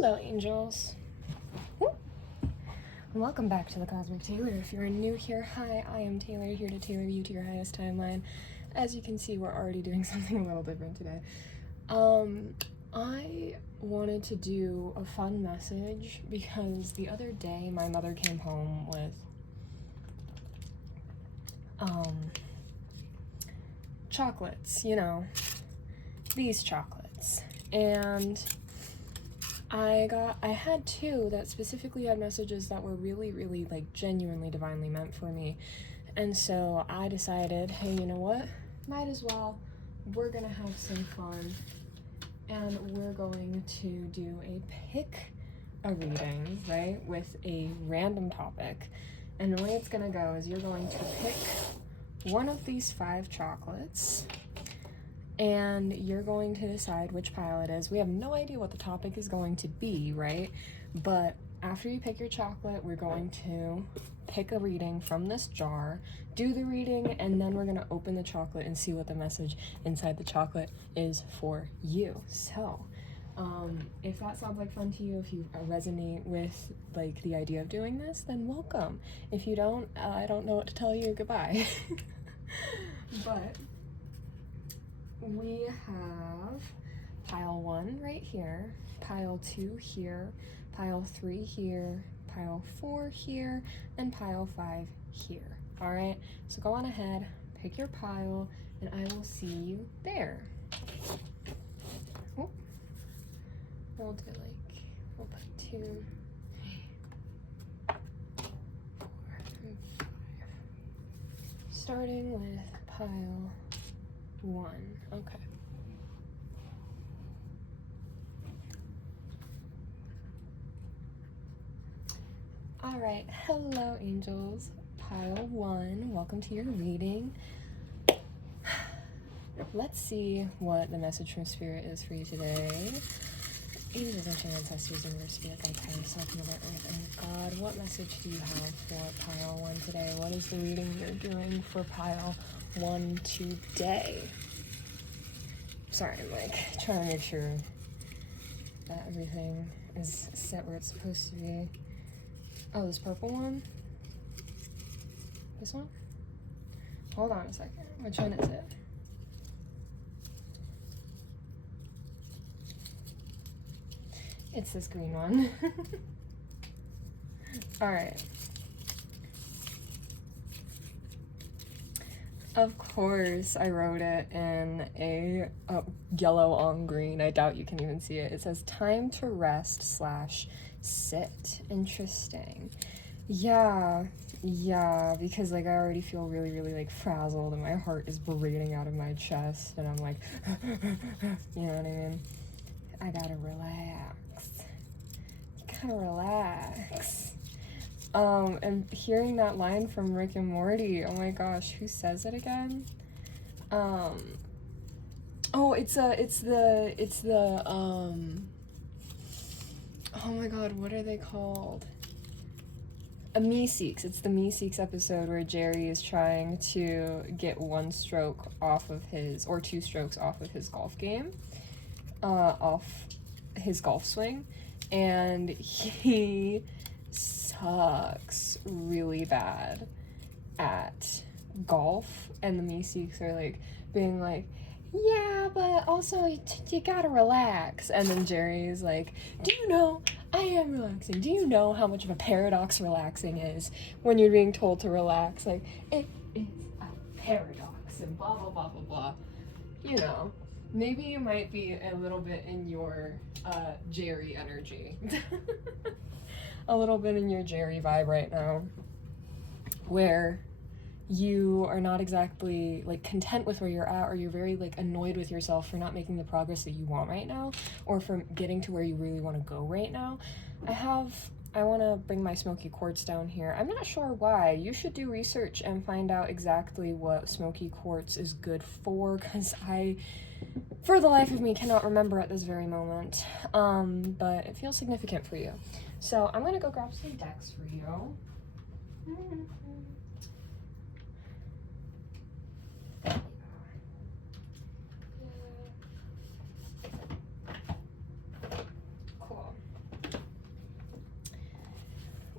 Hello, angels. Woo. Welcome back to the Cosmic Tailor. If you're new here, hi, I am Taylor, here to tailor you to your highest timeline. As you can see, we're already doing something a little different today. I wanted to do a fun message because the other day my mother came home with chocolates, you know, these chocolates, and I had two that specifically had messages that were really, really, like, genuinely divinely meant for me. And so I decided, hey, you know what? Might as well. We're gonna have some fun. And we're going to do a reading, right? With a random topic. And the way it's gonna go is you're going to pick one of these 5 chocolates. And you're going to decide which pile it is. We have no idea what the topic is going to be, right? But after you pick your chocolate, we're going to pick a reading from this jar, do the reading, and then we're gonna open the chocolate and see what the message inside the chocolate is for you. So, if that sounds like fun to you, if you resonate with, like, the idea of doing this, then welcome. If you don't, I don't know what to tell you, goodbye. But we have pile 1 right here, pile 2 here, pile 3 here, pile 4 here, and pile 5 here. All right, so go on ahead, pick your pile, and I will see you there. Oh, we'll do we'll put 2, 3, 4, and 5. Starting with pile 1, okay. All right, hello angels, pile 1, welcome to your reading. Let's see what the message from Spirit is for you today. Angels, ancient ancestors, universe, spirit, guide, higher self, mother earth, and God, what message do you have for pile 1 today? What is the reading you're doing for pile 1 today? Sorry, I'm like trying to make sure that everything is set where it's supposed to be. Oh, this purple one? This one? Hold on a second. Which one is it? It's this green one. Alright. Of course, I wrote it in a yellow on green. I doubt you can even see it. It says time to rest / sit. Interesting. Yeah, because, like, I already feel really, really, like, frazzled and my heart is bleeding out of my chest and I'm like, you know what I mean? I gotta relax. You gotta relax. And hearing that line from Rick and Morty, oh my gosh, who says it again? Oh, it's the, oh my god, what are they called? Meeseeks. It's the Meeseeks episode where Jerry is trying to get 1 stroke off of his, or 2 strokes off of his golf game, off his golf swing, and he sucks really bad at golf, and the Meeseeks are like being like, yeah, but also you gotta relax. And then Jerry is like, do you know, I am relaxing. Do you know how much of a paradox relaxing is when you're being told to relax? Like, it is a paradox and blah, blah, blah, blah, blah. You know, maybe you might be a little bit in your Jerry energy. A little bit in your Jerry vibe right now, where you are not exactly, like, content with where you're at, or you're very, like, annoyed with yourself for not making the progress that you want right now, or for getting to where you really want to go right now. I want to bring my Smoky Quartz down here. I'm not sure why. You should do research and find out exactly what Smoky Quartz is good for, because I, for the life of me, cannot remember at this very moment. But it feels significant for you. So I'm gonna go grab some decks for you. Cool.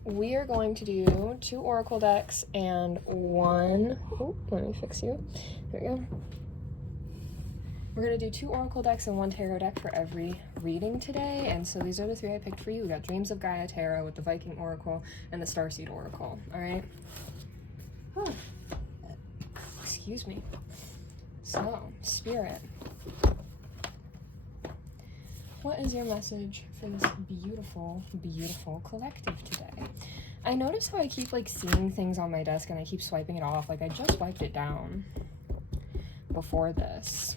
we are going to do 2 oracle decks and 1, oh, let me fix you, there we go. We're going to do 2 oracle decks and 1 tarot deck for every reading today, and so these are the 3 I picked for you. We got Dreams of Gaia Tarot with the Viking Oracle and the Starseed Oracle, alright? Excuse me. So, Spirit, what is your message for this beautiful, beautiful collective today? I notice how I keep like seeing things on my desk and I keep swiping it off. Like I just wiped it down before this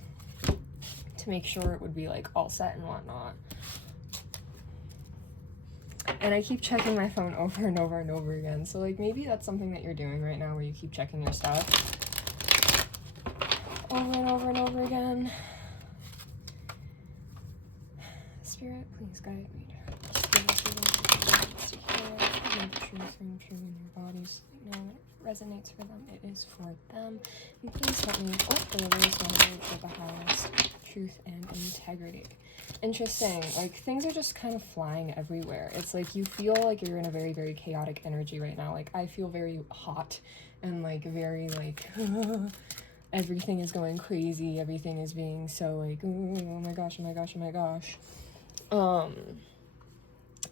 to make sure it would be like all set and whatnot. And I keep checking my phone over and over and over again. So like maybe that's something that you're doing right now where you keep checking your stuff over and over and over again. Spirit, please guide me. True in your bodies. Now when it resonates for them, it is for them. And please help me deliver this knowledge with the highest truth and integrity. Interesting. Like things are just kind of flying everywhere. It's like you feel like you're in a very, very chaotic energy right now. Like I feel very hot and like very like everything is going crazy. Everything is being so like, oh my gosh, oh my gosh, oh my gosh.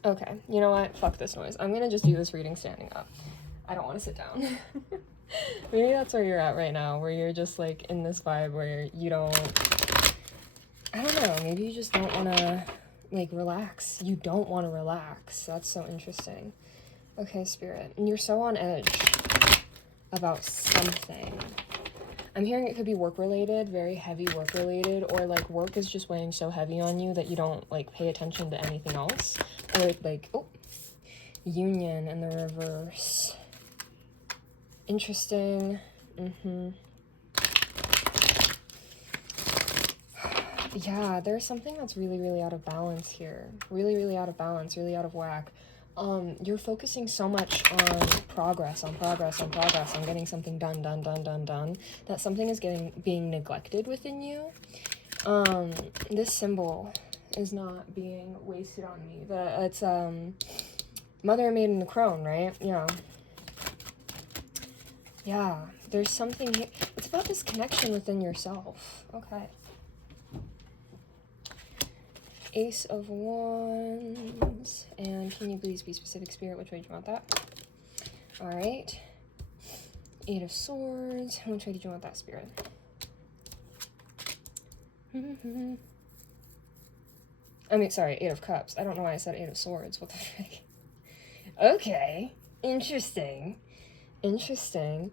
Okay, you know what? Fuck this noise. I'm gonna just do this reading standing up. I don't want to sit down. Maybe that's where you're at right now, where you're just like in this vibe where you don't, I don't know, maybe you just don't want to like relax. You don't want to relax. That's so interesting. Okay, Spirit. And you're so on edge about something. I'm hearing it could be work-related, very heavy work-related, or like work is just weighing so heavy on you that you don't like pay attention to anything else. Or like, oh, Union in the reverse. Interesting. Yeah, there's something that's really, really out of balance here. Really, really out of balance, really out of whack. You're focusing so much on progress, on getting something done, that something is being neglected within you. This symbol is not being wasted on me. It's, Mother, Maiden, the Crone, right? Yeah. Yeah, there's something here. It's about this connection within yourself. Okay. Ace of Wands, and can you please be specific, Spirit? Which way do you want that? All right. 8 of Swords. Which way did you want that, Spirit? I mean, sorry, 8 of Cups. I don't know why I said 8 of Swords. What the frick? Okay. Interesting. Interesting.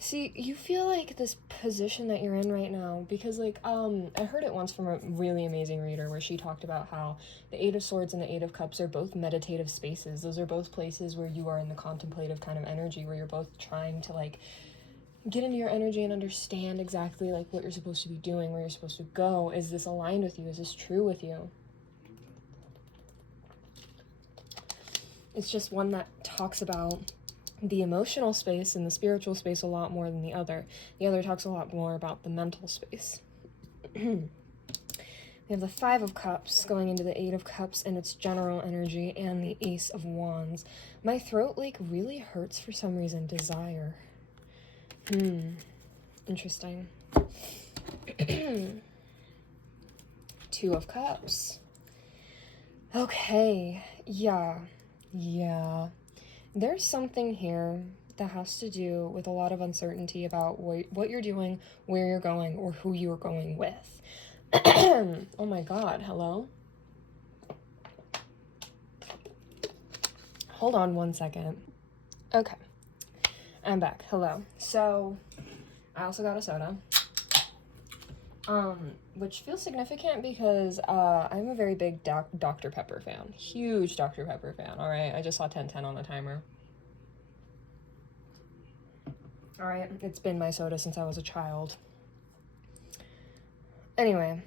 See, you feel like this position that you're in right now, because like, I heard it once from a really amazing reader where she talked about how the 8 of Swords and the 8 of Cups are both meditative spaces. Those are both places where you are in the contemplative kind of energy, where you're both trying to like get into your energy and understand exactly like what you're supposed to be doing, where you're supposed to go. Is this aligned with you? Is this true with you? It's just one that talks about the emotional space and the spiritual space a lot more than the other. The other talks a lot more about the mental space. We have the 5 of Cups going into the 8 of Cups and its general energy, and the Ace of Wands. My throat like really hurts for some reason. Desire. Interesting. 2 of Cups. Okay. Yeah. There's something here that has to do with a lot of uncertainty about what you're doing, where you're going, or who you're going with. Oh my God, hello? Hold on one second. Okay, I'm back, hello. So, I also got a soda. Which feels significant because I'm a very big Dr. Pepper fan. Huge Dr. Pepper fan, alright? I just saw 10:10 on the timer. Alright, it's been my soda since I was a child. Anyway.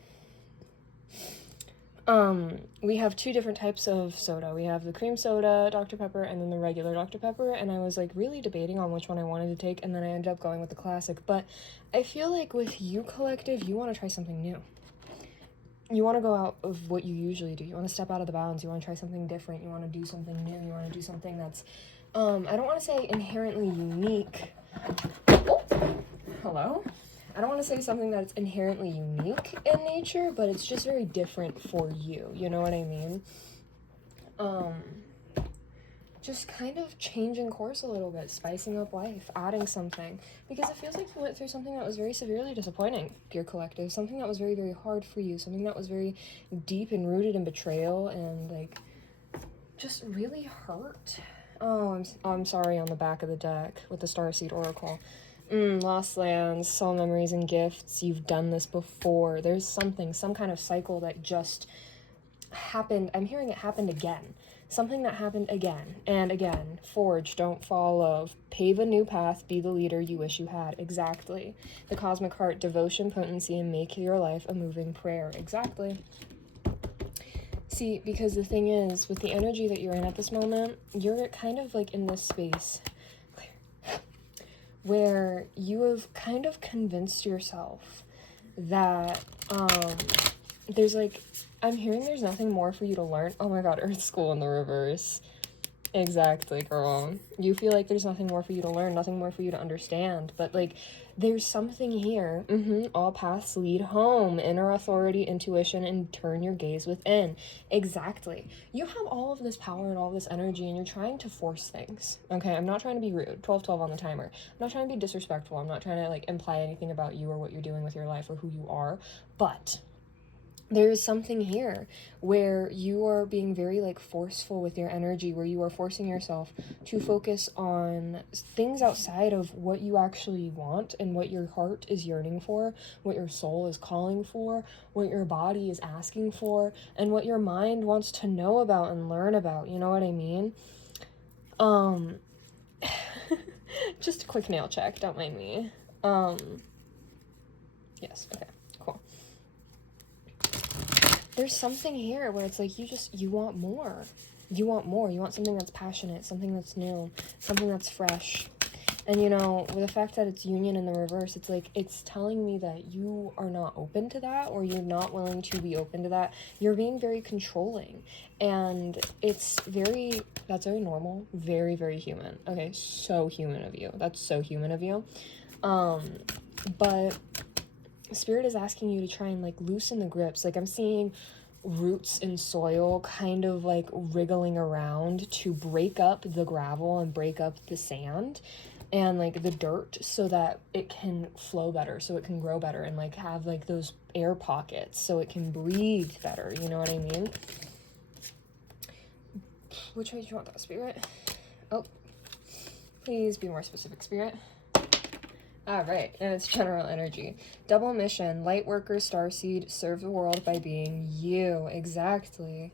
We have 2 different types of soda. We have the cream soda, Dr. Pepper, and then the regular Dr. Pepper, and I was like really debating on which one I wanted to take, and then I ended up going with the classic. But I feel like with you, collective, you want to try something new. You want to go out of what you usually do. You want to step out of the bounds. You want to try something different. You want to do something new. You want to do something that's I don't want to say inherently unique. Oh, hello? I don't want to say something that's inherently unique in nature, but it's just very different for you. You know what I mean? Just kind of changing course a little bit, spicing up life, adding something. Because it feels like you went through something that was very severely disappointing, your collective. Something that was very, very hard for you. Something that was very deep and rooted in betrayal and, like, just really hurt. Oh, I'm sorry on the back of the deck with the Starseed Oracle. Lost lands, soul memories and gifts. You've done this before. There's something, some kind of cycle that just happened. I'm hearing it happened again. Something that happened again and again. Forge, don't fall love. Pave a new path, be the leader you wish you had. Exactly. The Cosmic Heart, devotion, potency, and make your life a moving prayer. Exactly. See, because the thing is, with the energy that you're in at this moment, you're kind of like in this space where you have kind of convinced yourself that there's like, I'm hearing there's nothing more for you to learn. Oh my god, Earth School in the reverse. Exactly, girl. You feel like there's nothing more for you to learn, nothing more for you to understand, but like there's something here. All paths lead home. Inner authority, intuition, and turn your gaze within. Exactly. You have all of this power and all of this energy, and you're trying to force things. Okay, I'm not trying to be rude. 12-12 on the timer. I'm not trying to be disrespectful. I'm not trying to like imply anything about you or what you're doing with your life or who you are, but there is something here where you are being very like forceful with your energy, where you are forcing yourself to focus on things outside of what you actually want and what your heart is yearning for, what your soul is calling for, what your body is asking for, and what your mind wants to know about and learn about. You know what I mean? Just a quick nail check, don't mind me. Yes, okay. There's something here where it's like you want more. You want more. You want something that's passionate, something that's new, something that's fresh. And you know, with the fact that it's union in the reverse, it's like it's telling me that you are not open to that, or you're not willing to be open to that. You're being very controlling. And that's very normal, very, very human. Okay, so human of you. That's so human of you. But Spirit is asking you to try and like loosen the grips. Like I'm seeing roots in soil kind of like wriggling around to break up the gravel and break up the sand and like the dirt so that it can flow better, so it can grow better and like have like those air pockets so it can breathe better. You know what I mean? Which way do you want that, Spirit? Oh, please be more specific, Spirit. All right, and it's general energy. Double mission, light worker, starseed, serve the world by being you. Exactly.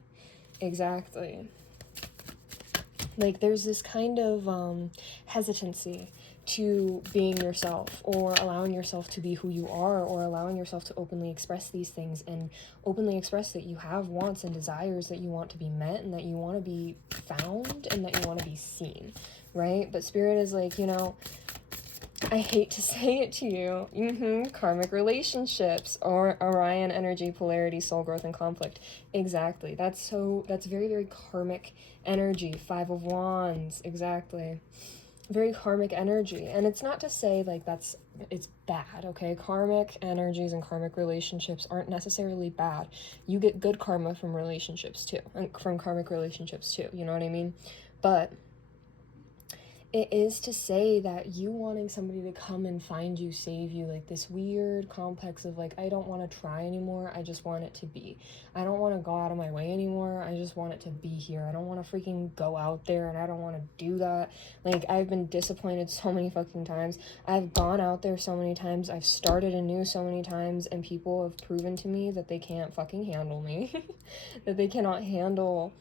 Like there's this kind of hesitancy to being yourself, or allowing yourself to be who you are, or allowing yourself to openly express these things and openly express that you have wants and desires that you want to be met and that you want to be found and that you want to be seen, right? But Spirit is like, you know, I hate to say it to you. Karmic relationships or Orion energy, polarity, soul growth, and conflict. Exactly. That's very, very karmic energy. 5 of Wands. Exactly. Very karmic energy. And it's not to say like it's bad, okay? Karmic energies and karmic relationships aren't necessarily bad. You get good karma from relationships too, and from karmic relationships too. You know what I mean? But it is to say that you wanting somebody to come and find you, save you, like this weird complex of like, I don't want to try anymore, I just want it to be. I don't want to go out of my way anymore, I just want it to be here. I don't want to freaking go out there and I don't want to do that. Like, I've been disappointed so many fucking times. I've gone out there so many times. I've started anew so many times, and people have proven to me that they can't fucking handle me. That they cannot handle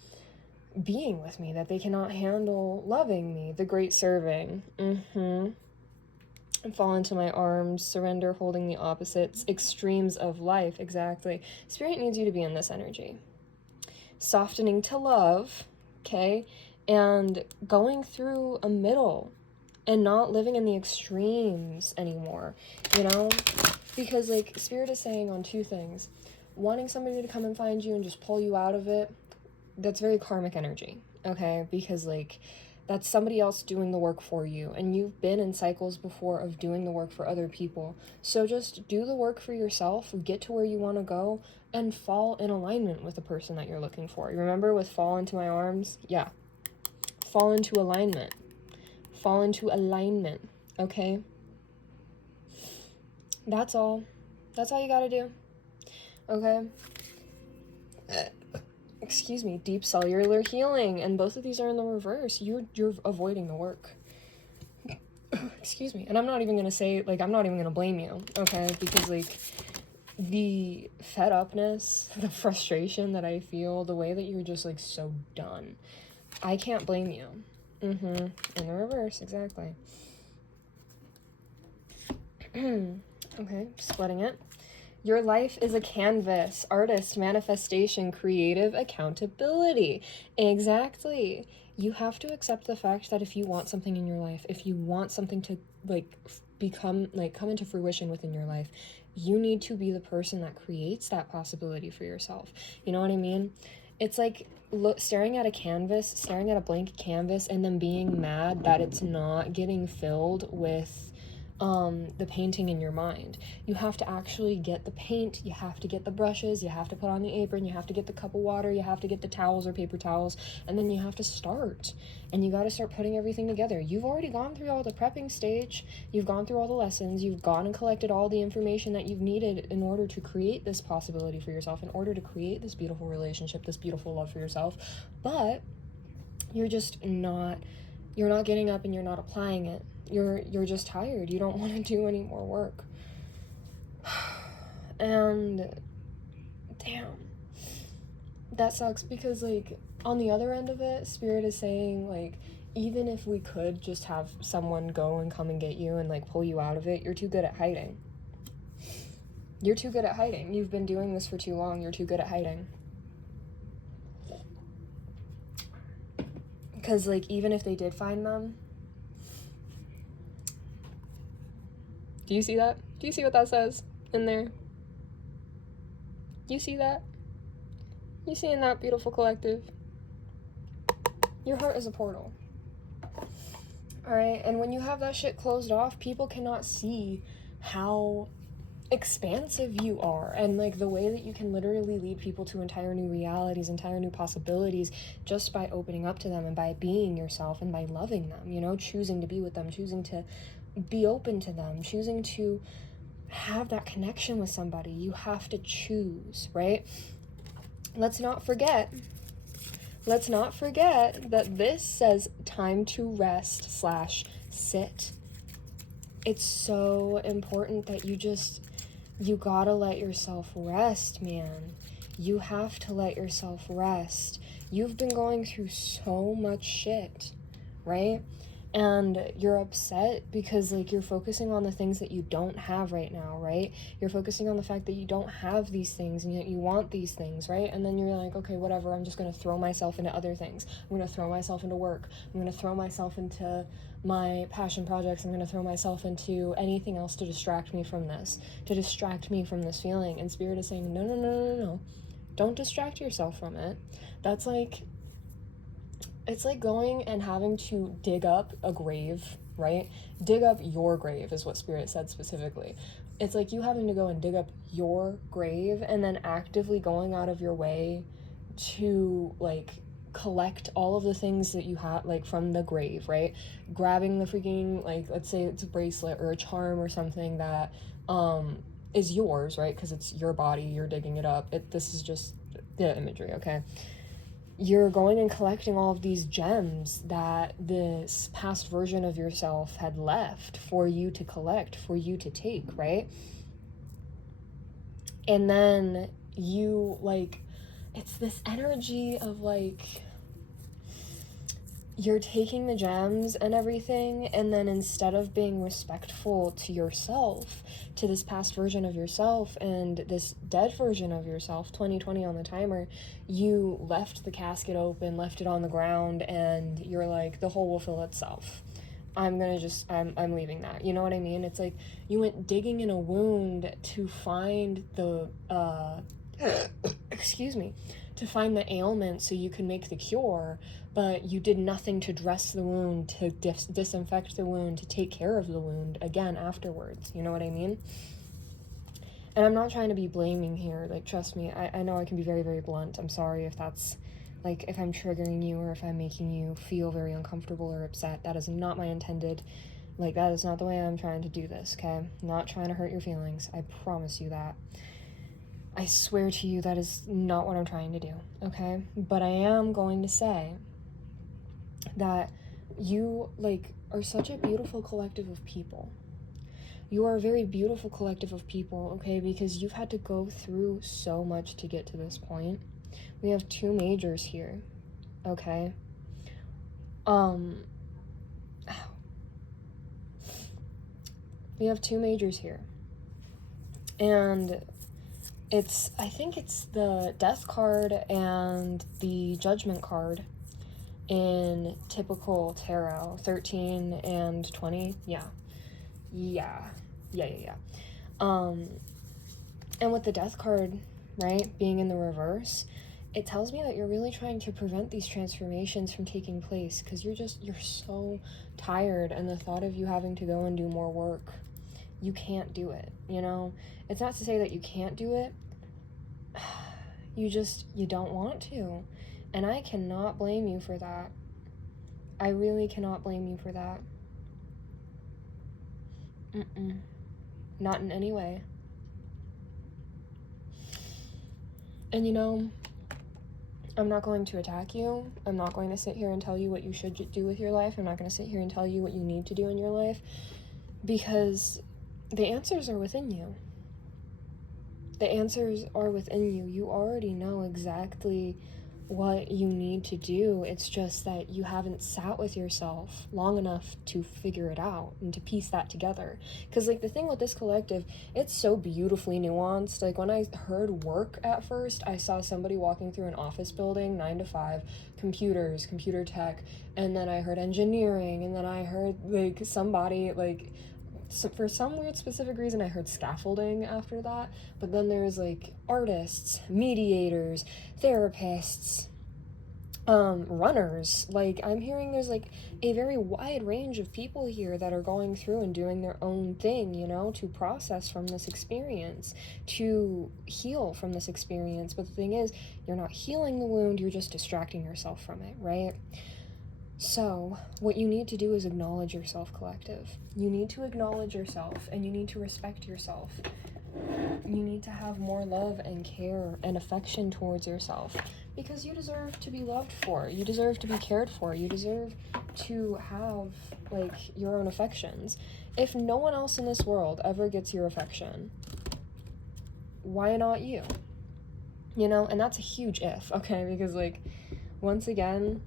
being with me, that they cannot handle loving me. The great serving. Fall into my arms, surrender, holding the opposites, extremes of life. Exactly. Spirit needs you to be in this energy. Softening to love, okay? And going through a middle and not living in the extremes anymore, you know? Because like Spirit is saying on 2 things. Wanting somebody to come and find you and just pull you out of it, that's very karmic energy, okay? Because like That's somebody else doing the work for you, and you've been in cycles before of doing the work for other people. So just do the work for yourself, get to where you want to go, and fall in alignment with the person that you're looking for. You remember with fall into my arms? Yeah. Fall into alignment. Fall into alignment, okay? That's all. That's all you gotta do, okay? Excuse me, deep cellular healing, and both of these are in the reverse. You're avoiding the work. Excuse me. And I'm not even gonna say, like, I'm not even gonna blame you, okay? Because, like, the fed upness, the frustration that I feel, the way that you're just, like, so done, I can't blame you. In the reverse, exactly. Okay, splitting it. Your life is a canvas, artist, manifestation, creative accountability. Exactly. You have to accept the fact that if you want something in your life, if you want something to, like, become, like, come into fruition within your life, you need to be the person that creates that possibility for yourself. You know what I mean? It's like staring at a canvas, staring at a blank canvas, and then being mad that it's not getting filled with the painting in your mind. You have to actually get the paint, you have to get the brushes, you have to put on the apron, you have to get the cup of water, you have to get the towels or paper towels, and then you have to start. And you got to start putting everything together. You've already gone through all the prepping stage, you've gone through all the lessons, you've gone and collected all the information that you've needed in order to create this possibility for yourself, in order to create this beautiful relationship, this beautiful love for yourself. But you're just not, you're not getting up and you're not applying it. You're just tired. You don't want to do any more work. And damn, that sucks, because, like, on the other end of it, Spirit is saying, like, even if we could just have someone go and come and get you and, like, pull you out of it, you're too good at hiding. You're too good at hiding. You've been doing this for too long. You're too good at hiding. Because, like, even if they did find them, do you see that? Do you see what that says in there? You see that? You seeing that, beautiful collective? Your heart is a portal. Alright, and when you have that shit closed off, people cannot see how expansive you are, and, like, the way that you can literally lead people to entire new realities, entire new possibilities, just by opening up to them and by being yourself and by loving them, you know, choosing to be with them, choosing to be open to them, choosing to have that connection with somebody. You have to choose, right? Let's not forget that this says time to rest / sit. It's so important that you gotta let yourself rest, man. You have to let yourself rest. You've been going through so much shit, right? And you're upset because, like, you're focusing on the things that you don't have right now, right? You're focusing on the fact that you don't have these things, and yet you want these things, right? And then you're like, okay, whatever, I'm just going to throw myself into other things. I'm going to throw myself into work. I'm going to throw myself into my passion projects. I'm going to throw myself into anything else to distract me from this, feeling. And Spirit is saying, no. Don't distract yourself from it. That's like, it's like going and having to dig up a grave, right? Dig up your grave is what Spirit said specifically. It's like you having to go and dig up your grave and then actively going out of your way to, like, collect all of the things that you have, like, from the grave, right? Grabbing the freaking, like, let's say it's a bracelet or a charm or something that is yours, right? Because it's your body, you're digging it up. This is just the imagery, okay? You're going and collecting all of these gems that this past version of yourself had left for you to collect, for you to take, right? And then you, like, it's this energy of, like, you're taking the gems and everything, and then instead of being respectful to yourself, to this past version of yourself and this dead version of yourself, 2020 on the timer, you left the casket open, left it on the ground, and you're like, the hole will fill itself. I'm leaving that. You know what I mean? It's like you went digging in a wound to find the, excuse me, to find the ailment so you can make the cure, but you did nothing to dress the wound, to disinfect the wound, to take care of the wound again afterwards. You know what I mean? And I'm not trying to be blaming here. Like, trust me, I know I can be very, very blunt. I'm sorry if that's, like, if I'm triggering you or if I'm making you feel very uncomfortable or upset. That is not my intended, like, that is not the way I'm trying to do this, okay? I'm not trying to hurt your feelings. I promise you that. I swear to you that is not what I'm trying to do, okay? But I am going to say that you, like, are such a beautiful collective of people. You are a very beautiful collective of people, okay? Because you've had to go through so much to get to this point. We have 2 majors here, okay? We have 2 majors here. And I think it's the Death card and the Judgment card in typical tarot, 13 and 20, yeah. And with the Death card, right, being in the reverse, it tells me that you're really trying to prevent these transformations from taking place because you're so tired, and the thought of you having to go and do more work, you can't do it, you know? It's not to say that you can't do it, you don't want to, and I cannot blame you for that. I really cannot blame you for that. Not in any way. And you know, I'm not going to attack you. I'm not going to sit here and tell you what you should do with your life. I'm not going to sit here and tell you what you need to do in your life, because the answers are within you. The answers are within you. You already know exactly what you need to do. It's just that you haven't sat with yourself long enough to figure it out and to piece that together. Because, like, the thing with this collective, it's so beautifully nuanced. Like, when I heard work at first, I saw somebody walking through an office building, 9 to 5, computers, computer tech, and then I heard engineering, and then I heard, like, somebody, like, so for some weird specific reason, I heard scaffolding after that, but then there's, like, artists, mediators, therapists, runners. Like, I'm hearing there's, like, a very wide range of people here that are going through and doing their own thing, you know, to process from this experience, to heal from this experience. But the thing is, you're not healing the wound, you're just distracting yourself from it, right? So, what you need to do is acknowledge yourself, collective. You need to acknowledge yourself, and you need to respect yourself. You need to have more love and care and affection towards yourself, because you deserve to be loved for. You deserve to be cared for. You deserve to have, like, your own affections. If no one else in this world ever gets your affection, why not you? You know, and that's a huge if, okay? Because, like, once again,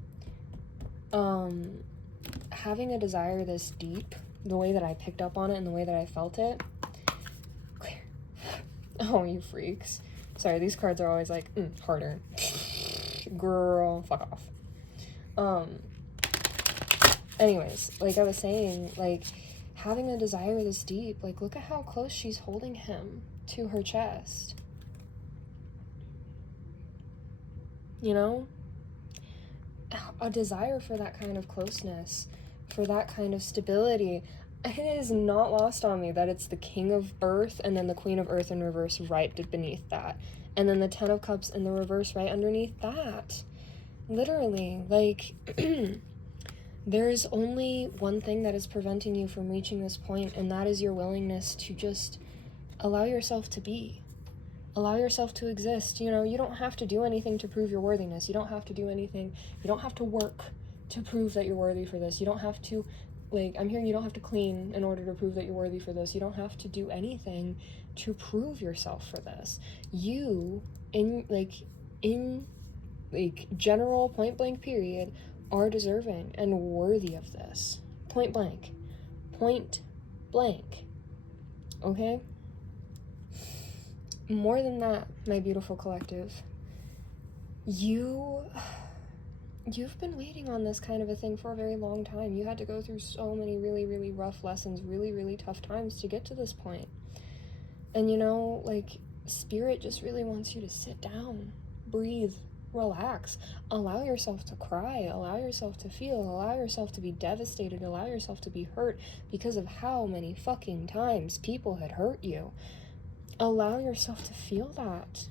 having a desire this deep, the way that I picked up on it and the way that I felt it, clear. Oh, you freaks. Sorry, these cards are always like, harder. Girl, fuck off. Anyways, like I was saying, like, having a desire this deep, like, look at how close she's holding him to her chest. You know? A desire for that kind of closeness, for that kind of stability. It is not lost on me that it's the King of Earth and then the Queen of Earth in reverse right beneath that. And then the 10 of Cups in the reverse right underneath that. Literally, like, there's only one thing that is preventing you from reaching this point, and that is your willingness to just allow yourself to be. Allow yourself to exist. You know, you don't have to do anything to prove your worthiness. You don't have to do anything. You don't have to work to prove that you're worthy for this. You don't have to, like, I'm hearing you don't have to clean in order to prove that you're worthy for this. You don't have to do anything to prove yourself for this. You, in general, point blank period, are deserving and worthy of this. Point blank. Point blank. Okay? More than that, my beautiful collective, you've been waiting on this kind of a thing for a very long time. You had to go through so many really, really rough lessons, really, really tough times to get to this point. And you know, like, Spirit just really wants you to sit down, breathe, relax. Allow yourself to cry, allow yourself to feel, allow yourself to be devastated, allow yourself to be hurt because of how many fucking times people had hurt you. Allow yourself to feel that.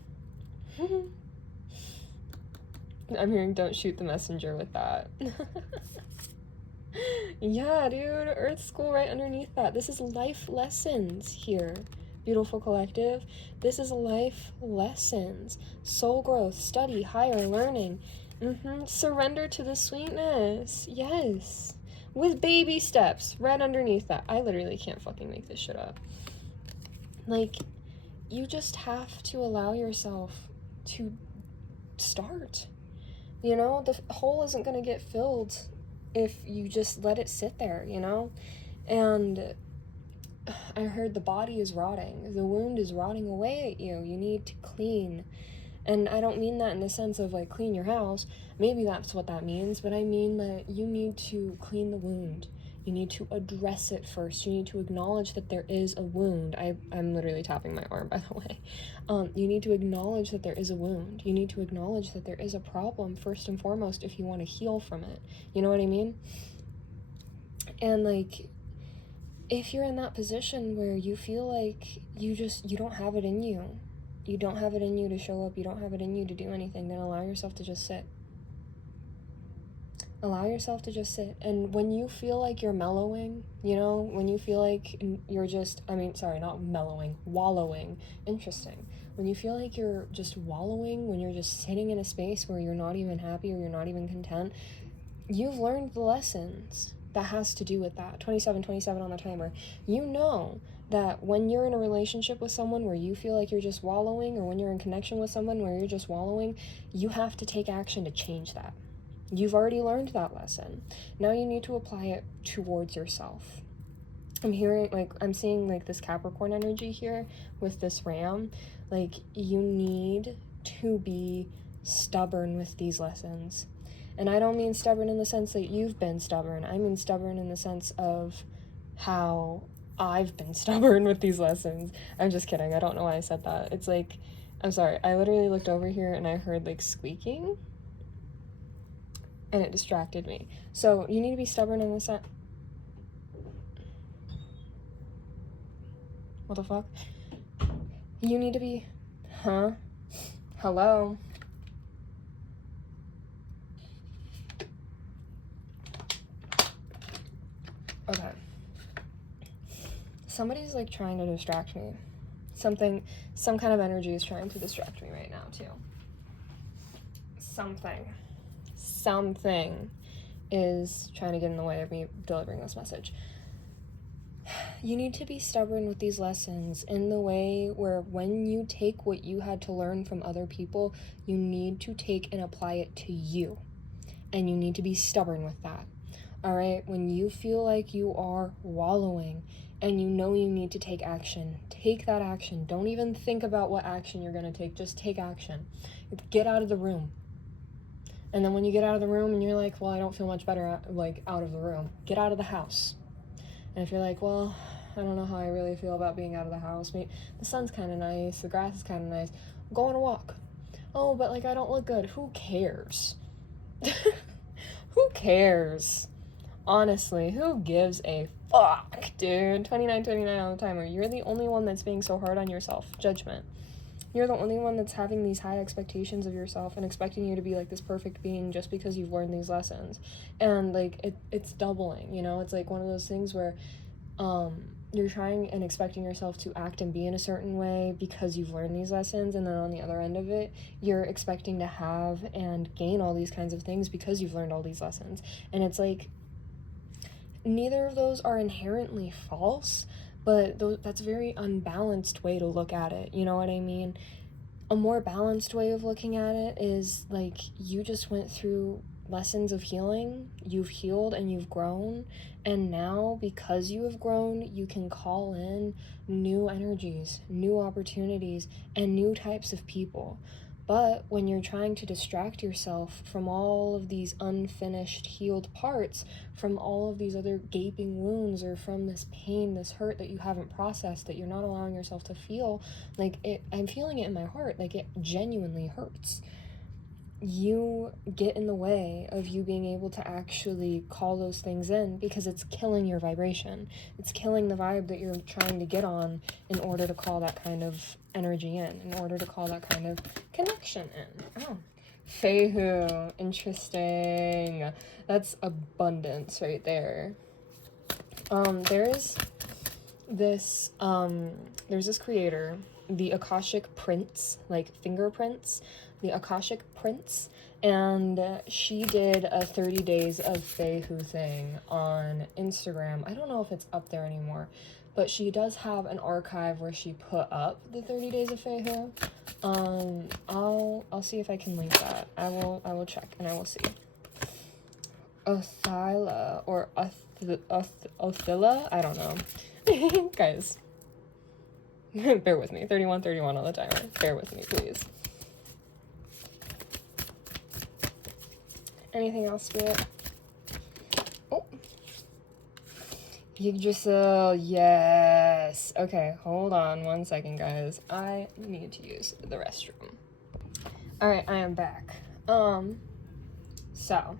I'm hearing don't shoot the messenger with that. Yeah, dude, Earth School right underneath that. This is life lessons here, beautiful collective. This is life lessons. Soul growth, study, higher learning. Surrender to the sweetness. Yes. With baby steps right underneath that. I literally can't fucking make this shit up. Like, you just have to allow yourself to start. You know, the hole isn't going to get filled if you just let it sit there, you know? And I heard the body is rotting. The wound is rotting away at you. You need to clean. And I don't mean that in the sense of, like, clean your house. Maybe that's what that means, but I mean that you need to clean the wound. You need to address it first. You need to acknowledge that there is a wound. I'm literally tapping my arm, by the way. You need to acknowledge that there is a wound. You need to acknowledge that there is a problem, first and foremost, if you want to heal from it. You know what I mean? And, like, if you're in that position where you feel like you don't have it in you, you don't have it in you to show up, you don't have it in you to do anything, then allow yourself to just sit. Allow yourself to just sit. And when you feel like you're mellowing, you know, when you feel like you're just, not mellowing, wallowing. Interesting. When you feel like you're just wallowing, when you're just sitting in a space where you're not even happy or you're not even content, you've learned the lessons that has to do with that. 27 on the timer. You know that when you're in a relationship with someone where you feel like you're just wallowing, or when you're in connection with someone where you're just wallowing, you have to take action to change that. You've already learned that lesson. Now you need to apply it towards yourself. I'm seeing like this Capricorn energy here with this Ram. Like, you need to be stubborn with these lessons. And I don't mean stubborn in the sense that you've been stubborn. I mean stubborn in the sense of how I've been stubborn with these lessons. I'm just kidding. I don't know why I said that. It's like, I'm sorry. I literally looked over here and I heard like squeaking. And it distracted me. So you need to be stubborn in the sense. What the fuck? You need to be. Huh? Hello? Okay. Somebody's like trying to distract me. Some kind of energy is trying to distract me right now, too. Something is trying to get in the way of me delivering this message. You need to be stubborn with these lessons in the way where when you take what you had to learn from other people, you need to take and apply it to you. And you need to be stubborn with that. All right? When you feel like you are wallowing and you know you need to take action, take that action. Don't even think about what action you're going to take. Just take action. Get out of the room. And then when you get out of the room and you're like, well, I don't feel much better out of the room, get out of the house. And if you're like, well, I don't know how I really feel about being out of the house. The sun's kind of nice. The grass is kind of nice. Go on a walk. Oh, but like I don't look good. Who cares? Who cares? Honestly, who gives a fuck, dude? 29 on the timer. You're the only one that's being so hard on yourself. Judgment. You're the only one that's having these high expectations of yourself and expecting you to be like this perfect being just because you've learned these lessons. And like it's doubling, you know? It's like one of those things where you're trying and expecting yourself to act and be in a certain way because you've learned these lessons, and then on the other end of it, you're expecting to have and gain all these kinds of things because you've learned all these lessons. And it's like neither of those are inherently false, but that's a very unbalanced way to look at it, you know what I mean? A more balanced way of looking at it is like you just went through lessons of healing, you've healed and you've grown, and now because you have grown, you can call in new energies, new opportunities, and new types of people. But when you're trying to distract yourself from all of these unfinished healed parts, from all of these other gaping wounds, or from this pain, this hurt that you haven't processed, that you're not allowing yourself to feel, like I'm feeling it in my heart, like it genuinely hurts. you get in the way of you being able to actually call those things in, because it's killing your vibration. It's killing the vibe that you're trying to get on in order to call that kind of energy in order to call that kind of connection in. Oh, Fae-Who, interesting. That's abundance right there. There's this creator, the Akashic Prints, like fingerprints, the Akashic Prints, and she did a 30 days of Fae-Who thing on Instagram. I don't know if it's up there anymore, but she does have an archive where she put up the 30 days of Fae-Who. I'll see if I can link that. I will check and I will see. Othyla or Othila, I don't know. Guys, bear with me. 31 on the timer. Bear with me, please. Anything else, Spirit? Oh. Yggdrasil, yes. Okay, hold on 1 second, guys. I need to use the restroom. Alright, I am back. So.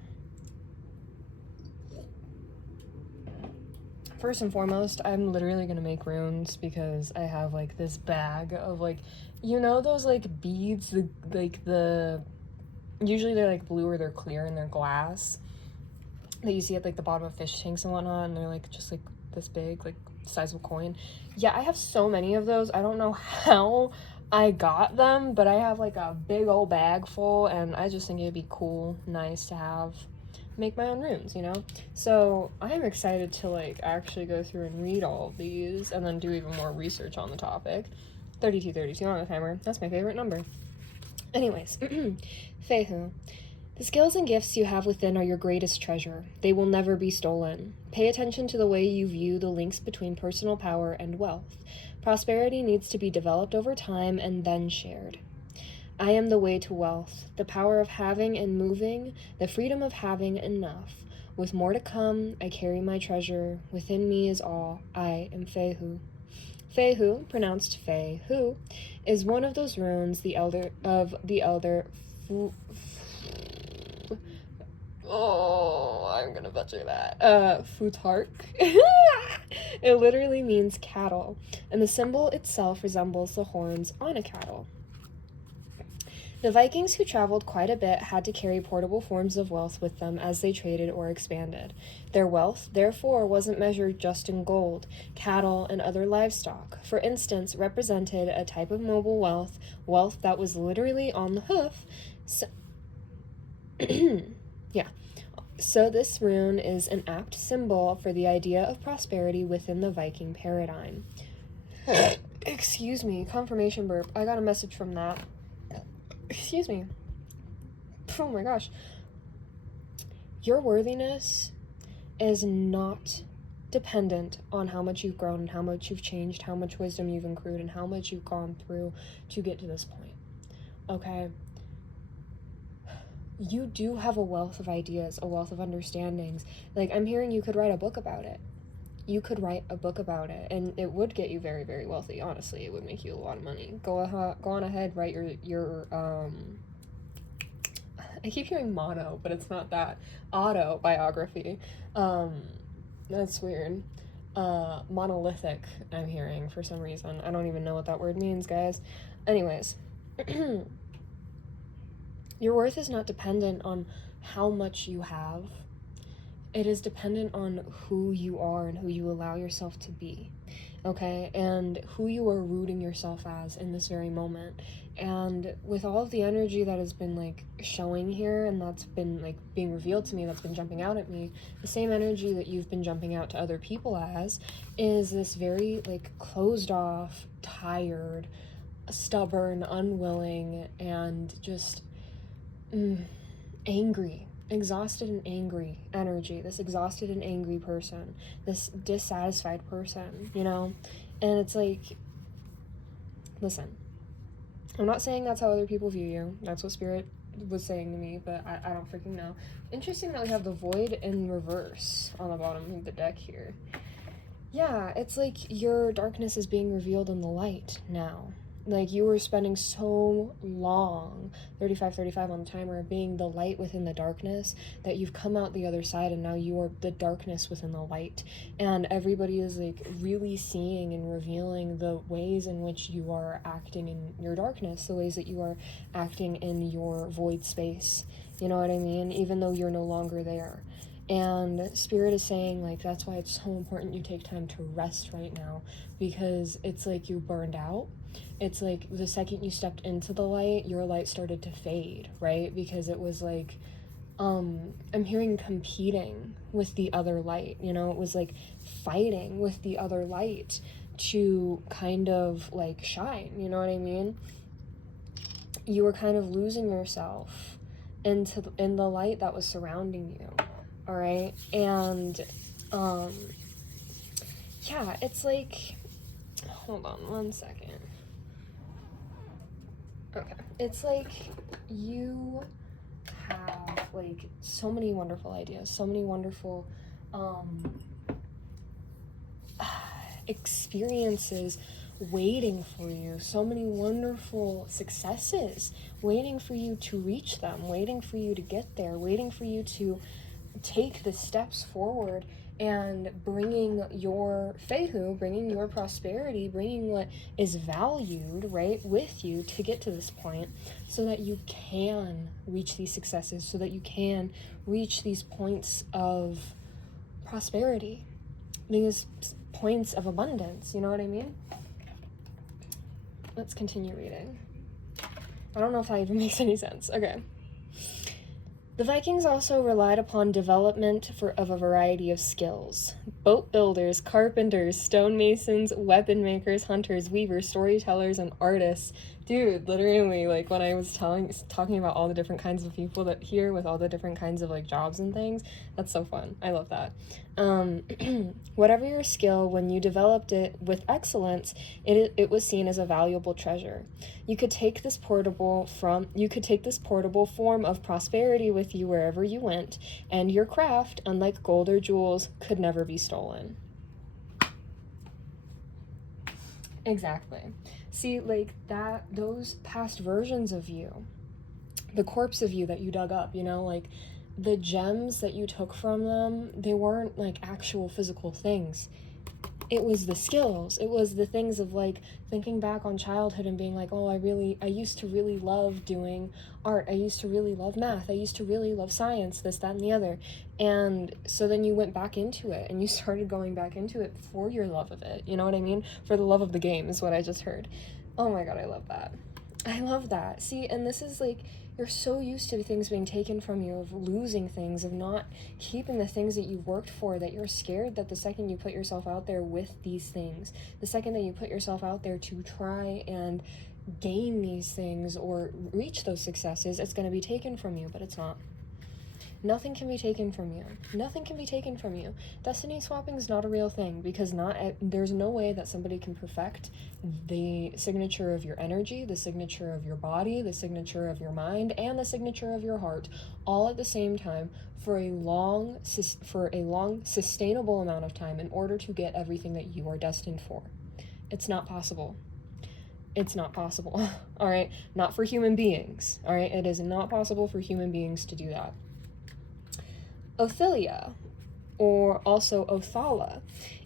First and foremost, I'm literally gonna make runes because I have, like, this bag of, like, you know those, like, beads, usually they're, like, blue or they're clear and they're glass that you see at, like, the bottom of fish tanks and whatnot, and they're, like, just, like, this big, like, size of a coin. Yeah, I have so many of those. I don't know how I got them, but I have, like, a big old bag full, and I just think it'd be cool, nice to have, make my own runes, you know? So I'm excited to, like, actually go through and read all of these and then do even more research on the topic. 32 on the timer. That's my favorite number. Anyways, Fae-Who. The skills and gifts you have within are your greatest treasure. They will never be stolen. Pay attention to the way you view the links between personal power and wealth. Prosperity needs to be developed over time and then shared. I am the way to wealth, the power of having and moving, the freedom of having enough. With more to come, I carry my treasure. Within me is all. I am Fae-Who. Fae-Who, pronounced Fae-Who, is one of those runes the elder I'm gonna butcher that. Futark. It literally means cattle, and the symbol itself resembles the horns on a cattle. The Vikings, who traveled quite a bit, had to carry portable forms of wealth with them as they traded or expanded. Their wealth, therefore, wasn't measured just in gold, cattle, and other livestock. For instance, represented a type of mobile wealth that was literally on the hoof. So this rune is an apt symbol for the idea of prosperity within the Viking paradigm. Excuse me, confirmation burp. I got a message from that. Excuse me. Oh my gosh. Your worthiness is not dependent on how much you've grown and how much you've changed, how much wisdom you've accrued, and how much you've gone through to get to this point. Okay? You do have a wealth of ideas, a wealth of understandings. Like, I'm hearing you could write a book about it. You could write a book about it, and it would get you very, very wealthy. Honestly, it would make you a lot of money. Go on ahead, write your I keep hearing mono, but it's not that. Autobiography. That's weird. Monolithic, I'm hearing for some reason. I don't even know what that word means, guys. Anyways. Your worth is not dependent on how much you have. It is dependent on who you are and who you allow yourself to be, okay? And who you are rooting yourself as in this very moment. And with all of the energy that has been, like, showing here and that's been, like, being revealed to me, that's been jumping out at me, the same energy that you've been jumping out to other people as is this very, like, closed off, tired, stubborn, unwilling, and just angry. Exhausted and angry energy, this exhausted and angry person, this dissatisfied person, you know? And it's like, listen, I'm not saying that's how other people view you. That's what Spirit was saying to me, but I don't freaking know. Interesting that we have the Void in reverse on the bottom of the deck here. Yeah, it's like your darkness is being revealed in the light now. Like, you were spending so long, 35 on the timer, being the light within the darkness, that you've come out the other side, and now you are the darkness within the light. And everybody is, like, really seeing and revealing the ways in which you are acting in your darkness, the ways that you are acting in your void space. You know what I mean? Even though you're no longer there. And Spirit is saying, like, that's why it's so important you take time to rest right now, because it's like you burned out. It's like the second you stepped into the light, your light started to fade, right? Because it was like, I'm hearing competing with the other light, you know? It was like fighting with the other light to kind of like shine, you know what I mean? You were kind of losing yourself in the light that was surrounding you. All right. And yeah, it's like, hold on one second. Okay. It's like you have like so many wonderful ideas, so many wonderful experiences waiting for you, so many wonderful successes waiting for you to reach them, waiting for you to get there, waiting for you to take the steps forward and bringing your FEHU, bringing your prosperity, bringing what is valued, right, with you to get to this point, so that you can reach these successes, so that you can reach these points of prosperity, these points of abundance, you know what I mean? Let's continue reading. I don't know if that even makes any sense. Okay. The Vikings also relied upon development of a variety of skills. Boat builders, carpenters, stonemasons, weapon makers, hunters, weavers, storytellers, and artists. Dude, literally, like, when I was talking about all the different kinds of people that here with all the different kinds of, like, jobs and things, that's so fun. I love that. Whatever your skill, when you developed it with excellence, it was seen as a valuable treasure. You could take this portable form of prosperity with you wherever you went, and your craft, unlike gold or jewels, could never be stolen. Exactly. See, like, those past versions of you, the corpse of you that you dug up, you know, like, the gems that you took from them, they weren't, like, actual physical things. It was the skills. It was the things of, like, thinking back on childhood and being like, oh, I used to really love doing art. I used to really love math. I used to really love science, this, that, and the other. And so then you went back into it, and you started going back into it for your love of it. You know what I mean? For the love of the game is what I just heard. Oh my God, I love that. I love that. See, and this is like, you're so used to things being taken from you, of losing things, of not keeping the things that you worked for, that you're scared that the second you put yourself out there with these things, the second that you put yourself out there to try and gain these things or reach those successes, it's going to be taken from you, but it's not. Nothing can be taken from you. Nothing can be taken from you. Destiny swapping is not a real thing, because there's no way that somebody can perfect the signature of your energy, the signature of your body, the signature of your mind, and the signature of your heart all at the same time for a long sustainable amount of time in order to get everything that you are destined for. It's not possible. It's not possible. All right? Not for human beings. All right? It is not possible for human beings to do that. Ophelia, or also Othala,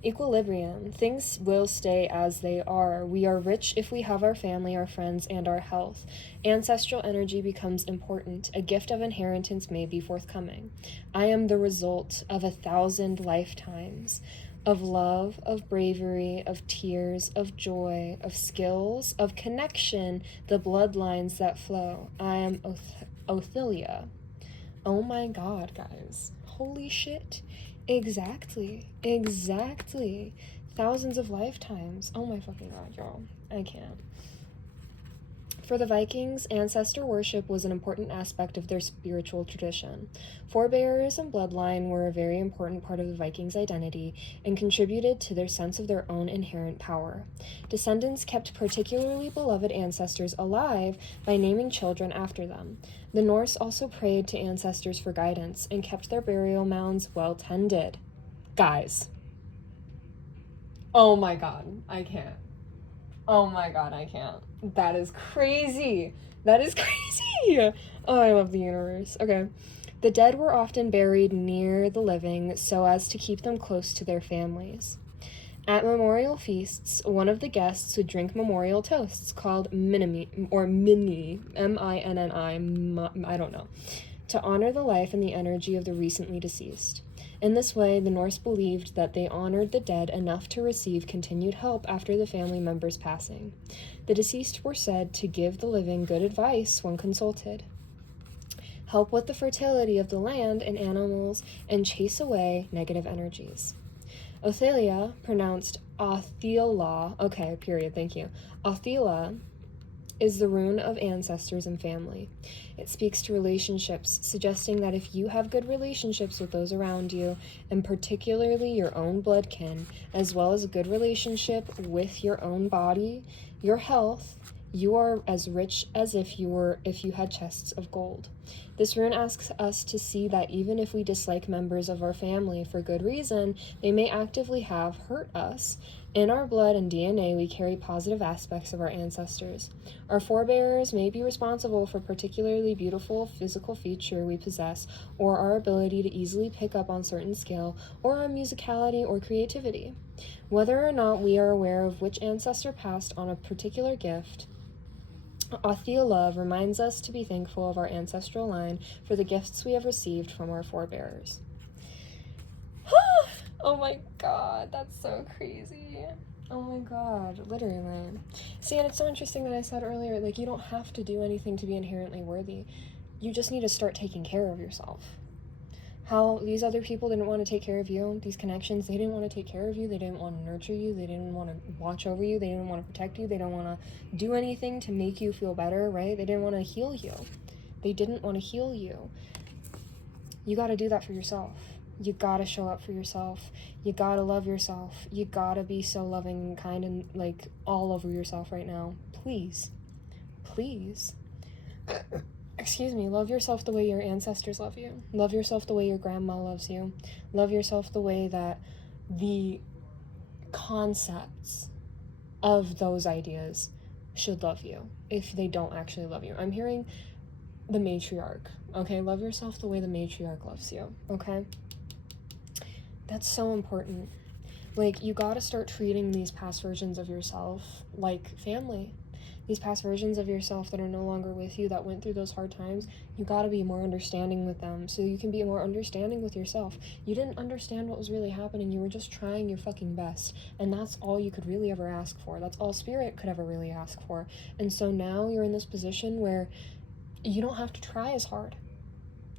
equilibrium. Things will stay as they are. We are rich if we have our family, our friends, and our health. Ancestral energy becomes important. A gift of inheritance may be forthcoming. I am the result of 1,000 lifetimes of love, of bravery, of tears, of joy, of skills, of connection, the bloodlines that flow. I am Ophelia. Oh my God, guys. Holy shit. Exactly. Thousands of lifetimes. Oh my fucking God, y'all. I can't. For the Vikings, ancestor worship was an important aspect of their spiritual tradition. Forebears and bloodline were a very important part of the Vikings' identity and contributed to their sense of their own inherent power. Descendants kept particularly beloved ancestors alive by naming children after them. The Norse also prayed to ancestors for guidance and kept their burial mounds well tended. Guys. Oh my God, I can't. Oh my god, I can't. That is crazy. That is crazy. Oh, I love the universe. Okay. The dead were often buried near the living so as to keep them close to their families. At memorial feasts, one of the guests would drink memorial toasts called minimi, or mini, M-I-N-N-I, I don't know, to honor the life and the energy of the recently deceased. In this way, the Norse believed that they honored the dead enough to receive continued help after the family member's passing. The deceased were said to give the living good advice when consulted, help with the fertility of the land and animals, and chase away negative energies. Othelia, pronounced Othela, okay, period, thank you. Othela is the rune of ancestors and family. It speaks to relationships, suggesting that if you have good relationships with those around you, and particularly your own blood kin, as well as a good relationship with your own body, your health, you are as rich as if you had chests of gold. This rune asks us to see that even if we dislike members of our family for good reason, they may actively have hurt us. In our blood and DNA, we carry positive aspects of our ancestors. Our forebears may be responsible for particularly beautiful physical feature we possess, or our ability to easily pick up on certain skill, or our musicality or creativity. Whether or not we are aware of which ancestor passed on a particular gift, Othia love reminds us to be thankful of our ancestral line for the gifts we have received from our forebears. Oh my god, that's so crazy. Oh my god, literally. See, and it's so interesting that I said earlier, like, you don't have to do anything to be inherently worthy. You just need to start taking care of yourself. How these other people didn't want to take care of you, these connections, they didn't want to take care of you, they didn't want to nurture you, they didn't want to watch over you, they didn't want to protect you, they don't want to do anything to make you feel better, right? They didn't want to heal you. They didn't want to heal you. You got to do that for yourself. You got to show up for yourself. You got to love yourself. You got to be so loving and kind and, like, all over yourself right now. Please. Please. Excuse me, love yourself the way your ancestors love you. Love yourself the way your grandma loves you. Love yourself the way that the concepts of those ideas should love you, if they don't actually love you. I'm hearing the matriarch, okay? Love yourself the way the matriarch loves you, okay? That's so important. Like, you gotta start treating these past versions of yourself like family. These past versions of yourself that are no longer with you, that went through those hard times, you gotta be more understanding with them so you can be more understanding with yourself. You didn't understand what was really happening. You were just trying your fucking best. And that's all you could really ever ask for. That's all spirit could ever really ask for. And so now you're in this position where you don't have to try as hard.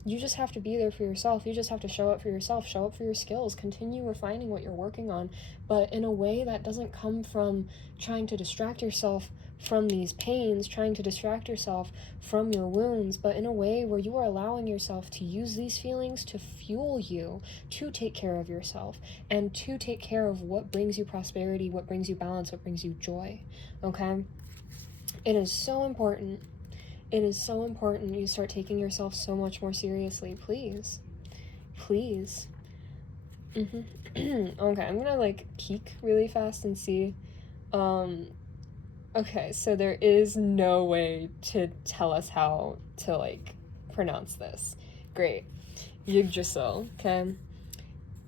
You just have to be there for yourself. You just have to show up for yourself, show up for your skills, continue refining what you're working on, but in a way that doesn't come from trying to distract yourself from these pains, trying to distract yourself from your wounds, but in a way where you are allowing yourself to use these feelings to fuel you, to take care of yourself, and to take care of what brings you prosperity, what brings you balance, what brings you joy, okay? It is so important. It is so important you start taking yourself so much more seriously. Please. Please. Okay, I'm gonna, like, peek really fast and see. Okay, so there is no way to tell us how to, like, pronounce this. Great. Yggdrasil, okay?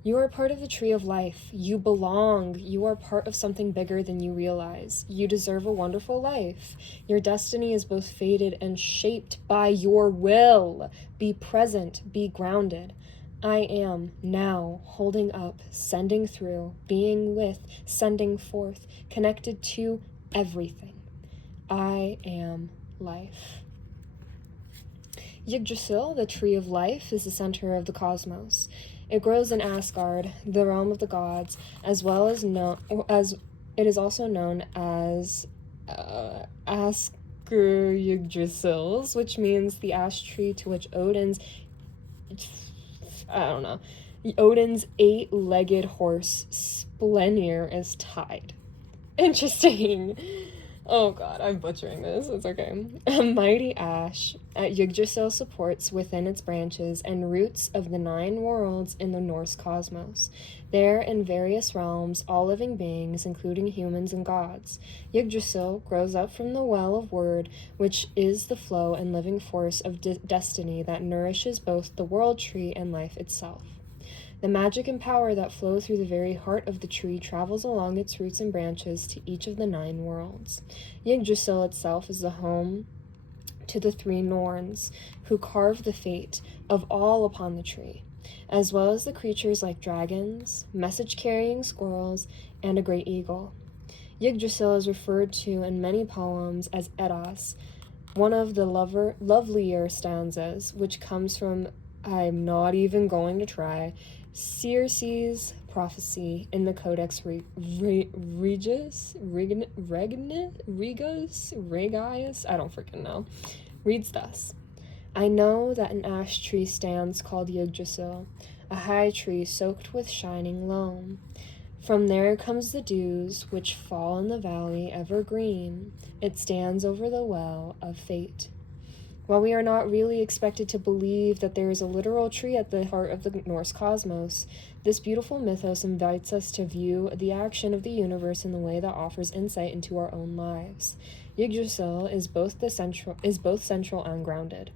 You are part of the tree of life. You belong. You are part of something bigger than you realize. You deserve a wonderful life. Your destiny is both fated and shaped by your will. Be present. Be grounded. I am now holding up, sending through, being with, sending forth, connected to everything. I am life. Yggdrasil, the tree of life, is the center of the cosmos. It grows in Asgard, the realm of the gods, as it is also known as Asker Yggdrasils, which means the ash tree to which Odin's 8-legged horse Splenir is tied. Interesting. Oh god, I'm butchering this. It's okay. A mighty ash at Yggdrasil supports within its branches and roots of the 9 worlds in the Norse cosmos. There, in various realms, all living beings, including humans and gods. Yggdrasil grows up from the well of word, which is the flow and living force of destiny that nourishes both the world tree and life itself. The magic and power that flow through the very heart of the tree travels along its roots and branches to each of the 9 worlds. Yggdrasil itself is the home to the 3 Norns, who carve the fate of all upon the tree, as well as the creatures like dragons, message-carrying squirrels, and a great eagle. Yggdrasil is referred to in many poems as Edas, one of the lovelier stanzas, which comes from, I'm not even going to try, Circe's prophecy in the Codex Regius, I don't freaking know, reads thus. I know that an ash tree stands called Yggdrasil, a high tree soaked with shining loam. From there comes the dews which fall in the valley evergreen. It stands over the well of fate. While we are not really expected to believe that there is a literal tree at the heart of the Norse cosmos, this beautiful mythos invites us to view the action of the universe in the way that offers insight into our own lives. Yggdrasil is both central and grounded.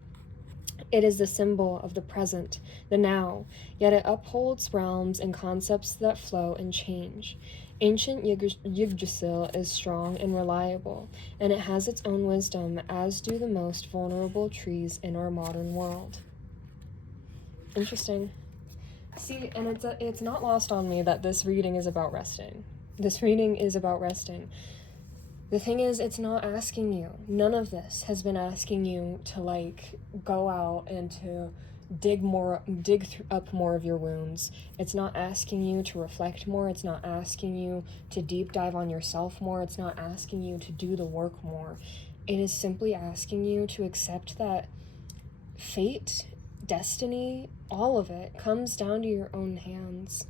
It is the symbol of the present, the now, yet it upholds realms and concepts that flow and change. Ancient Yggdrasil is strong and reliable, and it has its own wisdom, as do the most vulnerable trees in our modern world. Interesting. See, and it's not lost on me that this reading is about resting. This reading is about resting. The thing is, it's not asking you. None of this has been asking you to, like, go out and to dig up more of your wounds. It's not asking you to reflect more. It's not asking you to deep dive on yourself more. It's not asking you to do the work more. It is simply asking you to accept that fate, destiny, all of it comes down to your own hands.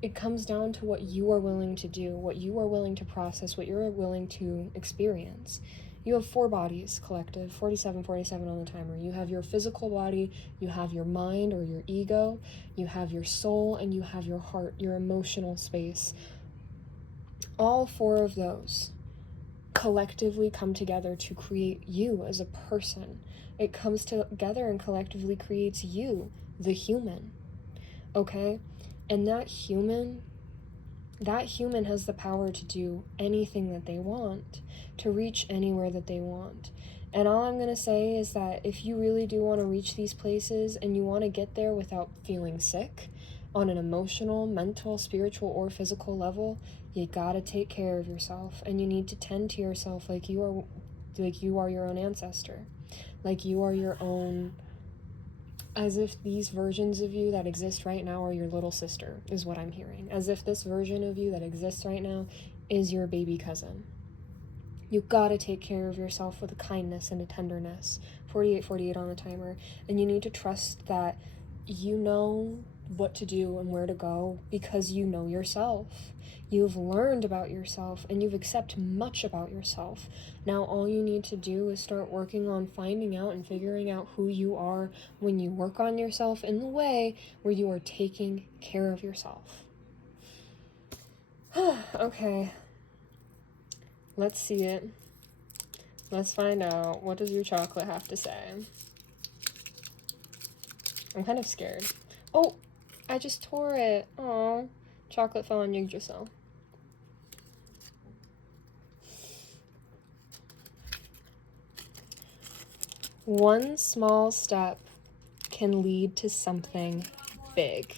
It comes down to what you are willing to do, what you are willing to process, what you're willing to experience. You have 4 bodies, collective, 47 on the timer. You have your physical body, you have your mind or your ego, you have your soul, and you have your heart, your emotional space. All 4 of those collectively come together to create you as a person. It comes together and collectively creates you, the human. Okay? And that human has the power to do anything that they want, to reach anywhere that they want. And all I'm going to say is that if you really do want to reach these places and you want to get there without feeling sick on an emotional, mental, spiritual, or physical level, you gotta take care of yourself, and you need to tend to yourself like you are your own ancestor, like you are your own, as if these versions of you that exist right now are your little sister, is what I'm hearing. As if this version of you that exists right now is your baby cousin. You gotta take care of yourself with a kindness and a tenderness. 48 on the timer. And you need to trust that you know what to do and where to go because you know yourself. You've learned about yourself and you've accepted much about yourself. Now all you need to do is start working on finding out and figuring out who you are when you work on yourself in the way where you are taking care of yourself. Okay. Let's see it. Let's find out. What does your chocolate have to say? I'm kind of scared. Oh, I just tore it. Oh, chocolate fell on Yggdrasil. One small step can lead to something big.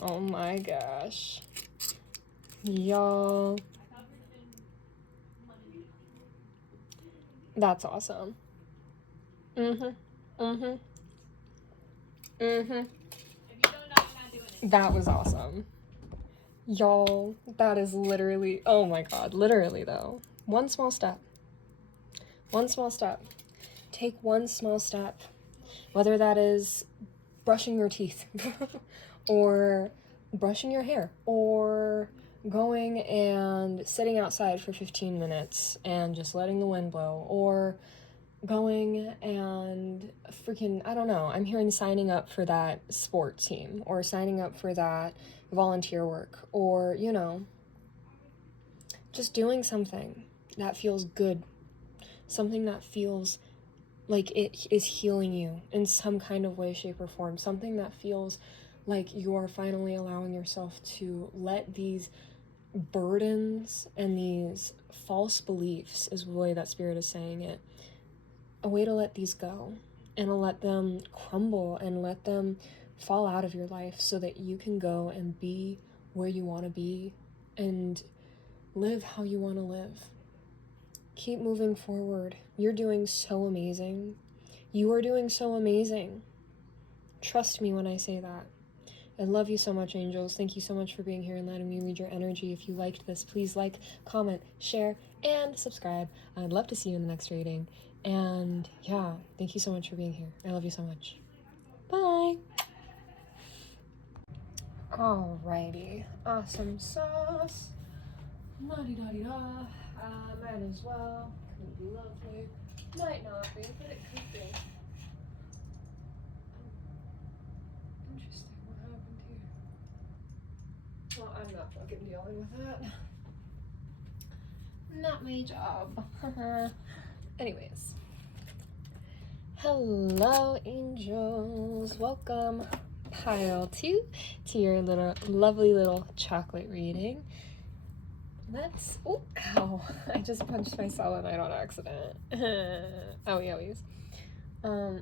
Oh my gosh. Y'all. That's awesome. That was awesome. Y'all, that is literally, oh my god, literally though. One small step. One small step. Take one small step. Whether that is brushing your teeth, or brushing your hair, or going and sitting outside for 15 minutes and just letting the wind blow, or going and freaking, I don't know, I'm hearing signing up for that sport team, or signing up for that volunteer work, or, you know, just doing something that feels good, something that feels like it is healing you in some kind of way, shape, or form, something that feels like you are finally allowing yourself to let these burdens and these false beliefs, is the way that spirit is saying it, a way to let these go and let them crumble and let them fall out of your life so that you can go and be where you want to be and live how you want to live. Keep moving forward. You're doing so amazing. You are doing so amazing. Trust me when I say that. I love you so much, angels. Thank you so much for being here and letting me read your energy. If you liked this, please like, comment, share, and subscribe. I'd love to see you in the next reading. And yeah, thank you so much for being here. I love you so much. Bye. Alrighty. Awesome sauce. La-di-da-di-da. Might as well. Could be lovely. Might not be, but it could be. Interesting. What happened here? Well, I'm not fucking dealing with that. Not my job. Anyways. Hello, angels. Welcome, pile 2, to your lovely little chocolate reading. Let's, oh, ow, I just punched my selenite on accident. Owie, owies.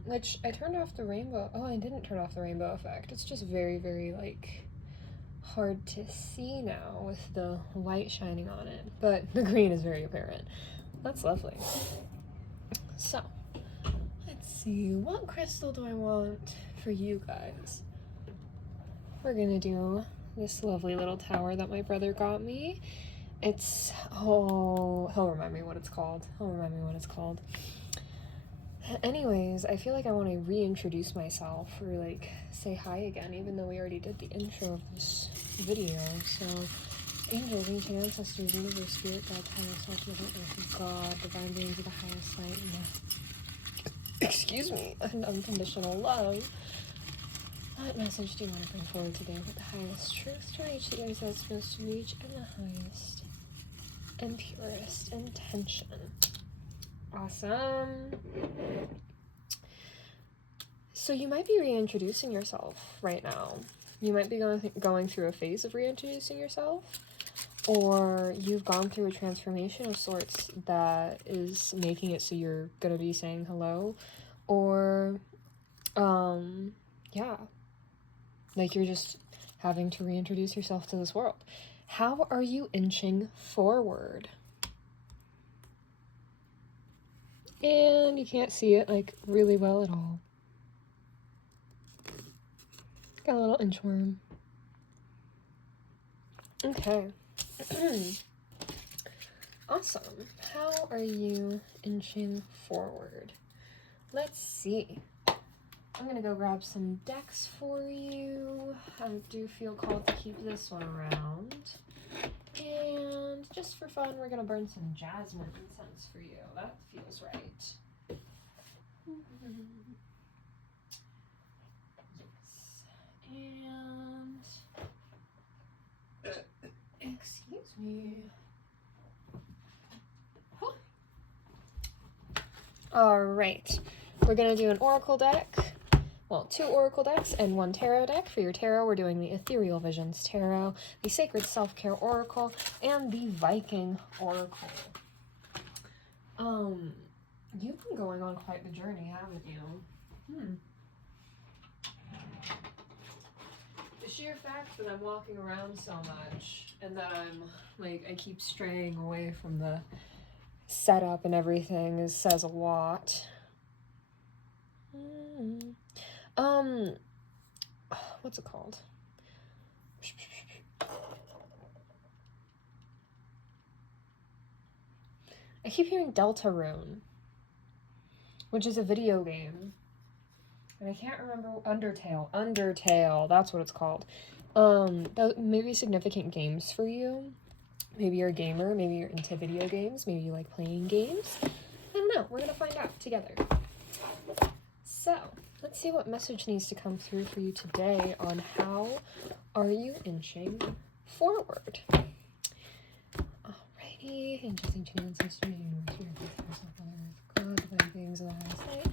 Which I turned off the rainbow. Oh, I didn't turn off the rainbow effect. It's just very, very, like, hard to see now with the light shining on it. But the green is very apparent. That's lovely. So, let's see. What crystal do I want for you guys? We're gonna do this lovely little tower that my brother got me. It's, oh, he'll remind me what it's called. Anyways, I feel like I want to reintroduce myself, or like say hi again, even though we already did the intro of this video. So, angels, ancient ancestors, universe, spirit, God, higher self, mother earth, God, divine beings of the highest light, and excuse me, and unconditional love. What message do you want to bring forward today with the highest truth to reach the ears that it's supposed to reach, and the highest and purest intention? Awesome. So you might be reintroducing yourself right now. You might be going through a phase of reintroducing yourself, or you've gone through a transformation of sorts that is making it so you're gonna be saying hello, or yeah, like you're just having to reintroduce yourself to this world. How are you inching forward? And you can't see it like really well at all. Got a little inchworm. Okay. Awesome. How are you inching forward? Let's see. I'm gonna go grab some decks for you. I do feel called to keep this one around. And just for fun, we're gonna burn some jasmine incense for you. That feels right. Yes. And excuse me. All right, we're gonna do an oracle deck. Well, 2 oracle decks and 1 tarot deck. For your tarot, we're doing the Ethereal Visions Tarot, the Sacred Self-Care Oracle, and the Viking Oracle. You've been going on quite the journey, haven't you? The sheer fact that I'm walking around so much, and that I keep straying away from the setup and everything says a lot. What's it called? I keep hearing Deltarune, which is a video game. And I can't remember, Undertale, that's what it's called. Maybe significant games for you. Maybe you're a gamer, maybe you're into video games, maybe you like playing games. I don't know, we're gonna find out together. So, let's see what message needs to come through for you today on how are you inching forward. Alrighty, angels, ancient ancestors, universe, God, divine beings of the highest light,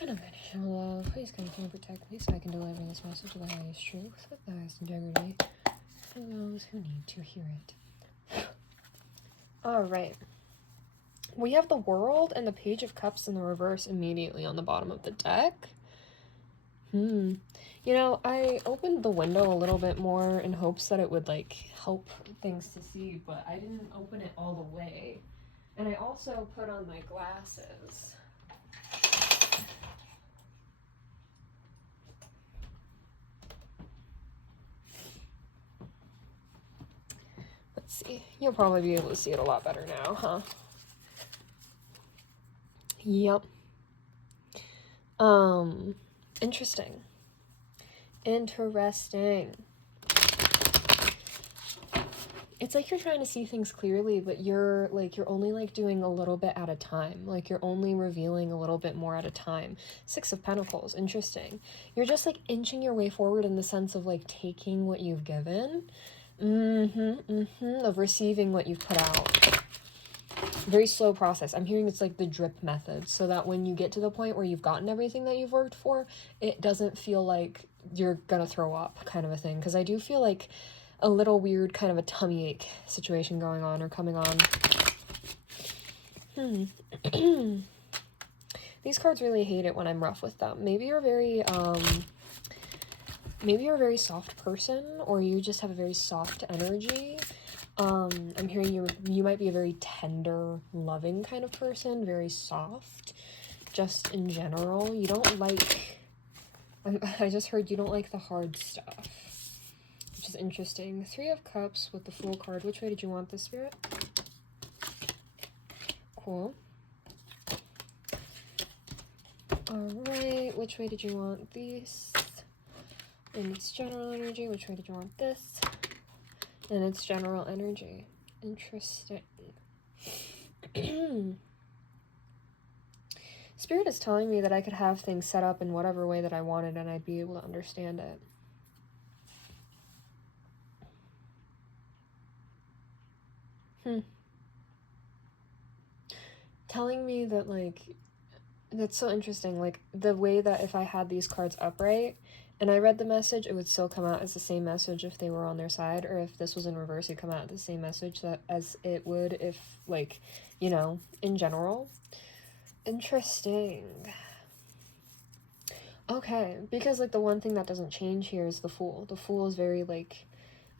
and unconditional love, please come through and protect me so I can deliver this message of the highest truth with the highest integrity for those who need to hear it. Alright. We have the World and the Page of Cups in the reverse immediately on the bottom of the deck. You know, I opened the window a little bit more in hopes that it would, like, help things to see, but I didn't open it all the way. And I also put on my glasses. Let's see. You'll probably be able to see it a lot better now, huh? Yep. Interesting. It's like you're trying to see things clearly, but you're only like doing a little bit at a time. Like you're only revealing a little bit more at a time. 6 of Pentacles, interesting. You're just like inching your way forward in the sense of like taking what you've given. Of receiving what you've put out. Very slow process. I'm hearing it's like the drip method, so that when you get to the point where you've gotten everything that you've worked for, it doesn't feel like you're gonna throw up kind of a thing. Because I do feel like a little weird kind of a tummy ache situation going on or coming on. These cards really hate it when I'm rough with them. Maybe you're a very soft person, or you just have a very soft energy. I'm hearing you might be a very tender, loving kind of person, very soft, just in general. You don't like, I just heard you don't like the hard stuff, which is interesting. 3 of Cups with the Fool card. Which way did you want this, Spirit? Cool. Alright, which way did you want these? In its general energy, which way did you want this? And its general energy. Interesting. Spirit is telling me that I could have things set up in whatever way that I wanted and I'd be able to understand it. Telling me that, like, that's so interesting. Like, the way that if I had these cards upright and I read the message, it would still come out as the same message if they were on their side, or if this was in reverse, it'd come out the same message as it would if, like, you know, in general. Interesting. Okay, because, like, the one thing that doesn't change here is the Fool. The Fool is very, like,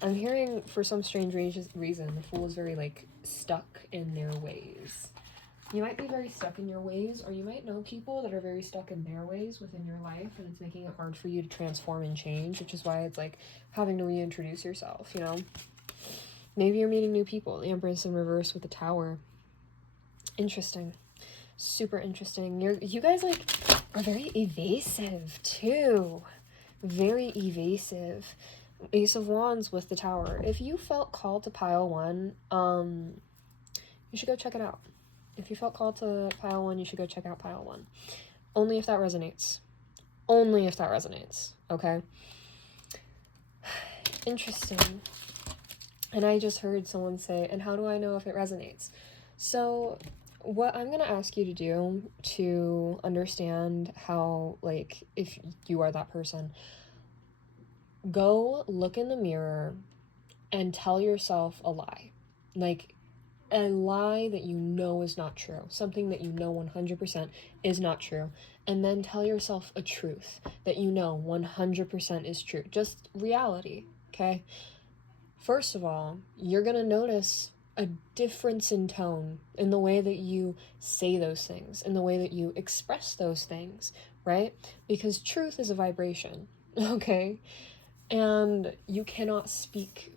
I'm hearing, for some strange reason, the Fool is very, like, stuck in their ways. You might be very stuck in your ways, or you might know people that are very stuck in their ways within your life, and it's making it hard for you to transform and change, which is why it's like having to reintroduce yourself, you know? Maybe you're meeting new people. The Empress in reverse with the Tower. Interesting. Super interesting. You guys, like, are very evasive, too. Very evasive. Ace of Wands with the Tower. If you felt called to pile 1, you should go check it out. If you felt called to pile 1, you should go check out pile 1. Only if that resonates. Only if that resonates, okay? Interesting. And I just heard someone say, and how do I know if it resonates? So what I'm going to ask you to do to understand how, like, if you are that person, go look in the mirror and tell yourself a lie. Like, a lie that you know is not true. Something that you know 100% is not true. And then tell yourself a truth that you know 100% is true. Just reality, okay? First of all, you're going to notice a difference in tone in the way that you say those things, in the way that you express those things, right? Because truth is a vibration, okay? And you cannot speak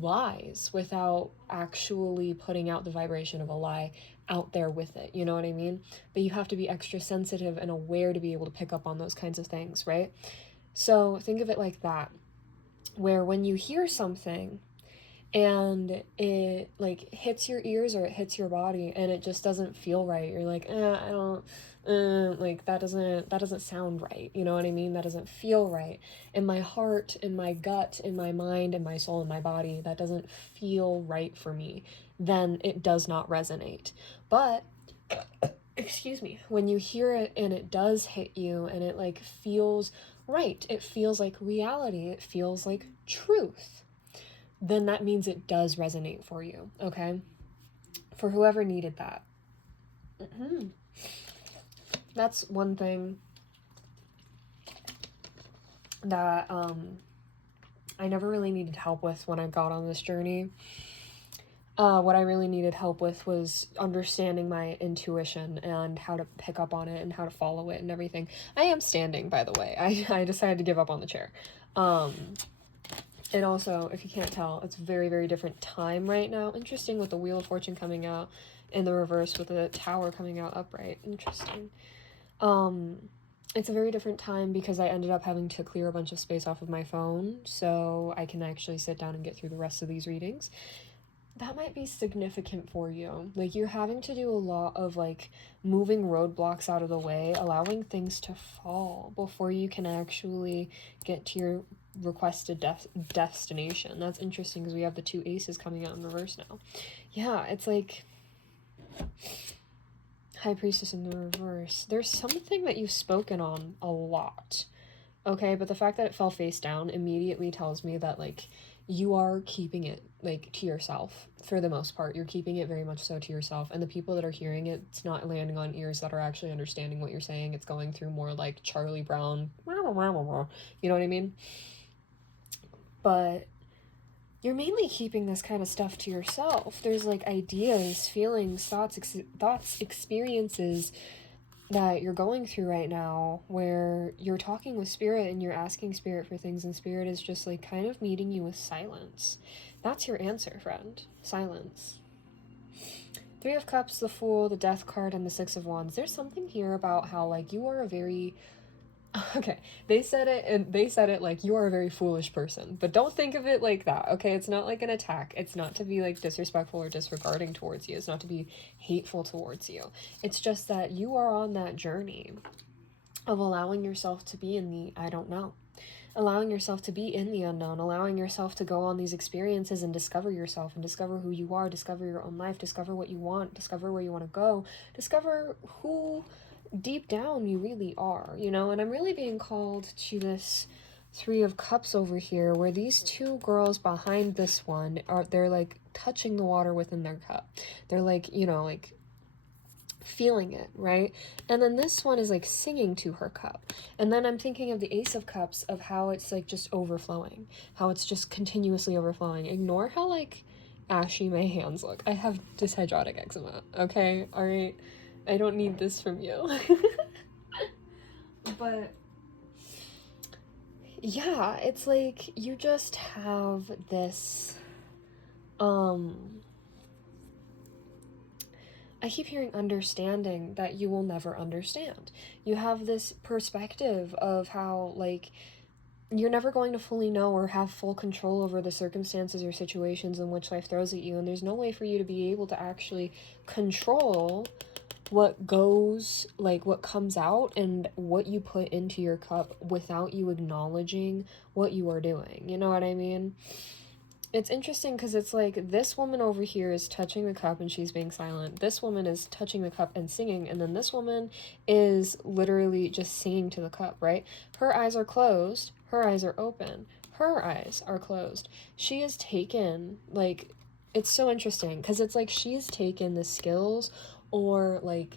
lies without actually putting out the vibration of a lie out there with it, you know what I mean? But you have to be extra sensitive and aware to be able to pick up on those kinds of things, right? So think of it like that. where when you hear something and it like hits your ears or it hits your body and it just doesn't feel right, you're like, I don't, like that doesn't sound right, you know what I mean? That doesn't feel right in my heart, in my gut, in my mind, in my soul, in my body. That doesn't feel right for me. Then it does not resonate. But excuse me, when you hear it and it does hit you and it like feels right, it feels like reality, it feels like truth, then that means it does resonate for you, okay? For whoever needed that. That's one thing that I never really needed help with when I got on this journey. What I really needed help with was understanding my intuition and how to pick up on it and how to follow it and everything. I am standing, by the way. I decided to give up on the chair. And also, if you can't tell, it's a very, very different time right now. Interesting, with the Wheel of Fortune coming out in the reverse with the Tower coming out upright. Interesting. It's a very different time because I ended up having to clear a bunch of space off of my phone so I can actually sit down and get through the rest of these readings. That might be significant for you. Like, you're having to do a lot of, like, moving roadblocks out of the way, allowing things to fall before you can actually get to your requested destination. That's interesting because we have the 2 aces coming out in reverse now. Yeah, it's like High Priestess in the reverse. There's something that you've spoken on a lot, okay? But the fact that it fell face down immediately tells me that, like, you are keeping it, like, to yourself for the most part. You're keeping it very much so to yourself, and the people that are hearing it, it's not landing on ears that are actually understanding what you're saying. It's going through more like Charlie Brown, you know what I mean? But you're mainly keeping this kind of stuff to yourself. There's like ideas, feelings, thoughts, experiences that you're going through right now where you're talking with Spirit and you're asking Spirit for things, and Spirit is just like kind of meeting you with silence. That's your answer, friend. Silence. 3 of Cups, the Fool, the Death card, and the 6 of Wands. There's something here about how, like, you are a very... Okay, they said it like you are a very foolish person, but don't think of it like that, okay? It's not like an attack. It's not to be like disrespectful or disregarding towards you. It's not to be hateful towards you. It's just that you are on that journey of allowing yourself to be in the I don't know, allowing yourself to be in the unknown, allowing yourself to go on these experiences and discover yourself and discover who you are, discover your own life, discover what you want, discover where you want to go, discover who deep down you really are, you know? And I'm really being called to this 3 of Cups over here, where these 2 girls behind this one they're like touching the water within their cup. They're like, you know, like feeling it, right? And then this one is like singing to her cup. And then I'm thinking of the Ace of Cups, of how it's like just overflowing, how it's just continuously overflowing. Ignore how like ashy my hands look. I have dyshydrotic eczema, okay? All right, I don't need this from you. But yeah, it's like you just have this I keep hearing understanding that you will never understand. You have this perspective of how, like, you're never going to fully know or have full control over the circumstances or situations in which life throws at you, and there's no way for you to be able to actually control what goes, like what comes out and what you put into your cup without you acknowledging what you are doing. You know what I mean? It's interesting because it's like this woman over here is touching the cup and she's being silent. This woman is touching the cup and singing, and then this woman is literally just singing to the cup, right? Her eyes are closed, her eyes are open, her eyes are closed. She has taken, like, it's so interesting because it's like she's taken the skills, or like,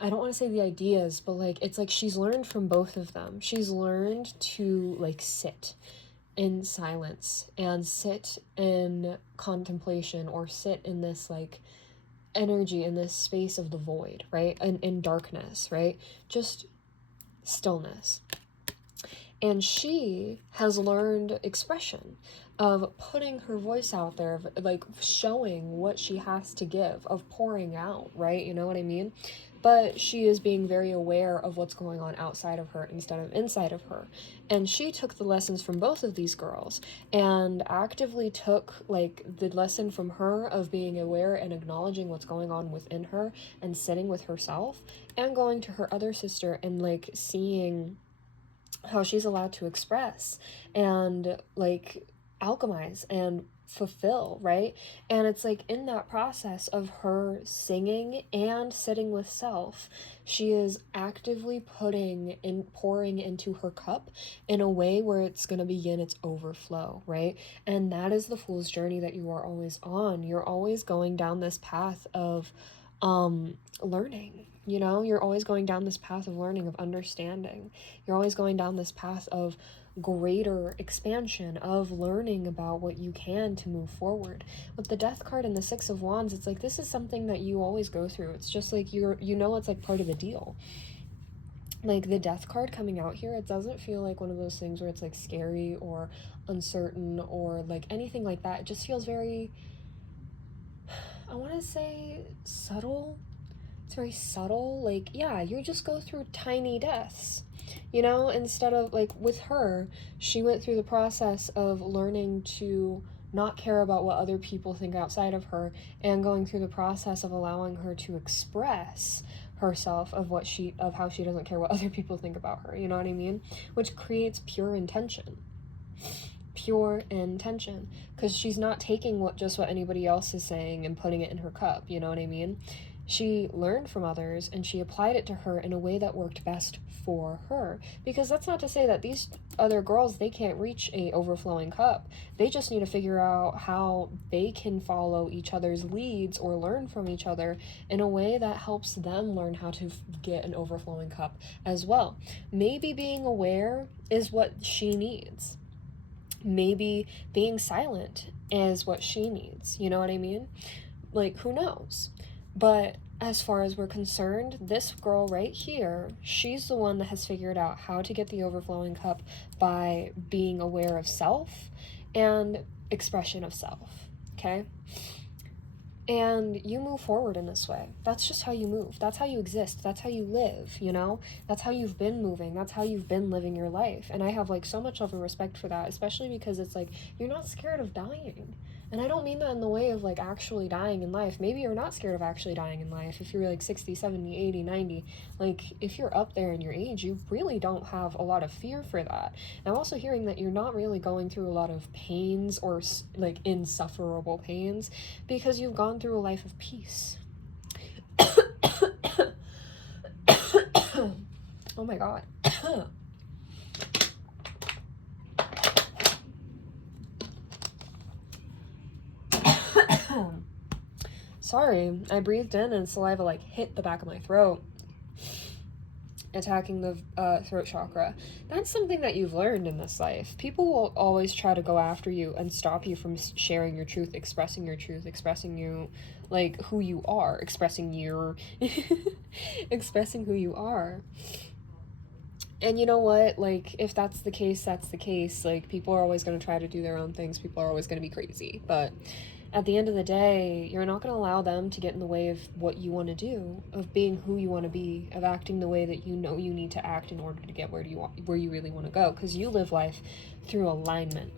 I don't want to say the ideas, but like it's like she's learned from both of them. She's learned to like sit in silence and sit in contemplation, or sit in this like energy, in this space of the void, right? And in darkness, right? Just stillness. And she has learned expression, of putting her voice out there, of like showing what she has to give, of pouring out, right? You know what I mean? but she is being very aware of what's going on outside of her instead of inside of her. And she took the lessons from both of these girls and actively took like the lesson from her of being aware and acknowledging what's going on within her and sitting with herself, and going to her other sister and like seeing how she's allowed to express and like alchemize and fulfill, right? And it's like in that process of her singing and sitting with self, she is actively pouring into her cup in a way where it's going to begin its overflow, right? And that is the fool's journey that you are always on. You're always going down this path of learning. You know, you're always going down this path of learning, of understanding. You're always going down this path of greater expansion, of learning about what you can to move forward. With the Death card and the Six of Wands, it's like this is something that you always go through. It's just like it's like part of the deal. Like the Death card coming out here, it doesn't feel like one of those things where it's like scary or uncertain or like anything like that. It just feels very, I want to say, subtle. It's very subtle. Like, yeah, you just go through tiny deaths, you know, instead of like with her, she went through the process of learning to not care about what other people think outside of her, and going through the process of allowing her to express herself of how she doesn't care what other people think about her, you know what I mean? Which creates pure intention, because she's not taking what anybody else is saying and putting it in her cup, you know what I mean? She learned from others and she applied it to her in a way that worked best for her. Because that's not to say that these other girls, they can't reach a overflowing cup. They just need to figure out how they can follow each other's leads or learn from each other in a way that helps them learn how to get an overflowing cup as well. Maybe being aware is what she needs. Maybe being silent is what she needs. You know what I mean? Like, who knows? But as far as we're concerned, this girl right here, she's the one that has figured out how to get the overflowing cup by being aware of self and expression of self, okay? And you move forward in this way. That's just how you move. That's how you exist. That's how you live, you know? That's how you've been moving. That's how you've been living your life. And I have like so much love and respect for that, especially because it's like, you're not scared of dying. And I don't mean that in the way of like actually dying in life. Maybe you're not scared of actually dying in life. If you're like 60, 70, 80, 90, like if you're up there in your age, you really don't have a lot of fear for that. And I'm also hearing that you're not really going through a lot of pains or like insufferable pains because you've gone through a life of peace. Oh my God. Sorry, I breathed in and saliva like hit the back of my throat, attacking the throat chakra. That's something that you've learned in this life. People will always try to go after you and stop you from sharing your truth, expressing your truth, expressing you, like who you are, expressing who you are. And you know what, like if that's the case, that's the case. Like people are always going to try to do their own things. People are always going to be crazy, but at the end of the day, you're not going to allow them to get in the way of what you want to do, of being who you want to be, of acting the way that you know you need to act in order to get where you really want to go, because you live life through alignment,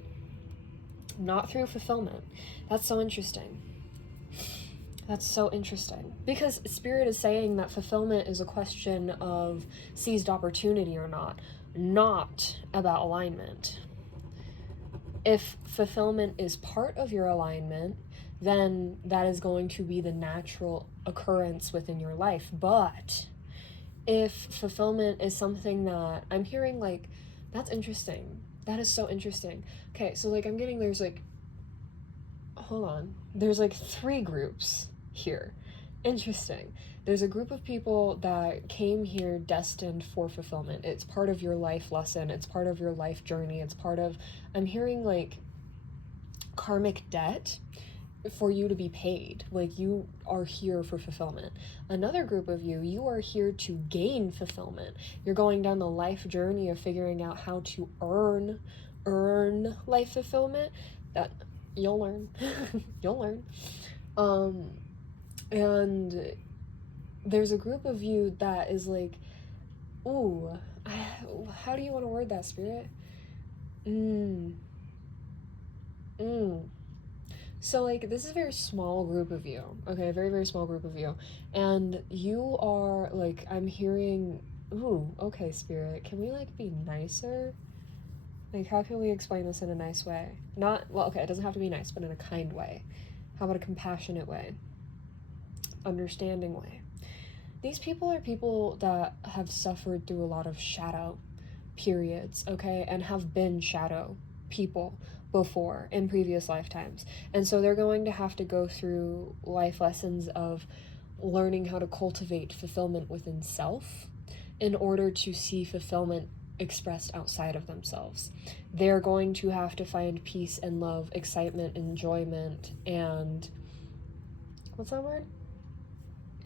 not through fulfillment. That's so interesting. That's so interesting, because Spirit is saying that fulfillment is a question of seized opportunity or not about alignment. If fulfillment is part of your alignment, then that is going to be the natural occurrence within your life. But if fulfillment is something that I'm hearing, like, that's interesting. That is so interesting. Okay, so like there's like, hold on. There's like 3 groups here. Interesting. There's a group of people that came here destined for fulfillment. It's part of your life lesson. It's part of your life journey. It's part of, I'm hearing like karmic debt for you to be paid. Like you are here for fulfillment. Another group of you are here to gain fulfillment. You're going down the life journey of figuring out how to earn life fulfillment. That you'll learn. You'll learn. And there's a group of you that is like, ooh, how do you want to word that, Spirit? So, like, this is a very small group of you, okay? A very, very small group of you. And you are, like, I'm hearing, ooh, okay, Spirit, can we, like, be nicer? Like, how can we explain this in a nice way? Not, well, okay, it doesn't have to be nice, but in a kind way. How about a compassionate way? Understanding way. These people are people that have suffered through a lot of shadow periods, okay? And have been shadow people before in previous lifetimes. And so they're going to have to go through life lessons of learning how to cultivate fulfillment within self in order to see fulfillment expressed outside of themselves. They're going to have to find peace and love, excitement, enjoyment, and what's that word?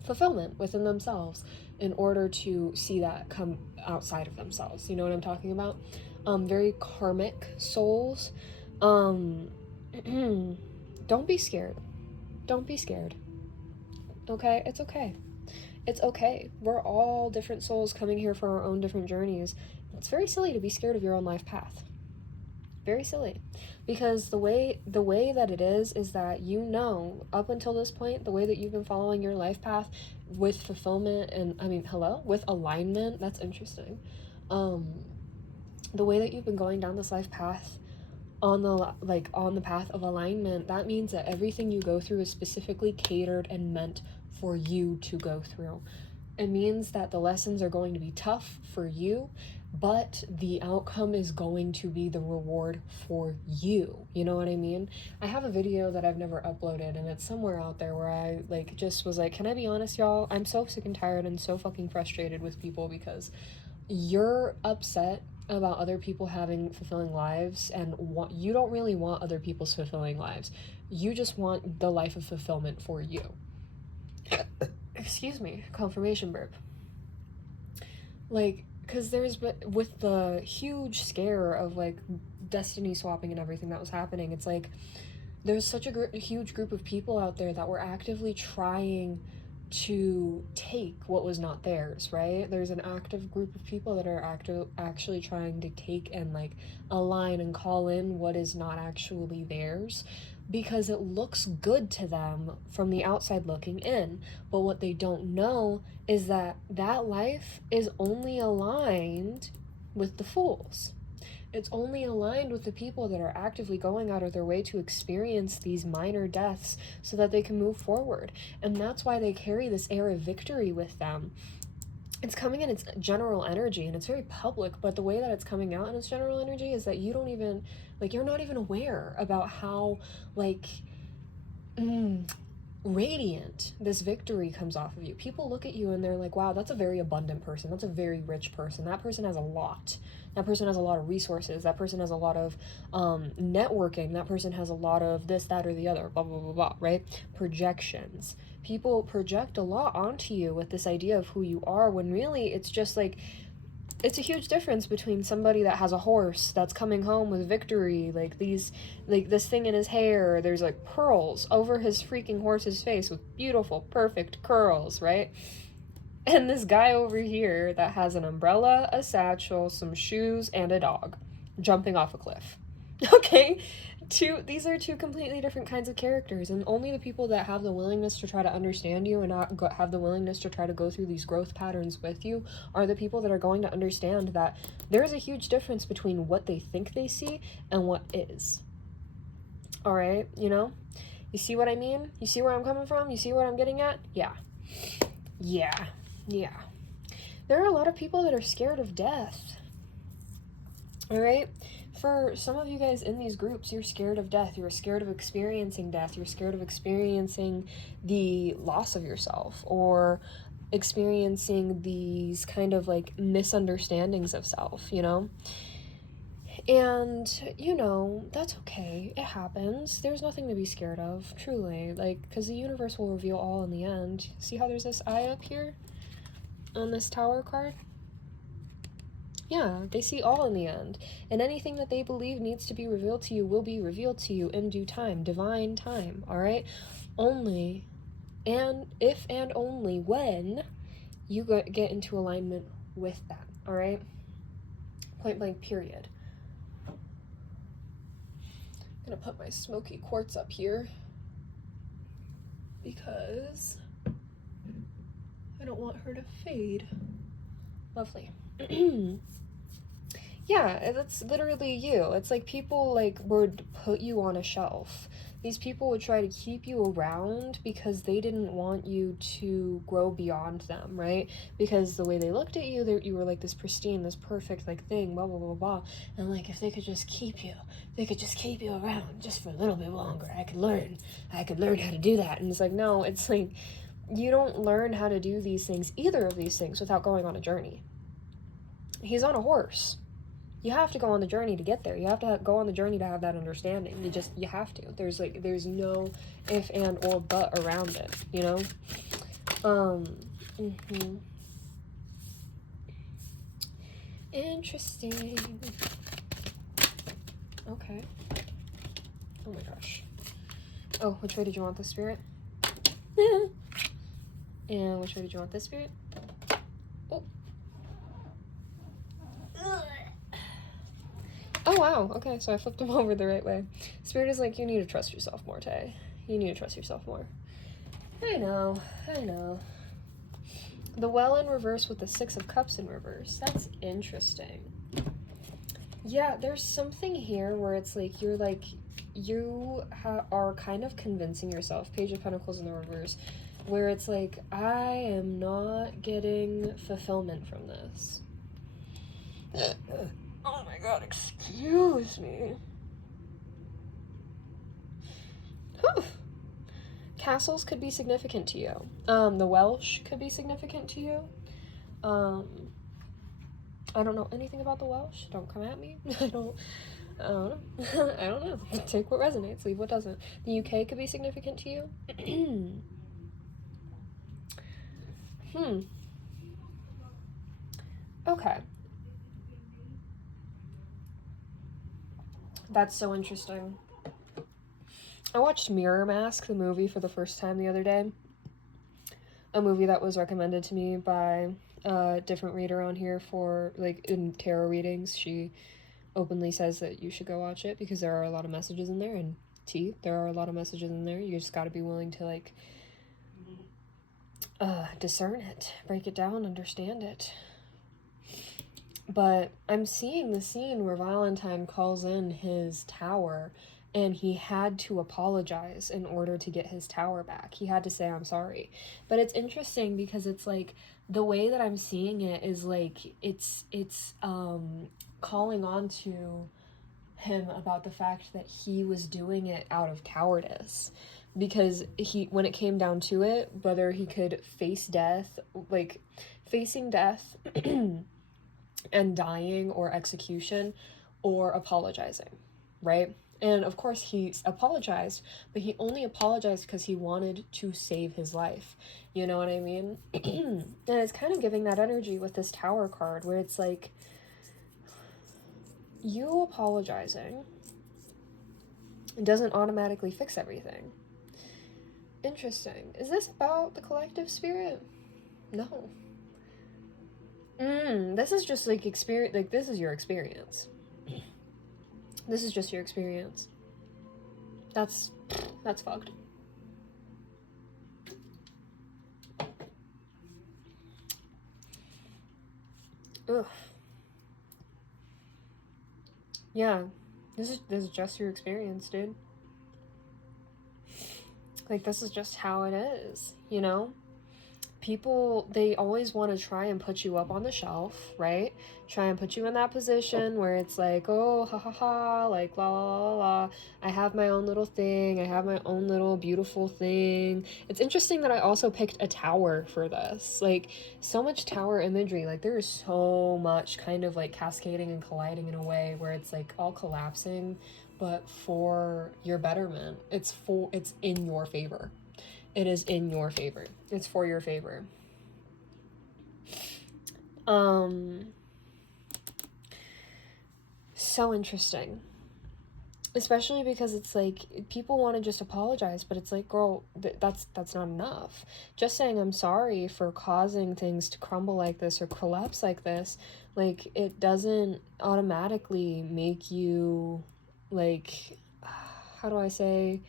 Fulfillment within themselves in order to see that come outside of themselves. You know what I'm talking about? Very karmic souls. Don't be scared. Don't be scared. Okay? It's okay. It's okay. We're all different souls coming here for our own different journeys. It's very silly to be scared of your own life path. Very silly. Because the way that it is that, you know, up until this point, the way that you've been following your life path with fulfillment and, with alignment, that's interesting. The way that you've been going down this life path on the path of alignment, that means that everything you go through is specifically catered and meant for you to go through. It means that the lessons are going to be tough for you, but the outcome is going to be the reward for you. You know what I mean? I have a video that I've never uploaded, and it's somewhere out there where I just was like, can I be honest, y'all? I'm so sick and tired and so fucking frustrated with people because you're upset about other people having fulfilling lives, and you don't really want other people's fulfilling lives. You just want the life of fulfillment for you. Excuse me, confirmation burp. Because with the huge scare of destiny swapping and everything that was happening, it's there's such a huge group of people out there that were actively trying to take what was not theirs, right? There's an active group of people that are actually trying to take and align and call in what is not actually theirs, because it looks good to them from the outside looking in. But what they don't know is that life is only aligned with the fools. It's only aligned with the people that are actively going out of their way to experience these minor deaths so that they can move forward. And that's why they carry this air of victory with them. It's coming in its general energy, and it's very public, but the way that it's coming out in its general energy is that you don't even, you're not even aware about how, radiant this victory comes off of you. People look at you and they're like, wow, that's a very abundant person. That's a very rich person. That person has a lot. That person has a lot of resources. That person has a lot of networking. That person has a lot of this, that, or the other, blah, blah, blah, blah, right? Projections. People project a lot onto you with this idea of who you are, when really it's just it's a huge difference between somebody that has a horse that's coming home with victory, this thing in his hair, there's pearls over his freaking horse's face with beautiful, perfect curls, right? And this guy over here that has an umbrella, a satchel, some shoes, and a dog jumping off a cliff. Okay? These are two completely different kinds of characters, and only the people that have the willingness to try to understand you and not have the willingness to try to go through these growth patterns with you are the people that are going to understand that there's a huge difference between what they think they see and what is. All right? You know? You see what I mean? You see where I'm coming from? You see what I'm getting at? Yeah. There are a lot of people that are scared of death. All right? For some of you guys in these groups, you're scared of death. You're scared of experiencing death. You're scared of experiencing the loss of yourself, or experiencing these kind of misunderstandings of self, you know? And, that's okay. It happens. There's nothing to be scared of, truly. Because the universe will reveal all in the end. See how there's this eye up here on this tower card? Yeah, they see all in the end. And anything that they believe needs to be revealed to you will be revealed to you in due time. Divine time, all right? Only and if and only when you get into alignment with that, all right? Point blank, period. I'm gonna put my Smoky Quartz up here because I don't want her to fade. Lovely. Yeah, that's literally you. It's like people like would put you on a shelf. These people would try to keep you around because they didn't want you to grow beyond them, right? Because the way they looked at you, you were like this pristine, this perfect like thing, blah, blah, blah, blah. And like, if they could just keep you, they could just keep you around just for a little bit longer. I could learn how to do that. And it's like, no, it's like, you don't learn how to do these things, either of these things, without going on a journey. He's on a horse. You have to go on the journey to get there. You have to go on the journey to have that understanding. You have to. There's no if and or but around it, you know? Interesting. Okay. Oh my gosh. Oh, which way did you want the spirit? And which way did you want this spirit? Oh. Oh, wow. Okay, so I flipped him over the right way. Spirit is like, you need to trust yourself more, Tay. You need to trust yourself more. I know. The well in reverse with the 6 of Cups in reverse. That's interesting. Yeah, there's something here where it's like, you are kind of convincing yourself. Page of Pentacles in the reverse. Where it's like, I am not getting fulfillment from this. Oh my god, excuse me. Whew. Castles could be significant to you. The Welsh could be significant to you. I don't know anything about the Welsh. Don't come at me. I don't know. I don't know. Take what resonates, leave what doesn't. The UK could be significant to you. Okay. That's so interesting. I watched Mirror Mask, the movie, for the first time the other day. A movie that was recommended to me by a different reader on here for, like, in tarot readings. She openly says that you should go watch it because there are a lot of messages in there, and there are a lot of messages in there. You just gotta be willing to, like, discern it, break it down, understand it. But I'm seeing the scene where Valentine calls in his tower and he had to apologize in order to get his tower back. He had to say, I'm sorry. But it's interesting because it's like, the way that I'm seeing it is like, it's calling on to him about the fact that he was doing it out of cowardice. Because when it came down to it, whether he could face death, like, facing death and dying or execution, or apologizing, right? And of course he apologized, but he only apologized because he wanted to save his life. You know what I mean? And it's kind of giving that energy with this Tower card where it's like, you apologizing doesn't automatically fix everything. Interesting. Is this about the collective spirit? No. This is just like experience, like this is your experience. This is just your experience. That's fucked. Ugh. Yeah. This is just your experience, dude. Like, this is just how it is, you know? People, they always want to try and put you up on the shelf, right? Try and put you in that position where it's like, oh, ha ha ha, like, la la la la, I have my own little thing, I have my own little beautiful thing. It's interesting that I also picked a tower for this. Like, so much tower imagery, like, there is so much kind of, like, cascading and colliding in a way where it's, like, all collapsing, but for your betterment. It's in your favor. It is in your favor. It's for your favor. So interesting. Especially because it's like people want to just apologize, but it's like, girl, that's not enough. Just saying I'm sorry for causing things to crumble like this or collapse like this, like, it doesn't automatically make you, like, how do I say,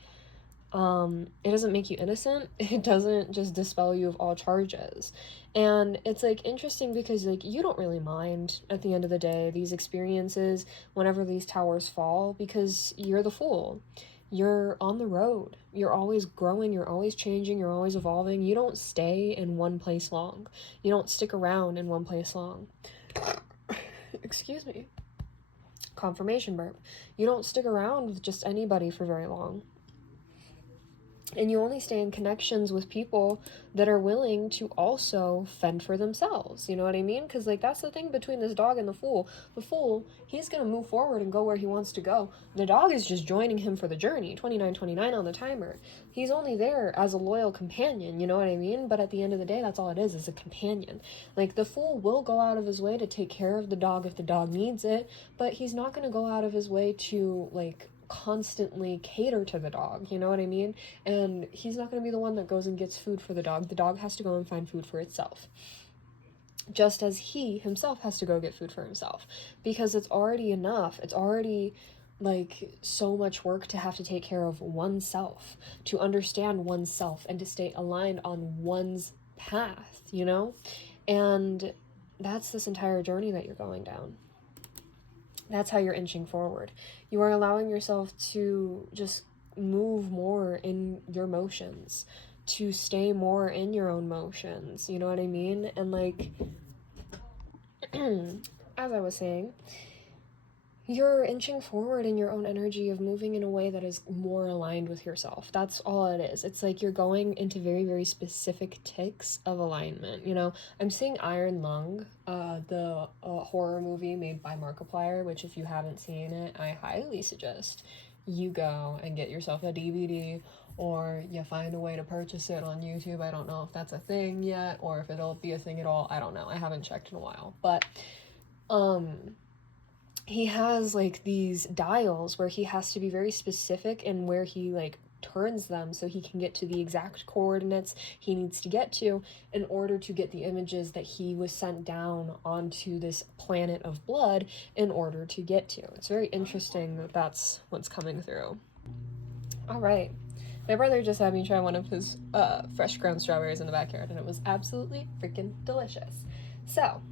it doesn't make you innocent. It doesn't just dispel you of all charges. And it's like interesting because like you don't really mind at the end of the day these experiences whenever these towers fall, because you're the fool. You're on the road. You're always growing, you're always changing, you're always evolving. You don't stay in one place long. You don't stick around in one place long. Excuse me. Confirmation burp. You don't stick around with just anybody for very long. And you only stay in connections with people that are willing to also fend for themselves. You know what I mean? Because, like, that's the thing between this dog and the fool. The fool, he's going to move forward and go where he wants to go. The dog is just joining him for the journey. 29:29 on the timer. He's only there as a loyal companion, you know what I mean? But at the end of the day, that's all it is a companion. Like, the fool will go out of his way to take care of the dog if the dog needs it, but he's not going to go out of his way to, like, constantly cater to the dog, you know what I mean? And he's not going to be the one that goes and gets food for the dog. The dog has to go and find food for itself, just as he himself has to go get food for himself, because it's already enough. It's already like so much work to have to take care of oneself, to understand oneself, and to stay aligned on one's path, you know? And that's this entire journey that you're going down. That's how you're inching forward. You are allowing yourself to just move more in your motions, to stay more in your own motions, you know what I mean? And like, as I was saying, you're inching forward in your own energy of moving in a way that is more aligned with yourself. That's all it is. It's like you're going into very, very specific ticks of alignment. You know, I'm seeing Iron Lung, the horror movie made by Markiplier, which if you haven't seen it, I highly suggest you go and get yourself a DVD, or you find a way to purchase it on YouTube. I don't know if that's a thing yet, or if it'll be a thing at all. I don't know. I haven't checked in a while. But, he has like these dials where he has to be very specific in where he like turns them so he can get to the exact coordinates he needs to get to in order to get the images that he was sent down onto this planet of blood in order to get to. It's very interesting that that's what's coming through. All right. My brother just had me try one of his fresh ground strawberries in the backyard, and it was absolutely freaking delicious. So,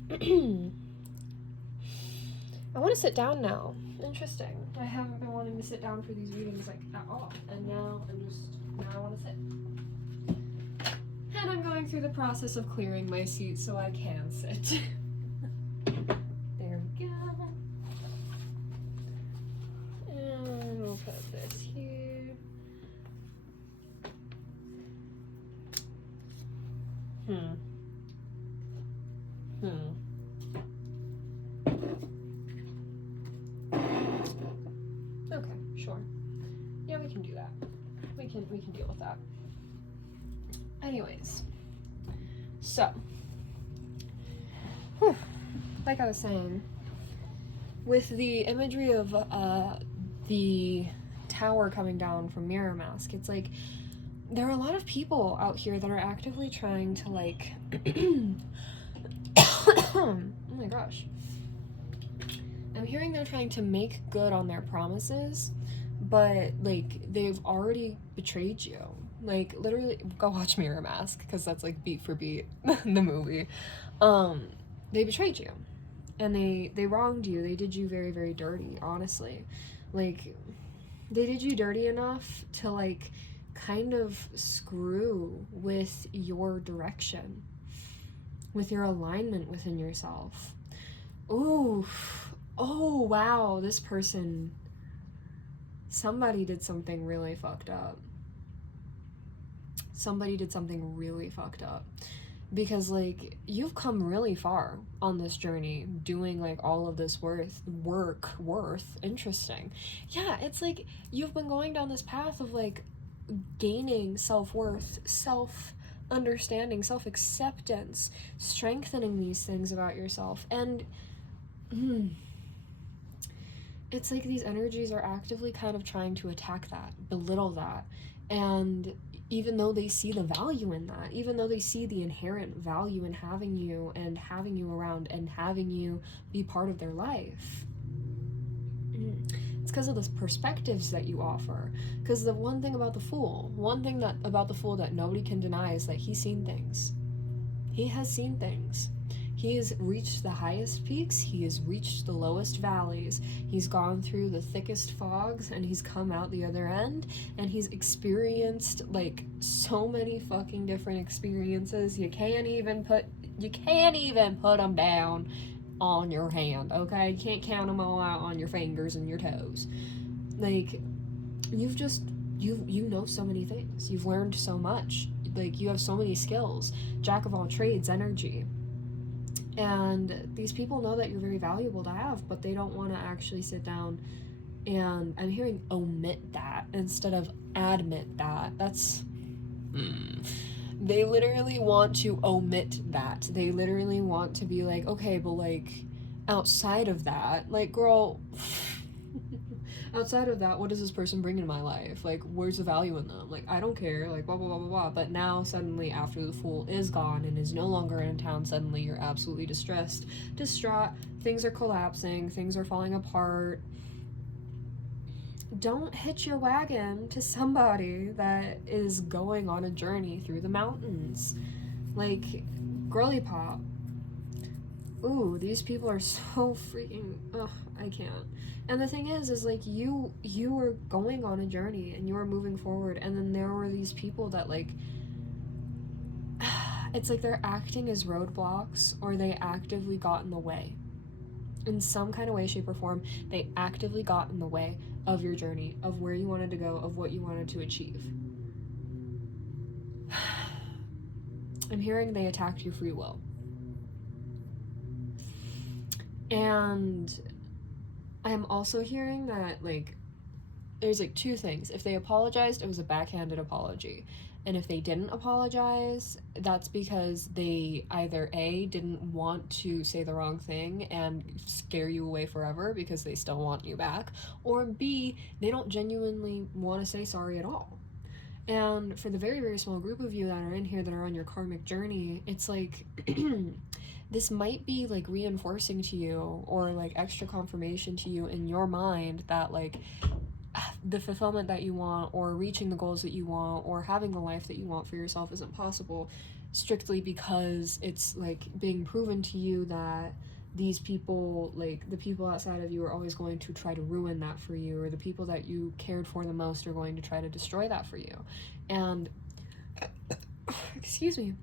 I want to sit down now. Interesting. I haven't been wanting to sit down for these readings like at all, and now I want to sit. And I'm going through the process of clearing my seat so I can sit. There we go. And we'll put this here. Okay, sure. Yeah, we can do that. We can deal with that. Anyways, so, like I was saying, with the imagery of the tower coming down from Mirror Mask, it's like there are a lot of people out here that are actively trying to like oh my gosh. I'm hearing they're trying to make good on their promises, but like they've already betrayed you. Like literally, go watch Mirror Mask because that's like beat for beat the movie. They betrayed you, and they wronged you. They did you very, very dirty. Honestly, like they did you dirty enough to like kind of screw with your direction, with your alignment within yourself. Ooh. Oh, wow, this person, somebody did something really fucked up. Somebody did something really fucked up. Because, like, you've come really far on this journey, doing, like, all of this interesting. Yeah, it's like, you've been going down this path of, like, gaining self-worth, self-understanding, self-acceptance, strengthening these things about yourself, and it's like these energies are actively kind of trying to attack that, belittle that. And even though they see the value in that, even though they see the inherent value in having you and having you around and having you be part of their life, it's because of the perspectives that you offer. Because the one thing about the Fool, that nobody can deny is that he's seen things. He has seen things. He has reached the highest peaks, he has reached the lowest valleys, he's gone through the thickest fogs, and he's come out the other end, and he's experienced, like, so many fucking different experiences, you can't even put them down on your hand, okay? You can't count them all out on your fingers and your toes. Like, you know so many things, you've learned so much, like, you have so many skills, jack of all trades energy. And these people know that you're very valuable to have, but they don't want to actually sit down and, I'm hearing omit that instead of admit that. That's, they literally want to omit that. They literally want to be like, okay, but like, outside of that, like, girl, outside of that, what does this person bring in my life? Like, where's the value in them? Like, I don't care, like, blah, blah, blah, blah, blah. But now, suddenly, after the Fool is gone and is no longer in town, suddenly you're absolutely distressed, distraught, things are collapsing, things are falling apart. Don't hitch your wagon to somebody that is going on a journey through the mountains. Like, girly pop. Ooh, these people are so freaking, ugh, I can't. And the thing is like, you were going on a journey, and you were moving forward, and then there were these people that, like, it's like they're acting as roadblocks, or they actively got in the way. In some kind of way, shape, or form, they actively got in the way of your journey, of where you wanted to go, of what you wanted to achieve. I'm hearing they attacked your free will. And I'm also hearing that, like, there's, like, two things. If they apologized, it was a backhanded apology. And if they didn't apologize, that's because they either A, didn't want to say the wrong thing and scare you away forever because they still want you back, or B, they don't genuinely want to say sorry at all. And for the very, very small group of you that are in here that are on your karmic journey, it's like, this might be, like, reinforcing to you, or, like, extra confirmation to you in your mind that, like, the fulfillment that you want, or reaching the goals that you want, or having the life that you want for yourself isn't possible, strictly because it's, like, being proven to you that these people, like, the people outside of you are always going to try to ruin that for you, or the people that you cared for the most are going to try to destroy that for you. And, excuse me,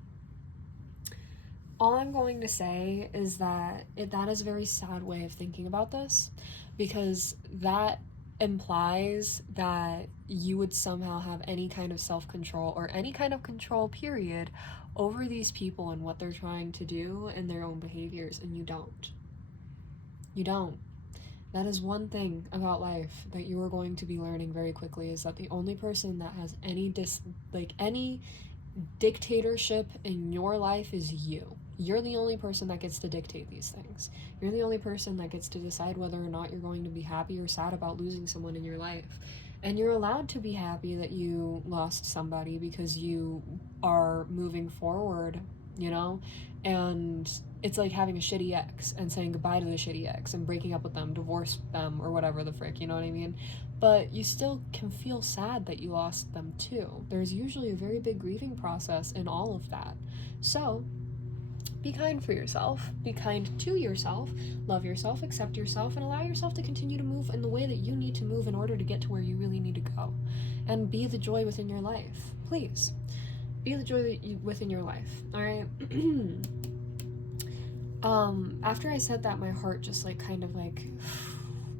all I'm going to say is that that is a very sad way of thinking about this, because that implies that you would somehow have any kind of self-control, or any kind of control, period, over these people and what they're trying to do and their own behaviors, and you don't. You don't. That is one thing about life that you are going to be learning very quickly, is that the only person that has any dictatorship in your life is you. You're the only person that gets to dictate these things. You're the only person that gets to decide whether or not you're going to be happy or sad about losing someone in your life. And you're allowed to be happy that you lost somebody, because you are moving forward, you know? And it's like having a shitty ex and saying goodbye to the shitty ex and breaking up with them, divorce them, or whatever the frick, you know what I mean? But you still can feel sad that you lost them too. There's usually a very big grieving process in all of that. So, be kind for yourself, be kind to yourself, love yourself, accept yourself, and allow yourself to continue to move in the way that you need to move in order to get to where you really need to go. And be the joy within your life. Please. Be the joy within your life, alright? After I said that, my heart just, like, kind of, like,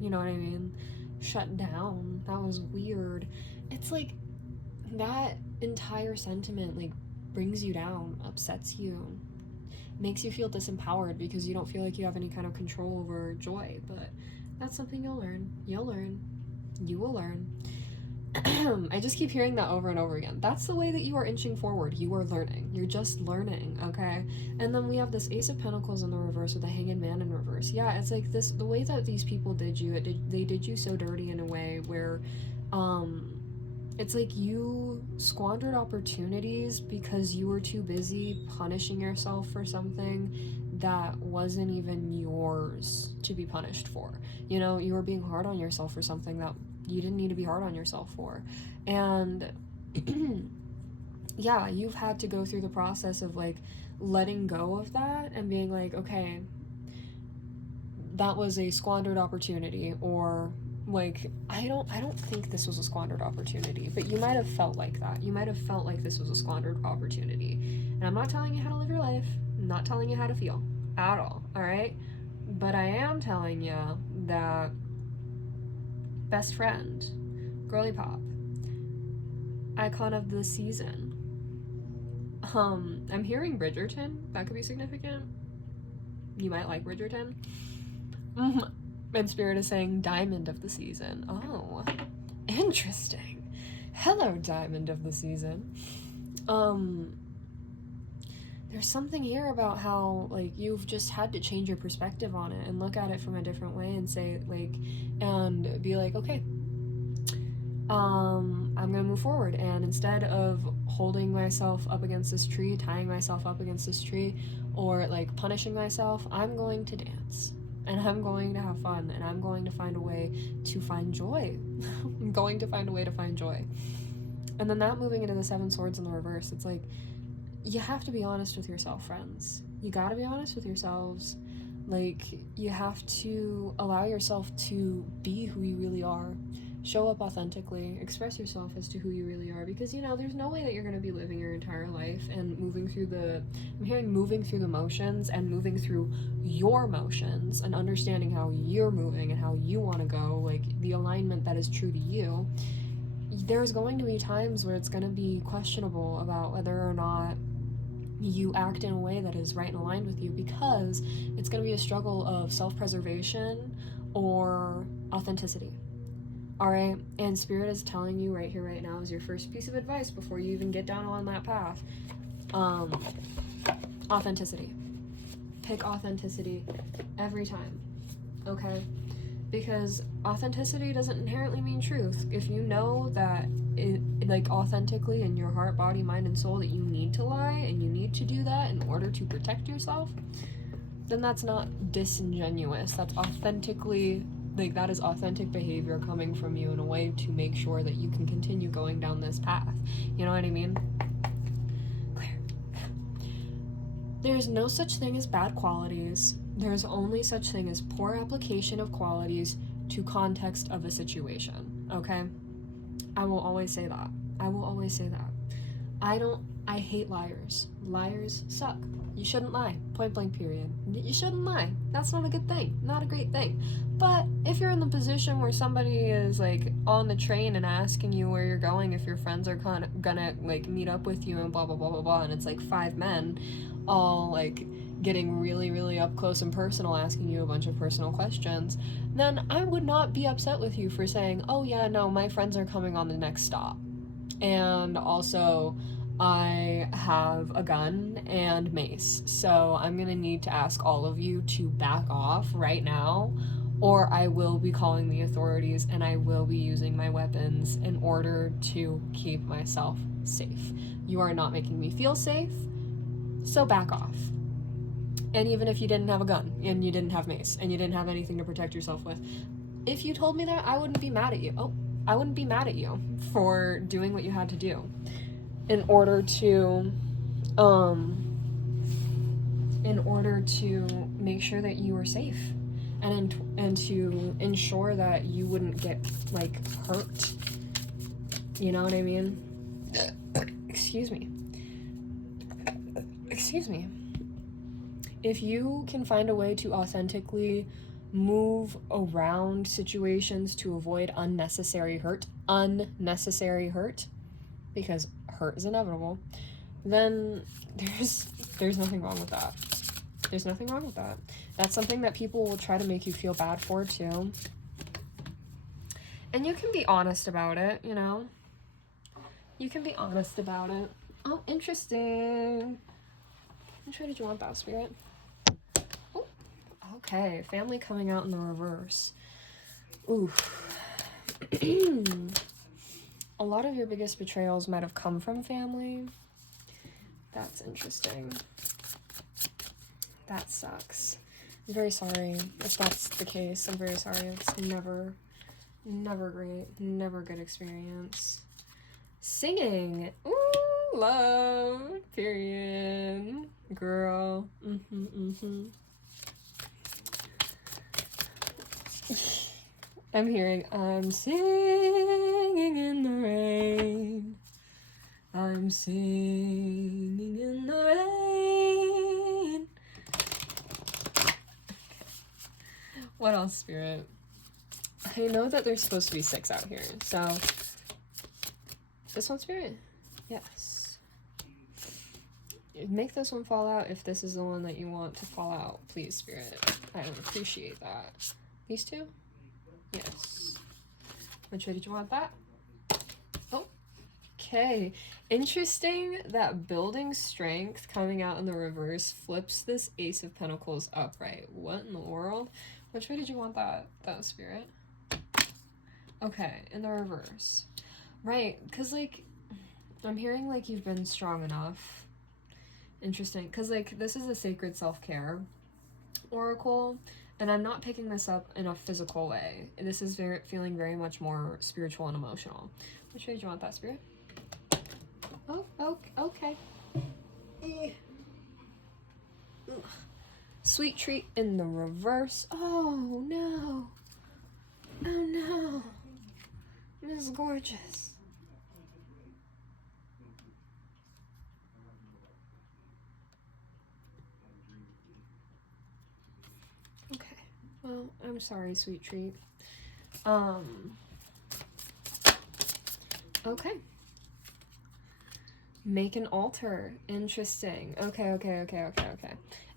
you know what I mean? Shut down. That was weird. It's like, that entire sentiment, like, brings you down, upsets you, makes you feel disempowered because you don't feel like you have any kind of control over joy. But that's something you'll learn. You will learn. I just keep hearing that over and over again. That's the way that you are inching forward. You are learning. You're just learning, okay? And then we have this Ace of Pentacles in the reverse with the Hanged Man in reverse. Yeah, it's like this, the way that these people did you, they did you so dirty in a way where, it's like you squandered opportunities because you were too busy punishing yourself for something that wasn't even yours to be punished for. You know, you were being hard on yourself for something that you didn't need to be hard on yourself for. And yeah, you've had to go through the process of like letting go of that and being like, okay, that was a squandered opportunity, or like, I don't think this was a squandered opportunity, but you might have felt like that. You might have felt like this was a squandered opportunity. And I'm not telling you how to live your life. I'm not telling you how to feel at all right? But I am telling you that best friend, girly pop, icon of the season. I'm hearing Bridgerton. That could be significant. You might like Bridgerton. And Spirit is saying diamond of the season. Oh, interesting. Hello, diamond of the season. There's something here about how, like, you've just had to change your perspective on it and look at it from a different way and say, like, and be like, okay, I'm gonna move forward, and instead of holding myself up against this tree, tying myself up against this tree, or, like, punishing myself, I'm going to dance. And I'm going to have fun, and I'm going to find a way to find joy. I'm going to find a way to find joy. And then that moving into the Seven Swords in the reverse, it's like, you have to be honest with yourself, friends. You gotta be honest with yourselves. Like, you have to allow yourself to be who you really are. Show up authentically. Express yourself as to who you really are. Because, you know, there's no way that you're gonna be living your entire life and moving through the... I'm hearing moving through the motions and moving through your motions and understanding how you're moving and how you want to go, like, the alignment that is true to you. There's going to be times where it's going to be questionable about whether or not you act in a way that is right and aligned with you, because it's going to be a struggle of self-preservation or authenticity. Alright? And Spirit is telling you right here, right now, as your first piece of advice before you even get down on that path, authenticity. Pick authenticity every time. Okay? Because authenticity doesn't inherently mean truth. If you know that, like, authentically in your heart, body, mind, and soul that you need to lie and you need to do that in order to protect yourself, then that's not disingenuous. That's authentically, like, that is authentic behavior coming from you in a way to make sure that you can continue going down this path. You know what I mean? Clear. There's no such thing as bad qualities. There's only such thing as poor application of qualities to context of a situation, okay? I will always say that. I will always say that. I hate liars. Liars suck. You shouldn't lie. Point blank period. You shouldn't lie. That's not a good thing. Not a great thing. But if you're in the position where somebody is, like, on the train and asking you where you're going, if your friends are gonna, like, meet up with you and blah, blah, blah, blah, blah, and it's, like, 5 men all, like, getting really, really up close and personal, asking you a bunch of personal questions, then I would not be upset with you for saying, oh yeah, no, my friends are coming on the next stop. And also, I have a gun and mace, so I'm gonna need to ask all of you to back off right now, or I will be calling the authorities and I will be using my weapons in order to keep myself safe. You are not making me feel safe, so back off. And even if you didn't have a gun, and you didn't have mace, and you didn't have anything to protect yourself with, if you told me that, I wouldn't be mad at you. I wouldn't be mad at you for doing what you had to do in order to make sure that you were safe, and to ensure that you wouldn't get, like, hurt. You know what I mean? Excuse me. If you can find a way to authentically move around situations to avoid unnecessary hurt, because hurt is inevitable, then there's nothing wrong with that. There's nothing wrong with that. That's something that people will try to make you feel bad for too. And you can be honest about it, you know? You can be honest about it. Oh, interesting. Which way did you want that, Spirit? Oh, okay. Family coming out in the reverse. Oof. A lot of your biggest betrayals might have come from family. That's interesting. That sucks. I'm very sorry if that's the case. I'm very sorry. It's never great. Never good experience. Singing. Ooh, love. Period. Girl. I'm hearing, I'm singing in the rain. I'm singing in the rain. Okay. What else, Spirit? I know that there's supposed to be 6 out here, so... This one, Spirit? Yes. Make this one fall out if this is the one that you want to fall out. Please, Spirit. I would appreciate that. These 2? Yes. Which way did you want that? Oh. Okay. Interesting that building strength coming out in the reverse flips this Ace of Pentacles upright. What in the world? Which way did you want that? That was Spirit. Okay, in the reverse. Right, because, like, I'm hearing, like, you've been strong enough. Interesting, because, like, this is a sacred self-care oracle, and I'm not picking this up in a physical way. This is feeling very much more spiritual and emotional. Which way do you want that, Spirit? Oh, okay. Sweet treat in the reverse. Oh, no. Oh, no. Miss Gorgeous. Okay. Well, I'm sorry, sweet treat. Okay. Make an altar. Interesting. Okay.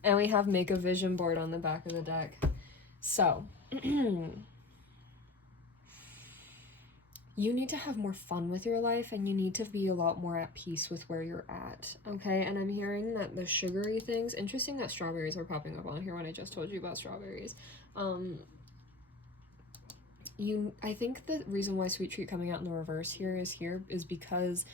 And we have make a vision board on the back of the deck. So, you need to have more fun with your life, and you need to be a lot more at peace with where you're at, okay? And I'm hearing that the sugary things, interesting that strawberries are popping up on here when I just told you about strawberries. I think the reason why sweet treat coming out in the reverse here is because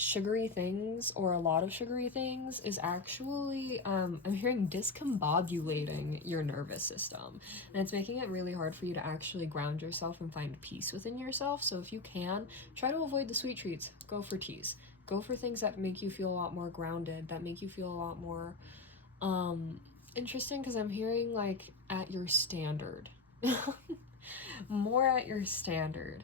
sugary things, or a lot of sugary things, is actually I'm hearing discombobulating your nervous system, and it's making it really hard for you to actually ground yourself and find peace within yourself. So if you can, try to avoid the sweet treats. Go for teas. Go for things that make you feel a lot more grounded, that make you feel a lot more interesting, because I'm hearing, like, at your standard. More at your standard.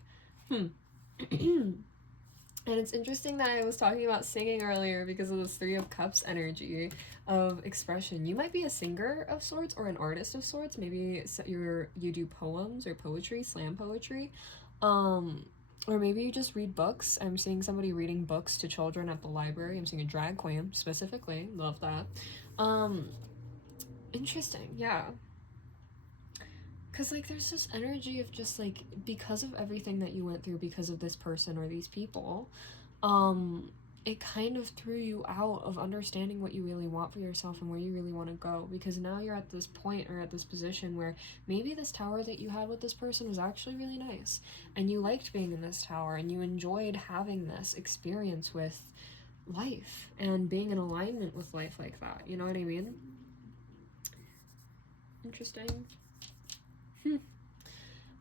And it's interesting that I was talking about singing earlier because of this 3 of Cups energy of expression. You might be a singer of sorts or an artist of sorts. Maybe you do poems or poetry, slam poetry. Or maybe you just read books. I'm seeing somebody reading books to children at the library. I'm seeing a drag queen specifically. Love that. Interesting, yeah. Because, like, there's this energy of just, like, because of everything that you went through because of this person or these people, it kind of threw you out of understanding what you really want for yourself and where you really want to go. Because now you're at this point or at this position where maybe this tower that you had with this person was actually really nice. And you liked being in this tower and you enjoyed having this experience with life and being in alignment with life like that. You know what I mean? Interesting.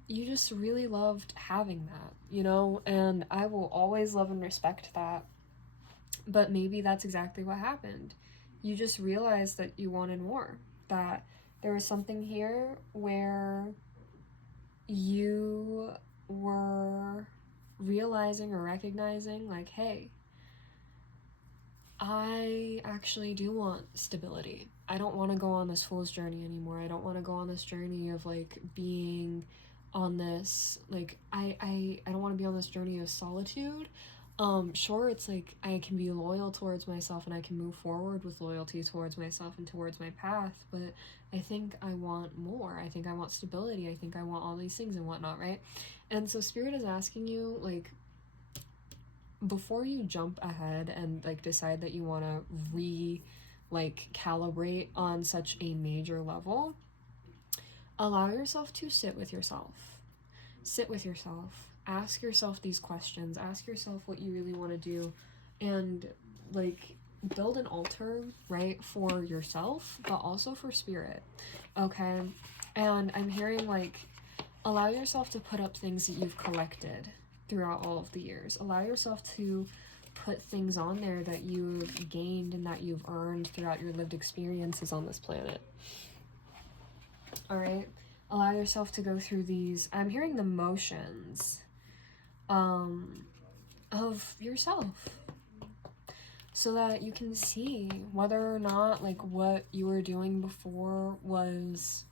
You just really loved having that, you know, and I will always love and respect that. But maybe that's exactly what happened. You just realized that you wanted more, that there was something here where you were realizing or recognizing, like, hey, I actually do want stability. I don't want to go on this fool's journey anymore. I don't want to go on this journey of, like, being on this, like, I don't want to be on this journey of solitude. Sure, it's like I can be loyal towards myself and I can move forward with loyalty towards myself and towards my path, but I think I want more. I think I want stability. I think I want all these things and whatnot, right? And so Spirit is asking you, like, before you jump ahead and like decide that you want to calibrate on such a major level, allow yourself to sit with yourself. Sit with yourself. Ask yourself these questions. Ask yourself what you really want to do, and like build an altar, right, for yourself, but also for Spirit. Okay? And I'm hearing like allow yourself to put up things that you've collected throughout all of the years. Allow yourself to put things on there that you've gained and that you've earned throughout your lived experiences on this planet. All right? Allow yourself to go through these, I'm hearing the motions of yourself, so that you can see whether or not like what you were doing before was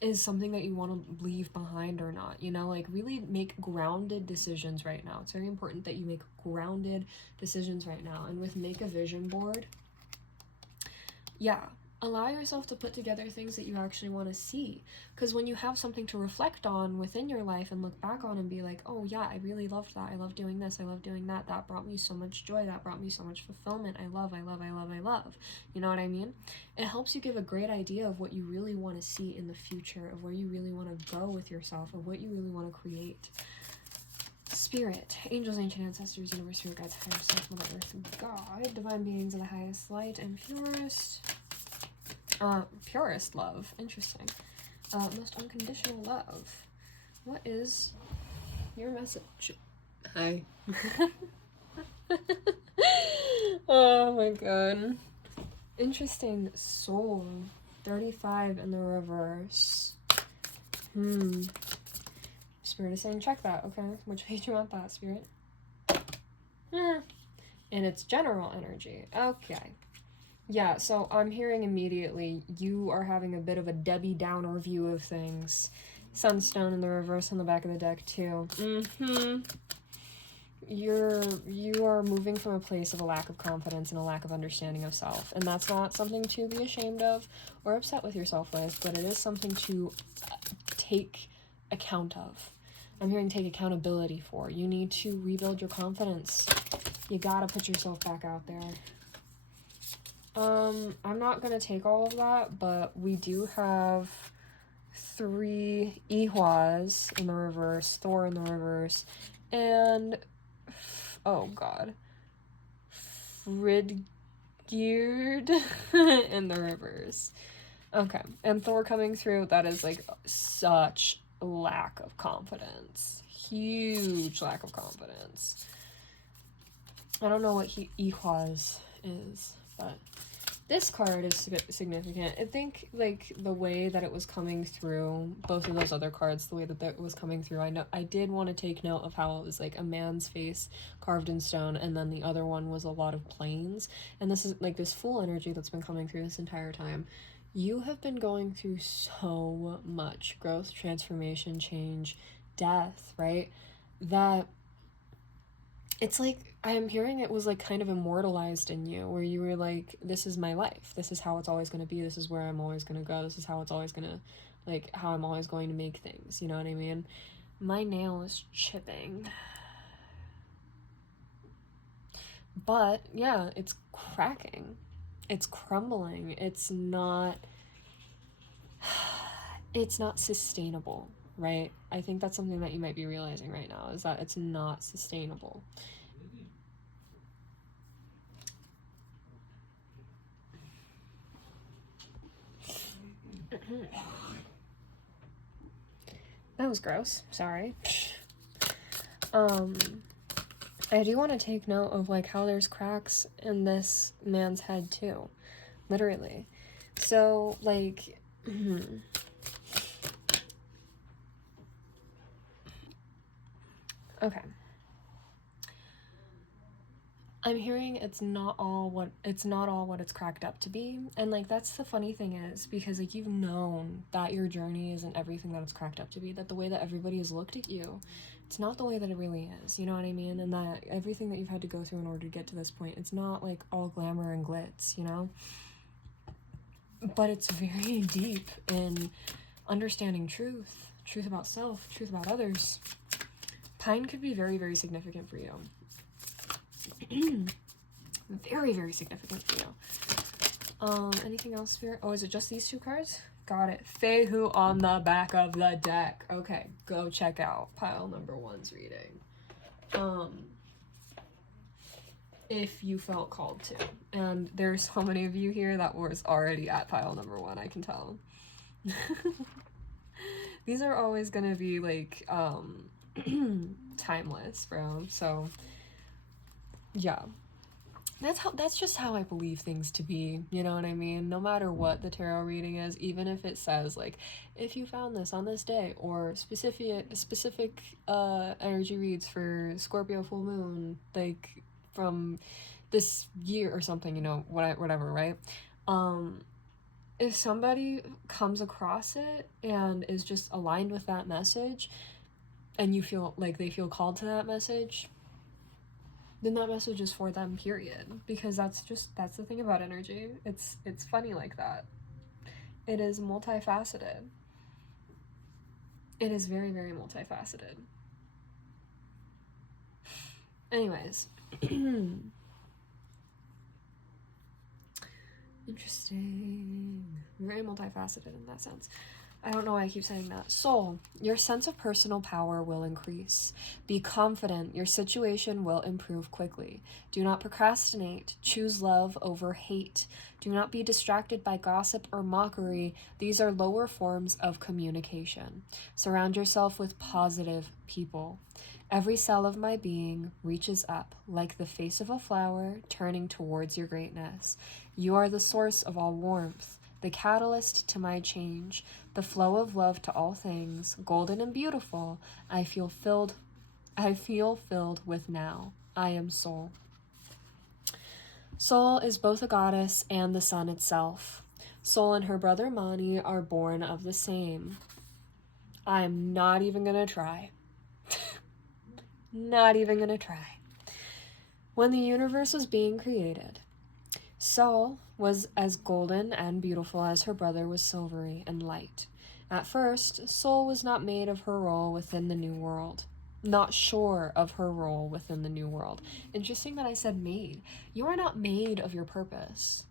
is something that you want to leave behind or not, you know, like really make grounded decisions right now. It's very important that you make grounded decisions right now. And with make a vision board, yeah, allow yourself to put together things that you actually want to see, because when you have something to reflect on within your life and look back on and be like, oh yeah, I really loved that, I love doing this, I love doing that, that brought me so much joy, that brought me so much fulfillment, I love, you know what I mean? It helps you give a great idea of what you really want to see in the future, of where you really want to go with yourself, of what you really want to create. Spirit, angels, ancient ancestors, universe, spirit guides, higher self, Mother Earth, God, divine beings of the highest light and purest love. Interesting. Most unconditional love. What is your message? Hi. Oh my god. Interesting. Soul. 35 in the reverse. Spirit is saying check that. Okay. Which page you want that, Spirit? And it's general energy. Okay. Yeah, so I'm hearing immediately you are having a bit of a Debbie Downer view of things. Sunstone in the reverse on the back of the deck too. You are moving from a place of a lack of confidence and a lack of understanding of self, and that's not something to be ashamed of or upset with yourself with, but it is something to take account of. I'm hearing take accountability for. You need to rebuild your confidence. You gotta put yourself back out there. I'm not gonna take all of that, but we do have 3 Ehwas in the reverse, Thor in the reverse, and oh god, Fridgeard in the reverse. Okay, and Thor coming through, that is like such lack of confidence. Huge lack of confidence. I don't know what Ehwas is, but this card is significant. I think, like, the way that it was coming through, both of those other cards, the way that it was coming through, I did want to take note of how it was, like, a man's face carved in stone, and then the other one was a lot of planes. And this is, like, this full energy that's been coming through this entire time. You have been going through so much growth, transformation, change, death, right? That it's like, I am hearing it was like kind of immortalized in you, where you were like, this is my life, this is how it's always going to be, this is where I'm always going to go, this is how it's always going to, like, how I'm always going to make things, you know what I mean? My nail is chipping. But yeah, it's cracking, it's crumbling, it's not sustainable, right? I think that's something that you might be realizing right now, is that it's not sustainable. That was gross. Sorry. I do want to take note of, like, how there's cracks in this man's head too. Literally. So, like, okay. I'm hearing it's not all what it's cracked up to be. And like that's the funny thing is, because like you've known that your journey isn't everything that it's cracked up to be, that the way that everybody has looked at you, it's not the way that it really is, you know what I mean? And that everything that you've had to go through in order to get to this point, it's not like all glamour and glitz, you know? But it's very deep in understanding truth about self, truth about others. Pine could be very, very significant for you. Very, very significant for you. Anything else, Spirit? Oh, is it just these two cards? Got it. Fae-Who on the back of the deck. Okay, go check out pile number 1's reading. If you felt called to. And there's so many of you here that was already at pile number 1, I can tell. These are always gonna be like timeless, bro. So yeah, that's just how I believe things to be, you know what I mean? No matter what the tarot reading is, even if it says like, if you found this on this day, or specific energy reads for Scorpio full moon, like from this year or something, you know, whatever, right? If somebody comes across it and is just aligned with that message, and you feel like they feel called to that message, then that message is for them, period. Because that's the thing about energy. It's funny like that. It is multifaceted. It is very, very multifaceted. Anyways. Interesting. Very multifaceted in that sense. I don't know why I keep saying that. Soul, your sense of personal power will increase. Be confident, your situation will improve quickly. Do not procrastinate. Choose love over hate. Do not be distracted by gossip or mockery. These are lower forms of communication. Surround yourself with positive people. Every cell of my being reaches up, like the face of a flower, turning towards your greatness. You are the source of all warmth, the catalyst to my change, the flow of love to all things, golden and beautiful. I feel filled with now. I am soul. Soul is both a goddess and the sun itself. Soul and her brother Mani are born of the same. I'm not even gonna try. Not even gonna try. When the universe was being created, Soul was as golden and beautiful as her brother was silvery and light. At first, Soul was not made of her role within the new world. Not sure of her role within the new world. Interesting that I said made. You are not made of your purpose.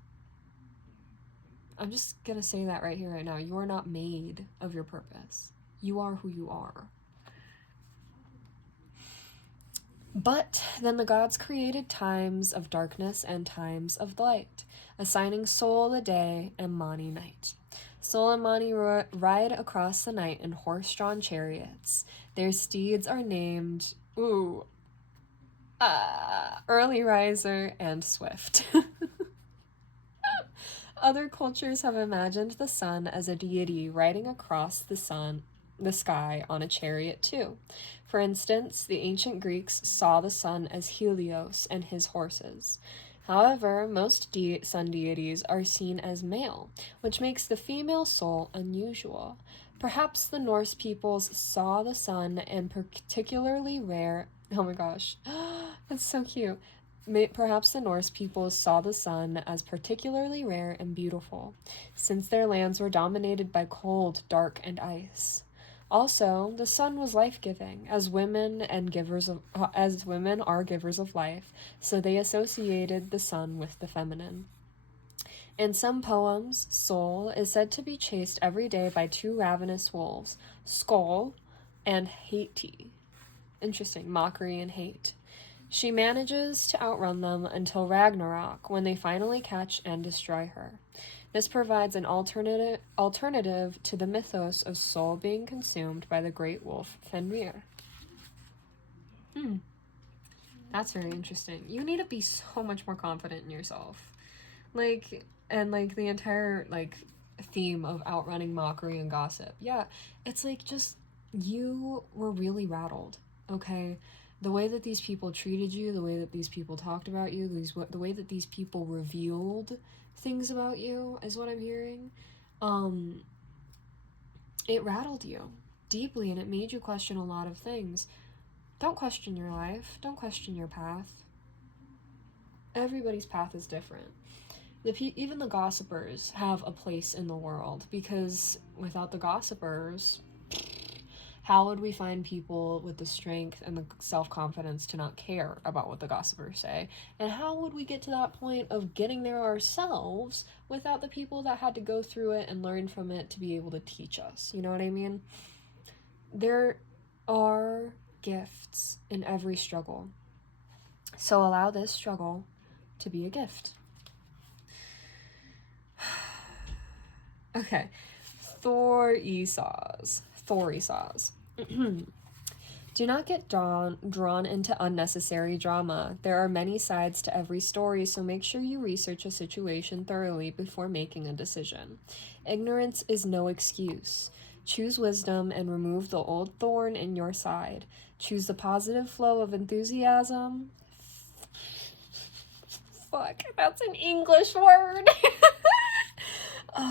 I'm just gonna say that right here, right now. You are not made of your purpose. You are who you are. But then the gods created times of darkness and times of light, assigning Soul the day and Mani night. Soul and Mani ride across the night in horse-drawn chariots. Their steeds are named, Early Riser and Swift. Other cultures have imagined the sun as a deity riding across the sky on a chariot too. For instance, the ancient Greeks saw the sun as Helios and his horses. However, most sun deities are seen as male, which makes the female soul unusual. Perhaps the Norse peoples saw the sun and particularly rare. Oh my gosh, that's so cute. Perhaps the Norse peoples saw the sun as particularly rare and beautiful, since their lands were dominated by cold, dark, and ice. Also, the sun was life-giving, as women are givers of life, so they associated the sun with the feminine. In some poems, Soul is said to be chased every day by two ravenous wolves, Skoll and Hati. Interesting, mockery and hate. She manages to outrun them until Ragnarok, when they finally catch and destroy her. This provides an alternative to the mythos of Soul being consumed by the great wolf Fenrir. That's very interesting. You need to be so much more confident in yourself. And the entire, theme of outrunning mockery and gossip. Yeah, it's just, you were really rattled, okay? the way that these people treated you, the way that these people talked about you, the way that these people revealed things about you is what I'm hearing. It rattled you deeply, and it made you question a lot of things. Don't question your life. Don't question your path. Everybody's path is different. Even the gossipers have a place in the world, because without the gossipers, how would we find people with the strength and the self-confidence to not care about what the gossipers say? And how would we get to that point of getting there ourselves without the people that had to go through it and learn from it to be able to teach us? You know what I mean? There are gifts in every struggle. So allow this struggle to be a gift. Okay. Thorisas. Do not get drawn into unnecessary drama. There are many sides to every story, so make sure you research a situation thoroughly before making a decision. Ignorance is no excuse. Choose wisdom and remove the old thorn in your side. Choose the positive flow of enthusiasm. Fuck, that's an English word.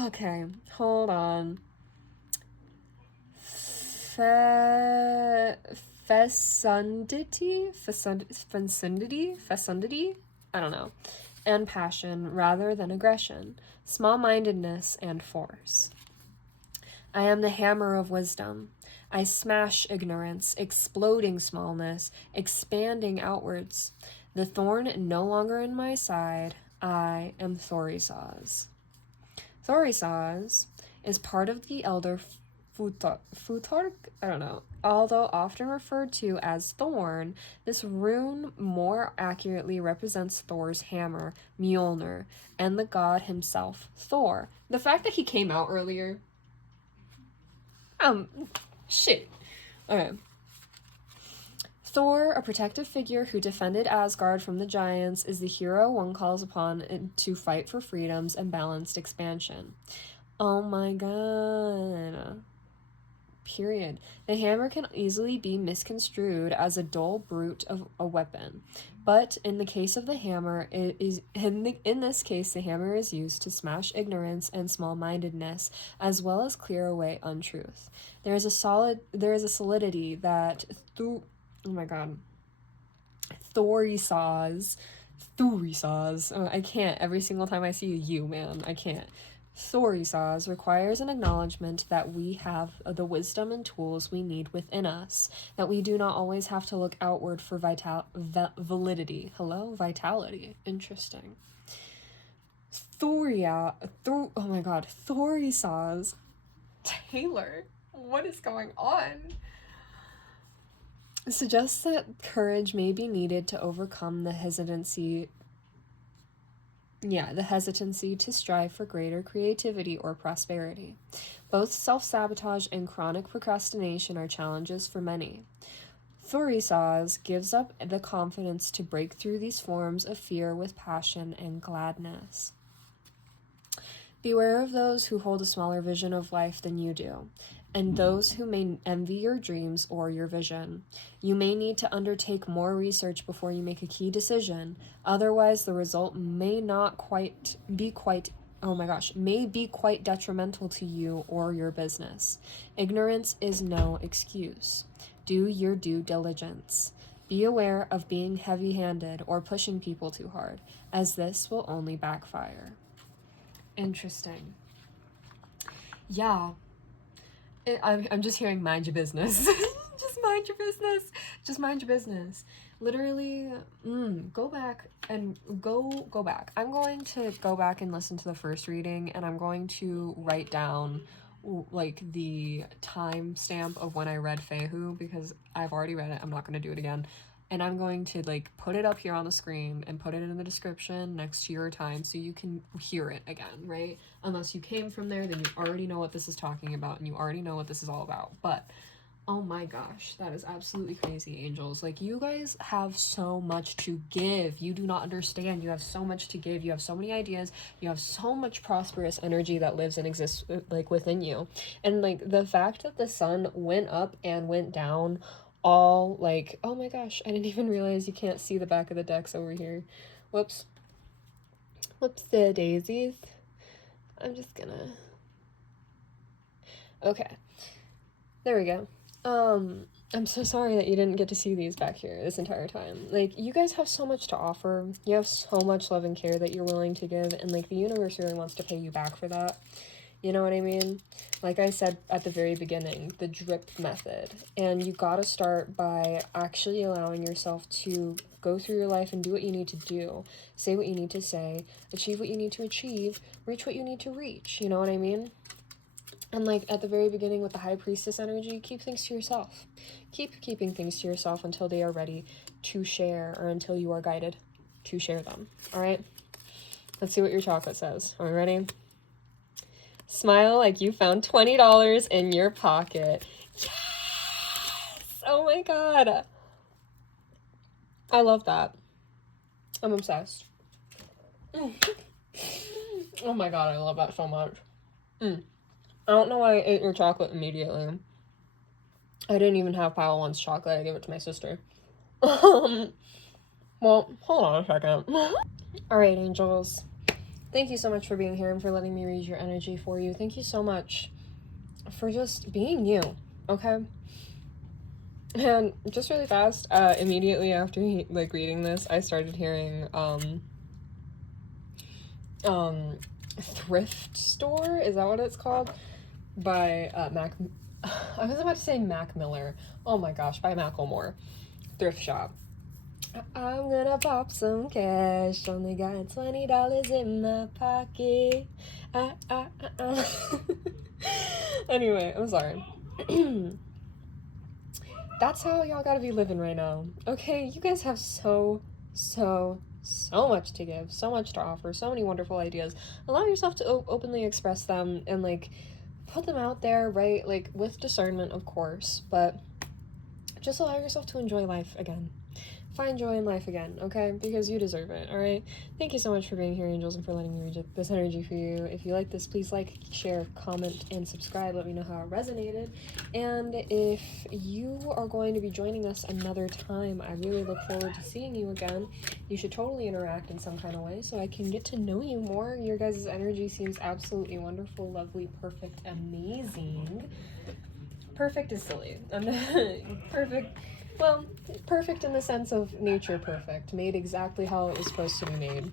Okay, hold on. Fecundity? I don't know. And passion rather than aggression. Small-mindedness and force. I am the hammer of wisdom. I smash ignorance, exploding smallness, expanding outwards. The thorn no longer in my side. I am Thorisas. Thorisas is part of the elder Futhark? I don't know. Although often referred to as Thorn, this rune more accurately represents Thor's hammer, Mjolnir, and the god himself, Thor. The fact that he came out earlier... shit. Okay. Thor, a protective figure who defended Asgard from the giants, is the hero one calls upon to fight for freedoms and balanced expansion. Oh my god. Period. The hammer can easily be misconstrued as a dull brute of a weapon, but in the case of the hammer, in this case, the hammer is used to smash ignorance and small-mindedness, as well as clear away untruth. There is a solidity that oh my god. Thorisas. I can't. Every single time I see a U, man. I can't. Thorisas requires an acknowledgement that we have the wisdom and tools we need within us, that we do not always have to look outward for validity. Hello? Vitality. Interesting. Oh my god. Thorisas. Taylor, what is going on? Suggests that courage may be needed to overcome the hesitancy to strive for greater creativity or prosperity. Both self-sabotage and chronic procrastination are challenges for many. Thorisas gives up the confidence to break through these forms of fear with passion and gladness. Beware of those who hold a smaller vision of life than you do, and those who may envy your dreams or your vision. You may need to undertake more research before you make a key decision, otherwise the result may be quite detrimental to you or your business. Ignorance is no excuse. Do your due diligence. Be aware of being heavy-handed or pushing people too hard, as this will only backfire. Interesting. Yeah. I'm just hearing mind your business. Just mind your business. Just mind your business. Literally, go back. I'm going to go back and listen to the first reading, and I'm going to write down like the time stamp of when I read Fae-Who, because I've already read it. I'm not going to do it again. And I'm going to like put it up here on the screen and put it in the description next to your time so you can hear it again, right? Unless you came from there, then you already know what this is talking about and you already know what this is all about. But oh my gosh, that is absolutely crazy, angels. Like, you guys have so much to give. You do not understand. You have so much to give. You have so many ideas. You have so much prosperous energy that lives and exists like within you. And like the fact that the sun went up and went down all like, oh my gosh, I didn't even realize you can't see the back of the decks over here. Whoops. Whoops the daisies. I'm just gonna... Okay. There we go. I'm so sorry that you didn't get to see these back here this entire time. Like, you guys have so much to offer. You have so much love and care that you're willing to give, and, like, the universe really wants to pay you back for that. You know what I mean? Like I said at the very beginning, the drip method. And you gotta start by actually allowing yourself to go through your life and do what you need to do. Say what you need to say. Achieve what you need to achieve. Reach what you need to reach. You know what I mean? And, like, at the very beginning with the High Priestess energy, keep things to yourself. Keep keeping things to yourself until they are ready to share, or until you are guided to share them. Alright? Let's see what your chocolate says. Are we ready? Smile like you found $20 in your pocket. Yes! Oh my god. I love that. I'm obsessed. Oh my god, I love that so much. I don't know why I ate your chocolate immediately. I didn't even have pile 1's chocolate. I gave it to my sister. Well, hold on a second. Alright, angels. Thank you so much for being here and for letting me read your energy for you. Thank you so much for just being you, okay? And just really fast, immediately after, like, reading this, I started hearing, Thrift Store? Is that what it's called? By, Mac... I was about to say Mac Miller. Oh my gosh, by Macklemore. Thrift Shop. I'm gonna pop some cash, only got $20 in my pocket. Anyway, I'm sorry. That's how y'all gotta be living right now. Okay, you guys have so much to give, so much to offer, so many wonderful ideas. Allow yourself to openly express them and, like, put them out there, right? Like, with discernment, of course, but just allow yourself to enjoy life again. Find joy in life again, okay? Because you deserve it, alright? Thank you so much for being here, angels, and for letting me read this energy for you. If you like this, please like, share, comment, and subscribe. Let me know how it resonated. And if you are going to be joining us another time, I really look forward to seeing you again. You should totally interact in some kind of way so I can get to know you more. Your guys' energy seems absolutely wonderful, lovely, perfect, amazing. Perfect is silly. Perfect... Well, perfect in the sense of nature perfect, made exactly how it was supposed to be made.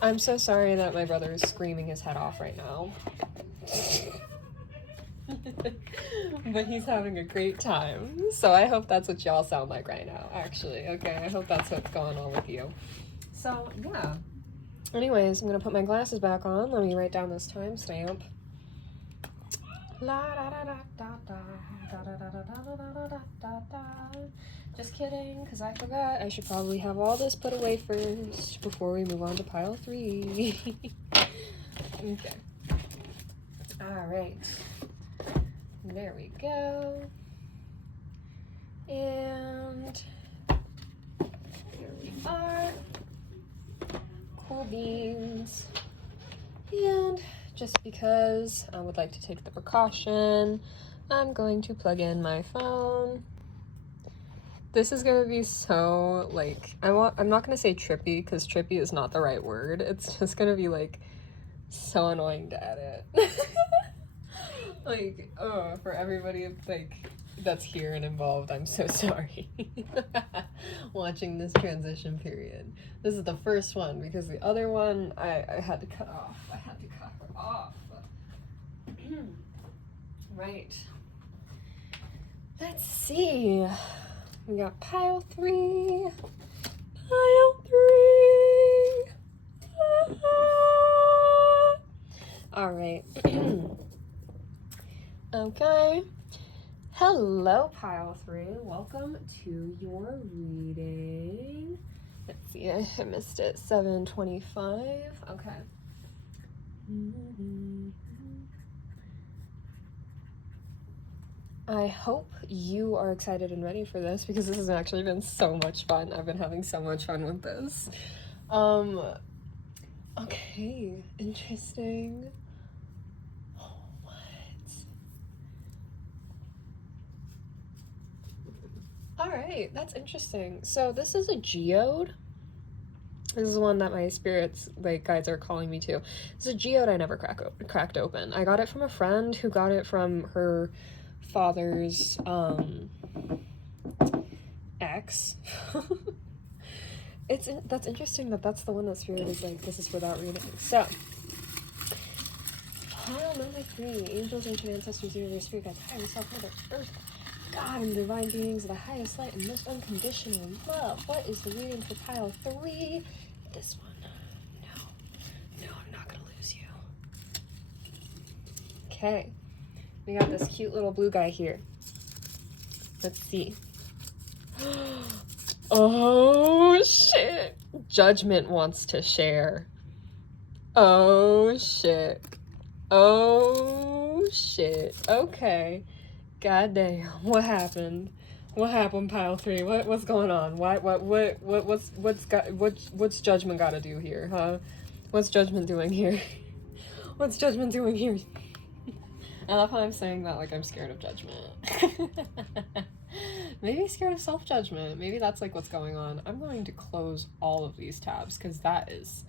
I'm so sorry that my brother is screaming his head off right now. But he's having a great time, so I hope that's what y'all sound like right now, actually, okay? I hope that's what's going on with you. So, yeah. Anyways, I'm gonna put my glasses back on. Let me write down this timestamp. La da da da da da da da da da da da da da. Just kidding, because I forgot. I should probably have all this put away first before we move on to pile 3. Okay. Alright. There we go. And here we are. Cool beans. And just because I would like to take the precaution, I'm going to plug in my phone. This is gonna be so, like, I'm not gonna say trippy, because trippy is not the right word. It's just gonna be, like, so annoying to edit. Like, oh, for everybody, like, that's here and involved, I'm so sorry. Watching this transition period. This is the first one, because the other one, I had to cut off. I had to cut her off. Right. Let's see. We got pile 3. Pile 3. All right. Okay. Hello, pile 3. Welcome to your reading. Let's see, I missed it. 7:25. Okay. I hope you are excited and ready for this, because this has actually been so much fun. I've been having so much fun with this. Okay, interesting. Alright, that's interesting. So this is a Geode. This is one that my spirits, like, guides are calling me to. It's a Geode I never cracked open. I got it from a friend who got it from her father's, ex. That's interesting that that's the one that spirit is like, this is for that reading. So, pile number 3, angels, ancient ancestors, universe, spirit guides, higher self, mother, earth, God, and divine beings of the highest light and most unconditional love. What is the reading for pile 3? This one. No, I'm not gonna lose you. Okay, we got this cute little blue guy here. Let's see. Oh shit! Judgment wants to share. Oh shit. Oh shit. Okay. Goddamn. What happened? What happened, pile 3? What's going on? What's Judgment gotta do here, huh? What's Judgment doing here? What's Judgment doing here? I love how I'm saying that like I'm scared of Judgment. Maybe scared of self-judgment. Maybe that's like what's going on. I'm going to close all of these tabs because that is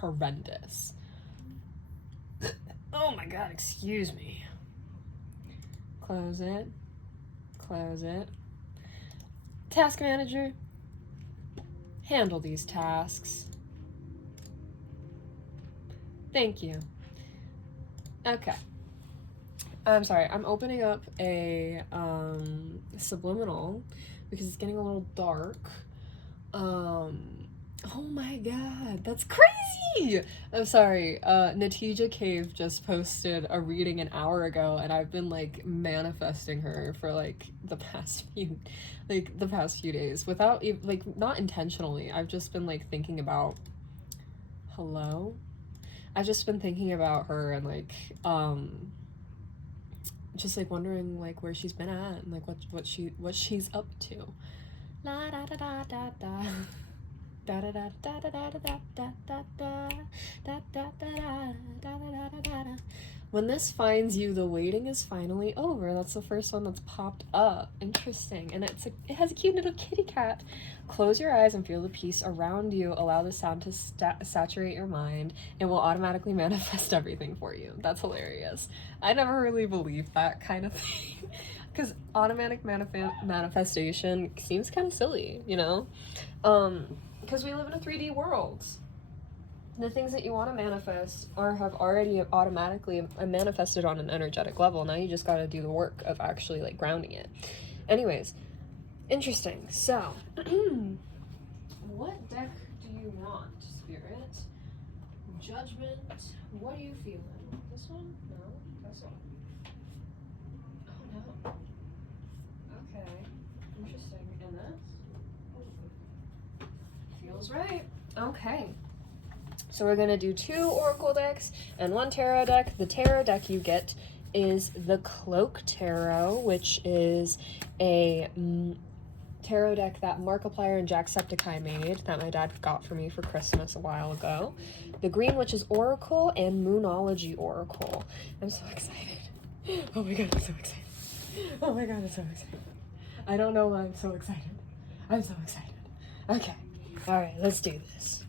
horrendous. Oh my god, excuse me. Close it. Close it. Task manager. Handle these tasks. Thank you. Okay. I'm sorry, I'm opening up a subliminal because it's getting a little dark. Oh my god, that's crazy! I'm sorry, Natija Cave just posted a reading an hour ago and I've been like manifesting her for like the past few days without like not intentionally. I've just been like thinking about I've just been thinking about her and like just like wondering like where she's been at and like what she's up to. La da da da da da. Da da da da da da da da da da da da da da da. When this finds you, the waiting is finally over. That's the first one that's popped up. Interesting. And it has a cute little kitty cat. Close your eyes and feel the peace around you. Allow the sound to saturate your mind. It will automatically manifest everything for you. That's hilarious. I never really believed that kind of thing. Because automatic manifestation seems kind of silly, you know? Because we live in a 3D world. The things that you want to manifest have already automatically manifested on an energetic level. Now you just got to do the work of actually like grounding it. Anyways, interesting. So, what deck do you want, Spirit? Judgment. What are you feeling? This one? No, this one. Oh no. Okay. Interesting. And this? Feels right. Okay. So we're going to do 2 Oracle decks and 1 Tarot deck. The Tarot deck you get is the Cloak Tarot, which is a tarot deck that Markiplier and Jacksepticeye made that my dad got for me for Christmas a while ago. The Green Witch's Oracle and Moonology Oracle. I'm so excited. Oh my god, I'm so excited. Oh my god, I'm so excited. I don't know why I'm so excited. I'm so excited. Okay. Alright, let's do this.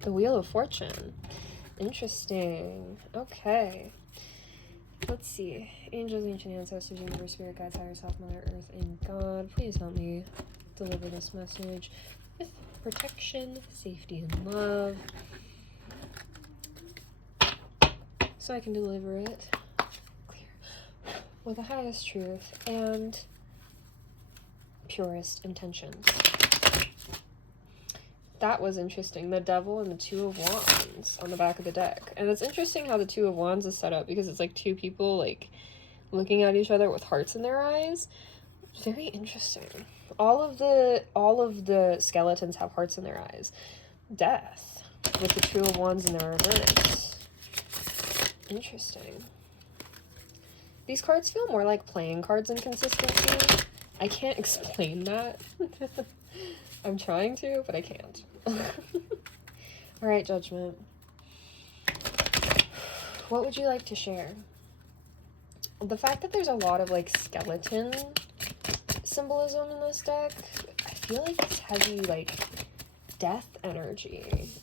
The Wheel of Fortune. Interesting. Okay. Let's see. Angels, ancient ancestors, universe, spirit guides, higher self, Mother Earth, and God. Please help me deliver this message with protection, safety, and love. So I can deliver it clear with the highest truth and purest intentions. That was interesting. The Devil and the 2 of Wands on the back of the deck. And it's interesting how the 2 of Wands is set up because it's like 2 people like looking at each other with hearts in their eyes. Very interesting. All of the skeletons have hearts in their eyes. Death with the 2 of Wands in the reverse. Interesting. These cards feel more like playing cards in consistency. I can't explain that. I'm trying to, but I can't. Alright, Judgment. What would you like to share? The fact that there's a lot of, like, skeleton symbolism in this deck, I feel like it's heavy, like, death energy.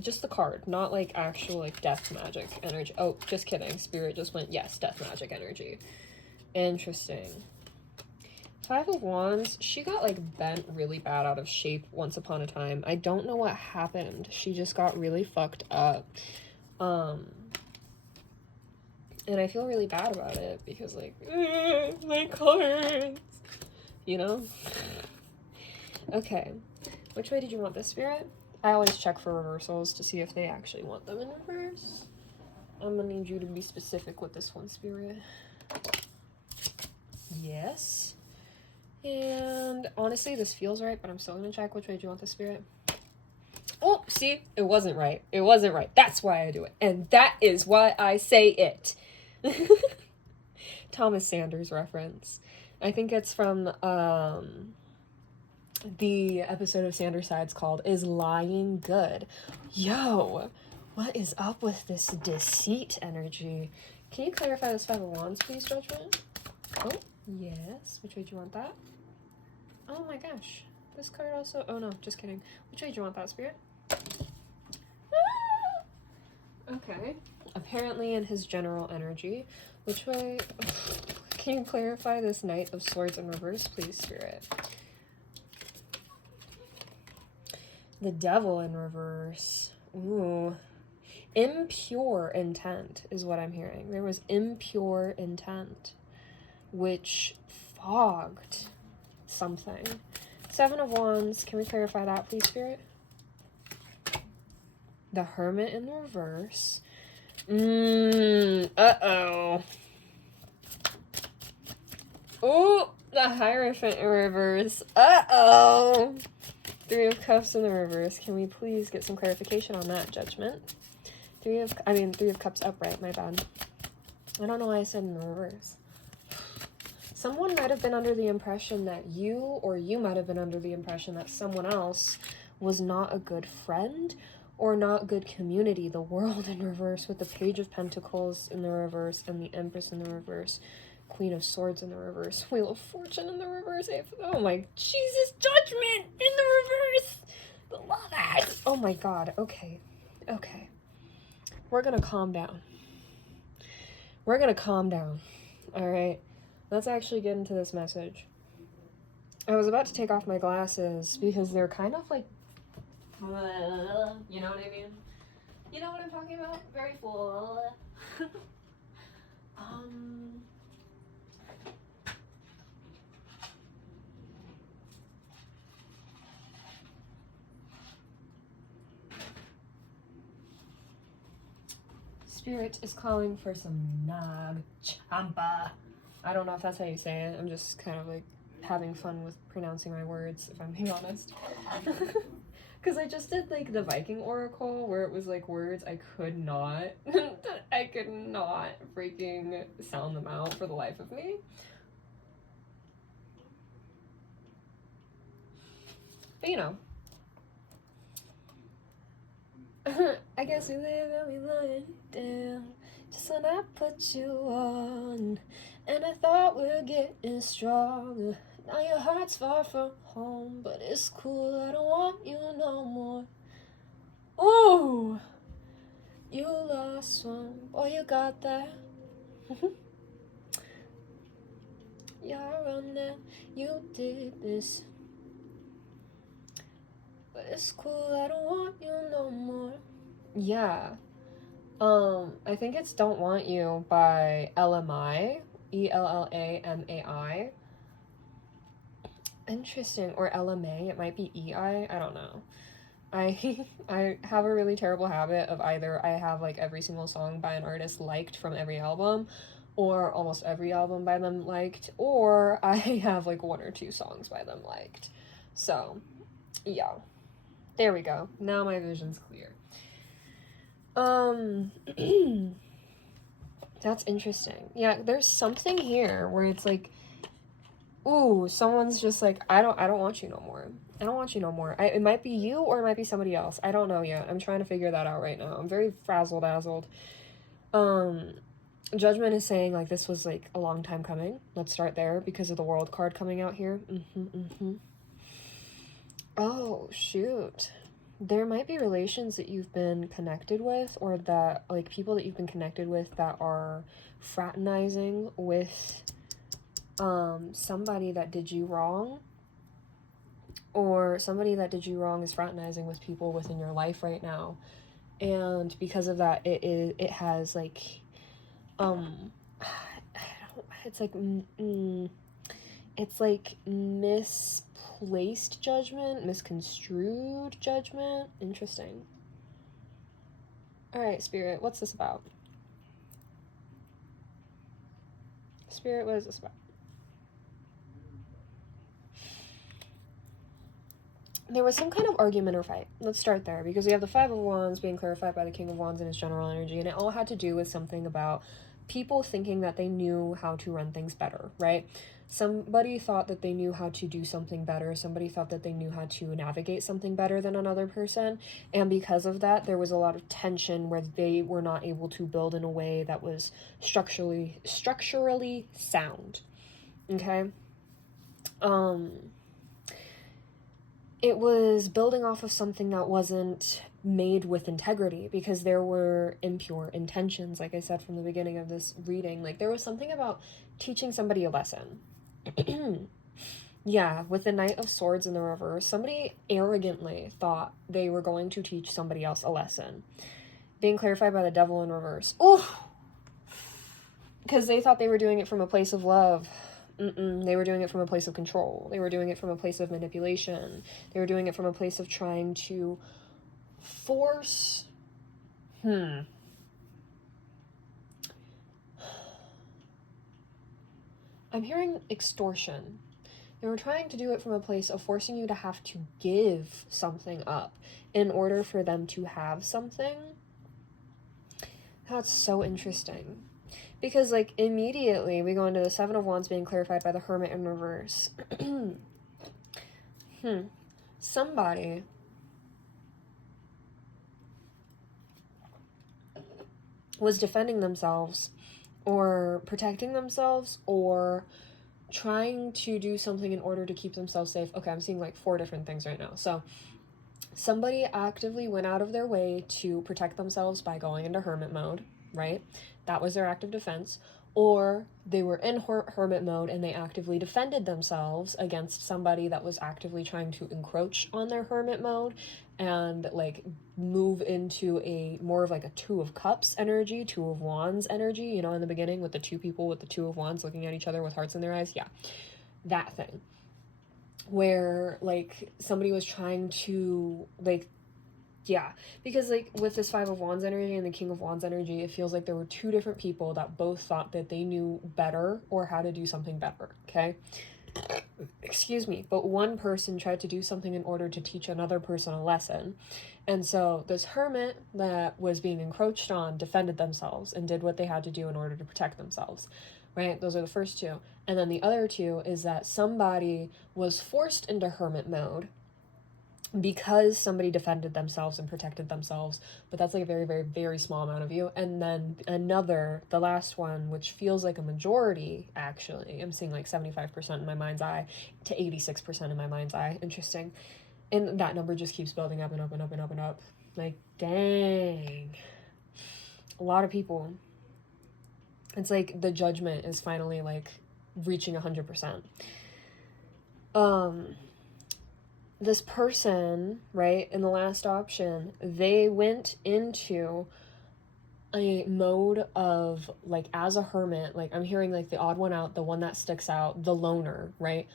Just the card, not, like, actual, like, death magic energy. Oh, just kidding. Spirit just went, yes, death magic energy. Interesting. Five of Wands, she got, like, bent really bad out of shape once upon a time. I don't know what happened. She just got really fucked up. And I feel really bad about it because, like, my cards, you know? Okay. Which way did you want this, Spirit? I always check for reversals to see if they actually want them in reverse. I'm gonna need you to be specific with this one, Spirit. Yes. And honestly, this feels right, but I'm still gonna check. Which way do you want the Spirit? Oh, see? It wasn't right. It wasn't right. That's why I do it. And that is why I say it. Thomas Sanders reference. I think it's from the episode of Sanders Sides called Is Lying Good? Yo, what is up with this deceit energy? Can you clarify this Five of Wands, please, Judgment? Oh, yes. Which way do you want that? Oh my gosh. This card also... Oh no, just kidding. Which way do you want that, Spirit? Okay. Apparently in his general energy. Which way... Can you clarify this Knight of Swords in reverse, please, Spirit? The Devil in reverse. Ooh. Impure intent is what I'm hearing. There was impure intent, which fogged something. Seven of Wands. Can we clarify that, please, Spirit? The Hermit in reverse. Uh-oh. Ooh, the Hierophant in reverse. Uh-oh. Three of Cups in the reverse. Can we please get some clarification on that, Judgment? Three of Cups upright, my bad. I don't know why I said in the reverse. Someone might have been under the impression that you, or you might have been under the impression that someone else was not a good friend or not good community. The World in reverse with the Page of Pentacles in the reverse and the Empress in the reverse. Queen of Swords in the reverse. Wheel of Fortune in the reverse. Oh my Jesus, Judgment in the reverse. The Lovers. Oh my God. Okay. Okay. We're gonna calm down. We're gonna calm down. All right. Let's actually get into this message. I was about to take off my glasses because they're kind of like, you know what I mean? You know what I'm talking about? Very full. Spirit is calling for some Nag Champa. I don't know if that's how you say it. I'm just kind of like having fun with pronouncing my words, if I'm being honest. Because I just did like the Viking Oracle where it was like words I could not freaking sound them out for the life of me. But you know. I guess we live and we learn, damn. Just when I put you on, and I thought we were getting stronger. Now your heart's far from home, but it's cool, I don't want you no more. Ooh, you lost one, boy, you got that. You're running, you did this. But it's cool, I don't want you no more. Yeah. I think it's Don't Want You by LMI. ELLAMAI. Interesting. Or LMA. It might be EI. I don't know. I have a really terrible habit of either I have like every single song by an artist liked from every album, or almost every album by them liked, or I have like one or two songs by them liked. So, yeah. There we go. Now my vision's clear. That's interesting. Yeah, there's something here where it's like, ooh, someone's just like, I don't want you no more. I don't want you no more. It might be you or it might be somebody else. I don't know yet. I'm trying to figure that out right now. I'm very frazzle-dazzled. Judgment is saying, like, this was, like, a long time coming. Let's start there because of the World card coming out here. Oh, shoot. There might be relations that you've been connected with, or that, like, people that you've been connected with that are fraternizing with somebody that did you wrong, or somebody that did you wrong is fraternizing with people within your life right now, and because of that, it has, like, it's like, it's like misplaced judgment, misconstrued judgment. Interesting. All right, Spirit, what's this about? Spirit, what is this about? There was some kind of argument or fight. Let's start there, because we have the Five of Wands being clarified by the King of Wands and his general energy, and it all had to do with something about people thinking that they knew how to run things better, right? Somebody thought that they knew how to do something better. Somebody thought that they knew how to navigate something better than another person. And because of that, there was a lot of tension where they were not able to build in a way that was structurally sound. Okay? It was building off of something that wasn't made with integrity, because there were impure intentions, like I said from the beginning of this reading. Like, there was something about teaching somebody a lesson. Yeah, with the Knight of Swords in the reverse, somebody arrogantly thought they were going to teach somebody else a lesson. Being clarified by the Devil in reverse. Ooh! Because they thought they were doing it from a place of love. They were doing it from a place of control. They were doing it from a place of manipulation. They were doing it from a place of trying to force... I'm hearing extortion. They were trying to do it from a place of forcing you to have to give something up in order for them to have something. That's so interesting. Because, like, immediately we go into the Seven of Wands being clarified by the Hermit in reverse. Somebody was defending themselves, or protecting themselves, or trying to do something in order to keep themselves safe. Okay, I'm seeing, like, 4 different things right now. So, somebody actively went out of their way to protect themselves by going into hermit mode, right? That was their active defense. Or they were in hermit mode and they actively defended themselves against somebody that was actively trying to encroach on their hermit mode and, like, move into a more of like a Two of Cups energy, Two of Wands energy, you know, in the beginning with the 2 people with the Two of Wands looking at each other with hearts in their eyes. Yeah, that thing. Where, like, somebody was trying to, like, yeah, because, like, with this Five of Wands energy and the King of Wands energy, it feels like there were 2 different people that both thought that they knew better or how to do something better, okay? Excuse me, but one person tried to do something in order to teach another person a lesson. And so this hermit that was being encroached on defended themselves and did what they had to do in order to protect themselves, right? Those are the first 2. And then the other 2 is that somebody was forced into hermit mode because somebody defended themselves and protected themselves, but that's like a very, very, very small amount of you. And then another, the last one, which feels like a majority, actually, I'm seeing like 75% in my mind's eye to 86% in my mind's eye. Interesting. And that number just keeps building up and up and up and up and up. Like, dang. A lot of people. It's like the judgment is finally, like, reaching 100%. This person, right, in the last option, they went into a mode of, like, as a hermit, like, I'm hearing, like, the odd one out, the one that sticks out, the loner, right,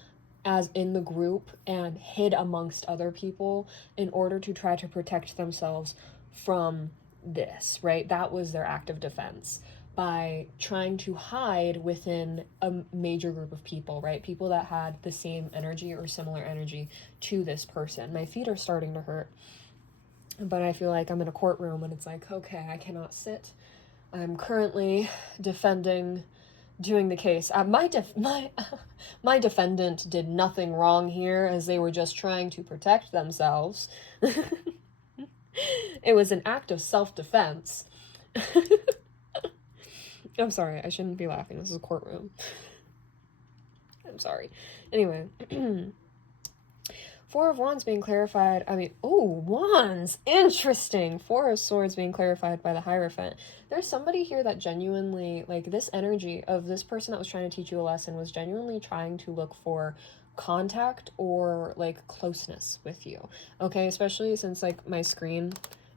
as in the group, and hid amongst other people in order to try to protect themselves from this, right? That was their active defense, by trying to hide within a major group of people, right? People that had the same energy or similar energy to this person. My feet are starting to hurt, but I feel like I'm in a courtroom and it's like, okay, I cannot sit. I'm currently doing the case. My defendant did nothing wrong here, as they were just trying to protect themselves. It was an act of self-defense. I'm sorry, I shouldn't be laughing. This is a courtroom. I'm sorry. Anyway. Four of Wands being clarified. I mean, oh, Wands! Interesting! Four of Swords being clarified by the Hierophant. There's somebody here that genuinely, like, this energy of this person that was trying to teach you a lesson was genuinely trying to look for contact or, like, closeness with you. Okay, especially since, like, my screen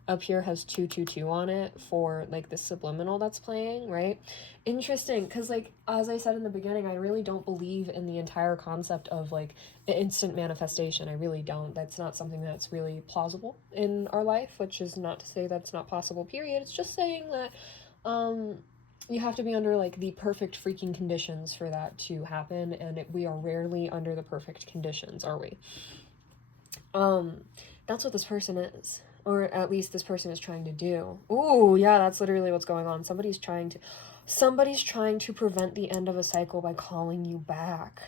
up here has 222 on it for, like, the subliminal that's playing, right? Interesting, because, like, as I said in the beginning, I really don't believe in the entire concept of, like, instant manifestation. I really don't. That's not something that's really plausible in our life, which is not to say that's not possible, period. It's just saying that, you have to be under, like, the perfect freaking conditions for that to happen, and we are rarely under the perfect conditions, are we? That's what this person is. Or at least this person is trying to do. Ooh, yeah, that's literally what's going on. Somebody's trying to prevent the end of a cycle by calling you back.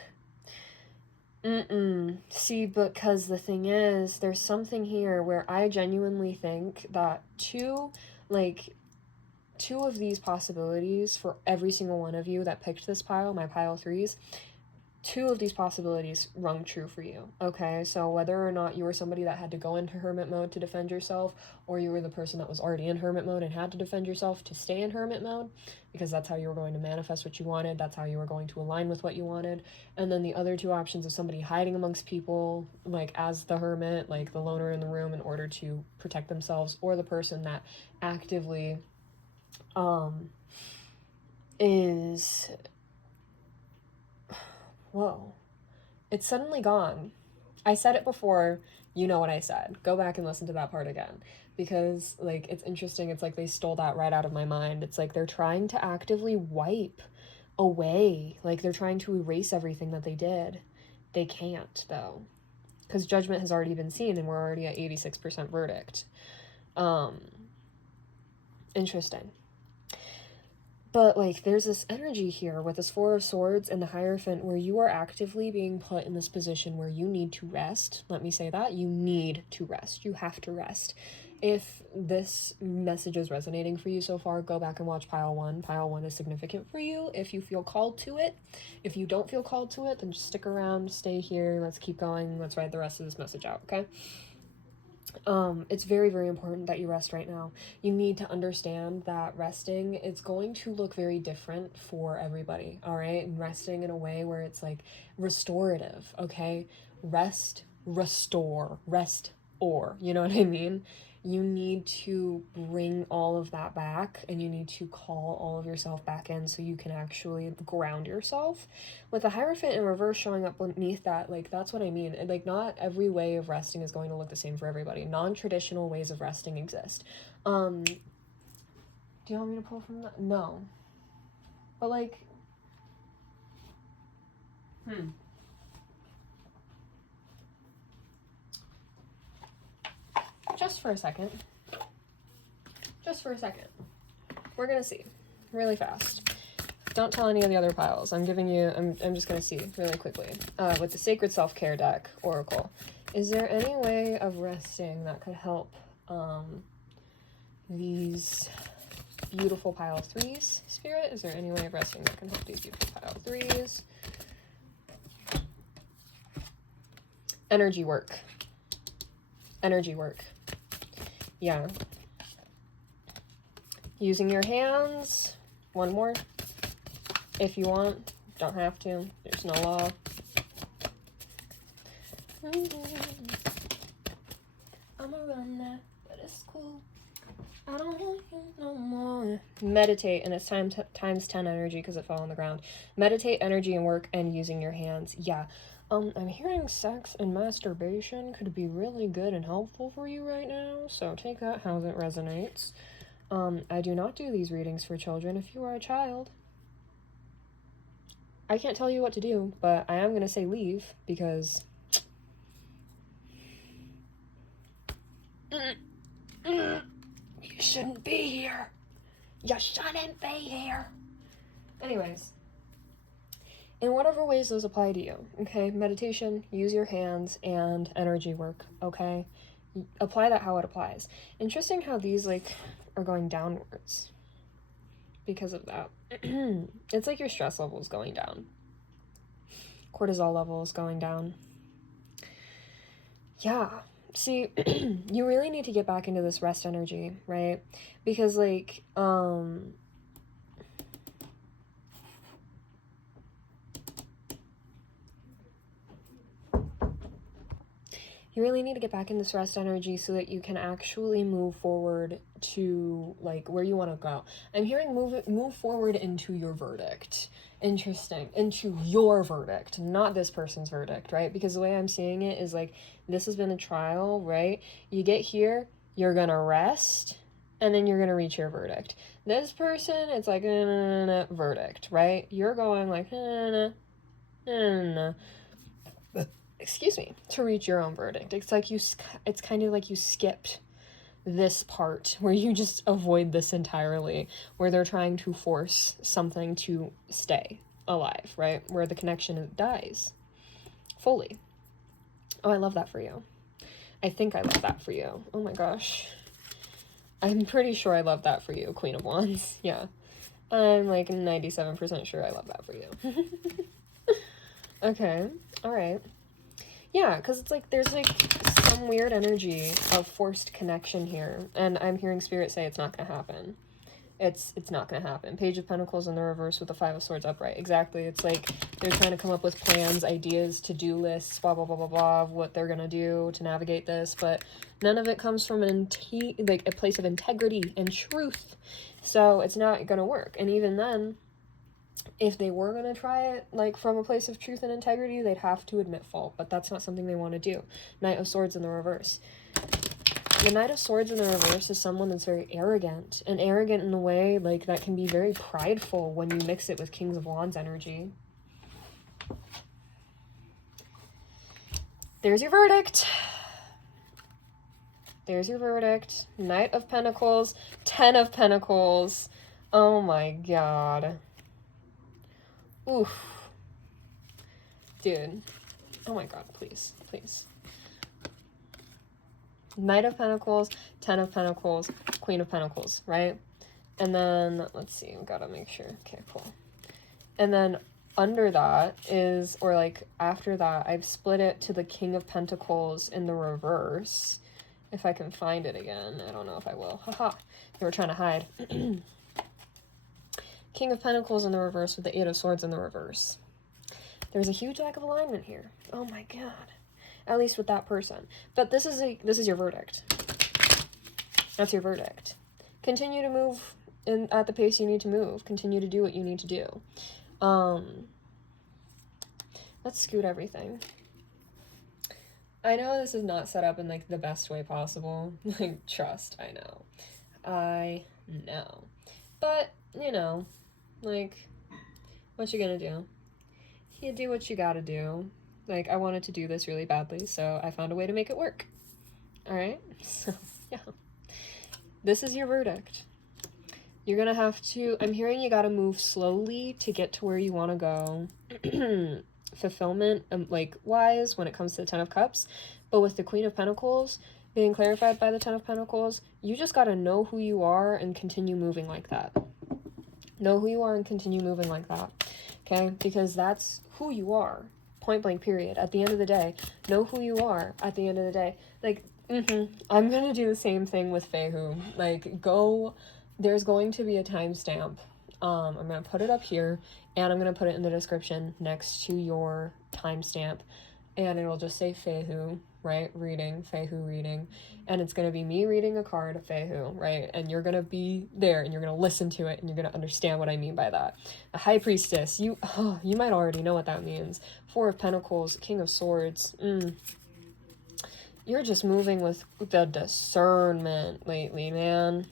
See, because the thing is, there's something here where I genuinely think that two of these possibilities for every single one of you that picked this pile, my pile 3s, two of these possibilities rung true for you, okay? So whether or not you were somebody that had to go into hermit mode to defend yourself, or you were the person that was already in hermit mode and had to defend yourself to stay in hermit mode, because that's how you were going to manifest what you wanted, that's how you were going to align with what you wanted, and then the other two options of somebody hiding amongst people, like as the hermit, like the loner in the room in order to protect themselves, or the person that actively is... Whoa. It's suddenly gone. I said it before, you know what I said. Go back and listen to that part again. Because, like, it's interesting. It's like they stole that right out of my mind. It's like they're trying to actively wipe away. Like, they're trying to erase everything that they did. They can't, though. Because judgment has already been seen, and we're already at 86% verdict. Interesting. But, like, there's this energy here with this Four of Swords and the Hierophant where you are actively being put in this position where you need to rest. Let me say that. You need to rest. You have to rest. If this message is resonating for you so far, go back and watch Pile 1. Pile 1 is significant for you if you feel called to it. If you don't feel called to it, then just stick around, stay here, let's keep going, let's ride the rest of this message out, okay? It's very, very important that you rest right now. You need to understand that resting is going to look very different for everybody, all right? And resting in a way where it's like restorative, okay? Rest, restore, rest, or, you know what I mean? You need to bring all of that back, and you need to call all of yourself back in so you can actually ground yourself. With the Hierophant in reverse showing up beneath that, like, that's what I mean. Like, not every way of resting is going to look the same for everybody. Non-traditional ways of resting exist. Do you want me to pull from that? No. But, like... Just for a second. We're gonna see. Really fast. Don't tell any of the other piles. I'm just gonna see really quickly. With the Sacred Self-Care deck, Oracle. Is there any way of resting that could help these beautiful pile 3s, Spirit? Is there any way of resting that can help these beautiful pile 3s? Energy work. Yeah. Using your hands. One more. If you want. Don't have to. There's no law. I'm a runner, but it's cool. I don't want you no more. Meditate, and it's times 10 energy because it fell on the ground. Meditate, energy, and work, and using your hands. Yeah. I'm hearing sex and masturbation could be really good and helpful for you right now, so take that how it resonates. I do not do these readings for children. If you are a child, I can't tell you what to do, but I am going to say leave, because... You shouldn't be here. You shouldn't be here. Anyways. In whatever ways those apply to you, okay? Meditation, use your hands, and energy work, okay? Apply that how it applies. Interesting how these, like, are going downwards. because of that. It's like your stress level is going down. Cortisol level is going down. Yeah. See, you really need to get back into this rest energy, right? Because, like, you really need to get back in this rest energy so that you can actually move forward to, like, where you want to go. I'm hearing move forward into your verdict. Interesting. Into your verdict, not this person's verdict, right? Because the way I'm seeing it is, like, this has been a trial, right? You get here, you're gonna rest, and then you're gonna reach your verdict. This person, it's like, verdict, right? You're going, like, excuse me, to reach your own verdict. It's like it's kind of like you skipped this part where you just avoid this entirely, where they're trying to force something to stay alive, right? Where the connection dies fully. Oh, I love that for you. I think I love that for you. Oh my gosh. I'm pretty sure I love that for you, Queen of Wands. Yeah. I'm like 97% sure I love that for you. Okay. All right. Yeah, because it's like there's like some weird energy of forced connection here, and I'm hearing Spirit say it's not going to happen. It's not going to happen. Page of Pentacles in the reverse with the Five of Swords upright. Exactly. It's like they're trying to come up with plans, ideas, to-do lists, blah, blah, blah, blah, blah, of what they're going to do to navigate this, but none of it comes from like a place of integrity and truth. So it's not going to work. And even then, if they were going to try it, like, from a place of truth and integrity, they'd have to admit fault, but that's not something they want to do. Knight of Swords in the reverse. The Knight of Swords in the reverse is someone that's very arrogant, and arrogant in a way, like, that can be very prideful when you mix it with Kings of Wands energy. There's your verdict. There's your verdict. Knight of Pentacles, 10 of Pentacles. Oh my god. Oof. Dude. Oh my god, please. Please. Knight of Pentacles, 10 of Pentacles, Queen of Pentacles, right? And then, let's see, we gotta make sure. Okay, cool. And then under that is, or like after that, I've split it to the King of Pentacles in the reverse. If I can find it again. I don't know if I will. Haha. They were trying to hide. King of Pentacles in the reverse with the Eight of Swords in the reverse. There's a huge lack of alignment here. Oh my god. At least with that person. But this is your verdict. That's your verdict. Continue to move at the pace you need to move. Continue to do what you need to do. Let's scoot everything. I know this is not set up in, like, the best way possible. Like, trust, I know. But, you know, like, what you gonna do? You do what you gotta do. Like, I wanted to do this really badly, so I found a way to make it work. Alright? So, yeah. This is your verdict. You're gonna have to... I'm hearing you gotta move slowly to get to where you want to go. Fulfillment, like, wise, when it comes to the Ten of Cups. But with the Queen of Pentacles being clarified by the Ten of Pentacles, you just gotta know who you are and continue moving like that. Know who you are and continue moving like that. Okay? Because that's who you are. Point blank, period. At the end of the day, know who you are at the end of the day. Like, I'm gonna do the same thing with Fae-Who. Like, there's going to be a timestamp. I'm gonna put it up here, and I'm gonna put it in the description next to your timestamp, and it'll just say Fae-Who, right? Reading, Fae-Who reading, and it's gonna be me reading a card of Fae-Who, right? And you're gonna be there, and you're gonna listen to it, and you're gonna understand what I mean by that. A High Priestess, you might already know what that means. Four of Pentacles, King of Swords, You're just moving with the discernment lately, man.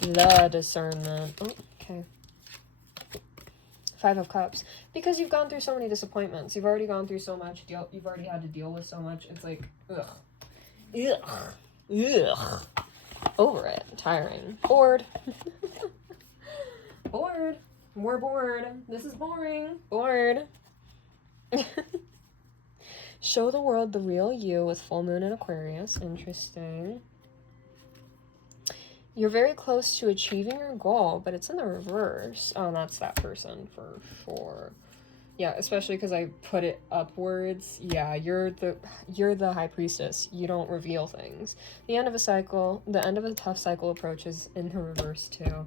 The discernment. Oh, okay. Five of Cups. Because you've gone through so many disappointments. You've already gone through so much. You've already had to deal with so much. It's like, ugh. Over it. Tiring. Bored. Bored. We're bored. This is boring. Bored. Show the world the real you with full moon in Aquarius. Interesting. You're very close to achieving your goal, but it's in the reverse. Oh, that's that person for sure. Yeah, especially because I put it upwards. Yeah, you're the high priestess. You don't reveal things. The end of a cycle, the end of a tough cycle approaches in the reverse too.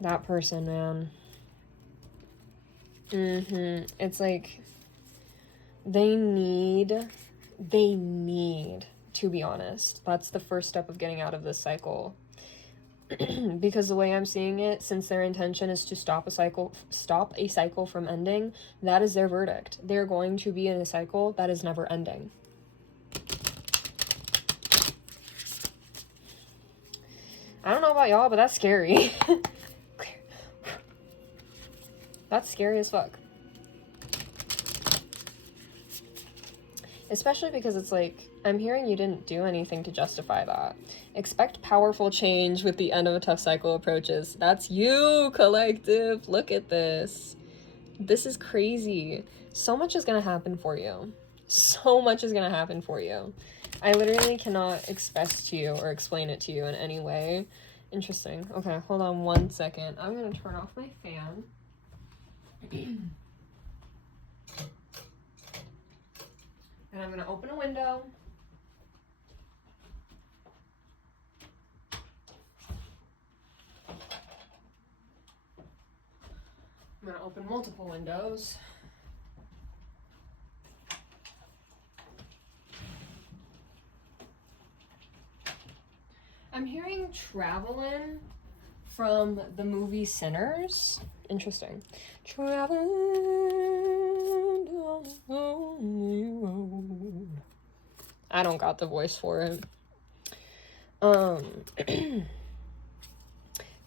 That person, man. It's like they need, to be honest. That's the first step of getting out of this cycle. Because the way I'm seeing it, since their intention is to stop a cycle from ending, that is their verdict. They're going to be in a cycle that is never ending. I don't know about y'all, but that's scary. That's scary as fuck. Especially because it's like, I'm hearing you didn't do anything to justify that. Expect powerful change with the end of a tough cycle approaches. That's you, collective. Look at this. This is crazy. So much is gonna happen for you. So much is gonna happen for you. I literally cannot express to you or explain it to you in any way. Interesting. Okay, hold on 1 second. I'm gonna turn off my fan. And I'm gonna open a window. I'm gonna open multiple windows. I'm hearing traveling from the movie Sinners. Interesting. Traveling down a lonely road. I don't got the voice for it.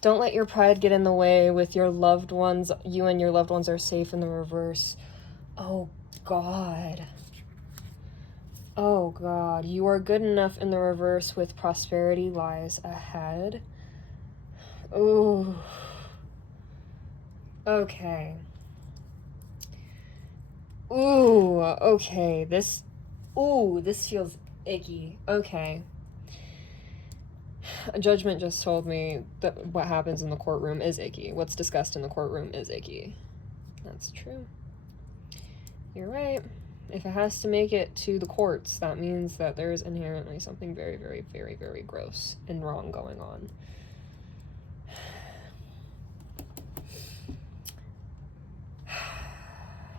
Don't let your pride get in the way with your loved ones. You and your loved ones are safe in the reverse. Oh, God. Oh, God. You are good enough in the reverse with prosperity lies ahead. Ooh. Okay. Ooh, okay. This feels icky. Okay. A judgment just told me that what happens in the courtroom is icky. What's discussed in the courtroom is icky. That's true. You're right. If it has to make it to the courts, that means that there is inherently something very, very, very, very gross and wrong going on.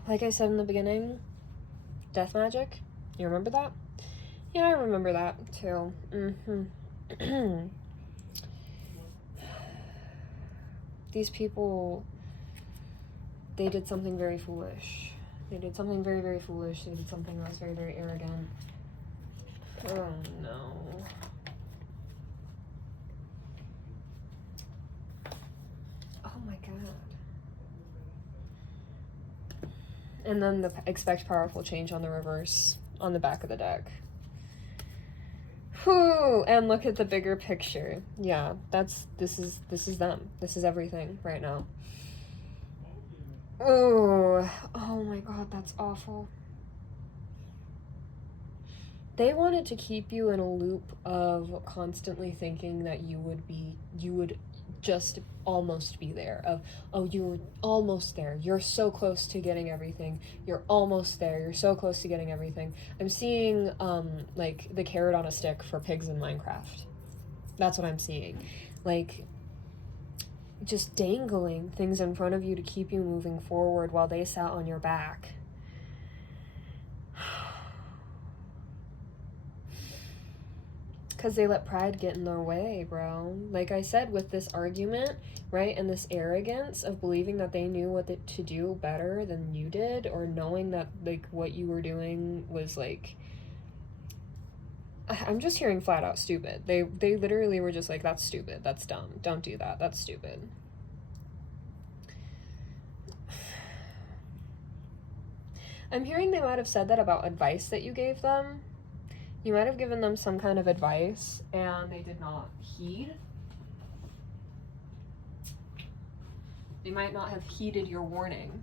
Like I said in the beginning, death magic. You remember that? Yeah, I remember that too. These people, they did something very foolish. They did something very, very foolish. They did something that was very, very arrogant. Oh no. Oh my god. And then the expect powerful change on the reverse, on the back of the deck. Whew, and look at the bigger picture. Yeah, this is them. This is everything right now. Oh my god, that's awful. They wanted to keep you in a loop of constantly thinking that you would just almost be there, of, oh, you're almost there, you're so close to getting everything, you're almost there, you're so close to getting everything. I'm seeing like the carrot on a stick for pigs in Minecraft. That's what I'm seeing. Like, just dangling things in front of you to keep you moving forward while they sat on your back. Because they let pride get in their way, bro. Like I said, with this argument, right, and this arrogance of believing that they knew what to do better than you did, or knowing that, like, what you were doing was, like, I'm just hearing flat out stupid. They literally were just like, that's stupid, that's dumb, don't do that, that's stupid. I'm hearing they might have said that about advice that you gave them. You might have given them some kind of advice, and they did not heed. They might not have heeded your warning.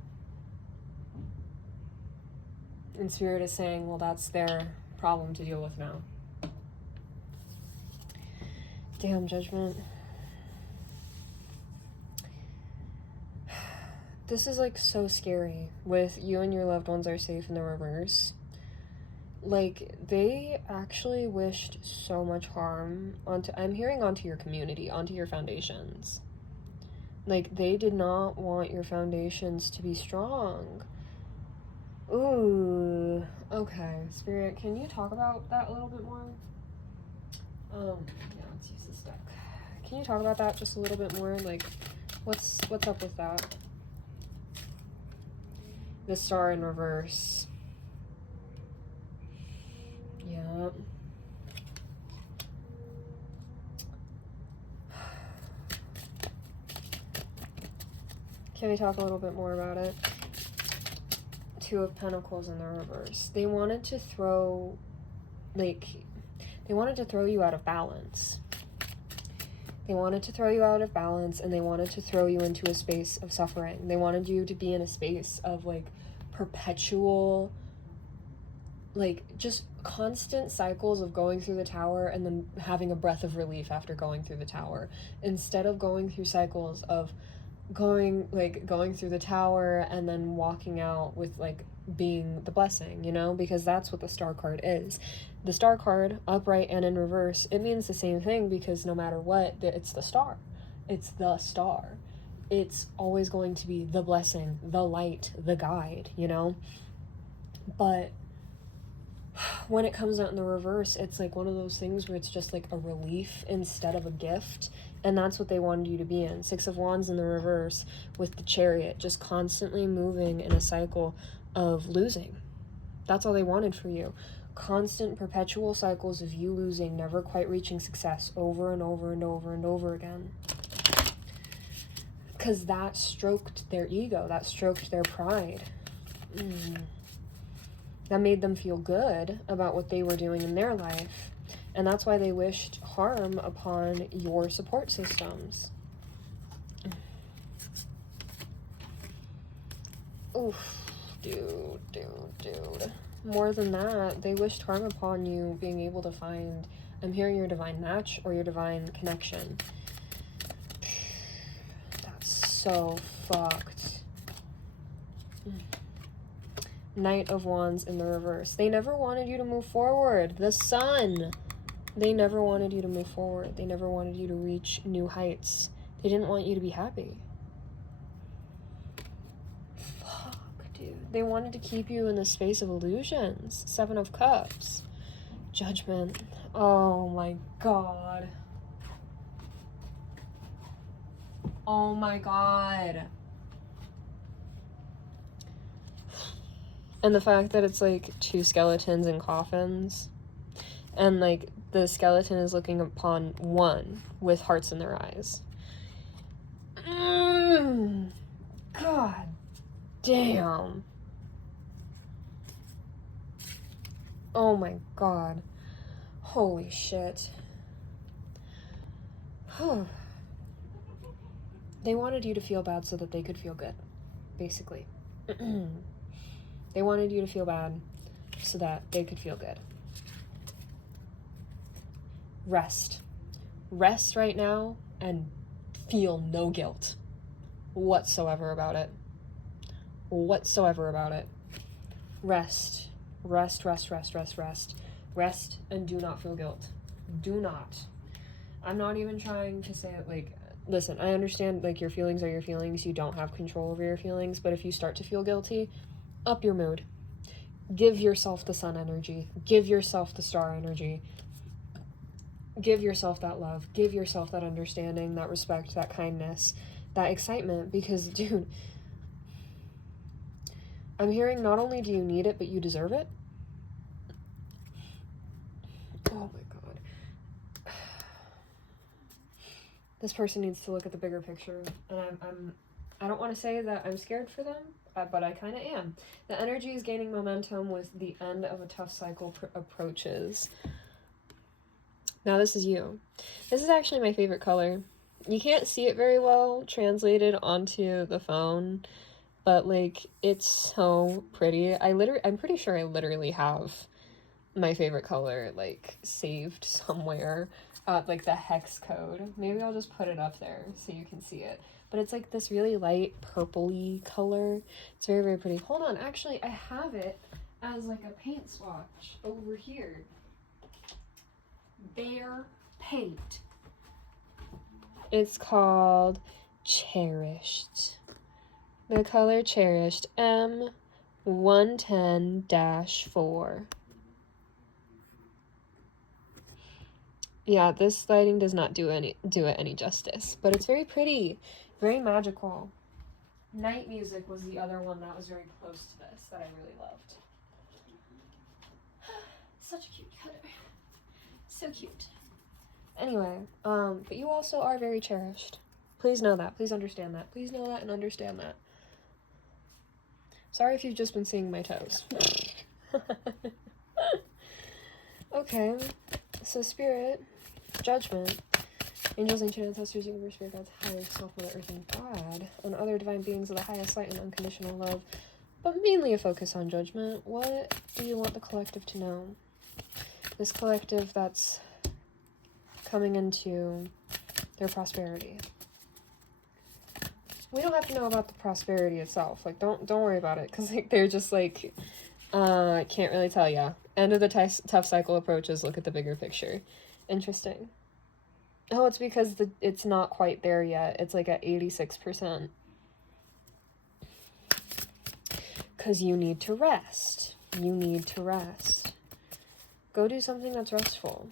And Spirit is saying, well, that's their problem to deal with now. Damn, Judgment. This is, like, so scary. With you and your loved ones are safe in the reverse. Like, they actually wished so much harm onto... I'm hearing onto your community, onto your foundations. Like, they did not want your foundations to be strong. Ooh. Okay, Spirit, can you talk about that a little bit more? Yeah, let's use this deck. Can you talk about that just a little bit more? Like, what's up with that? The Star in reverse. Yep. Can we talk a little bit more about it? Two of Pentacles in the reverse. They wanted to throw, like, they wanted to throw you out of balance. They wanted to throw you out of balance, and they wanted to throw you into a space of suffering. They wanted you to be in a space of, like, perpetual, like, just constant cycles of going through the tower and then having a breath of relief after going through the tower, instead of going through cycles of going through the tower and then walking out with, like, being the blessing, you know, because that's what the Star card is. The Star card, upright and in reverse, it means the same thing, because no matter what, it's the star. It's the star. It's always going to be the blessing, the light, the guide, you know? But when it comes out in the reverse, it's like one of those things where it's just like a relief instead of a gift. And that's what they wanted you to be in. Six of Wands in the reverse with the Chariot, just constantly moving in a cycle of losing. That's all they wanted for you. Constant, perpetual cycles of you losing, never quite reaching success, over and over and over and over again. Because that stroked their ego. That stroked their pride. That made them feel good about what they were doing in their life. And that's why they wished harm upon your support systems. Oof, dude. More than that, they wished harm upon you being able to find, I'm hearing, your divine match or your divine connection. That's so fucked. Knight of Wands in the reverse. They never wanted you to move forward. The Sun. They never wanted you to move forward. They never wanted you to reach new heights. They didn't want you to be happy. Fuck, dude. They wanted to keep you in the space of illusions. Seven of Cups. Judgment. Oh my god. Oh my god. And the fact that it's like two skeletons in coffins, and like the skeleton is looking upon one with hearts in their eyes. God damn. Oh my god. Holy shit. They wanted you to feel bad so that they could feel good, basically. They wanted you to feel bad so that they could feel good. Rest. Rest right now and feel no guilt whatsoever about it. Whatsoever about it. Rest. Rest, rest, rest, rest, rest. Rest and do not feel guilt. Do not. I'm not even trying to say it like, listen, I understand, like, your feelings are your feelings. You don't have control over your feelings. But if you start to feel guilty, up your mood. Give yourself the sun energy. Give yourself the star energy. Give yourself that love. Give yourself that understanding, that respect, that kindness, that excitement. Because, dude, I'm hearing not only do you need it, but you deserve it. Oh my god. This person needs to look at the bigger picture. And I don't want to say that I'm scared for them, but I kind of am. The energy is gaining momentum with the end of a tough cycle approaches. Now this is you. This is actually my favorite color. You can't see it very well translated onto the phone, but like, it's so pretty. I'm pretty sure I literally have my favorite color like saved somewhere. like the hex code. Maybe I'll just put it up there so you can see it. But it's like this really light purpley color. It's very, very pretty. Hold on, actually, I have it as like a paint swatch over here. Bear paint. It's called Cherished. The color Cherished, M110-4. Yeah, this lighting does not do it any justice, but it's very pretty, very magical. Night Music was the other one that was very close to this that I really loved. Such a cute color. So cute. Anyway, but you also are very cherished. Please know that. Please understand that. Please know that and understand that. Sorry if you've just been seeing my toes. Okay, so Spirit, Judgment, angels, ancient ancestors, universe, spirit gods, higher self, Mother Earth, and God, and other divine beings of the highest light and unconditional love, but mainly a focus on judgment. What do you want the collective to know? This collective that's coming into their prosperity. We don't have to know about the prosperity itself. Like, don't worry about it, because like they're just like, can't really tell ya. End of the tough cycle approaches. Look at the bigger picture. Interesting. Oh, it's because it's not quite there yet. It's like at 86%. Because you need to rest. You need to rest. Go do something that's restful.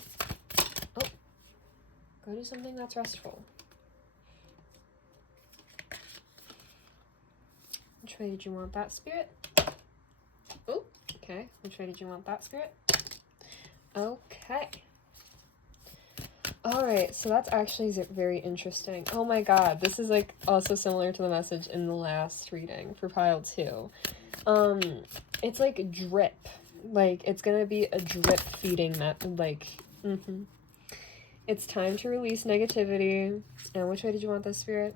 Oh. Go do something that's restful. Which way did you want that, Spirit? Oh, okay. Which way did you want that, Spirit? Okay. Alright, so that's actually very interesting. Oh my god, this is like also similar to the message in the last reading for pile 2. It's like drip. Like, it's gonna be a drip feeding method. Like, It's time to release negativity. And which way did you want this, Spirit?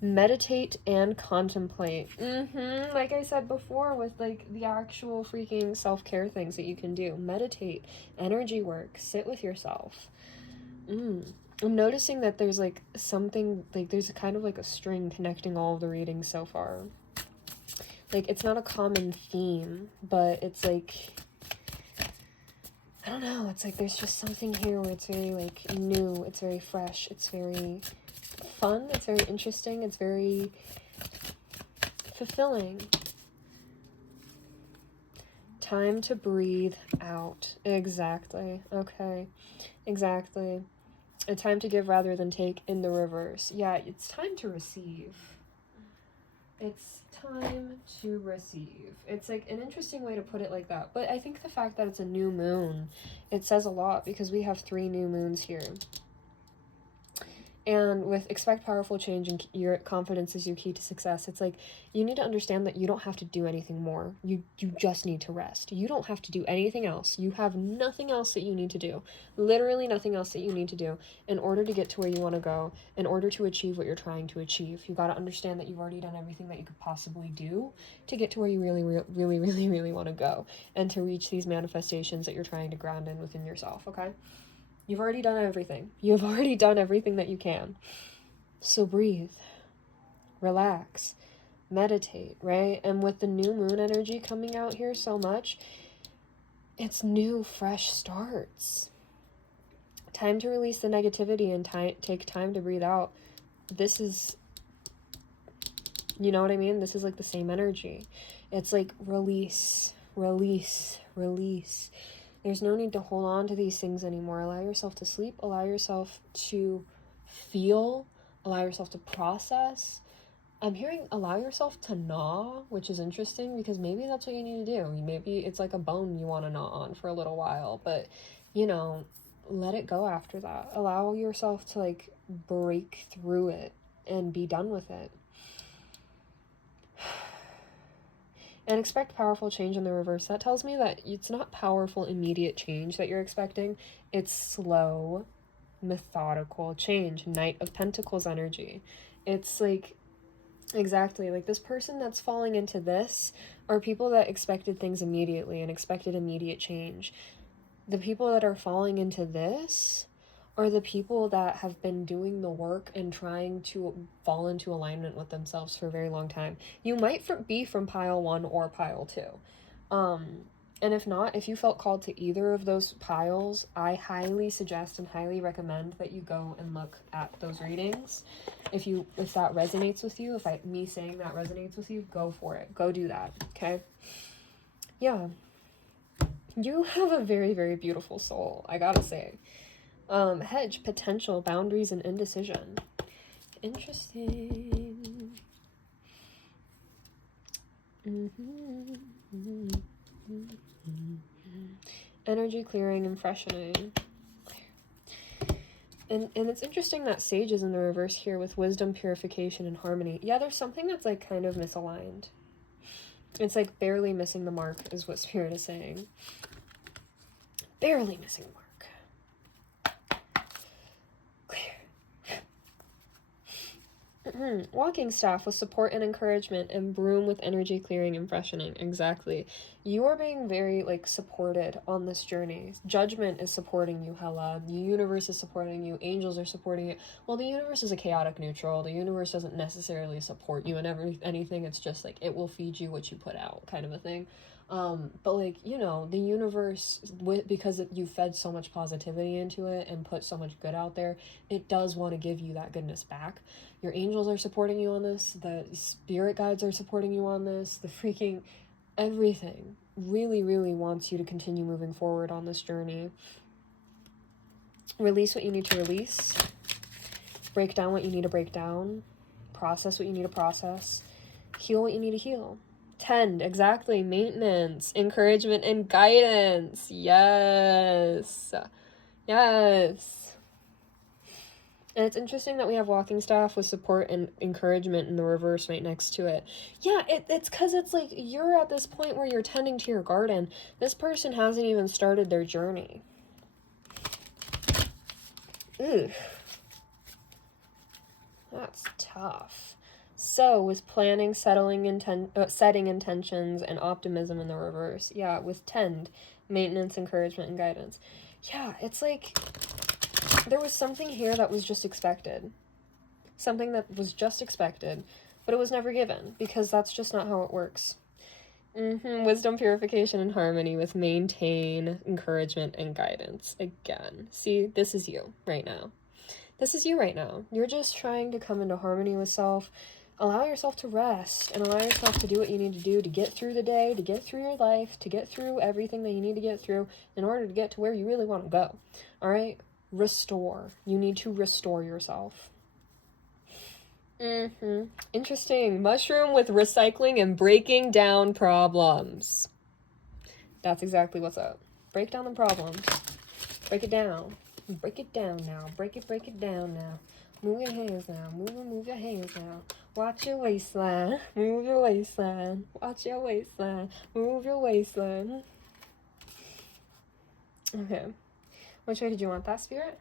Meditate and contemplate. Like I said before, with like the actual freaking self-care things that you can do. Meditate, energy work, sit with yourself. I'm noticing that there's like something, like there's kind of like a string connecting all of the readings so far. Like, it's not a common theme, but it's like, I don't know, it's like there's just something here where it's very like new, it's very fresh, it's very fun, it's very interesting, it's very fulfilling. Time to breathe out. Exactly. Okay. Exactly. A time to give rather than take in the reverse. Yeah, it's time to receive. It's time to receive. It's like an interesting way to put it like that. But I think the fact that it's a new moon, it says a lot, because we have 3 new moons here. And with expect powerful change and your confidence is your key to success, it's like you need to understand that you don't have to do anything more. You just need to rest. You don't have to do anything else. You have nothing else that you need to do. Literally nothing else that you need to do in order to get to where you want to go, in order to achieve what you're trying to achieve. You got to understand that you've already done everything that you could possibly do to get to where you really want to go, and to reach these manifestations that you're trying to ground in within yourself, okay? You've already done everything. You've already done everything that you can. So breathe, relax, meditate, right? And with the new moon energy coming out here so much, it's new, fresh starts. Time to release the negativity and take time to breathe out. This is, you know what I mean? This is like the same energy. It's like release, release, release. There's no need to hold on to these things anymore. Allow yourself to sleep. Allow yourself to feel. Allow yourself to process. I'm hearing allow yourself to gnaw, which is interesting, because maybe that's what you need to do. Maybe it's like a bone you want to gnaw on for a little while, but, you know, let it go after that. Allow yourself to, like, break through it and be done with it. And expect powerful change in the reverse. That tells me that it's not powerful, immediate change that you're expecting. It's slow, methodical change. Knight of Pentacles energy. It's like, exactly, like this person that's falling into this are people that expected things immediately and expected immediate change. the people that are falling into this are the people that have been doing the work and trying to fall into alignment with themselves for a very long time. You might be from pile 1 or pile 2. And if not, if you felt called to either of those piles, I highly suggest and highly recommend that you go and look at those readings. If that resonates with you, me saying that resonates with you, go for it. Go do that, okay? Yeah. You have a very, very beautiful soul, I gotta say. Hedge, potential, boundaries, and indecision. Interesting. Energy clearing and freshening. And it's interesting that Sage is in the reverse here with wisdom, purification, and harmony. Yeah, there's something that's like kind of misaligned. It's like barely missing the mark is what Spirit is saying. Barely missing the mark. Walking staff with support and encouragement, and broom with energy clearing and freshening. Exactly. You are being very like supported on this journey. Judgment is supporting you, hella. The universe is supporting you. Angels are supporting you. Well, the universe is a chaotic neutral. The universe doesn't necessarily support you in anything. It's just like it will feed you what you put out, kind of a thing. But like, you know, the universe, because you fed so much positivity into it and put so much good out there, it does want to give you that goodness back. Your angels are supporting you on this. The spirit guides are supporting you on this. The freaking everything really, really wants you to continue moving forward on this journey. Release what you need to release. Break down what you need to break down. Process what you need to process. Heal what you need to heal. Tend, exactly. Maintenance, encouragement, and guidance. Yes. Yes. And it's interesting that we have walking staff with support and encouragement in the reverse right next to it. Yeah, it's because it's like you're at this point where you're tending to your garden. This person hasn't even started their journey. Ugh. That's tough. So, with planning, setting intentions, and optimism in the reverse. Yeah, with tend, maintenance, encouragement, and guidance. Yeah, it's like there was something here that was just expected. Something that was just expected, but it was never given, because that's just not how it works. Wisdom, purification, and harmony with maintain, encouragement, and guidance. Again, see, this is you right now. This is you right now. You're just trying to come into harmony with self. Allow yourself to rest and allow yourself to do what you need to do to get through the day, to get through your life, to get through everything that you need to get through in order to get to where you really want to go. All right? Restore. You need to restore yourself. Interesting. Mushroom with recycling and breaking down problems. That's exactly what's up. Break down the problems. Break it down. Break it down now. Break it down now. Move your hands now. Move your hands now. Watch your waistline. Move your waistline. Watch your waistline. Move your waistline. Okay. Which way did you want that, Spirit?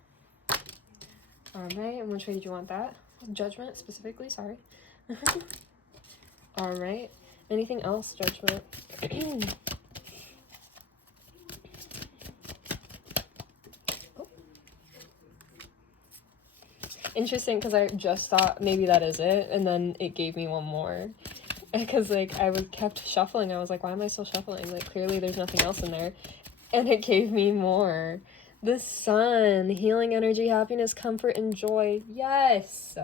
Alright, and which way did you want that? Judgment, specifically, sorry. Alright. Anything else, Judgment? Interesting, because I just thought maybe that is it, and then it gave me one more. Because, like, I kept shuffling. I was like, why am I still shuffling? Like, clearly there's nothing else in there. And it gave me more. The sun, healing energy, happiness, comfort, and joy. Yes.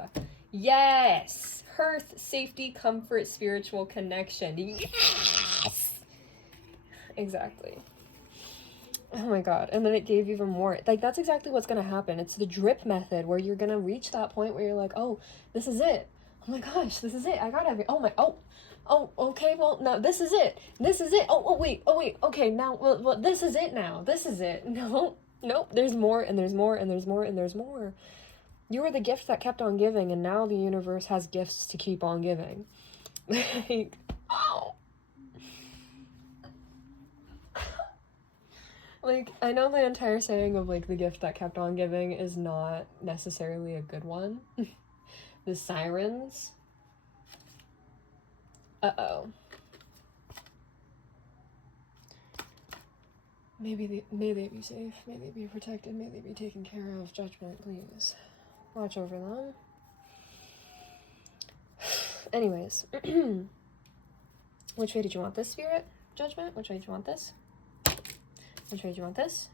Yes. Hearth, safety, comfort, spiritual connection. Yes. Exactly. Oh my god. And then it gave even more. Like, that's exactly what's going to happen. It's the drip method where you're going to reach that point where you're like, oh, this is it. Oh my gosh, this is it. I got everything. Oh, okay, well, now this is it. This is it. Oh, wait. Okay, now, well, this is it now. This is it. No, nope, there's more, and there's more, and there's more, and there's more. You were the gift that kept on giving, and now the universe has gifts to keep on giving. Like, oh. Like, I know the entire saying of, like, the gift that kept on giving is not necessarily a good one. The sirens. Uh-oh. may they be safe, may they be protected, may they be taken care of. Judgment, please. Watch over them. Anyways. Which way did you want this, Spirit? Judgment? Which way did you want this? Which way did you want this?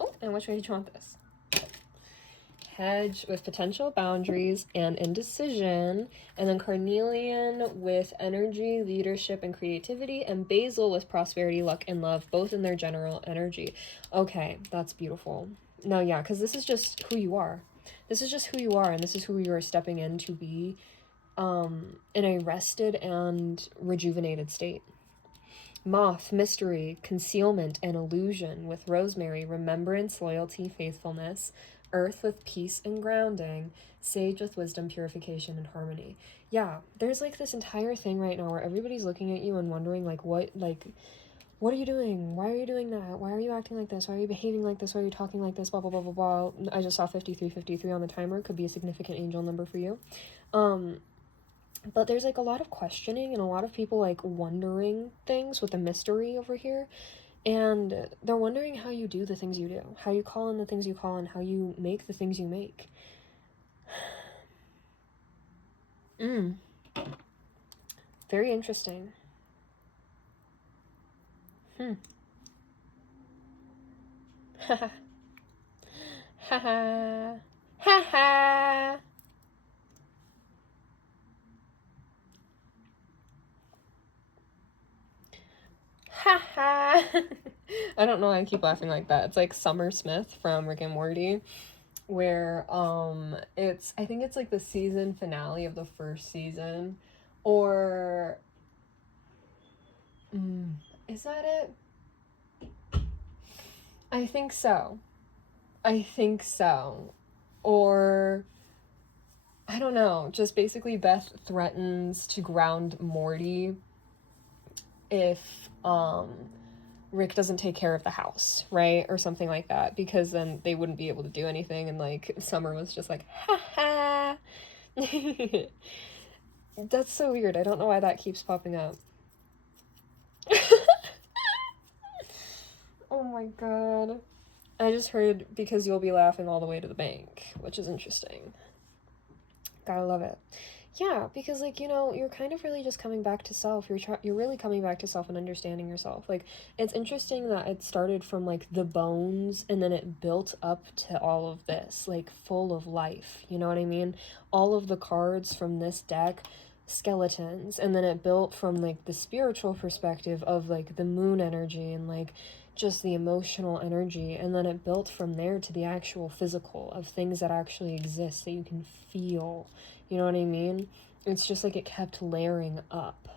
Oh, and which way did you want this? Hedge with potential boundaries and indecision, and then carnelian with energy, leadership, and creativity, and basil with prosperity, luck, and love, both in their general energy. Okay, that's beautiful. No, yeah, because this is just who you are. This is just who you are, and this is who you are stepping in to be in a rested and rejuvenated state. Moth, mystery, concealment, and illusion with rosemary, remembrance, loyalty, faithfulness. Earth with peace and grounding, sage with wisdom, purification, and harmony. Yeah, there's like this entire thing right now where everybody's looking at you and wondering like, what are you doing? Why are you doing that? Why are you acting like this? Why are you behaving like this? Why are you talking like this? Blah, blah, blah, blah, blah. I just saw 5353 on the timer. Could be a significant angel number for you. But there's like a lot of questioning and a lot of people like wondering things with the mystery over here. And they're wondering how you do the things you do, how you call in the things you call in, how you make the things you make. Very interesting. Ha ha. Ha ha. Ha ha. Ha ha. I don't know why I keep laughing like that. It's like Summer Smith from Rick and Morty, where I think it's like the season finale of the first season, or is that it? I think so. Or I don't know, just basically Beth threatens to ground Morty if Rick doesn't take care of the house, right? Or something like that, because then they wouldn't be able to do anything, and like Summer was just like, ha ha. That's so weird. I don't know why that keeps popping up. Oh my god. I just heard because you'll be laughing all the way to the bank, which is interesting. Gotta love it. Yeah, because like, you know, you're kind of really just coming back to self. You're really coming back to self and understanding yourself. Like, it's interesting that it started from like the bones and then it built up to all of this, like full of life. You know what I mean? All of the cards from this deck, skeletons, and then it built from like the spiritual perspective of like the moon energy and like just the emotional energy, and then it built from there to the actual physical of things that actually exist that you can feel. You know what I mean? It's just like it kept layering up.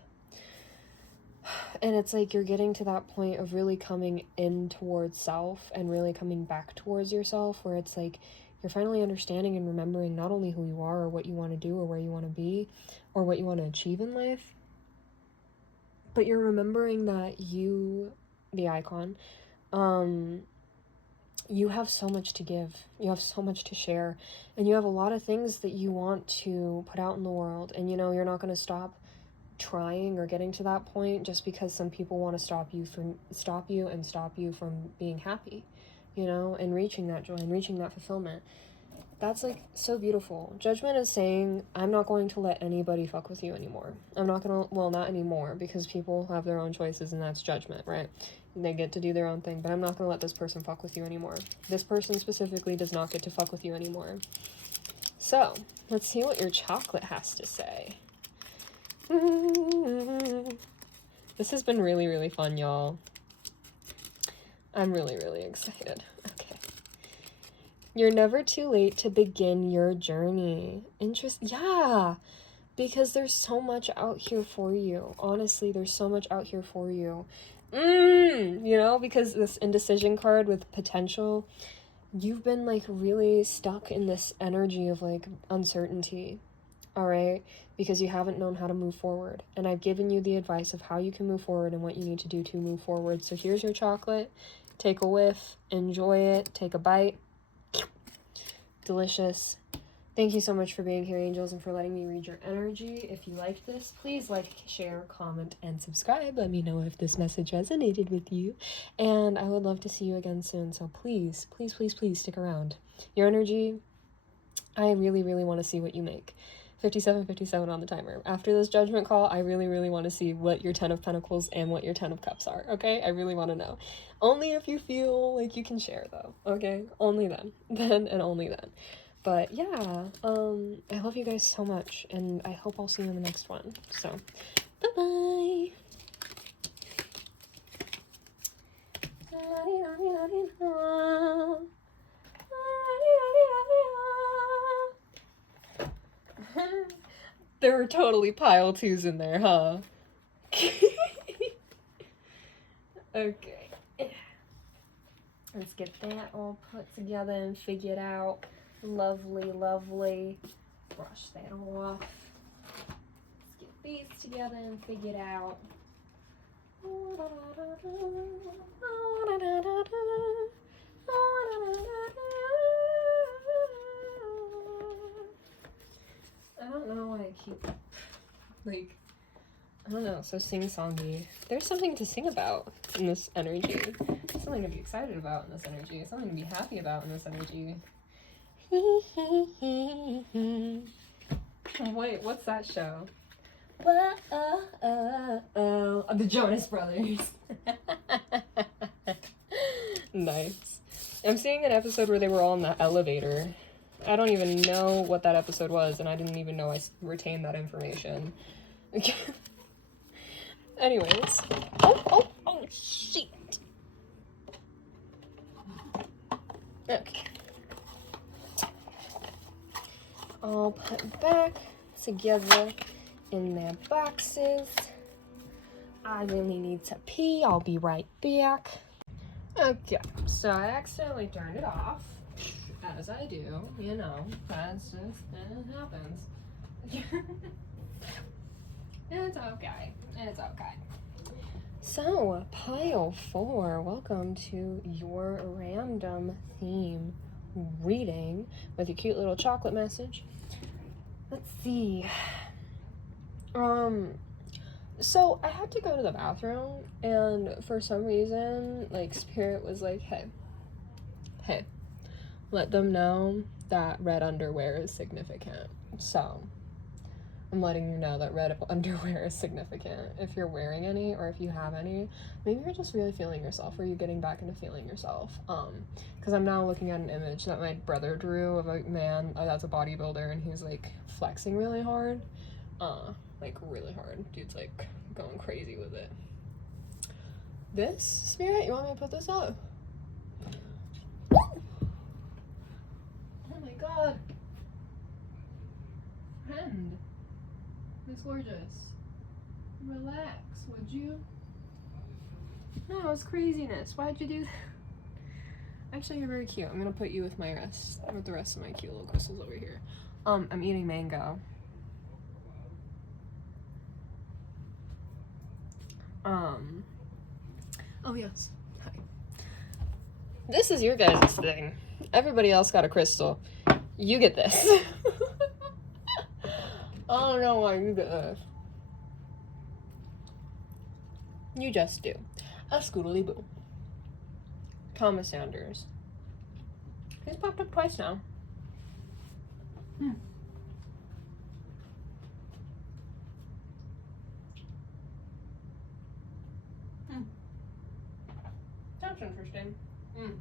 And it's like you're getting to that point of really coming in towards self and really coming back towards yourself, where it's like you're finally understanding and remembering not only who you are or what you want to do or where you want to be or what you want to achieve in life, but you're remembering that you, the icon, you have so much to give, you have so much to share, and you have a lot of things that you want to put out in the world, and you know, you're not going to stop trying or getting to that point just because some people want to stop you from being happy, you know, and reaching that joy and reaching that fulfillment. That's like so beautiful. Judgment is saying, I'm not going to let anybody fuck with you anymore. I'm not gonna, well, not anymore, because people have their own choices, and that's judgment, right? They get to do their own thing, but I'm not gonna let this person fuck with you anymore. This person specifically does not get to fuck with you anymore. So, let's see what your chocolate has to say. This has been really, really fun, y'all. I'm really, really excited. Okay. You're never too late to begin your journey. Yeah, because there's so much out here for you. Honestly, there's so much out here for you. You know, because this indecision card with potential, you've been like really stuck in this energy of like uncertainty, all right? Because you haven't known how to move forward. And I've given you the advice of how you can move forward and what you need to do to move forward. So here's your chocolate. Take a whiff, enjoy it, take a bite. Delicious. Thank you so much for being here, angels, and for letting me read your energy. If you like this, please like, share, comment, and subscribe. Let me know if this message resonated with you. And I would love to see you again soon. So please, please, please, please stick around. Your energy, I really, really want to see what you make. 57:57 on the timer. After this judgment call, I really, really want to see what your 10 of Pentacles and what your 10 of Cups are, okay? I really want to know. Only if you feel like you can share, though, okay? Only then. Then and only then. But yeah, I love you guys so much, and I hope I'll see you in the next one. So, bye-bye! There were totally pile twos in there, huh? Okay. Let's get that all put together and figured out. Lovely, lovely. Brush that off. Let's get these together and figured out. I don't know why I keep, like, I don't know, so sing-songy. There's something to sing about in this energy. Something to be excited about in this energy. Something to be happy about in this energy. Wait, what's that show? The Jonas Brothers. Nice. I'm seeing an episode where they were all in the elevator. I don't even know what that episode was, and I didn't even know I retained that information. Anyways. Oh, shit. Okay. All put back together in their boxes. I really need to pee. I'll be right back. Okay, so I accidentally turned it off. As I do, you know, that's just, it happens. It's okay. It's okay. So, pile 4, welcome to your random theme reading with your cute little chocolate message. Let's see. So I had to go to the bathroom, and for some reason, like, Spirit was like, hey, let them know that red underwear is significant. So I'm letting you know that red underwear is significant. If you're wearing any, or if you have any, maybe you're just really feeling yourself, or you're getting back into feeling yourself. Because I'm now looking at an image that my brother drew of a man that's a bodybuilder, and he's like flexing really hard. Like really hard. Dude's like going crazy with it. This, Spirit, you want me to put this up? Oh my god. Friend. Miss Gorgeous. Relax, would you? No, it's craziness. Why'd you do that? Actually, you're very cute. I'm gonna put you with the rest of my cute little crystals over here. I'm eating mango. Oh yes. Hi. This is your guys' thing. Everybody else got a crystal. You get this. I don't know why you get this. You just do. A scoodly boo. Thomas Sanders. He's popped up twice now. That's interesting. Okay.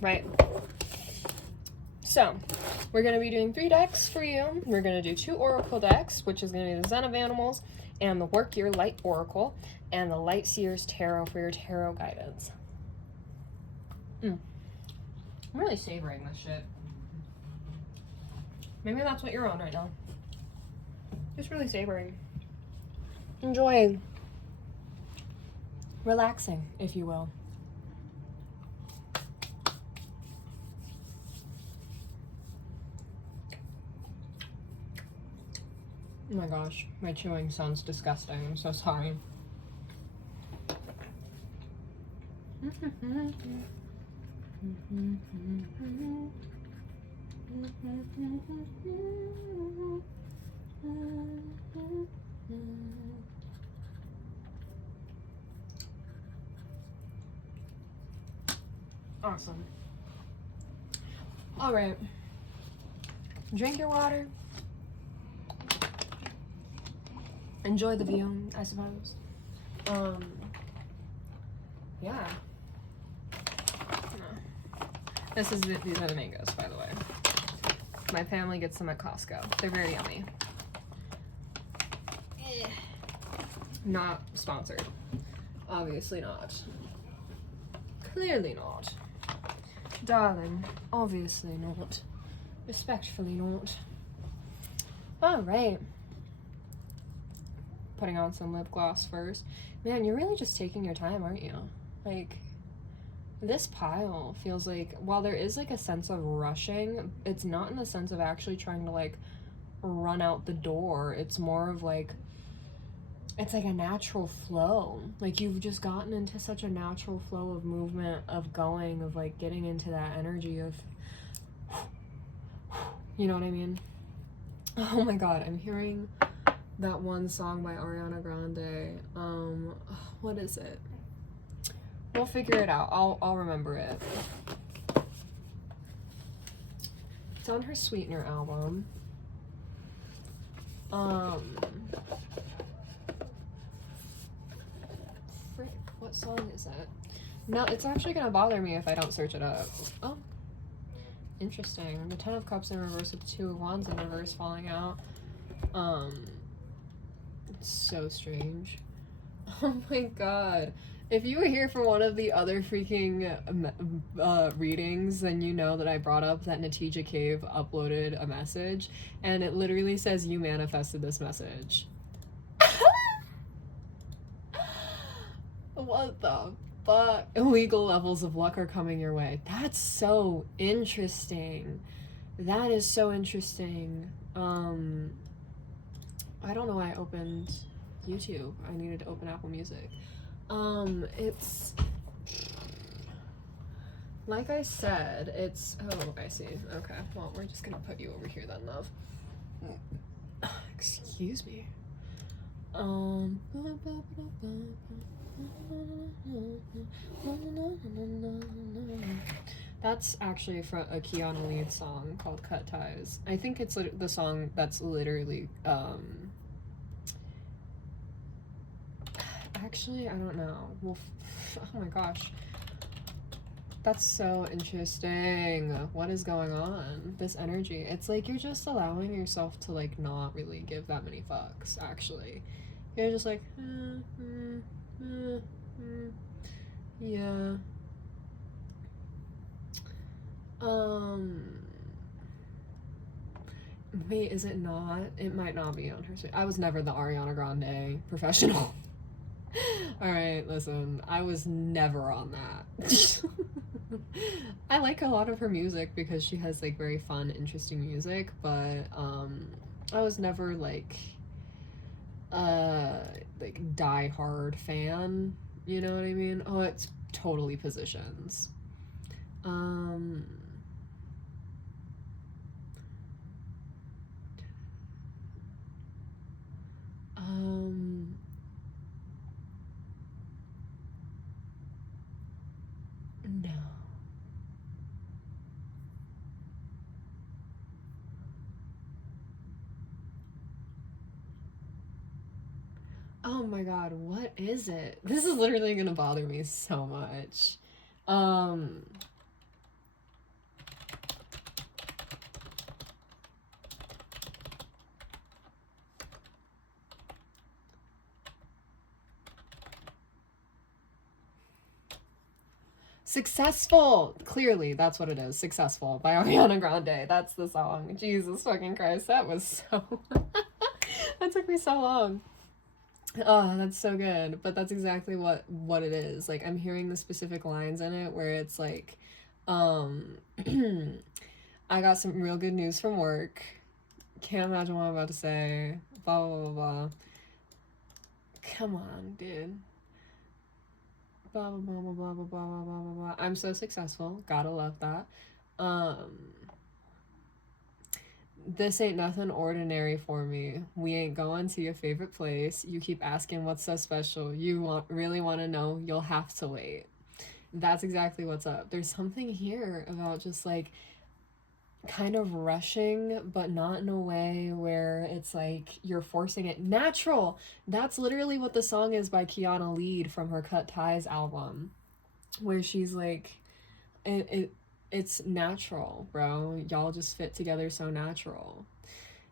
Right. So, we're going to be doing 3 decks for you. We're going to do 2 Oracle decks, which is going to be the Zen of Animals and the Work Your Light Oracle, and the Light Seers Tarot for your tarot guidance. I'm really savoring this shit. Maybe that's what you're on right now. Just really savoring. Enjoying. Relaxing, if you will. my gosh, my chewing sounds disgusting. I'm so sorry. Awesome. All right. Drink your water. Enjoy the view, I suppose. Yeah. These are the mangoes, by the way. My family gets them at Costco. They're very yummy. Not sponsored. Obviously not. Clearly not. Darling, obviously not. Respectfully not. Alright. Putting on some lip gloss first. Man, you're really just taking your time, aren't you? Like, this pile feels like, while there is like a sense of rushing, it's not in the sense of actually trying to like run out the door. It's more of like, it's like a natural flow. Like, you've just gotten into such a natural flow of movement, of going, of like getting into that energy of, you know what I mean? Oh my god, I'm hearing that one song by Ariana Grande. What is it? We'll figure it out. I'll remember it. It's on her Sweetener album. Frick, what song is it? No, it's actually gonna bother me if I don't search it up. Oh, interesting. The Ten of Cups in reverse with Two of Wands in reverse falling out. It's so strange. Oh my god. If you were here for one of the other freaking readings, then you know that I brought up that Natija Cave uploaded a message, and it literally says, you manifested this message. What the fuck? Illegal levels of luck are coming your way. That's so interesting. That is so interesting. I don't know why I opened YouTube. I needed to open Apple Music. It's like I said, it's, oh, I see. Okay, well, we're just gonna put you over here then, love. Excuse me. That's actually from a Keanu Lead song called Cut Ties. I think it's the song that's literally, actually, I don't know. Well, oh my gosh. That's so interesting. What is going on? This energy. It's like you're just allowing yourself to like not really give that many fucks, actually. You're just like, yeah. Wait, is it not? It might not be on her. I was never the Ariana Grande professional. Alright, listen, I was never on that. I like a lot of her music because she has like very fun, interesting music, but I was never like die hard fan, you know what I mean? Oh, it's totally positions. No. Oh my god, what is it? This is literally gonna bother me so much. Successful! Clearly, that's what it is. Successful by Ariana Grande. That's the song. Jesus fucking Christ, that was so... that took me so long. Oh, that's so good. But that's exactly what it is. Like, I'm hearing the specific lines in it where it's like, I got some real good news from work. Can't imagine what I'm about to say. blah, blah, blah, blah. Come on, dude. Blah, blah, blah, blah, blah, blah, blah, blah, blah, blah. I'm so successful. Gotta love that. This ain't nothing ordinary for me. We ain't going to your favorite place. You keep asking what's so special. You really want to know? You'll have to wait. That's exactly what's up. There's something here about just like kind of rushing, but not in a way where it's like you're forcing it. Natural. That's literally what the song is by Kiana Lead from her Cut Ties album, where she's like, it's natural, bro. Y'all just fit together so natural.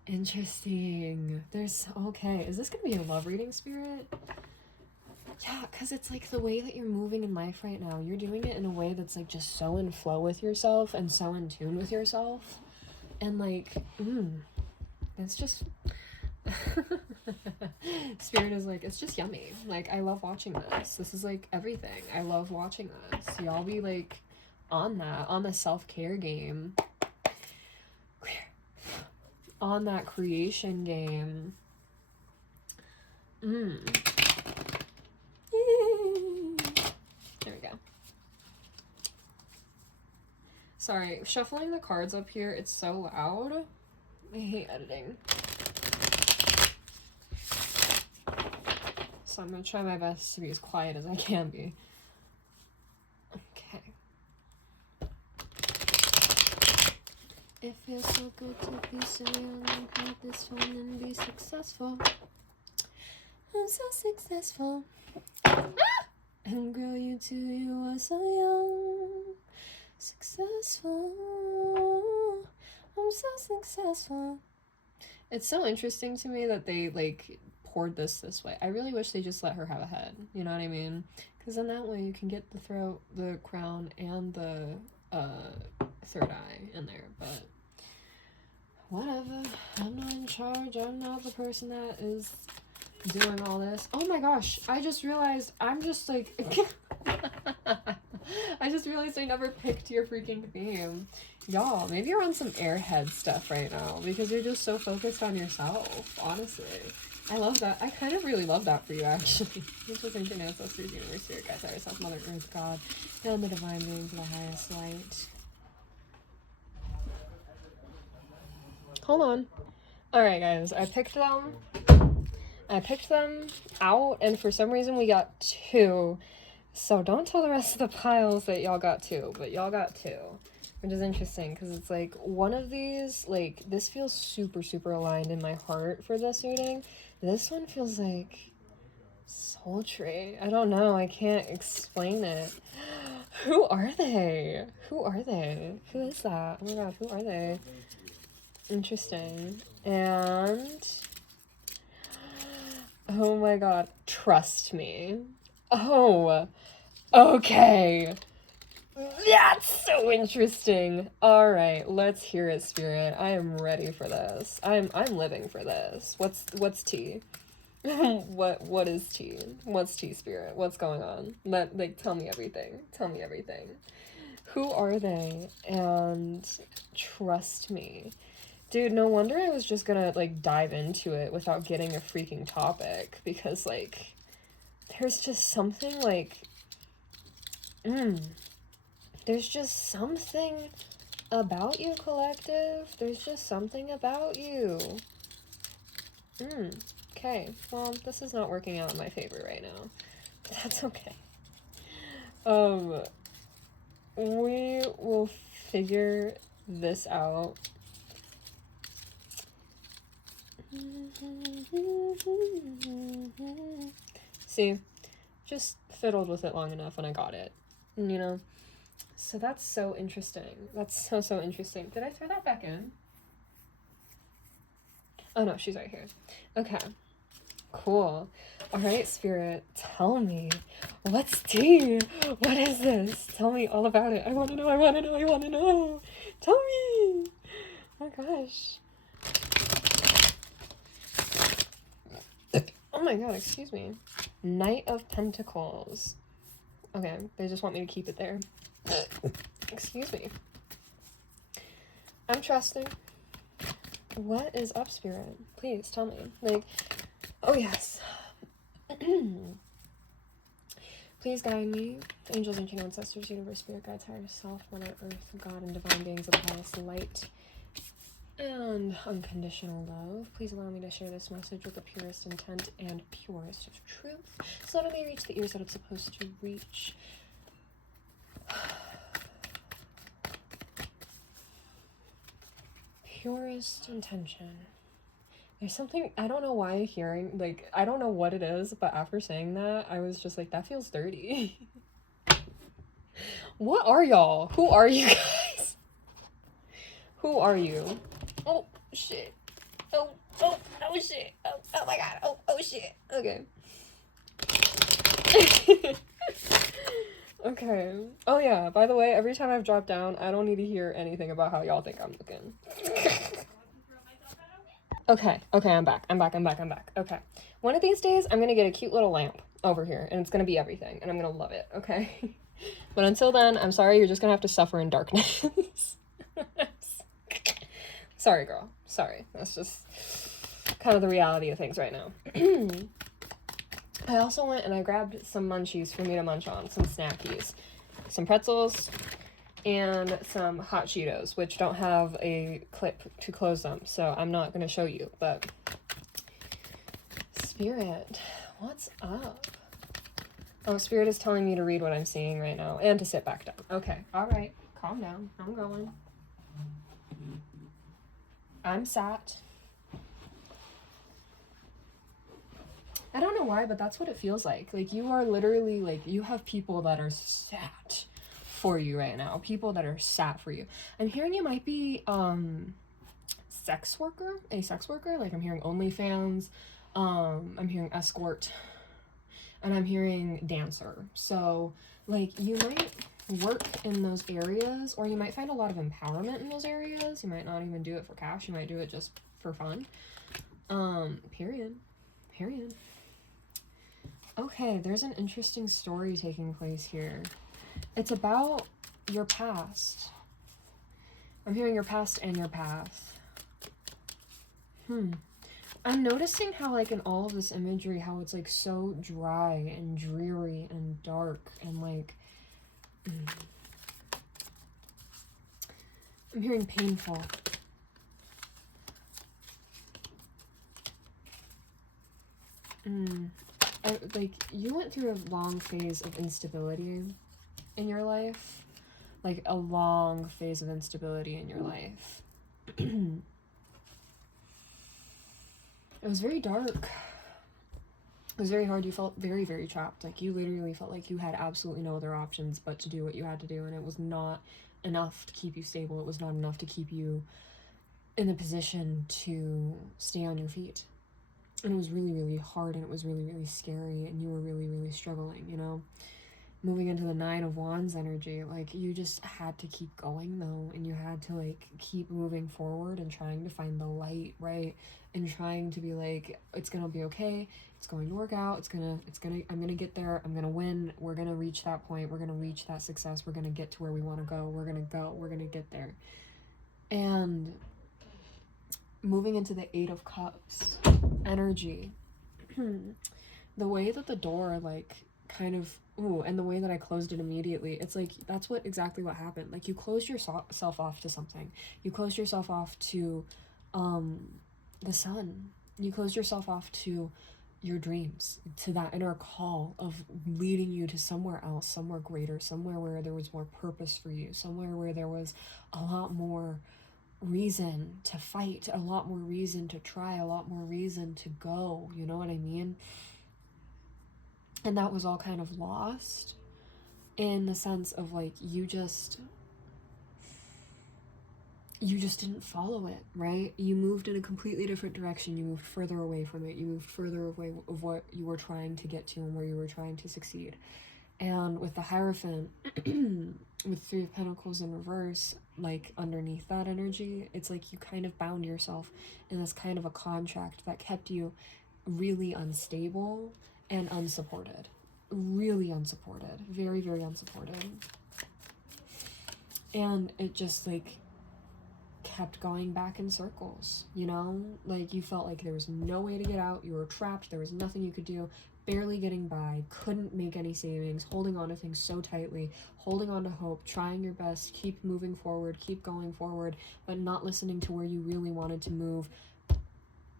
Interesting. Okay, is this gonna be a love reading, Spirit? Yeah, because it's like the way that you're moving in life right now, you're doing it in a way that's like just so in flow with yourself and so in tune with yourself. And like, it's just... Spirit is like, it's just yummy. Like, I love watching this. This is like everything. I love watching this. Y'all be like on the self-care game. On that creation game. There we go. Sorry, shuffling the cards up here, it's so loud. I hate editing. So I'm gonna try my best to be as quiet as I can be. Okay. It feels so good to be so young and have this fun and be successful. I'm so successful. And girl, you too, you are so young. Successful. I'm so successful. It's so interesting to me that they like poured this way. I really wish they just let her have a head. You know what I mean? Because then that way you can get the throat, the crown, and the third eye in there. But whatever. I'm not in charge. I'm not the person that is doing all this. Oh my gosh, I just realized I'm just like I just realized I never picked your freaking theme. Y'all, maybe you're on some airhead stuff right now because you're just so focused on yourself, honestly. I love that. I kind of really love that for you, actually. Which is ancient ancestors, universe, spirit, guides, higher self, mother earth, God, and the divine beings of the highest light. Hold on. Alright guys, I picked them out, and for some reason we got 2. So don't tell the rest of the piles that y'all got 2, but y'all got 2. Which is interesting, because it's like, one of these, like, this feels super, super aligned in my heart for this reading. This one feels like sultry. I don't know, I can't explain it. Who are they? Who are they? Who is that? Oh my god, who are they? Interesting. And... oh my god, trust me. Oh, okay. That's so interesting. All right, let's hear it, Spirit. I am ready for this. I'm living for this. What's tea? what is tea? What's tea, Spirit? What's going on? Tell me everything. Tell me everything. Who are they? And trust me. Dude, no wonder I was just gonna, like, dive into it without getting a freaking topic, because, like, there's just something, like, there's just something about you, collective. There's just something about you. Okay, well, this is not working out in my favor right now, but that's okay. We will figure this out. See, just fiddled with it long enough and I got it, you know? So that's so interesting. That's so interesting. Did I throw that back in? Oh no, she's right here. Okay, cool. All right, Spirit, tell me, what's tea? What is this? Tell me all about it. I want to know, I want to know, I want to know. Tell me. Oh my gosh. Oh my god, excuse me. Knight of Pentacles. Okay, they just want me to keep it there. Excuse me. I'm trusting. What is up, Spirit? Please tell me. Like, oh yes. Please guide me, angels, ancient ancestors, universe, spirit guides, higher self, Mother Earth, God, and divine beings of the highest light and unconditional love. Please allow me to share this message with the purest intent and purest of truth, so that it may reach the ears that it's supposed to reach. Purest intention. There's something, I don't know why I'm hearing, like, I don't know what it is, but after saying that, I was just like, that feels dirty. What are y'all? Who are you guys? Who are you? Oh, shit. Oh, shit. Oh my god. Oh, shit. Okay. Okay. Oh yeah, by the way, every time I've dropped down, I don't need to hear anything about how y'all think I'm looking. Okay, I'm back. Okay. One of these days, I'm gonna get a cute little lamp over here, and it's gonna be everything, and I'm gonna love it, okay? But until then, I'm sorry, you're just gonna have to suffer in darkness. Sorry, girl. Sorry. That's just kind of the reality of things right now. I also went and I grabbed some munchies for me to munch on, some snackies. Some pretzels, and some hot Cheetos, which don't have a clip to close them, so I'm not going to show you, but Spirit, what's up? Oh, Spirit is telling me to read what I'm seeing right now, and to sit back down. Okay, alright, calm down, I'm going. I'm sat. I don't know why, but that's what it feels like. Like, you are literally, like, you have people that are sat for you right now. People that are sat for you. I'm hearing you might be, a sex worker. Like, I'm hearing OnlyFans. I'm hearing escort. And I'm hearing dancer. So, like, you might work in those areas, or you might find a lot of empowerment in those areas. You might not even do it for cash. You might do it just for fun. Period. Okay, there's an interesting story taking place here. It's about your past. I'm hearing your past and your path. I'm noticing how, like, in all of this imagery, how it's, like, so dry and dreary and dark and, like, I'm hearing painful. Like, you went through a long phase of instability in your life. Like, a long phase of instability in your life. It was very dark. It was very hard. You felt very, very trapped. Like, you literally felt like you had absolutely no other options but to do what you had to do, and it was not enough to keep you stable. It was not enough to keep you in a position to stay on your feet. And it was really, really hard, and it was really, really scary, and you were really, really struggling, you know? Moving into the Nine of Wands energy, like, you just had to keep going, though, and you had to, like, keep moving forward and trying to find the light, right? And trying to be like, it's gonna be okay, it's going to work out, I'm gonna get there, I'm gonna win, we're gonna reach that point, we're gonna reach that success, we're gonna get to where we wanna go, we're gonna get there. And moving into the Eight of Cups energy, the way that the door, like, kind of, and the way that I closed it immediately, it's like, that's exactly what happened. Like, you closed yourself off to something. You closed yourself off to, the sun. You closed yourself off to your dreams, to that inner call of leading you to somewhere else, somewhere greater, somewhere where there was more purpose for you, somewhere where there was a lot more reason to fight, a lot more reason to try, a lot more reason to go, you know what I mean? And that was all kind of lost in the sense of, like, you just didn't follow it, right? You moved in a completely different direction. You moved further away from it. You moved further away of what you were trying to get to and where you were trying to succeed. And with the Hierophant, with Three of Pentacles in reverse, like, underneath that energy, it's like you kind of bound yourself in this kind of a contract that kept you really unstable and unsupported. Really unsupported. Very, very unsupported. And it just, like, kept going back in circles, you know? Like, you felt like there was no way to get out, you were trapped, there was nothing you could do, barely getting by, couldn't make any savings, holding on to things so tightly, holding on to hope, trying your best, keep moving forward, keep going forward, but not listening to where you really wanted to move,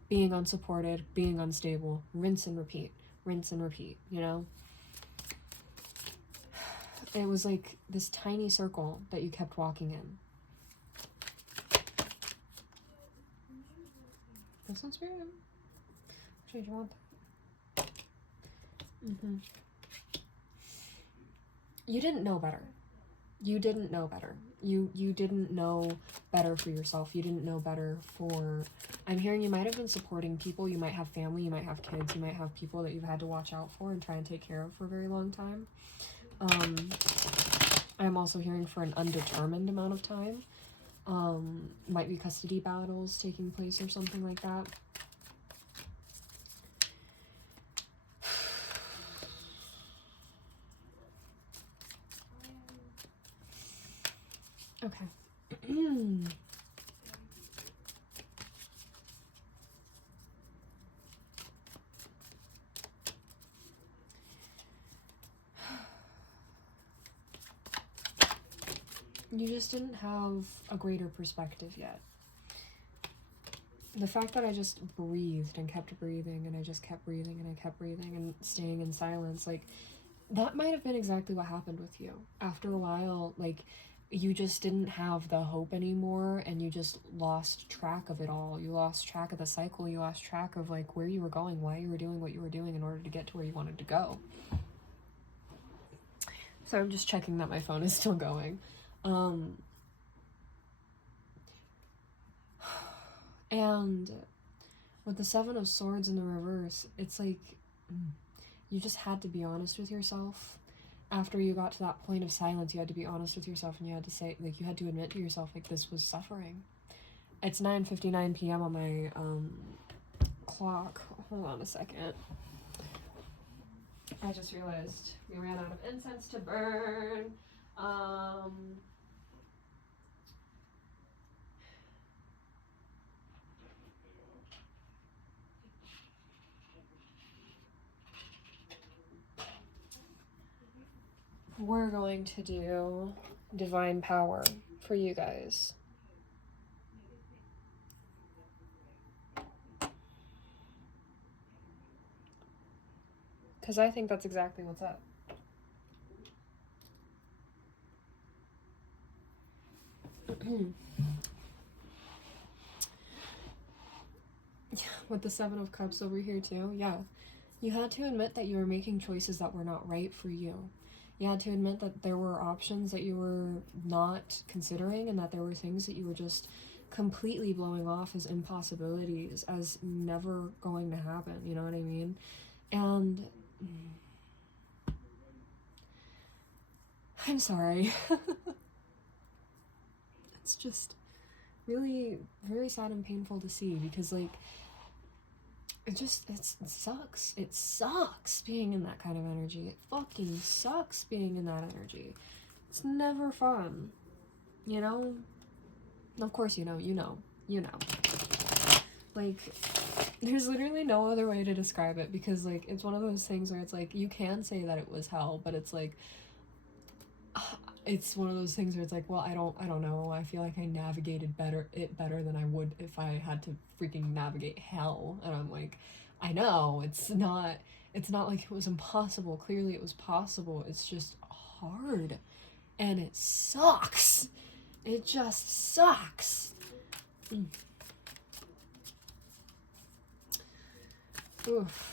being unsupported, being unstable, rinse and repeat, you know? It was like this tiny circle that you kept walking in. This one's weird. Actually, do you want that? You didn't know better. You didn't know better. You didn't know better for yourself. You didn't know better for... I'm hearing you might have been supporting people. You might have family. You might have kids. You might have people that you've had to watch out for and try and take care of for a very long time. I'm also hearing for an undetermined amount of time. Might be custody battles taking place or something like that. Okay. You just didn't have a greater perspective yet. The fact that I just breathed and kept breathing and I just kept breathing and I kept breathing and staying in silence, like, that might have been exactly what happened with you. After a while, like, you just didn't have the hope anymore and you just lost track of it all. You lost track of the cycle. You lost track of, like, where you were going, why you were doing what you were doing in order to get to where you wanted to go. So I'm just checking that my phone is still going. And with the Seven of Swords in the reverse, it's like you just had to be honest with yourself. After you got to that point of silence, you had to be honest with yourself and you had to say, like, you had to admit to yourself, like, this was suffering. It's 9:59 p.m. on my clock. Hold on a second. I just realized we ran out of incense to burn. We're going to do divine power for you guys. Because I think that's exactly what's up. With the Seven of Cups over here too, yeah. You had to admit that you were making choices that were not right for you. You had to admit that there were options that you were not considering and that there were things that you were just completely blowing off as impossibilities, as never going to happen, you know what I mean? And I'm sorry. It's just really very sad and painful to see because, like, it sucks. It sucks being in that kind of energy. It fucking sucks being in that energy. It's never fun, you know? Of course you know. Like, there's literally no other way to describe it because, like, it's one of those things where it's like, you can say that it was hell, but it's like, it's one of those things where it's like, well, I don't know. I feel like I navigated it better than I would if I had to freaking navigate hell. And I'm like, I know it's not like it was impossible. Clearly it was possible. It's just hard and it sucks. It just sucks. Oof.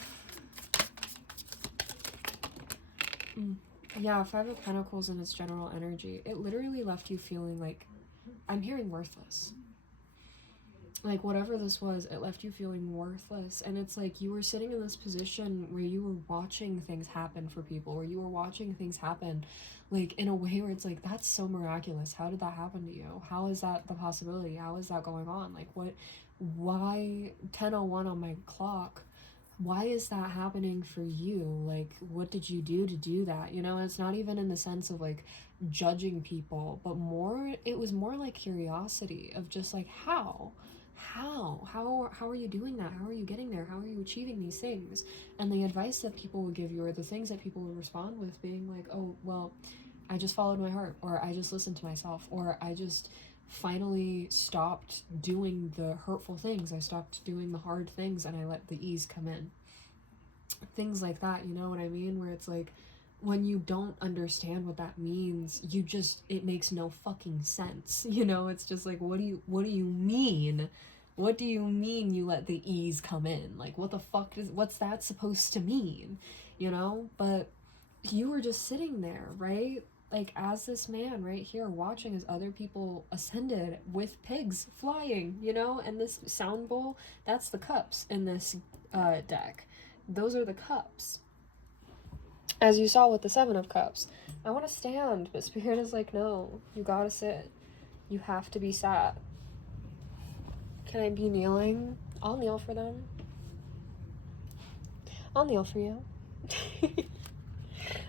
Yeah, Five of Pentacles in its general energy. It literally left you feeling like, I'm hearing worthless. Like, whatever this was, it left you feeling worthless. And it's like you were sitting in this position where you were watching things happen for people, where you were watching things happen, like, in a way where it's like, that's so miraculous. How did that happen to you? How is that the possibility? How is that going on? Like, why 10:01 on my clock? why is that happening for you? Like, what did you do to do that? You know, it's not even in the sense of like judging people, but more, it was more like curiosity of just like, how are you doing that? How are you getting there? How are you achieving these things? And the advice that people would give you, or the things that people would respond with, being like, oh, well, I just followed my heart, or I just listened to myself, or I just finally stopped doing the hurtful things. I stopped doing the hard things and I let the ease come in. Things like that, you know what I mean? Where it's like, when you don't understand what that means, it makes no fucking sense. You know, it's just like, what do you mean? What do you mean you let the ease come in? Like, what's that supposed to mean? You know? But you were just sitting there, right? Like, as this man right here watching as other people ascended with pigs flying, you know? And this sound bowl, that's the cups in this deck. Those are the cups. As you saw with the Seven of Cups. I want to stand, but Spirit is like, no, you gotta sit. You have to be sat. Can I be kneeling? I'll kneel for them. I'll kneel for you.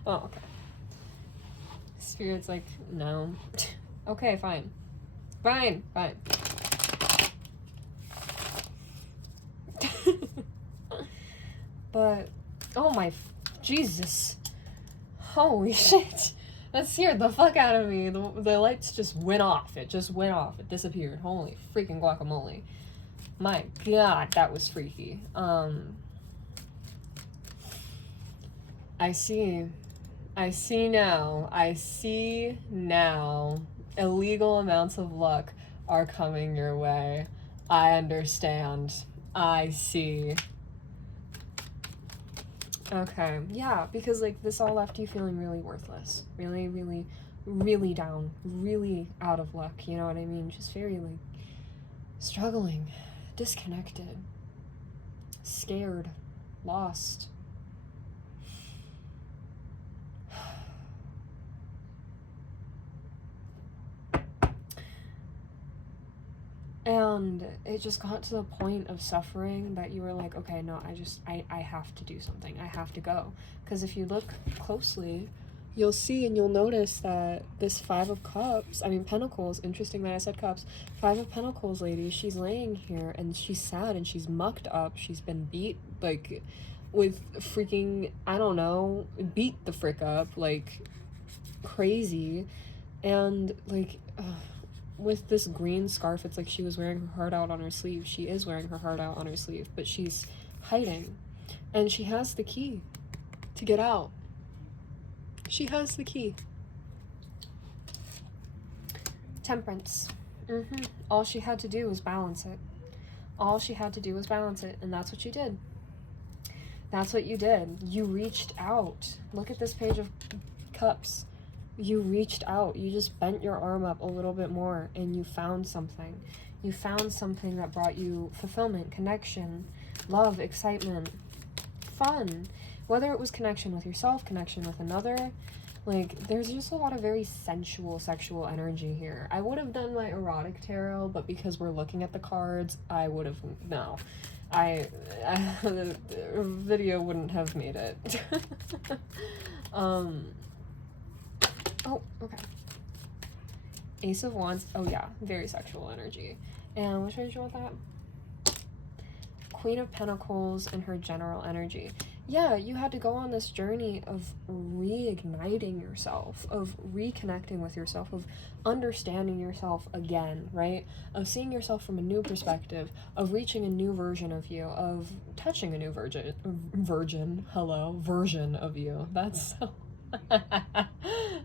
Oh, okay. Spirit's like, no. Okay, fine. Fine. But, oh my, Jesus. Holy shit. That scared the fuck out of me. The lights just went off. It just went off. It disappeared. Holy freaking guacamole. My god, that was freaky. I see now. Illegal amounts of luck are coming your way. I understand. I see. Okay, yeah, because like this all left you feeling really worthless, really, really, really down, really out of luck, you know what I mean? Just very like struggling, disconnected, scared, lost. And it just got to the point of suffering that you were like, okay, no, I have to do something. I have to go. Because if you look closely, you'll see and you'll notice that this Five of Cups, Pentacles, interesting that I said cups, Five of Pentacles lady, she's laying here and she's sad and she's mucked up. She's been beat, like, with freaking, I don't know, beat the frick up, like, crazy. And, like, with this green scarf, it's like she was wearing her heart out on her sleeve. She is wearing her heart out on her sleeve, but she's hiding. And she has the key to get out. She has the key. Temperance. All she had to do was balance it. All she had to do was balance it, and that's what you did. That's what you did. You reached out. Look at this Page of Cups. You reached out. You just bent your arm up a little bit more and you found something. You found something that brought you fulfillment, connection, love, excitement, fun. Whether it was connection with yourself, connection with another, like, there's just a lot of very sensual, sexual energy here. I would have done my erotic tarot, but because we're looking at the cards, I would have, no. The video wouldn't have made it. Oh, okay. Ace of Wands. Oh, yeah. Very sexual energy. And what should I do with that? Queen of Pentacles and her general energy. Yeah, you had to go on this journey of reigniting yourself, of reconnecting with yourself, of understanding yourself again, right? Of seeing yourself from a new perspective, of reaching a new version of you, of touching a new version of you. That's so...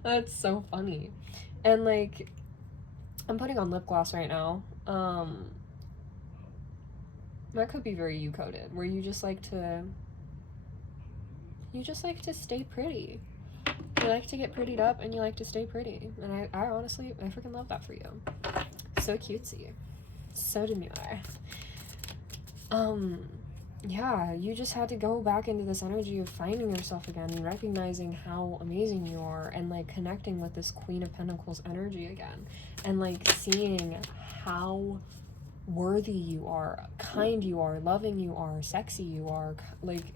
That's so funny. And like, I'm putting on lip gloss right now. That could be very you coded, where you just like to stay pretty. You like to get prettied up and you like to stay pretty. And I honestly, I freaking love that for you. So cutesy. So demure. Yeah, you just had to go back into this energy of finding yourself again and recognizing how amazing you are and like connecting with this Queen of Pentacles energy again and like seeing how worthy you are, kind you are, loving you are, sexy you are. Like,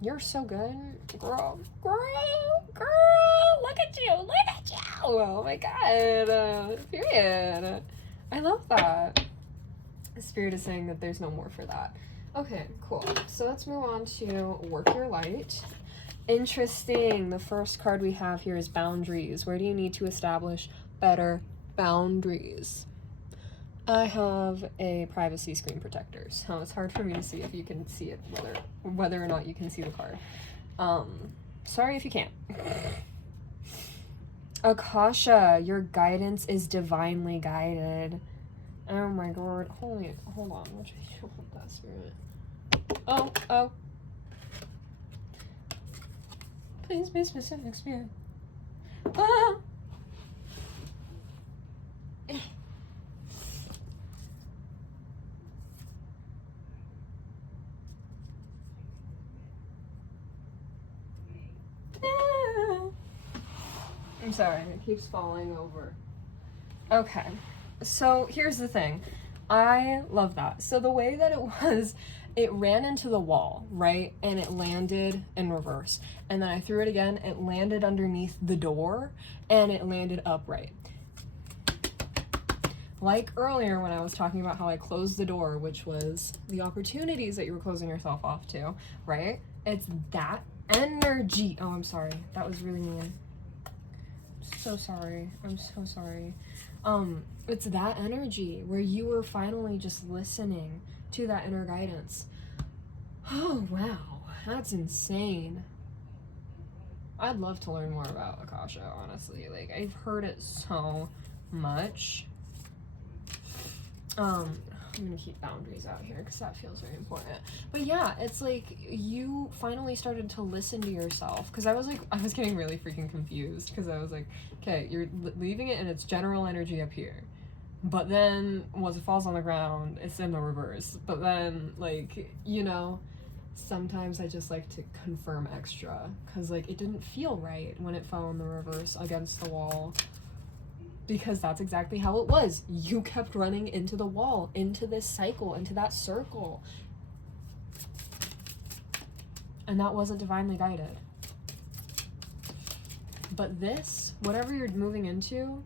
you're so good, girl, look at you, oh my god, period. I love that. The spirit is saying that there's no more for that. Okay, cool. So let's move on to work your light. Interesting. The first card we have here is boundaries. Where do you need to establish better boundaries? I have a privacy screen protector, so it's hard for me to see if you can see it, whether or not you can see the card. Sorry if you can't. Akasha, your guidance is divinely guided. Oh my god. Hold on. Which way should I put that spirit? Oh. Please be specific, spirit. Ah! I'm sorry, it keeps falling over. Okay, so here's the thing. I love that. So the way that it was, it ran into the wall, right? And it landed in reverse. And then I threw it again, it landed underneath the door, and it landed upright. Like earlier when I was talking about how I closed the door, which was the opportunities that you were closing yourself off to, right? It's that energy. Oh, I'm sorry. That was really mean. So sorry. I'm so sorry. It's that energy where you were finally just listening to that inner guidance. Oh, wow. That's insane. I'd love to learn more about Akasha, honestly. Like, I've heard it so much. I'm gonna keep boundaries out here because that feels very important. But yeah, it's like you finally started to listen to yourself, because I was getting really freaking confused, because I was like, okay, you're leaving it in its general energy up here, but then once it falls on the ground, it's in the reverse. But then, like, you know, sometimes I just like to confirm extra, because like it didn't feel right when it fell in the reverse against the wall. Because that's exactly how it was. You kept running into the wall, into this cycle, into that circle. And that wasn't divinely guided. But this, whatever you're moving into,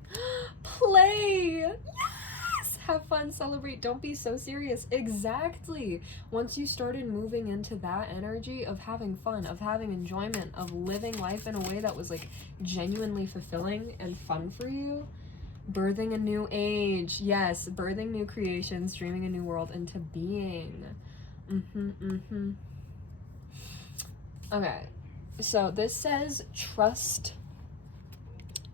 play! Yes! Have fun, celebrate, don't be so serious. Exactly. Once you started moving into that energy of having fun, of having enjoyment, of living life in a way that was like genuinely fulfilling and fun for you, birthing a new age, yes, birthing new creations, dreaming a new world into being. Okay, so this says trust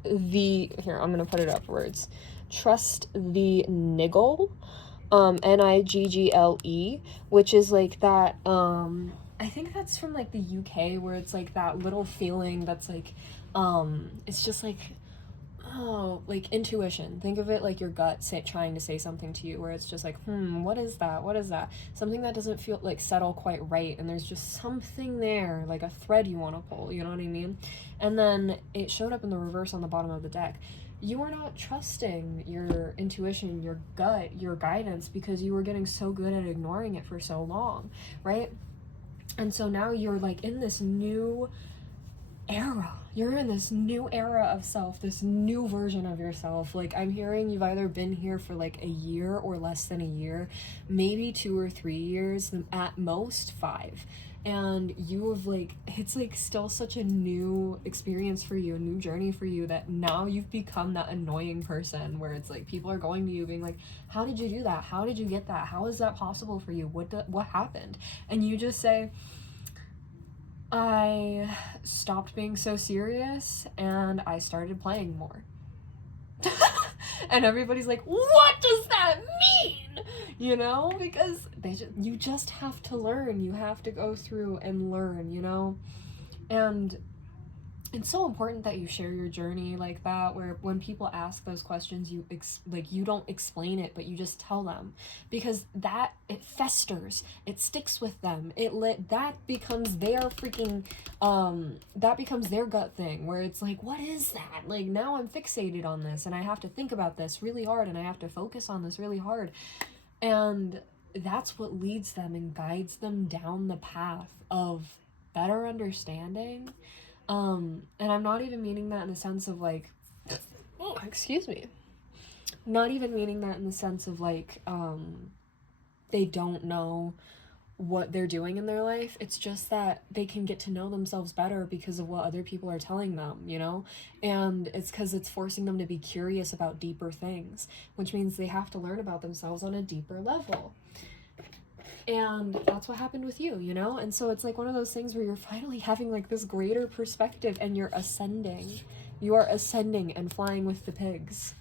the, here, I'm gonna put it upwards. Trust the niggle, Niggle, which is like that, I think that's from like the UK, where it's like that little feeling that's like, it's just like, oh, like intuition. Think of it like your gut trying to say something to you, where it's just like, what is that? Something that doesn't feel like settle quite right, and there's just something there, like a thread you want to pull, you know what I mean? And then it showed up in the reverse on the bottom of the deck. You are not trusting your intuition, your gut, your guidance, because you were getting so good at ignoring it for so long, right? And so now you're like in this new era. You're in this new era of self, this new version of yourself. Like, I'm hearing you've either been here for like a year or less than a year, maybe 2 or 3 years, at most 5. And you have like, it's like still such a new experience for you, a new journey for you, that now you've become that annoying person where it's like people are going to you being like, how did you do that? How did you get that? How is that possible for you? What happened? And you just say, I stopped being so serious and I started playing more. And everybody's like, what does that mean? You know, because you just have to learn. You have to go through and learn, you know? And it's so important that you share your journey like that, where when people ask those questions, you you don't explain it, but you just tell them, because that, it festers, it sticks with them, that becomes their freaking that becomes their gut thing, where it's like, what is that? Like, now I'm fixated on this and I have to think about this really hard and I have to focus on this really hard, and that's what leads them and guides them down the path of better understanding. And I'm not even meaning that in the sense of like, oh, excuse me. Not even meaning that in the sense of like, they don't know what they're doing in their life. It's just that they can get to know themselves better because of what other people are telling them, you know? And it's because it's forcing them to be curious about deeper things, which means they have to learn about themselves on a deeper level. And that's what happened with you, you know? And so it's like one of those things where you're finally having like this greater perspective and you're ascending. You are ascending and flying with the pigs.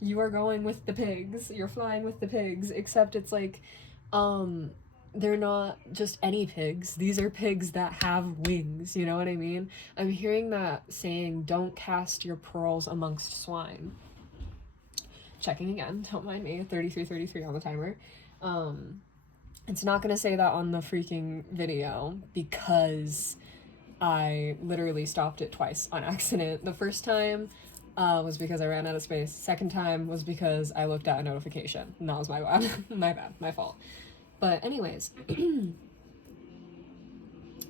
You are going with the pigs. You're flying with the pigs, except it's like, they're not just any pigs. These are pigs that have wings, you know what I mean? I'm hearing that saying, don't cast your pearls amongst swine. Checking again, don't mind me, 33:33 on the timer. It's not gonna say that on the freaking video because I literally stopped it twice on accident. The first time was because I ran out of space. Second time was because I looked at a notification. And that was my bad. My fault. But anyways,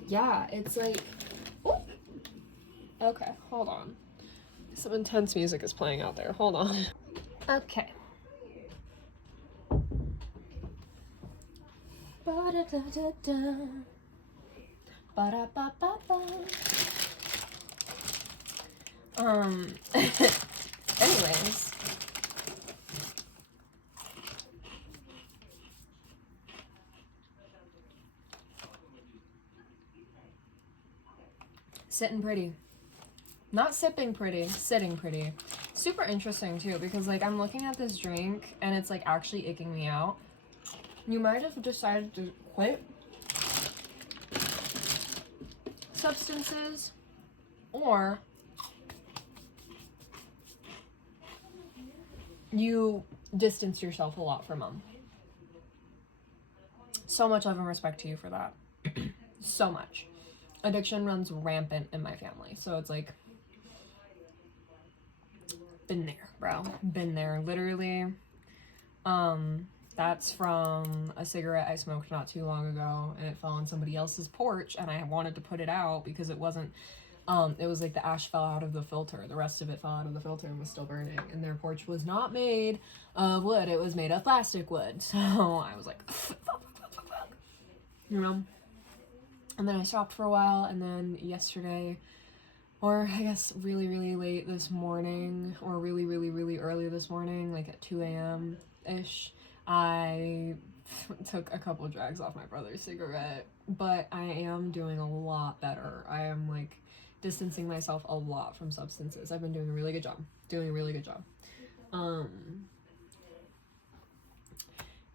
yeah, it's like, ooh. Okay, hold on. Some intense music is playing out there. Hold on. Okay. Ba-da-da-da-da. Ba-da-ba-ba-ba. Anyways. Sitting pretty. Not sipping pretty, sitting pretty. Super interesting too, because like I'm looking at this drink and it's like actually icking me out. You might have decided to quit substances, or you distanced yourself a lot from them. So much love and respect to you for that. So much. Addiction runs rampant in my family, so it's like, been there, bro. Been there, literally. That's from a cigarette I smoked not too long ago, and it fell on somebody else's porch, and I wanted to put it out because it wasn't, it was like the ash fell out of the filter. The rest of it fell out of the filter and was still burning, and their porch was not made of wood. It was made of plastic wood. So I was like, you know? And then I stopped for a while, and then yesterday, or I guess really, really late this morning, or really, really, really early this morning, like at 2 a.m.-ish, I took a couple drags off my brother's cigarette, but I am doing a lot better. I am like distancing myself a lot from substances. I've been doing a really good job.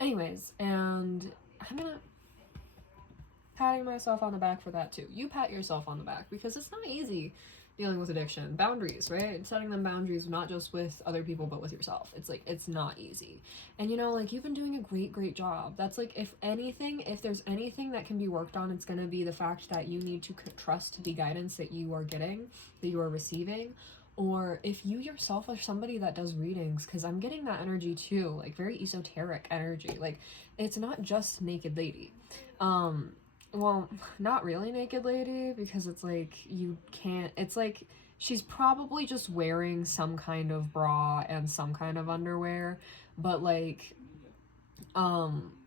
Anyways, and I'm gonna patting myself on the back for that too. You pat yourself on the back because it's not easy dealing with addiction. Boundaries, right? Setting them boundaries, not just with other people, but with yourself. It's like, it's not easy. And you know, like, you've been doing a great job. That's like, if there's anything that can be worked on, it's going to be the fact that you need to trust the guidance that you are getting, that you are receiving. Or if you yourself are somebody that does readings, because I'm getting that energy too, like very esoteric energy. Like, it's not just naked lady. Well, not really naked lady, because it's like, you can't, it's like, she's probably just wearing some kind of bra and some kind of underwear, but like,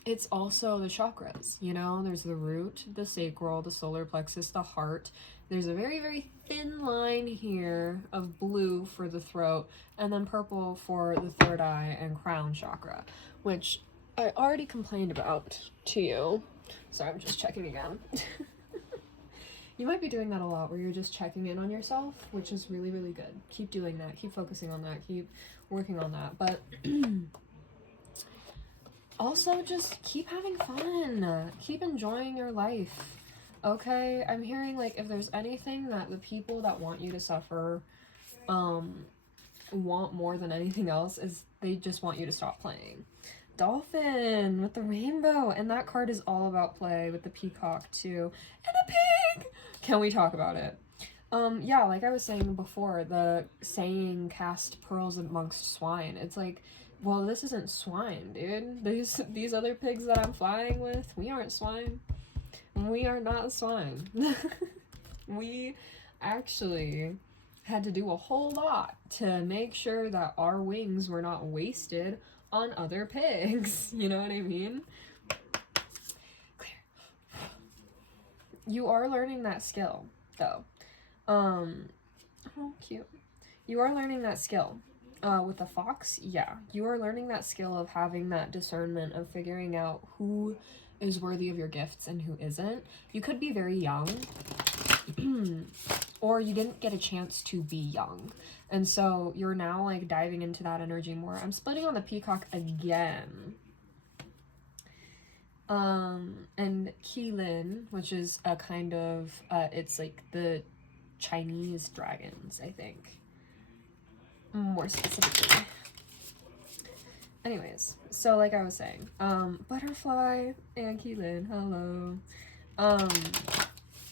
it's also the chakras, you know? There's the root, the sacral, the solar plexus, the heart. There's a very, very thin line here of blue for the throat, and then purple for the third eye and crown chakra, which I already complained about to you. Sorry, I'm just checking again. You might be doing that a lot, where you're just checking in on yourself, which is really, really good. Keep doing that. Keep focusing on that. Keep working on that. But also just keep having fun. Keep enjoying your life. Okay, I'm hearing, like, if there's anything that the people that want you to suffer want more than anything else, is they just want you to stop playing. Dolphin with the rainbow, and that card is all about play with the peacock too, and a pig. Can we talk about it? Yeah, like I was saying before, the saying cast pearls amongst swine. It's like, well, this isn't swine, dude. These other pigs that I'm flying with, we aren't swine. We are not swine. We actually had to do a whole lot to make sure that our wings were not wasted on other pigs. You know what I mean? Clear. You are learning that skill, though. Oh, cute. You are learning that skill. With the fox, yeah. You are learning that skill of having that discernment of figuring out who is worthy of your gifts and who isn't. You could be very young, or you didn't get a chance to be young. And so you're now like diving into that energy more. I'm splitting on the peacock again. And Qilin, which is a kind of, it's like the Chinese dragons, I think. More specifically. Anyways, so like I was saying, butterfly and Qilin, hello.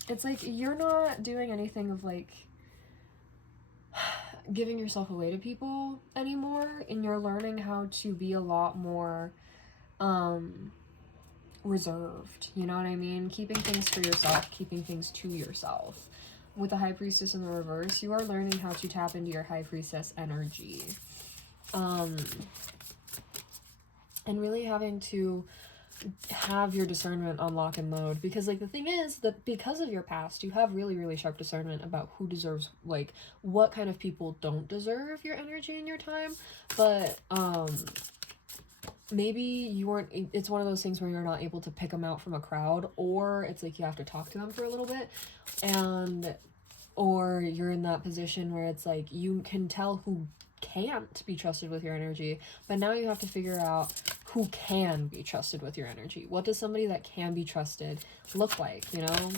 It's like you're not doing anything of like giving yourself away to people anymore, and you're learning how to be a lot more reserved, you know what I mean? Keeping things for yourself, keeping things to yourself. With the High Priestess in the reverse, you are learning how to tap into your High Priestess energy. And really having to have your discernment on lock and load, because like the thing is that because of your past, you have really sharp discernment about who deserves, like what kind of people don't deserve your energy and your time. But maybe you weren't, it's one of those things where you're not able to pick them out from a crowd, or it's like you have to talk to them for a little bit, and or you're in that position where it's like you can tell who can't be trusted with your energy, but now you have to figure out who can be trusted with your energy. What does somebody that can be trusted look like, you know?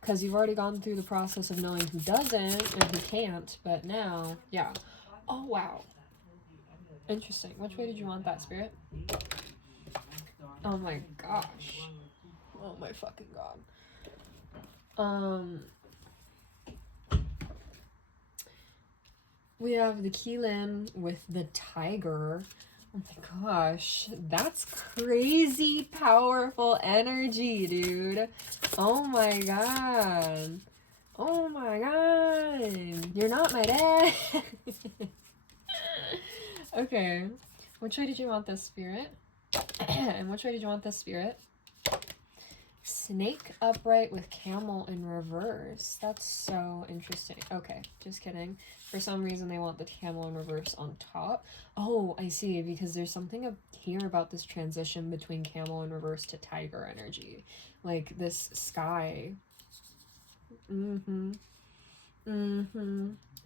Because you've already gone through the process of knowing who doesn't and who can't, but now, yeah. Oh, wow. Interesting. Which way did you want that, Spirit? Oh my gosh. Oh my fucking god. We have the Qilin with the tiger. Oh my gosh, that's crazy powerful energy, dude. Oh my god. Oh my god. You're not my dad. Okay. Which way did you want this, Spirit? And which way did you want this, Spirit? Snake upright with camel in reverse. That's so interesting. Okay, just kidding. For some reason, they want the camel in reverse on top. Oh, I see, because there's something here about this transition between camel in reverse to tiger energy. Like this sky.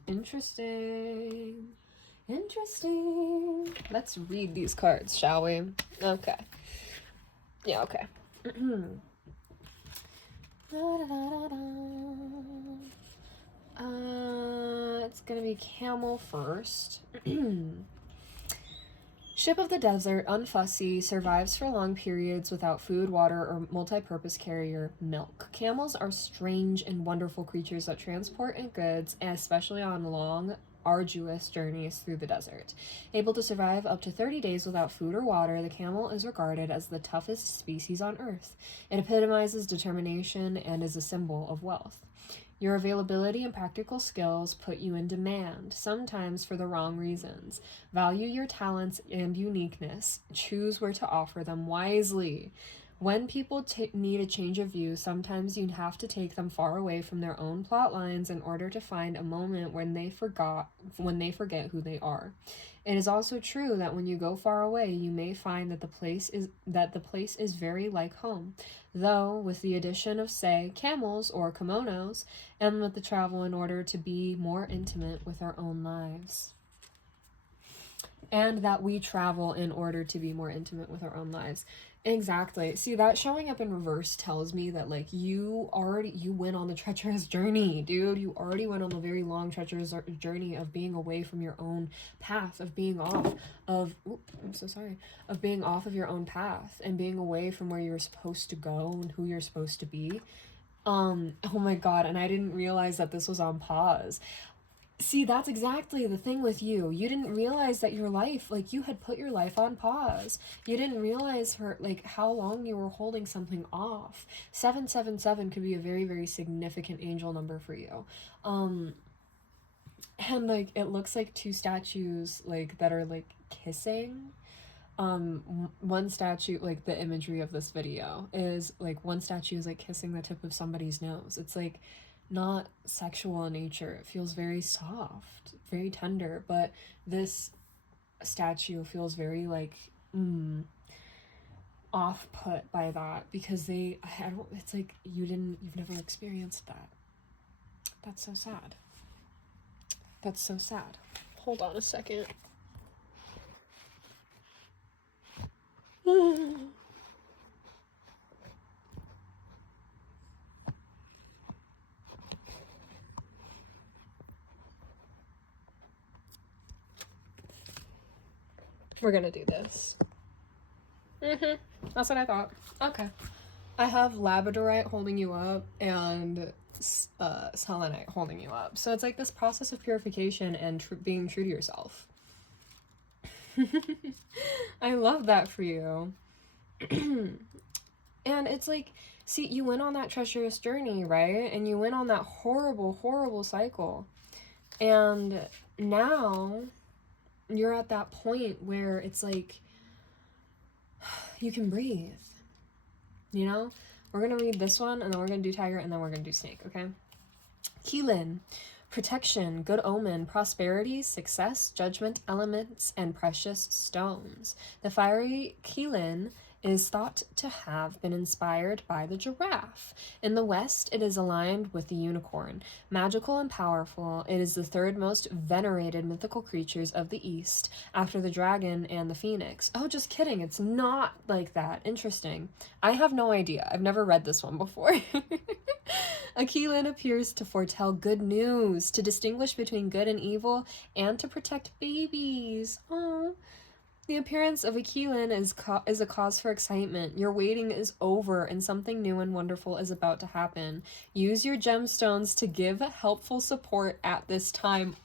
Interesting. Interesting. Let's read these cards, shall we? Okay. Yeah, okay. It's gonna be camel first. Ship of the desert, unfussy, survives for long periods without food, water, or multi-purpose carrier, milk. Camels are strange and wonderful creatures that transport and goods, especially on long, arduous journeys through the desert. Able to survive up to 30 days without food or water, the camel is regarded as the toughest species on Earth. It epitomizes determination and is a symbol of wealth. Your availability and practical skills put you in demand, sometimes for the wrong reasons. Value your talents and uniqueness. Choose where to offer them wisely. When people need a change of view, sometimes you have to take them far away from their own plot lines in order to find a moment when they forget who they are. It is also true that when you go far away, you may find that the place is very like home, though with the addition of, say, camels or kimonos, and with the travel in order to be more intimate with our own lives. And that we travel in order to be more intimate with our own lives. Exactly. See, that showing up in reverse tells me that, like, you went on the treacherous journey, dude. You already went on the very long treacherous journey of being away from your own path, of being off of, I'm so sorry, of being off of your own path and being away from where you're supposed to go and who you're supposed to be. Oh my God, and I didn't realize that this was on pause. See, that's exactly the thing with you. You didn't realize that your life, like, you had put your life on pause. You didn't realize how long you were holding something off. 777 could be a very, very significant angel number for you. And, like, it looks like two statues, like, that are, like, kissing. One statue, like, the imagery of this video is, like, one statue is, like, kissing the tip of somebody's nose. It's, like, not sexual in nature. It feels very soft, very tender, but this statue feels very, like, off-put by that, because it's like you've never experienced that. That's so sad. That's so sad. Hold on a second. We're gonna do this. That's what I thought. Okay. I have labradorite holding you up and selenite holding you up. So it's like this process of purification and being true to yourself. I love that for you. And it's like, see, you went on that treacherous journey, right? And you went on that horrible, horrible cycle. And now you're at that point where it's like, you can breathe. You know? We're going to read this one, and then we're going to do tiger, and then we're going to do snake, okay? Keelan. Protection, good omen, prosperity, success, judgment, elements, and precious stones. The fiery Keelan is thought to have been inspired by the giraffe. In the west, it is aligned with the unicorn. Magical and powerful, it is the third most venerated mythical creatures of the east, after the dragon and the phoenix. Oh, just kidding, it's not like that. Interesting. I have no idea. I've never read this one before. A Keelan appears to foretell good news, to distinguish between good and evil, and to protect babies. Oh. The appearance of a Keelan is a cause for excitement. Your waiting is over and something new and wonderful is about to happen. Use your gemstones to give helpful support at this time.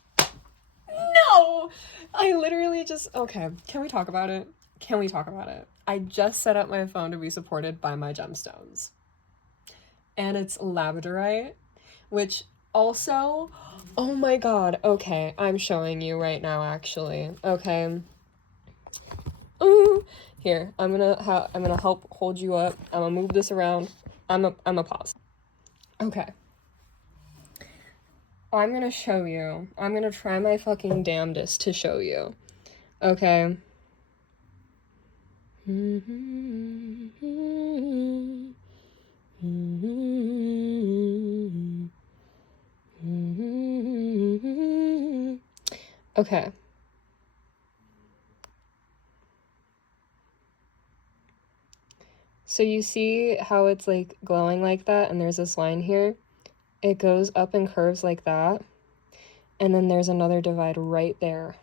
No! I literally just... Okay, can we talk about it? Can we talk about it? I just set up my phone to be supported by my gemstones. And it's labradorite, which also... Oh my god, okay, I'm showing you right now, actually. Okay. Ooh. Here, I'm gonna help hold you up. I'm gonna move this around. I'm a pause. Okay. I'm gonna show you. I'm gonna try my fucking damnedest to show you. Okay. Okay. So you see how it's like glowing like that, and there's this line here? It goes up and curves like that, and then there's another divide right there.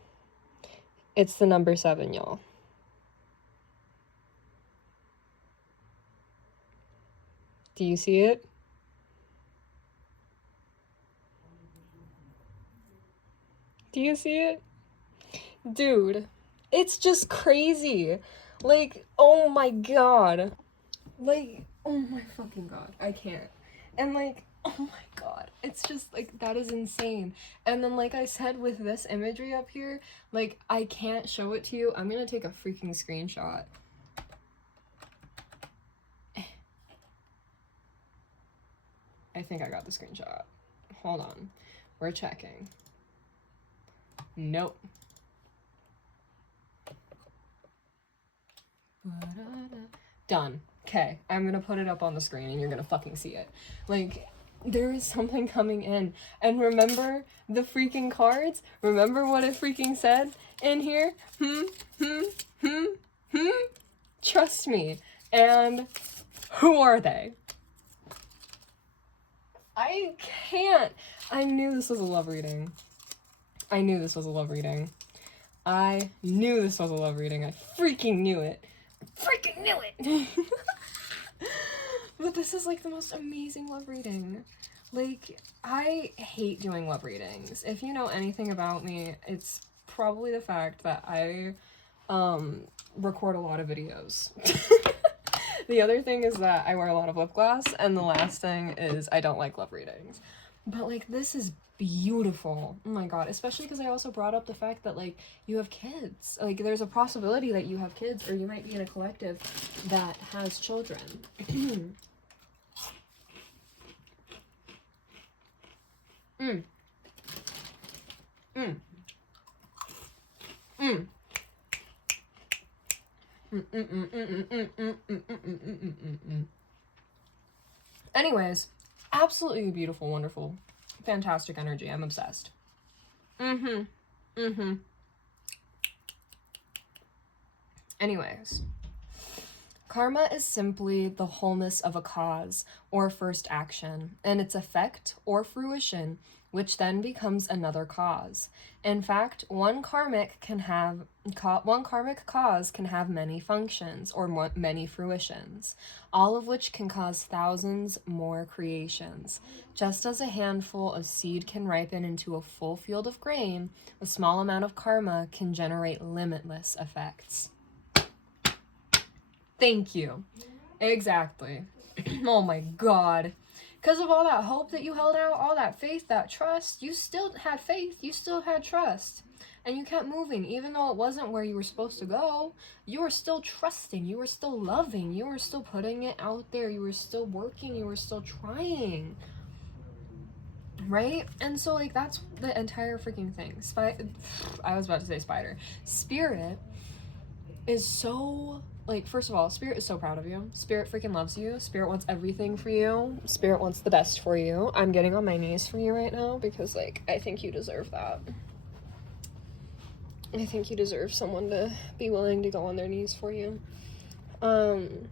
It's the number 7, y'all. Do you see it? Do you see it? Dude, it's just crazy. Like, oh my god. Like, oh my fucking god. I can't. And like, oh my god. It's just like, that is insane. And then like I said with this imagery up here, like, I can't show it to you. I'm gonna take a freaking screenshot. I think I got the screenshot. Hold on. We're checking. Nope. Done. Okay, I'm gonna put it up on the screen and you're gonna fucking see it. Like, there is something coming in. And remember the freaking cards? Remember what it freaking said in here? Trust me. And who are they? I can't. I knew this was a love reading. I knew this was a love reading. I knew this was a love reading. I freaking knew it. Freaking knew it! But this is like the most amazing love reading. Like, I hate doing love readings. If you know anything about me, it's probably the fact that I record a lot of videos. The other thing is that I wear a lot of lip gloss, and the last thing is I don't like love readings. But like, this is beautiful. Oh my god, especially because I also brought up the fact that like you have kids. Like, there's a possibility that you have kids, or you might be in a collective that has children. Anyways, absolutely beautiful, wonderful, fantastic energy. I'm obsessed. Anyways, karma is simply the wholeness of a cause or first action, and its effect or fruition, which then becomes another cause. In fact, one karmic cause can have many functions or many fruitions, all of which can cause thousands more creations. Just as a handful of seed can ripen into a full field of grain, a small amount of karma can generate limitless effects. Thank you. Exactly. Oh my god. Because of all that hope that you held out, all that faith, that trust, you still had faith, you still had trust. And you kept moving, even though it wasn't where you were supposed to go. You were still trusting, you were still loving, you were still putting it out there, you were still working, you were still trying. Right? And so, like, that's the entire freaking thing. I was about to say spider. Spirit is so... Like, first of all, Spirit is so proud of you. Spirit freaking loves you. Spirit wants everything for you. Spirit wants the best for you. I'm getting on my knees for you right now because, like, I think you deserve that. I think you deserve someone to be willing to go on their knees for you. Man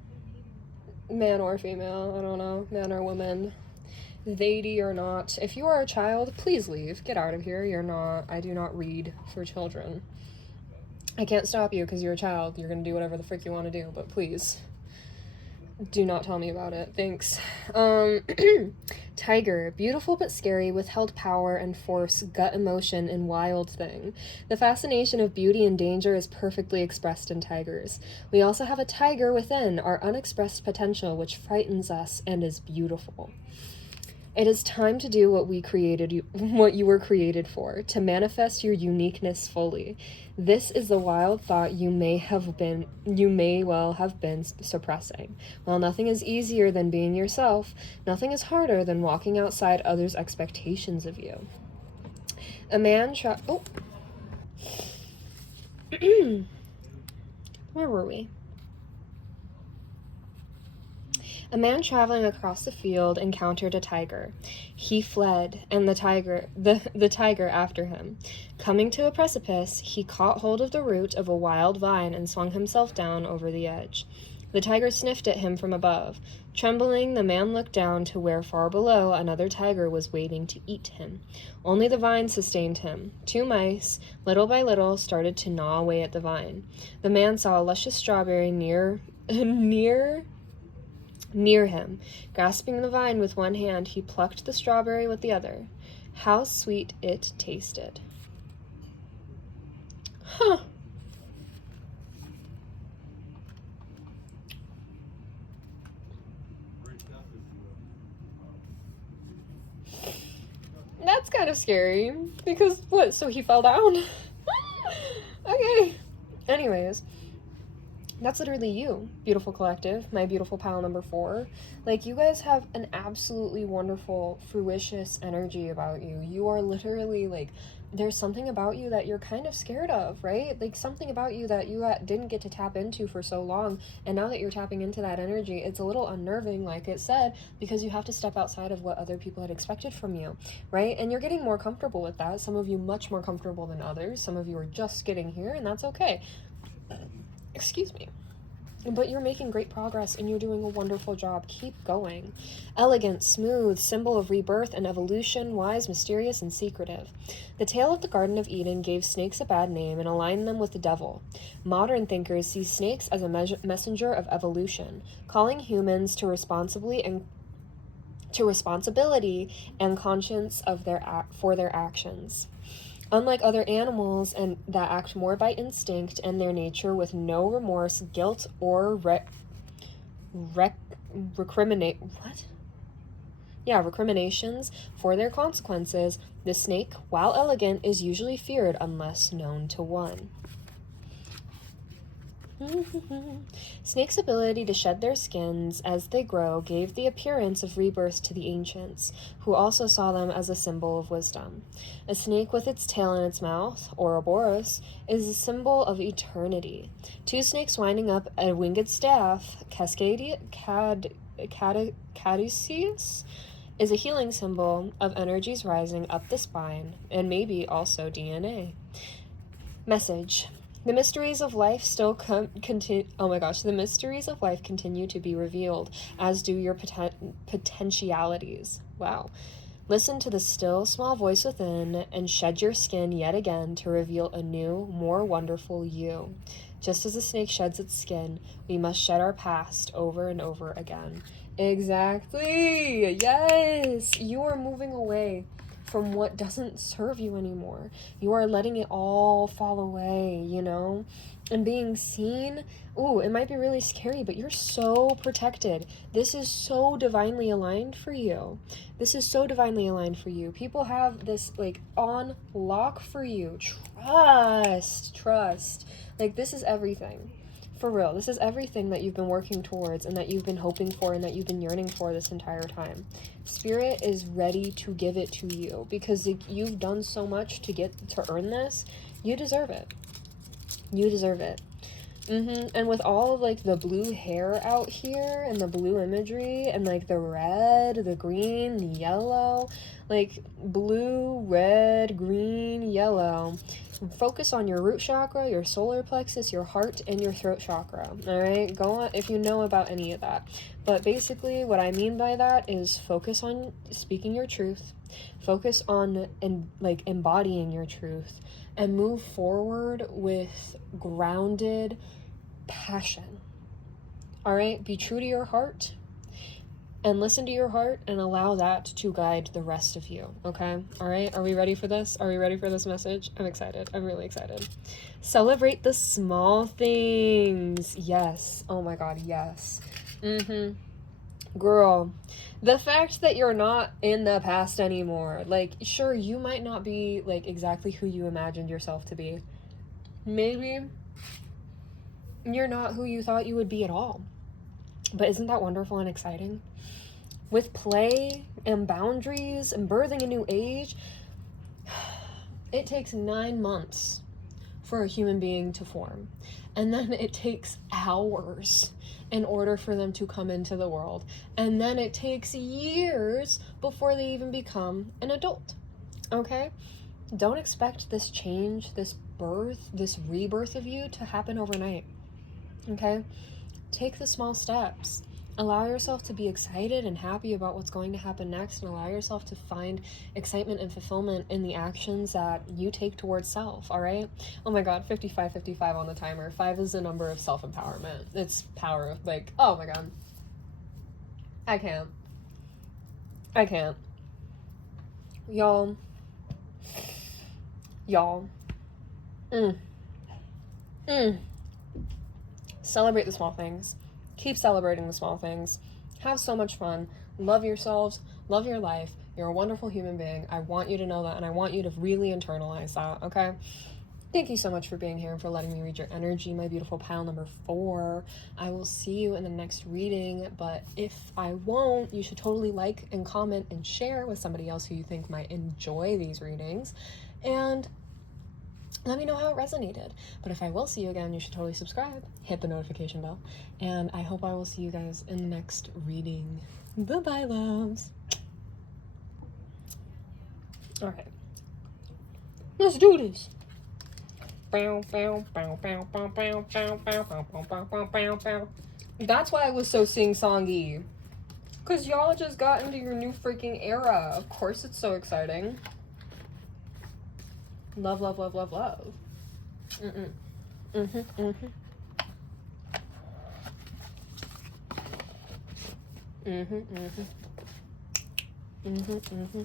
or female, I don't know. Man or woman. They or not. If you are a child, please leave. Get out of here. I do not read for children. I can't stop you because you're a child. You're gonna do whatever the frick you want to do, but please do not tell me about it. Thanks. Tiger, beautiful but scary, withheld power and force, gut emotion, and wild thing. The fascination of beauty and danger is perfectly expressed in tigers. We also have a tiger within, our unexpressed potential, which frightens us and is beautiful. It is time to do what you were created for, to manifest your uniqueness fully. This is the wild thought you may well have been suppressing. While nothing is easier than being yourself, nothing is harder than walking outside others' expectations of you. A man Where were we? A man traveling across the field encountered a tiger. He fled, and the tiger after him. Coming to a precipice, he caught hold of the root of a wild vine and swung himself down over the edge. The tiger sniffed at him from above. Trembling, the man looked down to where far below another tiger was waiting to eat him. Only the vine sustained him. 2 mice, little by little, started to gnaw away at the vine. The man saw a luscious strawberry near him. Grasping the vine with one hand, he plucked the strawberry with the other. How sweet it tasted. Huh. That's kind of scary. Because, what, so he fell down? Okay. Anyways. That's literally you, beautiful collective, my beautiful pile number 4. Like, you guys have an absolutely wonderful, fruitious energy about you. You are literally, like, there's something about you that you're kind of scared of, right? Like, something about you that you didn't get to tap into for so long, and now that you're tapping into that energy, it's a little unnerving, like it said, because you have to step outside of what other people had expected from you, right? And you're getting more comfortable with that. Some of you much more comfortable than others. Some of you are just getting here, and that's okay. Excuse me. But you're making great progress and you're doing a wonderful job. Keep going. Elegant, smooth, symbol of rebirth and evolution, wise, mysterious, and secretive. The tale of the Garden of Eden gave snakes a bad name and aligned them with the devil. Modern thinkers see snakes as a messenger of evolution, calling humans to responsibility and conscience of for their actions. Unlike other animals and that act more by instinct and their nature with no remorse, guilt, or recriminations for their consequences, the snake, while elegant, is usually feared unless known to one. Snakes' ability to shed their skins as they grow gave the appearance of rebirth to the ancients, who also saw them as a symbol of wisdom. A snake with its tail in its mouth, Ouroboros, is a symbol of eternity. Two snakes winding up a winged staff, Caduceus, is a healing symbol of energies rising up the spine, and maybe also DNA. Message. The mysteries of life still continue. Oh my gosh, the mysteries of life continue to be revealed, as do your potentialities. Wow. Listen to the still small voice within and shed your skin yet again to reveal a new, more wonderful you. Just as a snake sheds its skin, we must shed our past over and over again. Exactly. Yes. You are moving away from what doesn't serve you anymore. You are letting it all fall away, you know? And being seen, ooh, it might be really scary, but you're so protected. This is so divinely aligned for you. This is so divinely aligned for you. People have this, like, on lock for you. Trust. Like, this is everything. For real, this is everything that you've been working towards and that you've been hoping for and that you've been yearning for this entire time. Spirit is ready to give it to you because you've done so much to earn this. You deserve it. You deserve it. And with all of, like, the blue hair out here and the blue imagery and, like, the red, the green, the yellow, like, blue, red, green, yellow. Focus on your root chakra, your solar plexus, your heart, and your throat chakra. All right, go on if you know about any of that. But basically, what I mean by that is focus on speaking your truth, focus on embodying your truth, and move forward with grounded passion. All right, be true to your heart. And listen to your heart and allow that to guide the rest of you, okay? All right, are we ready for this? Are we ready for this message? I'm excited. I'm really excited. Celebrate the small things. Yes. Oh my God, yes. Girl, the fact that you're not in the past anymore, like, sure, you might not be, like, exactly who you imagined yourself to be. Maybe you're not who you thought you would be at all. But isn't that wonderful and exciting? With play and boundaries and birthing a new age, it takes 9 months for a human being to form. And then it takes hours in order for them to come into the world. And then it takes years before they even become an adult. Okay? Don't expect this change, this birth, this rebirth of you to happen overnight. Okay? Take the small steps. Allow yourself to be excited and happy about what's going to happen next, and allow yourself to find excitement and fulfillment in the actions that you take towards self, all right? Oh my God, 55 on the timer. 5 is the number of self-empowerment. It's power, like, oh my God. I can't. Y'all. Celebrate the small things. Keep celebrating the small things. Have so much fun. Love yourselves. Love your life. You're a wonderful human being. I want you to know that, and I want you to really internalize that, okay? Thank you so much for being here and for letting me read your energy, my beautiful pile number 4. I will see you in the next reading, but if I won't, you should totally like and comment and share with somebody else who you think might enjoy these readings. And let me know how it resonated. But if I will see you again, you should totally subscribe, hit the notification bell, and I hope I will see you guys in the next reading. Bye-bye, loves. All right. Let's do this. That's why I was so sing-songy. Because y'all just got into your new freaking era. Of course it's so exciting. Love, love, love, love, love. Mm-mm. Mm-hmm, mm-hmm. Mm-hmm, mm-hmm. Mm-hmm,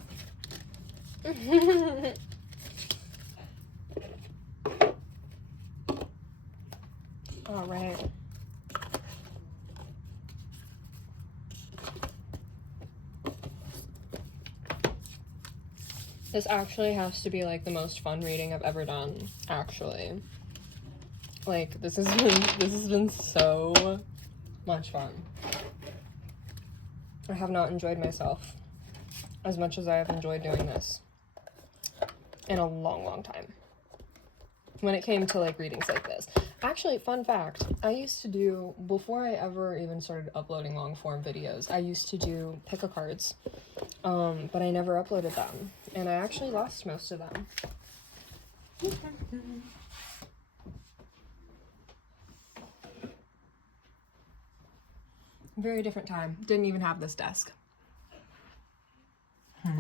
mm-hmm. All right. This actually has to be like the most fun reading I've ever done, actually. Like this has been so much fun. I have not enjoyed myself as much as I have enjoyed doing this in a long, long time. When it came to like readings like this. Actually, fun fact, I used to do, before I ever even started uploading long form videos, I used to do pick-a-cards, but I never uploaded them, and I actually lost most of them. Very different time. Didn't even have this desk. All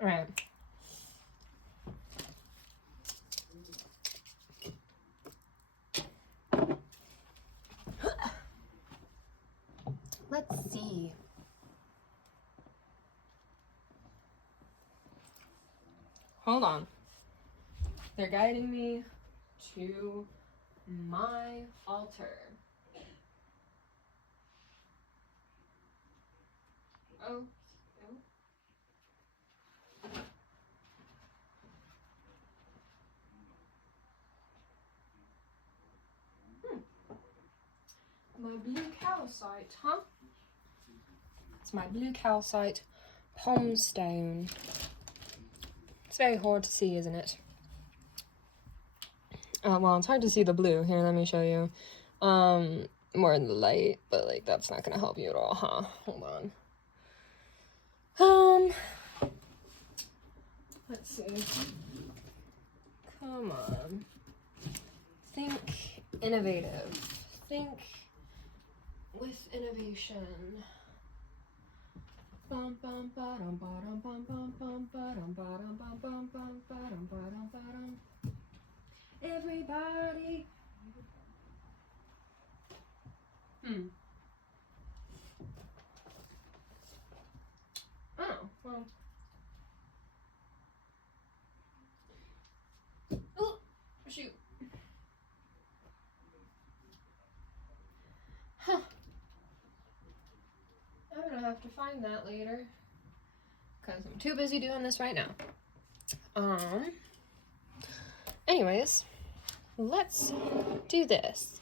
right. Let's see. Hold on. They're guiding me to my altar. Oh. My blue calcite, huh? It's my blue calcite palm stone. It's very hard to see, isn't it? Well, it's hard to see the blue. Here, let me show you. More in the light, but like that's not gonna help you at all, huh? Hold on. Let's see. Come on. Think innovative. Think with innovation. Bum bum ba-dum ba-dum bum bum bum ba-dum ba-dum bum bum bum ba-dum ba-dum ba-dum. Everybody. Oh, well. Oh, shoot. Huh. I'm gonna have to find that later. Because I'm too busy doing this right now. Anyways, let's do this.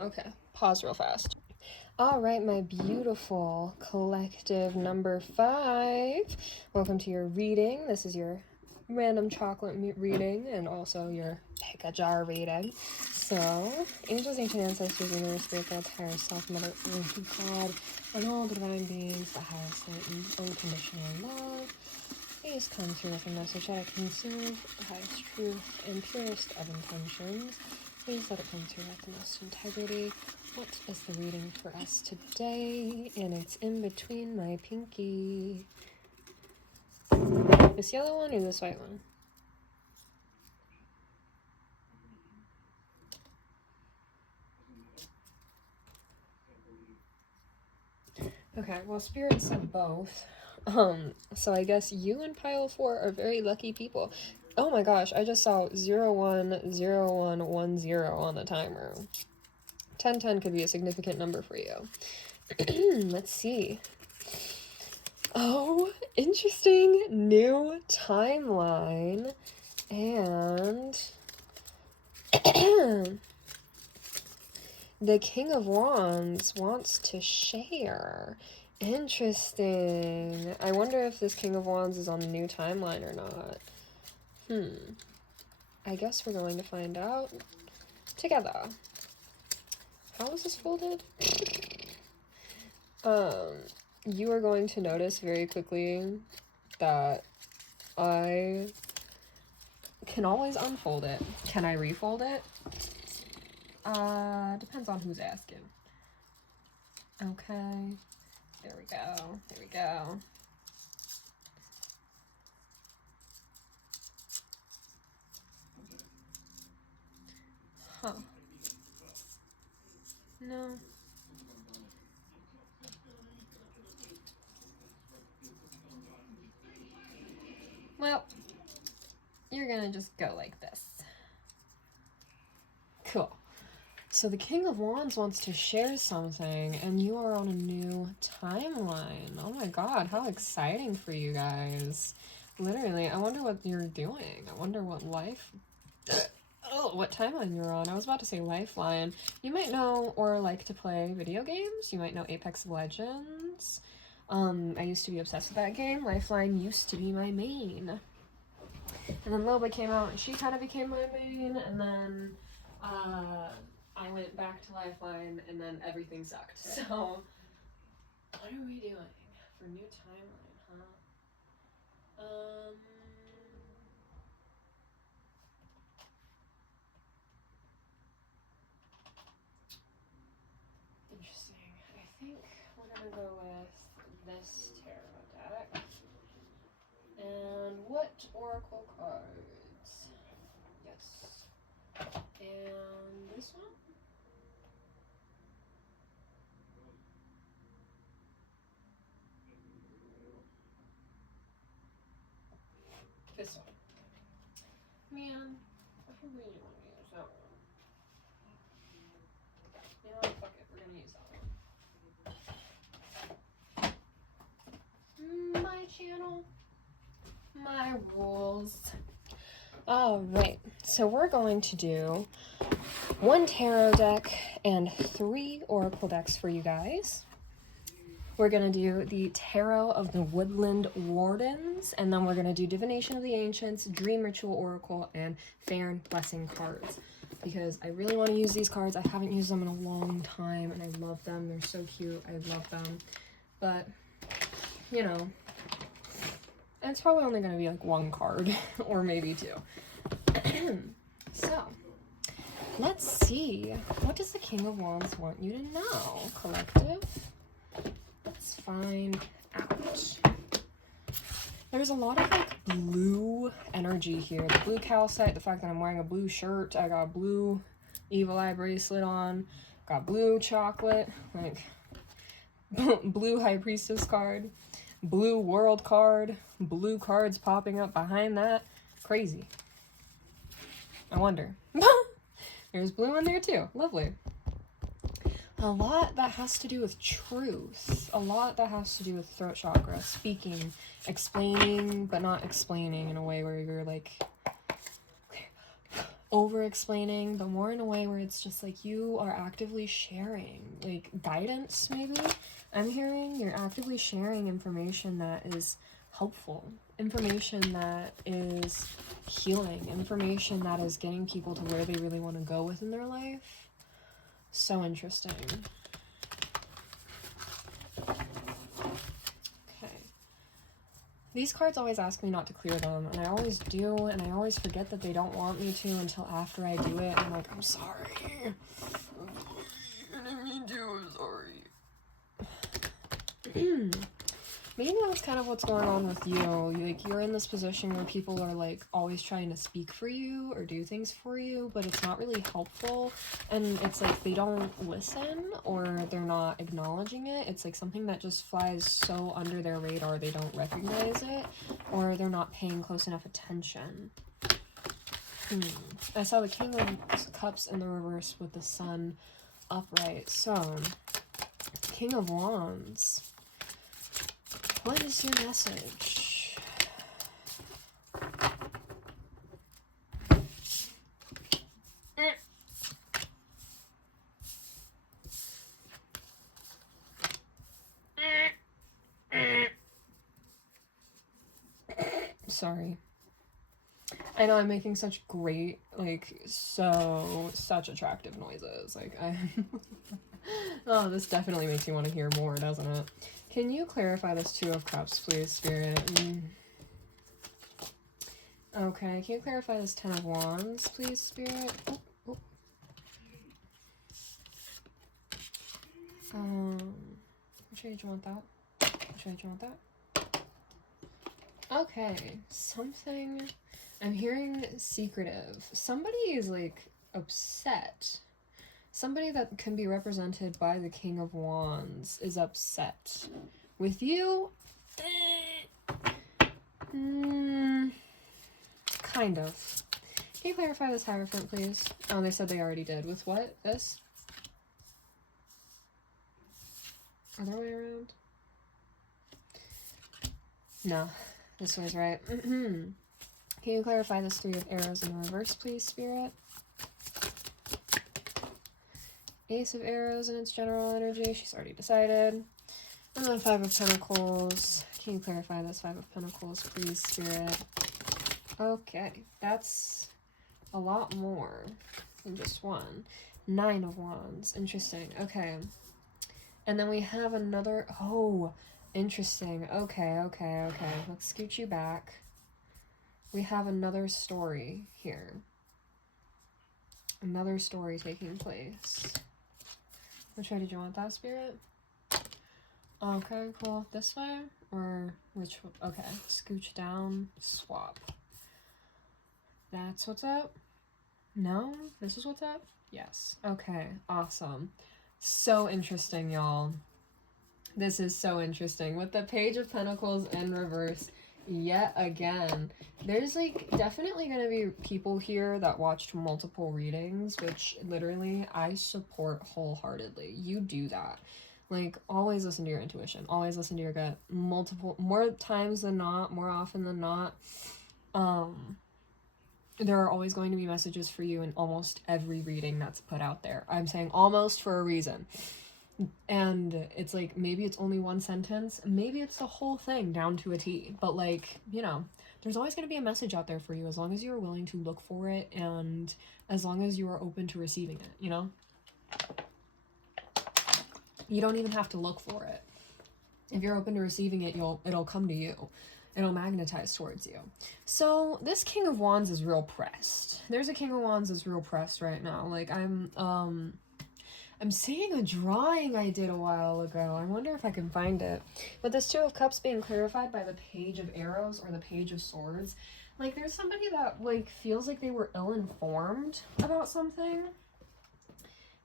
Okay, pause real fast. All right, my beautiful collective number 5. Welcome to your reading. This is your random chocolate reading and also your pick a jar reading. So, angels, ancient ancestors, universe, spirit guides, higher self, mother, earth, God, and all the divine beings that have certain unconditional love. Please come through with a message that I can serve the highest truth and purest of intentions. Please let it come through with the most integrity. What is the reading for us today? And it's in between my pinky. This yellow one or this white one? Okay, well, Spirit said both. So I guess you and pile 4 are very lucky people. Oh my gosh, I just saw 010110 on the timer. 1010 could be a significant number for you. Let's see. Oh, interesting new timeline. And the King of Wands wants to share. Interesting. I wonder if this King of Wands is on the new timeline or not. I guess we're going to find out together. How is this folded? You are going to notice very quickly that I can always unfold it. Can I refold it? Depends on who's asking. Okay. There we go. There we go. Huh. No. Well, you're gonna just go like this. Cool. So the King of Wands wants to share something, and you are on a new timeline. Oh my god, how exciting for you guys. Literally, I wonder what you're doing. I wonder what life... Oh, what timeline you're on. I was about to say Lifeline. You might know or like to play video games. You might know Apex Legends. I used to be obsessed with that game. Lifeline used to be my main. And then Loba came out and she kind of became my main, and then I went back to Lifeline, and then everything sucked. So, what are we doing for new timeline, huh? Interesting. I think we're gonna go with this tarot deck. And what oracle cards? Yes. And this one? This one. Man, I really want to use that one. You know what? Fuck it. We're gonna use that one. My channel. My rules. Alright, so we're going to do 1 tarot deck and 3 oracle decks for you guys. We're going to do the Tarot of the Woodland Wardens, and then we're going to do Divination of the Ancients, Dream Ritual Oracle, and Fair Blessing cards. Because I really want to use these cards. I haven't used them in a long time, and I love them. They're so cute. I love them. But, you know, it's probably only going to be like 1 card, or maybe 2. So, let's see. What does the King of Wands want you to know, collective? Let's find out. There's a lot of like blue energy here. The blue calcite, the fact that I'm wearing a blue shirt, I got a blue evil eye bracelet on, got blue chocolate, like blue high priestess card, blue world card, blue cards popping up behind that. Crazy. I wonder. There's blue in there too. Lovely. A lot that has to do with truth. A lot that has to do with throat chakra. Speaking, explaining, but not explaining in a way where you're like over-explaining, but more in a way where it's just like you are actively sharing. Like guidance, maybe? I'm hearing you're actively sharing information that is helpful. Information that is healing. Information that is getting people to where they really want to go within their life. So interesting. Okay. These cards always ask me not to clear them, and I always do, and I always forget that they don't want me to until after I do it. I'm like, I'm sorry. I didn't mean to, I'm sorry. Maybe that's kind of what's going on with you. Like, you're in this position where people are, like, always trying to speak for you or do things for you, but it's not really helpful, and it's like they don't listen or they're not acknowledging it. It's like something that just flies so under their radar they don't recognize it, or they're not paying close enough attention. I saw the King of Cups in the reverse with the Sun upright. So, King of Wands. What is your message? Sorry. I know I'm making such great, like, such attractive noises. Like, oh, this definitely makes you want to hear more, doesn't it? Can you clarify this 2 of Cups, please, Spirit? Okay, can you clarify this 10 of Wands, please, Spirit? Oh, oh. Which way do you want that? Which way do you want that? Okay, something... I'm hearing secretive. Somebody is, like, upset. Somebody that can be represented by the King of Wands is upset. With you? Kind of. Can you clarify this Hierophant, please? Oh, they said they already did. With what? This? Other way around? No. This way's right. Can you clarify this 3 of Arrows in reverse, please, Spirit? Ace of Arrows in its general energy. She's already decided. And then 5 of Pentacles. Can you clarify this 5 of Pentacles, please, Spirit? Okay, that's a lot more than just one. 9 of Wands. Interesting. Okay. And then we have another... Oh, interesting. Okay. Let's scoot you back. We have another story here. Another story taking place. Which way did you want that, Spirit? Okay, cool. This way? Or which one? Okay, scooch down, swap. That's what's up? No? This is what's up? Yes. Okay, awesome. So interesting, y'all. This is so interesting. With the Page of Pentacles in reverse, yet again, there's like definitely going to be people here that watched multiple readings, which literally I support wholeheartedly. You do that. Like, always listen to your intuition. Always listen to your gut. More times than not, more often than not, there are always going to be messages for you in almost every reading that's put out there. I'm saying almost for a reason. And it's like, maybe it's only one sentence, maybe it's the whole thing down to a T, but like, you know, there's always going to be a message out there for you as long as you're willing to look for it and as long as you are open to receiving it, you know? You don't even have to look for it. If you're open to receiving it, it'll come to you. It'll magnetize towards you. So this King of Wands is real pressed. There's a King of Wands that's real pressed right now. Like, I'm seeing a drawing I did a while ago. I wonder if I can find it. But this 2 of Cups being clarified by the Page of Arrows or the Page of Swords. Like, there's somebody that, like, feels like they were ill-informed about something.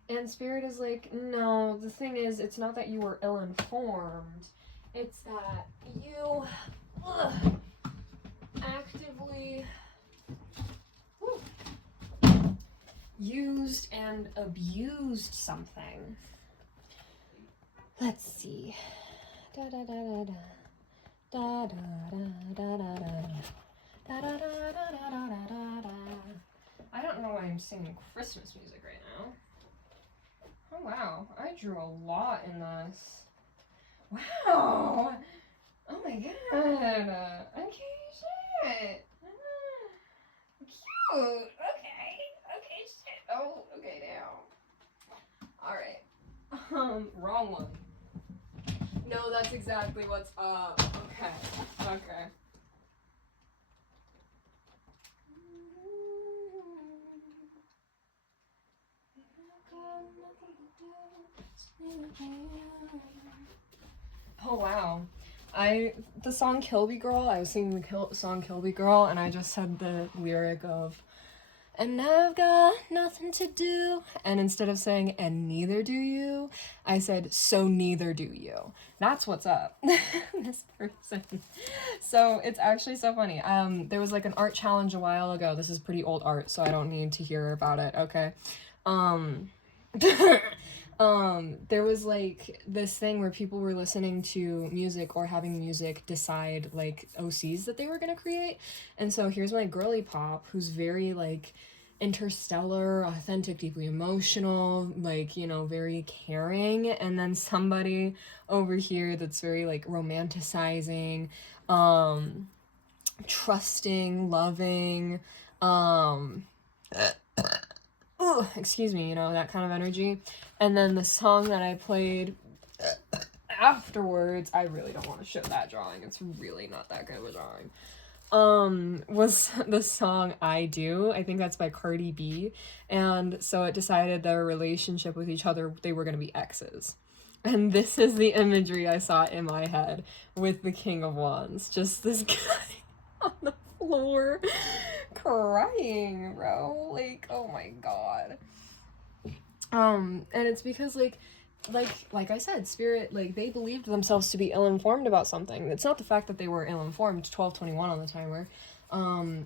And Spirit is like, no, the thing is, it's not that you were ill-informed. It's that you actively used and abused something. Let's see. Da da da da da. Da da da da da da. Da da da da da da da da. I don't know why I'm singing Christmas music right now. Oh wow, I drew a lot in this. Wow! Oh my god! Okay, shit! Cute! Okay, shit. Oh, okay, now. Alright. Wrong one. No, that's exactly what's up. Okay. Oh wow. The song Kilby Girl, I was singing the song Kilby Girl, and I just said the lyric of, and I've got nothing to do, and instead of saying, and neither do you, I said, so neither do you. That's what's up. This person. So it's actually so funny. There was like an art challenge a while ago. This is pretty old art, so I don't need to hear about it, okay? There was like this thing where people were listening to music or having music decide like OCs that they were gonna create. And so here's my girly pop, who's very like interstellar, authentic, deeply emotional, like, you know, very caring. And then somebody over here that's very like romanticizing, trusting, loving, excuse me, you know, that kind of energy. And then the song that I played afterwards, I really don't want to show that drawing. It's really not that good of a drawing. was the song I Do. I think that's by Cardi B. And so it decided their relationship with each other, they were going to be exes. And this is the imagery I saw in my head with the King of Wands. Just this guy on the floor crying, bro. Like, oh my god. And it's because like I said, spirit, like, they believed themselves to be ill-informed about something. It's not the fact that they were ill-informed, 1221 on the timer.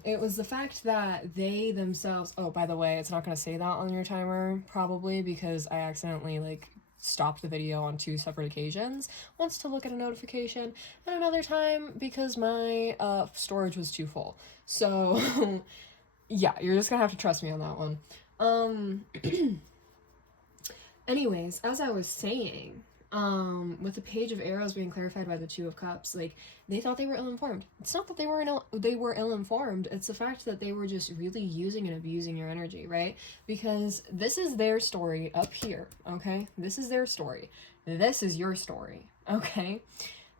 It was the fact that they themselves, oh, by the way, it's not going to say that on your timer, probably, because I accidentally, like, stopped the video on 2 separate occasions. Once to look at a notification, and another time because my storage was too full. So, yeah, you're just gonna have to trust me on that one. Anyways, as I was saying, with the Page of Arrows being clarified by the Two of Cups, like, they thought they were ill-informed. It's not that they were ill-informed, it's the fact that they were just really using and abusing your energy, right? Because this is their story up here, okay? This is their story. This is your story, okay?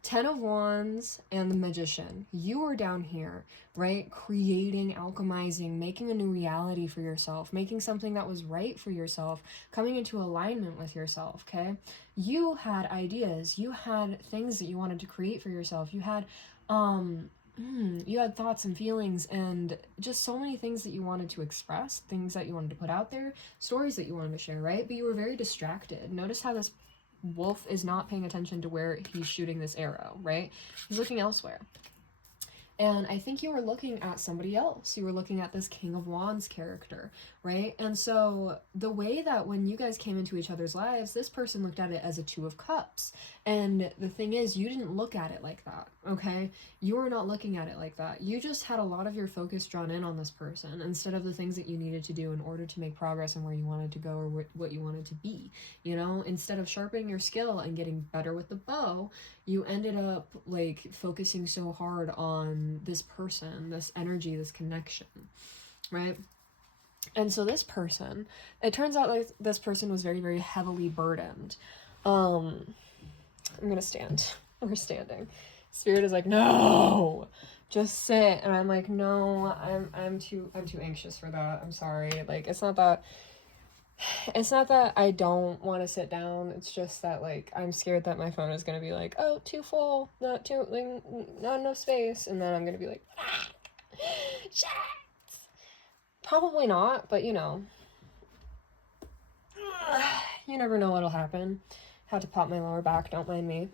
10 of Wands and the Magician. You are down here, right? Creating, alchemizing, making a new reality for yourself, making something that was right for yourself, coming into alignment with yourself, okay? You had ideas. You had things that you wanted to create for yourself. You had thoughts and feelings and just so many things that you wanted to express, things that you wanted to put out there, stories that you wanted to share, right? But you were very distracted. Notice how this wolf is not paying attention to where he's shooting this arrow, right? He's looking elsewhere. And I think you were looking at somebody else. You were looking at this King of Wands character, right? And so the way that when you guys came into each other's lives, this person looked at it as a Two of Cups. And the thing is, you didn't look at it like that, okay? You were not looking at it like that. You just had a lot of your focus drawn in on this person instead of the things that you needed to do in order to make progress and where you wanted to go or what you wanted to be, you know? Instead of sharpening your skill and getting better with the bow, you ended up, like, focusing so hard on this person, this energy, this connection, right? And so this person, it turns out like this person was very, very heavily burdened. I'm gonna stand. We're standing. Spirit is like, no, just sit. And I'm like, no, I'm too anxious for that. I'm sorry. Like, it's not that I don't want to sit down. It's just that, like, I'm scared that my phone is going to be like, oh, too full, not enough space. And then I'm going to be like, shit. Probably not, but you know, you never know what'll happen. Had to pop my lower back, don't mind me.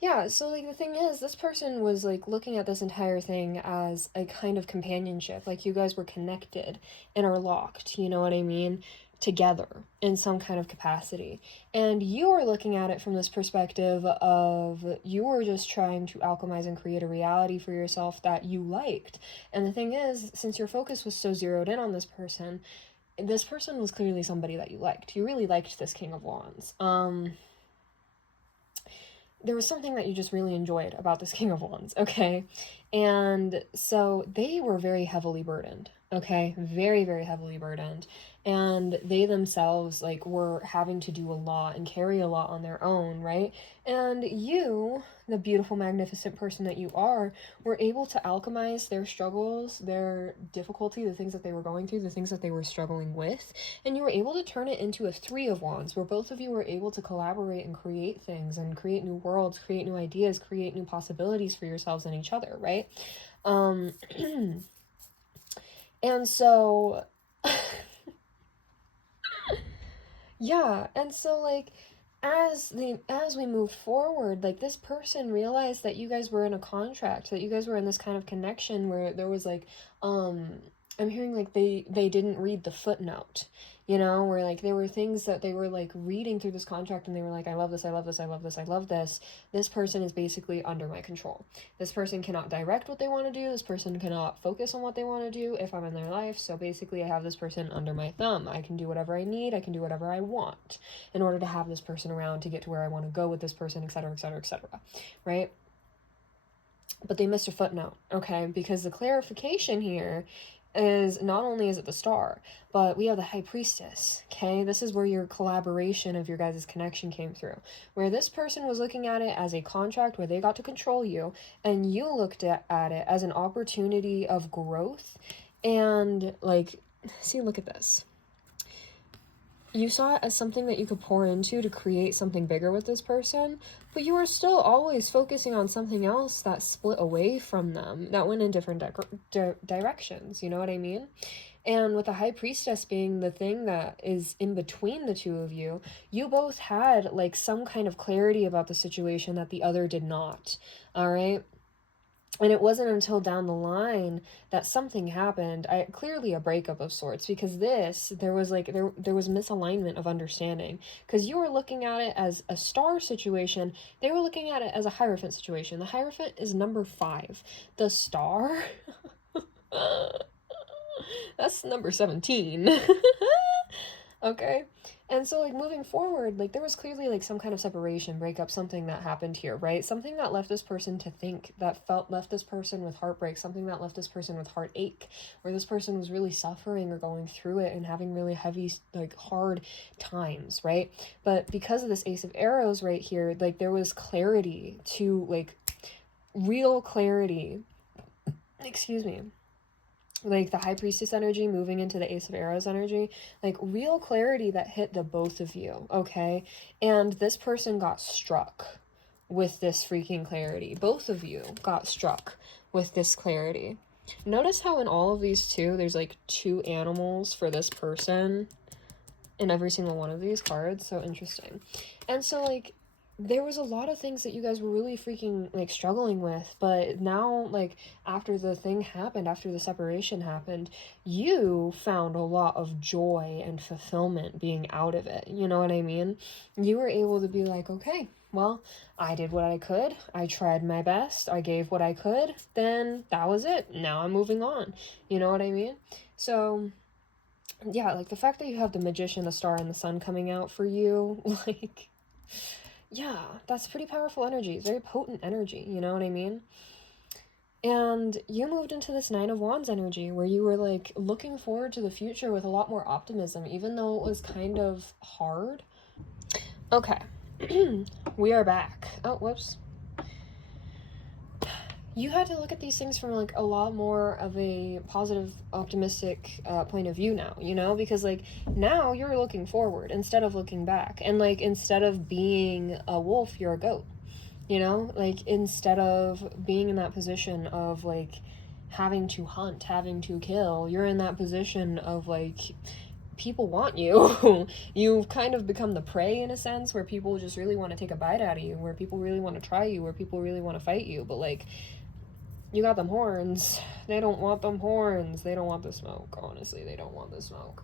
Yeah, so, like, the thing is, this person was, like, looking at this entire thing as a kind of companionship. Like, you guys were connected and are locked, you know what I mean? Together in some kind of capacity. And you are looking at it from this perspective of you were just trying to alchemize and create a reality for yourself that you liked. And the thing is, since your focus was so zeroed in on this person was clearly somebody that you liked. You really liked this King of Wands. There was something that you just really enjoyed about this King of Wands, okay? And so they were very heavily burdened, okay? Very, very heavily burdened. And they themselves, like, were having to do a lot and carry a lot on their own, right? And you, the beautiful, magnificent person that you are, were able to alchemize their struggles, their difficulty, the things that they were going through, the things that they were struggling with, and you were able to turn it into a Three of Wands, where both of you were able to collaborate and create things, and create new worlds, create new ideas, create new possibilities for yourselves and each other, right? And so... Yeah, and so, like, as we moved forward, like, this person realized that you guys were in a contract, that you guys were in this kind of connection where there was, like, I'm hearing, like, they didn't read the footnote, you know, where, like, there were things that they were, like, reading through this contract, and they were like, I love this, I love this, I love this, I love this. This person is basically under my control. This person cannot direct what they want to do. This person cannot focus on what they want to do if I'm in their life. So basically I have this person under my thumb. I can do whatever I need. I can do whatever I want in order to have this person around to get to where I want to go with this person, etc., etc., etc., right? But they missed a footnote, okay? Because the clarification here is not only is it the star, but we have the high priestess, okay? This is where your collaboration of your guys' connection came through, where this person was looking at it as a contract where they got to control you, and you looked at it as an opportunity of growth. And like, see, look at this. You saw it as something that you could pour into to create something bigger with this person, but you were still always focusing on something else that split away from them, that went in different directions, you know what I mean? And with the high priestess being the thing that is in between the two of you, you both had like some kind of clarity about the situation that the other did not, all right? And it wasn't until down the line that something happened, clearly a breakup of sorts, because there was misalignment of understanding, because you were looking at it as a star situation, they were looking at it as a Hierophant situation. The Hierophant is number 5. The star, that's number 17. Okay? And so, like, moving forward, like, there was clearly, like, some kind of separation, breakup, something that happened here, right? Something that left this person to think, left this person with heartbreak, something that left this person with heartache, where this person was really suffering or going through it and having really heavy, like, hard times, right? But because of this Ace of Arrows right here, like, there was clarity to, like, real clarity, excuse me, like the High Priestess energy moving into the Ace of Arrows energy, like real clarity that hit the both of you, okay? And this person got struck with this freaking clarity. Both of you got struck with this clarity. Notice how in all of these two, there's like 2 animals for this person in every single one of these cards. So interesting. And so, like, there was a lot of things that you guys were really freaking, like, struggling with, but now, like, after the thing happened, after the separation happened, you found a lot of joy and fulfillment being out of it, you know what I mean? You were able to be like, okay, well, I did what I could, I tried my best, I gave what I could, then that was it, now I'm moving on, you know what I mean? So, yeah, like, the fact that you have the Magician, the Star, and the Sun coming out for you, like... yeah, that's pretty powerful energy. It's very potent energy, you know what I mean? And you moved into this 9 of Wands energy where you were like looking forward to the future with a lot more optimism, even though it was kind of hard. Okay, we are back. Oh, whoops. You had to look at these things from like a lot more of a positive, optimistic point of view now, you know, because like now you're looking forward instead of looking back, and like instead of being a wolf, you're a goat, you know, like instead of being in that position of like having to hunt, having to kill, you're in that position of like people want you. You've kind of become the prey in a sense, where people just really want to take a bite out of you, where people really want to try you, where people really want to fight you, but like you got them horns. They don't want them horns. They don't want the smoke. Honestly, they don't want the smoke.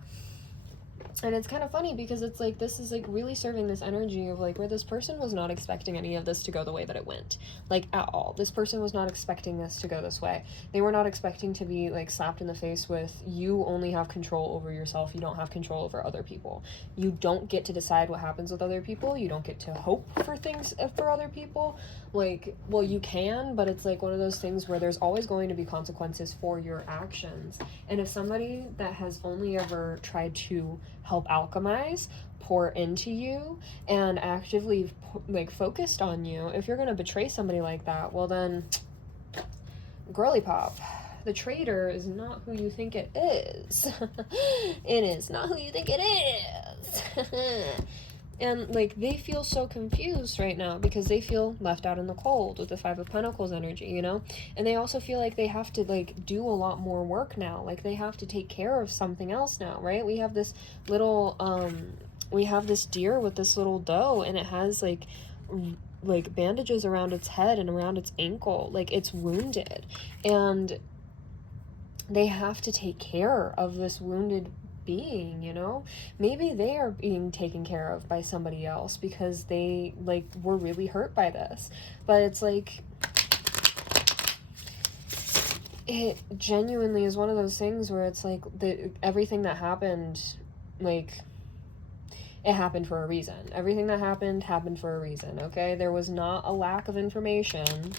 And it's kind of funny because it's like, this is like really serving this energy of like where this person was not expecting any of this to go the way that it went, like at all. This person was not expecting this to go this way. They were not expecting to be like slapped in the face with, you only have control over yourself, you don't have control over other people, you don't get to decide what happens with other people, you don't get to hope for things for other people. Like, well, you can, but it's like one of those things where there's always going to be consequences for your actions. And if somebody that has only ever tried to help alchemize, pour into you, and actively like focused on you, if you're gonna betray somebody like that, well then, girly pop, the traitor is not who you think it is. It is not who you think it is. And like they feel so confused right now because they feel left out in the cold with the 5 of Pentacles energy, you know? And they also feel like they have to like do a lot more work now. Like they have to take care of something else now, right? We have this little we have this deer with this little doe, and it has like bandages around its head and around its ankle. Like it's wounded, and they have to take care of this wounded being, you know? Maybe they are being taken care of by somebody else because they like were really hurt by this. But it's like, it genuinely is one of those things where it's like everything that happened, like it happened for a reason. Everything that happened for a reason, okay? There was not a lack of information.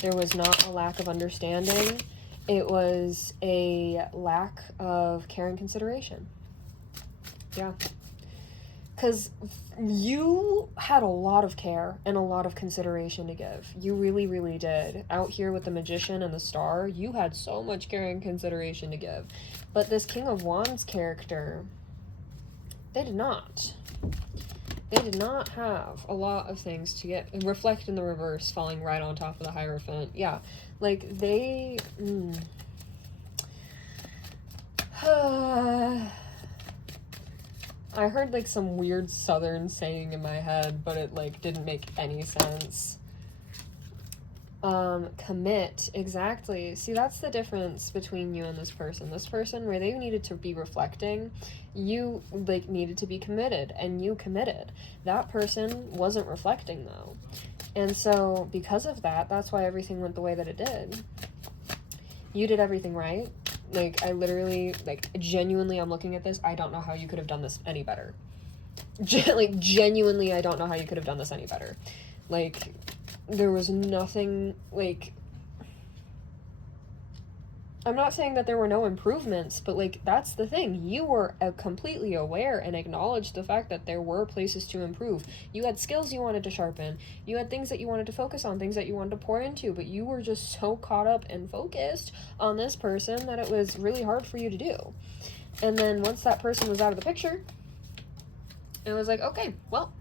There was not a lack of understanding. It was a lack of care and consideration. Yeah. Because you had a lot of care and a lot of consideration to give. You really, really did. Out here with the Magician and the Star, you had so much care and consideration to give. But this King of Wands character, they did not. They did not have a lot of things to get. Reflect in the reverse, falling right on top of the Hierophant. Yeah, like, they... I heard, like, some weird southern saying in my head, but it, like, didn't make any sense. Commit, exactly. See, that's the difference between you and this person. This person, where they needed to be reflecting, you, like, needed to be committed, and you committed. That person wasn't reflecting, though. And so, because of that, that's why everything went the way that it did. You did everything right. Like, I literally, like, genuinely, I'm looking at this, I don't know how you could have done this any better. Like, genuinely, I don't know how you could have done this any better. Like, there was nothing, like... I'm not saying that there were no improvements, but, like, that's the thing. You were completely aware and acknowledged the fact that there were places to improve. You had skills you wanted to sharpen. You had things that you wanted to focus on, things that you wanted to pour into, but you were just so caught up and focused on this person that it was really hard for you to do. And then once that person was out of the picture, it was like, okay, well,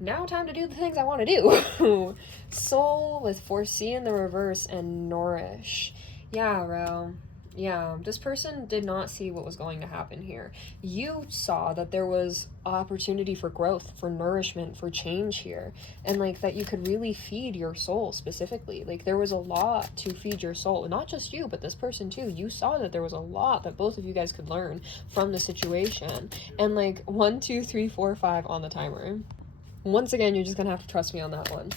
now time to do the things I want to do. Soul with foresee in the reverse and nourish. Yeah, Ro. Yeah, this person did not see what was going to happen here. You saw that there was opportunity for growth, for nourishment, for change here. And, like, that you could really feed your soul specifically. Like, there was a lot to feed your soul. Not just you, but this person too. You saw that there was a lot that both of you guys could learn from the situation. And, like, 1, 2, 3, 4, 5 on the timer. Once again, you're just gonna have to trust me on that one.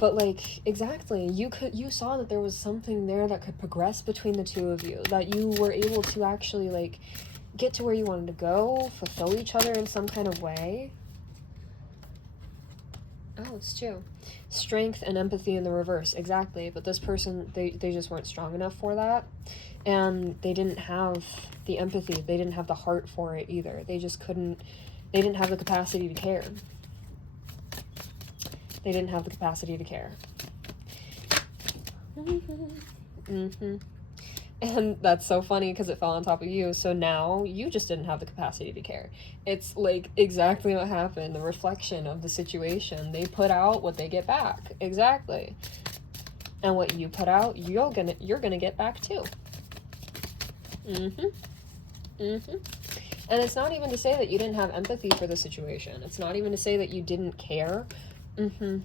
But, like, exactly, you saw that there was something there that could progress between the two of you, that you were able to actually, like, get to where you wanted to go, fulfill each other in some kind of way. Oh, it's true. Strength and empathy in the reverse, exactly. But this person, they just weren't strong enough for that. And they didn't have the empathy. They didn't have the heart for it either. They just couldn't, they didn't have the capacity to care. They didn't have the capacity to care. And that's so funny because it fell on top of you. So now you just didn't have the capacity to care. It's like exactly what happened. The reflection of the situation. They put out what they get back. Exactly. And what you put out, you're gonna get back too. And it's not even to say that you didn't have empathy for the situation. It's not even to say that you didn't care. I'm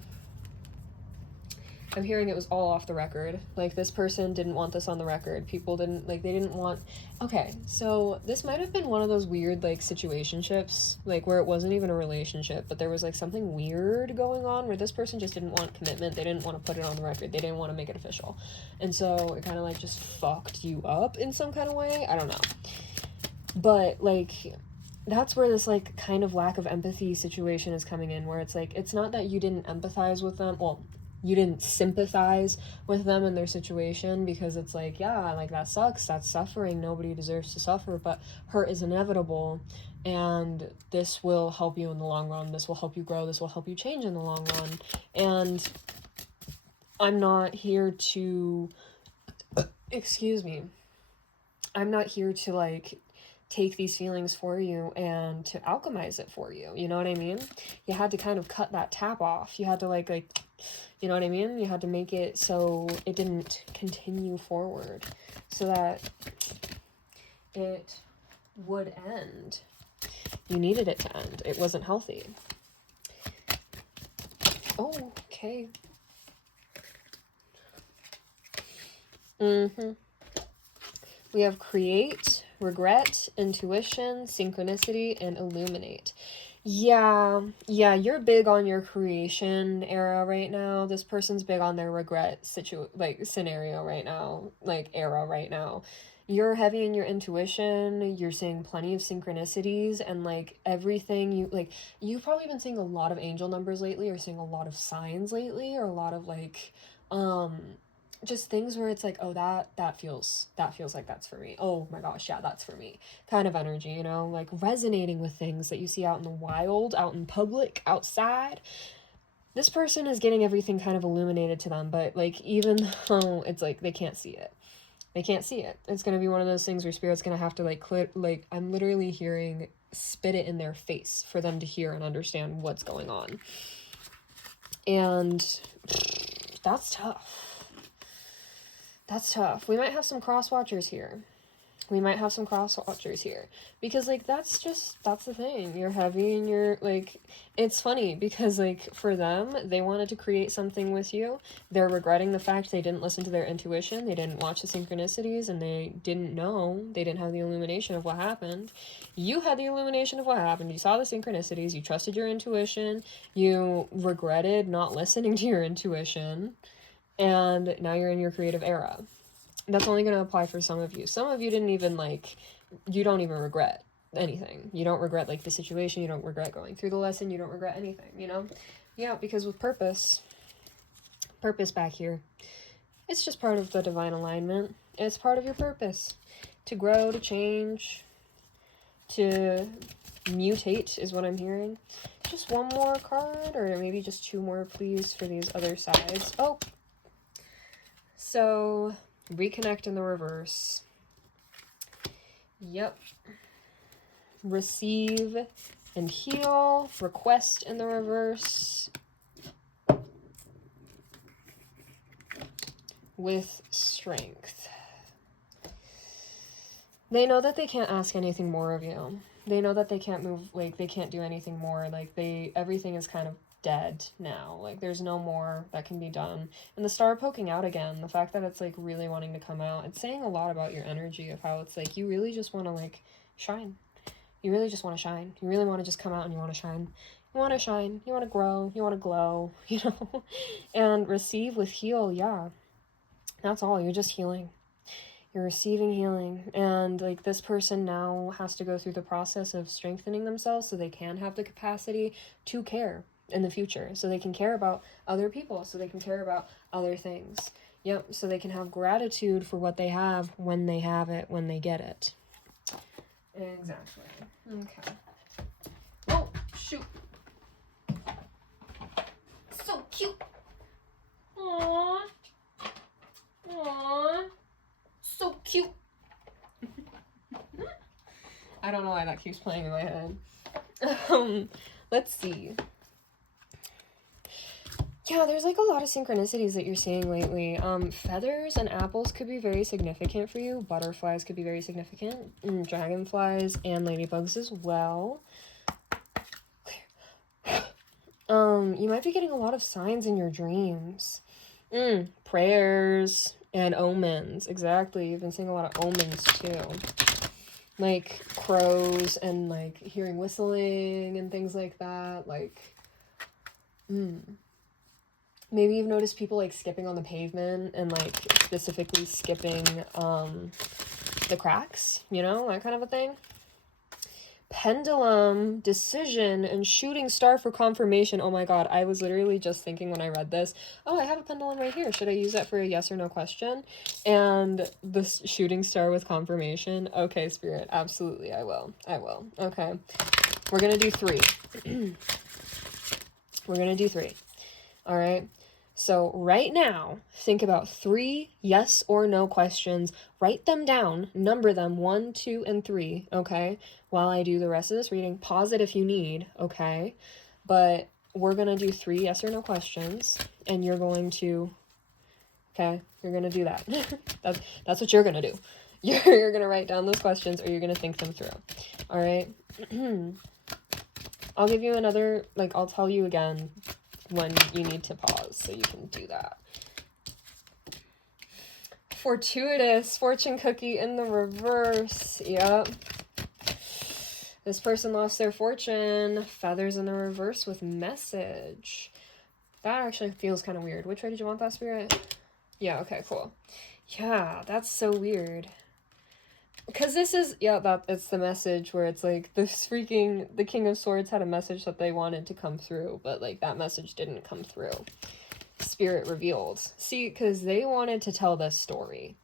hearing it was all off the record. Like, this person didn't want this on the record. People didn't, like, they didn't want... Okay, so this might have been one of those weird, like, situationships, like, where it wasn't even a relationship, but there was, like, something weird going on where this person just didn't want commitment. They didn't want to put it on the record. They didn't want to make it official. And so it kind of, like, just fucked you up in some kind of way. I don't know. But, like... That's where this, like, kind of lack of empathy situation is coming in, where it's like, it's not that you didn't empathize with them, well, you didn't sympathize with them and their situation, because it's like, yeah, like, that sucks, that's suffering, nobody deserves to suffer, but hurt is inevitable, and this will help you in the long run, this will help you grow, this will help you change in the long run, and I'm not here to, excuse me, I'm not here to, like, take these feelings for you and to alchemize it for you, you know what I mean? You had to kind of cut that tap off. You had to like, you know what I mean? You had to make it so it didn't continue forward, so that it would end. You needed it to end. It wasn't healthy. Oh, okay. We have create, regret, intuition, synchronicity, and illuminate. Yeah, you're big on your creation era right now. This person's big on their regret scenario right now, like era right now. You're heavy in your intuition. You're seeing plenty of synchronicities, and like everything you've probably been seeing a lot of angel numbers lately, or seeing a lot of signs lately, or a lot of like just things where it's like, oh, that feels like that's for me. Oh my gosh, yeah, that's for me. Kind of energy, you know, like resonating with things that you see out in the wild, out in public, outside. This person is getting everything kind of illuminated to them, but like, even though it's like they can't see it. They can't see it. It's going to be one of those things where Spirit's going to have to like I'm literally hearing spit it in their face for them to hear and understand what's going on. And that's tough. That's tough. We might have some cross watchers here. Because like that's the thing. You're heavy and you're like, it's funny because like for them, they wanted to create something with you. They're regretting the fact they didn't listen to their intuition, they didn't watch the synchronicities, and they didn't know, they didn't have the illumination of what happened. You had the illumination of what happened. You saw the synchronicities, you trusted your intuition, you regretted not listening to your intuition, and now you're in your creative era. That's only going to apply for some of you. Some of you didn't even like, you don't even regret anything. You don't regret like the situation. You don't regret going through the lesson. You don't regret anything, you know? Yeah, because with purpose back here, it's just part of the divine alignment. It's part of your purpose. To grow, to change, to mutate is what I'm hearing. Just one more card, or maybe just two more, please, for these other sides. Oh, so reconnect in the reverse. Yep. Receive and heal. Request in the reverse. With strength. They know that they can't ask anything more of you. They know that they can't move, like, they can't do anything more. Like, everything is kind of dead now. Like, there's no more that can be done. And the star poking out again, the fact that it's like really wanting to come out, it's saying a lot about your energy of how it's like you really just want to like shine. You really just want to shine. You really want to just come out and you want to shine. You want to shine. You want to grow. You want to glow, you know? And receive with heal, yeah. That's all. You're just healing. You're receiving healing. And like this person now has to go through the process of strengthening themselves so they can have the capacity to care in the future, so they can care about other people, so they can care about other things. Yep, so they can have gratitude for what they have when they have it, when they get it. Exactly. Okay. Oh, shoot. So cute. Aww. Aww. So cute. I don't know why that keeps playing in my head. Let's see. Yeah, there's like a lot of synchronicities that you're seeing lately. Feathers and apples could be very significant for you. Butterflies could be very significant. Dragonflies and ladybugs as well. You might be getting a lot of signs in your dreams. Prayers and omens. Exactly. You've been seeing a lot of omens too. Like crows and like hearing whistling and things like that. Like, maybe you've noticed people like skipping on the pavement and like specifically skipping the cracks, you know, that kind of a thing. Pendulum, decision, and shooting star for confirmation. Oh my god, I was literally just thinking when I read this, oh, I have a pendulum right here. Should I use that for a yes or no question? And the shooting star with confirmation. Okay, Spirit, absolutely, I will. Okay, we're gonna do 3. We're gonna do 3. All right. So right now, think about 3 yes or no questions. Write them down, number them 1, 2, and 3, okay? While I do the rest of this reading, pause it if you need, okay? But we're going to do 3 yes or no questions, and you're going to, okay? You're going to do that. That's what you're going to do. You're going to write down those questions, or you're going to think them through, all right? I'll give you another, like, I'll tell you again when you need to pause, so you can do that. Fortuitous, fortune cookie in the reverse. Yep. This person lost their fortune. Feathers in the reverse with message. That actually feels kind of weird. Which way did you want that, Spirit? Yeah, okay, cool. Yeah, that's so weird. Because this is, yeah, it's the message where it's like, the King of Swords had a message that they wanted to come through, but like that message didn't come through. Spirit revealed. See, because they wanted to tell this story.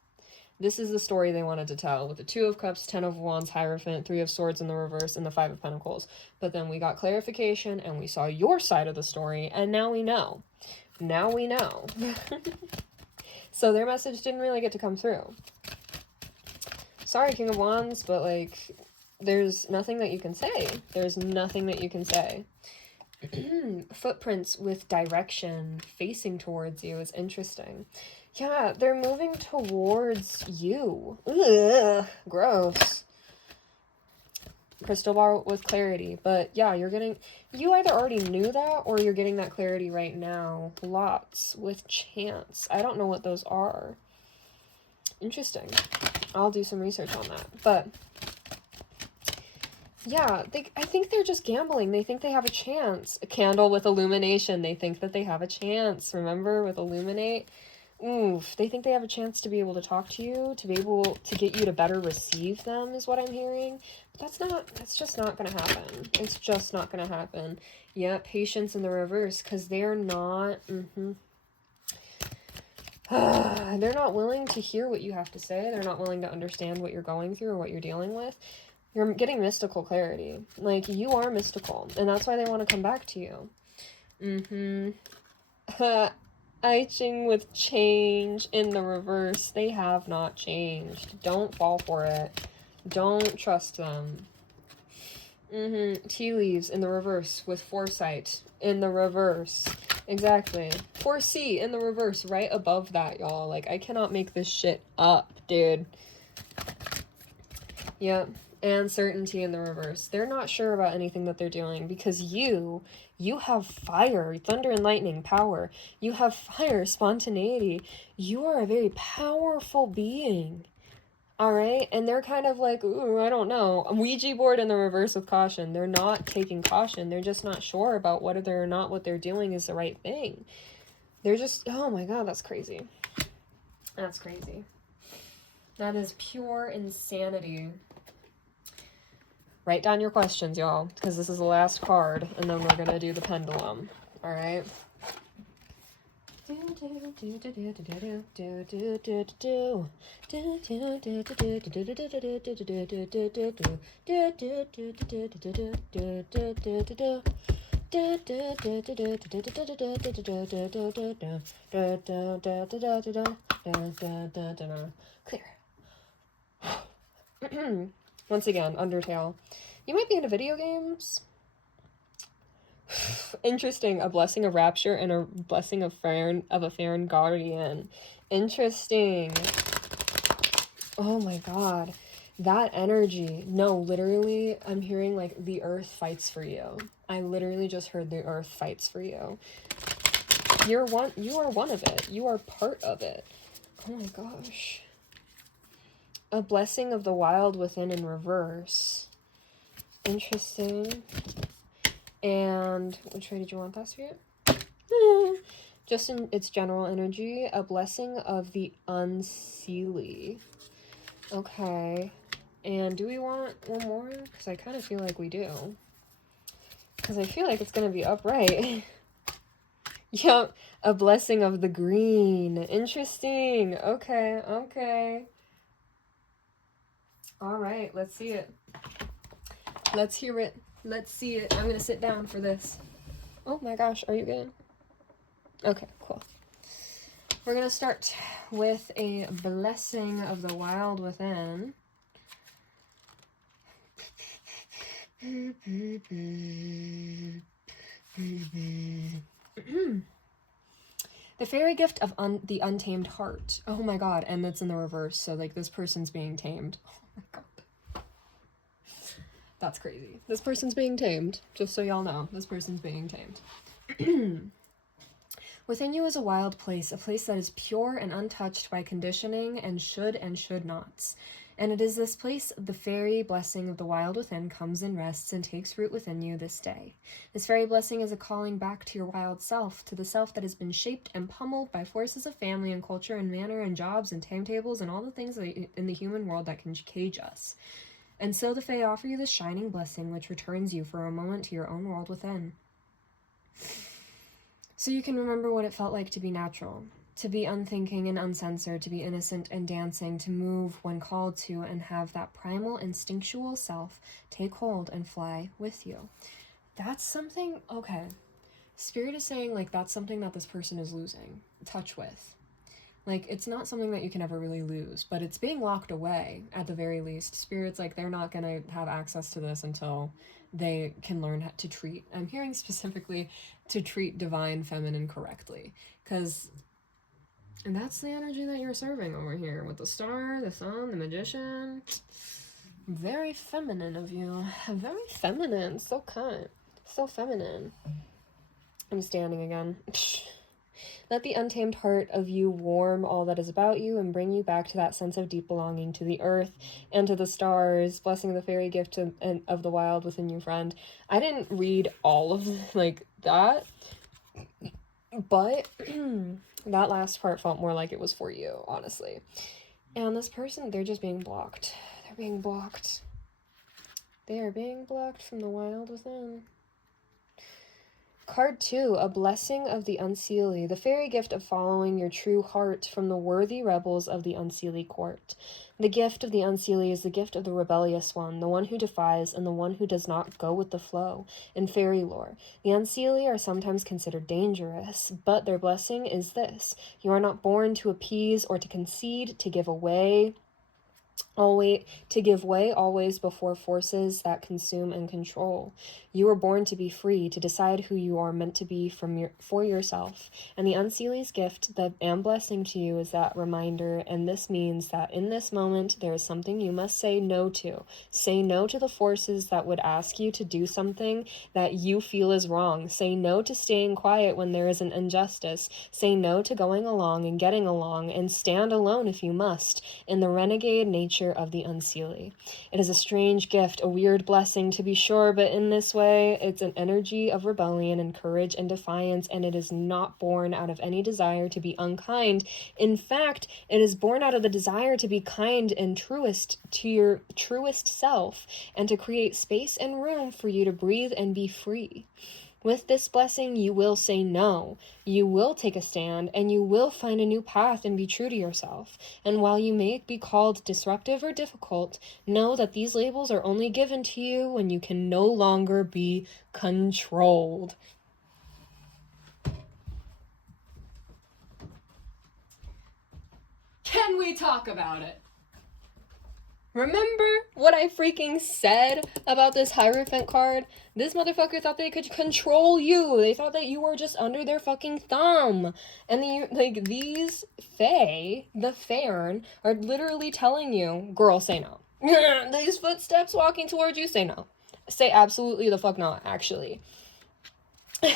This is the story they wanted to tell, with the Two of Cups, Ten of Wands, Hierophant, Three of Swords in the reverse, and the Five of Pentacles. But then we got clarification, and we saw your side of the story, and now we know. Now we know. So their message didn't really get to come through. Sorry, King of Wands, but, like, there's nothing that you can say. There's nothing that you can say. Footprints with direction facing towards you is interesting. Yeah, they're moving towards you. Ugh, gross. Crystal ball with clarity. But yeah, you either already knew that or you're getting that clarity right now. Lots with chance. I don't know what those are. Interesting. I'll do some research on that. But yeah, I think they're just gambling. They think they have a chance. A candle with illumination. They think that they have a chance. Remember, with illuminate? Oof, they think they have a chance to be able to talk to you, to be able to get you to better receive them, is what I'm hearing. But that's just not gonna happen. It's just not gonna happen. Yeah, patience in the reverse, because they're not, they're not willing to hear what you have to say. They're not willing to understand what you're going through or what you're dealing with. You're getting mystical clarity. Like, you are mystical, and that's why they want to come back to you. I Ching with change in the reverse. They have not changed. Don't fall for it. Don't trust them. Tea leaves in the reverse with foresight in the reverse. Exactly. 4C in the reverse right above that, y'all. Like, I cannot make this shit up, dude. Yep. And certainty in the reverse. They're not sure about anything that they're doing because you have fire, thunder and lightning, power. You have fire, spontaneity. You are a very powerful being. All right? And they're kind of like, ooh, I don't know. A Ouija board in the reverse with caution. They're not taking caution. They're just not sure about whether or not what they're doing is the right thing. They're just, oh my God, that's crazy. That's crazy. That is pure insanity. Write down your questions, y'all, because this is the last card, and then we're gonna do the pendulum. All right. Clear. Once again, Undertale. You might be into video games. Interesting. A blessing of rapture and a blessing of a Farron guardian. Interesting. Oh my God. That energy. No, literally, I'm hearing like the earth fights for you. I literally just heard the earth fights for you. You are one of it. You are part of it. Oh my gosh. A blessing of the wild within in reverse. Interesting. And which way did you want that, Spirit? Just in its general energy, a blessing of the unseelie. Okay. And do we want one more? Because I kind of feel like we do. Because I feel like it's going to be upright. Yup. A blessing of the green. Interesting. Okay. Okay. All right. Let's see it. Let's hear it. Let's see it. I'm going to sit down for this. Oh my gosh. Are you good? Okay, cool. We're going to start with a blessing of the wild within. The fairy gift of the untamed heart. Oh my God. And that's in the reverse. So like this person's being tamed. Oh my God. That's crazy. This person's being tamed. Just so y'all know, this person's being tamed. Within you is a wild place, a place that is pure and untouched by conditioning and should nots. And it is this place the fairy blessing of the wild within comes and rests and takes root within you this day. This fairy blessing is a calling back to your wild self, to the self that has been shaped and pummeled by forces of family and culture and manner and jobs and timetables and all the things in the human world that can cage us. And so the Fae offer you this shining blessing which returns you for a moment to your own world within. So you can remember what it felt like to be natural, to be unthinking and uncensored, to be innocent and dancing, to move when called to, and have that primal instinctual self take hold and fly with you. That's something, okay. Spirit is saying, like, that's something that this person is losing touch with. Like, it's not something that you can ever really lose, but it's being locked away at the very least. Spirit's like, they're not gonna have access to this until they can learn how to treat, I'm hearing specifically, to treat divine feminine correctly. Because, and that's the energy that you're serving over here with the star, the sun, the magician. Very feminine of you. Very feminine. So kind. So feminine. I'm standing again. Let the untamed heart of you warm all that is about you and bring you back to that sense of deep belonging to the earth and to the stars. Blessing the fairy gift of the wild within you, friend. I didn't read all of, like, that, but that last part felt more like it was for you, honestly. And this person, they're just being blocked. They're being blocked. They are being blocked from the wild within. Card 2, a blessing of the unseelie, the fairy gift of following your true heart from the worthy rebels of the unseelie court. The gift of the unseelie is the gift of the rebellious one, the one who defies and the one who does not go with the flow. In fairy lore, the unseelie are sometimes considered dangerous, but their blessing is this: you are not born to appease or to concede, to give way always before forces that consume and control. You were born to be free, to decide who you are meant to be for yourself. And the unseelie's gift and blessing to you is that reminder, and this means that in this moment there is something you must say no to. Say no to the forces that would ask you to do something that you feel is wrong. Say no to staying quiet when there is an injustice. Say no to going along and getting along, and stand alone if you must, in the renegade nature of the unseelie. It is a strange gift, a weird blessing to be sure, but in this way, it's an energy of rebellion and courage and defiance, and it is not born out of any desire to be unkind. In fact, it is born out of the desire to be kind and truest to your truest self, and to create space and room for you to breathe and be free. With this blessing, you will say no, you will take a stand, and you will find a new path and be true to yourself. And while you may be called disruptive or difficult, know that these labels are only given to you when you can no longer be controlled. Can we talk about it? Remember what I freaking said about this Hierophant card? This motherfucker thought they could control you. They thought that you were just under their fucking thumb. And these Fae, the Faern, are literally telling you, girl, say no. These footsteps walking towards you, say no. Say absolutely the fuck not, actually.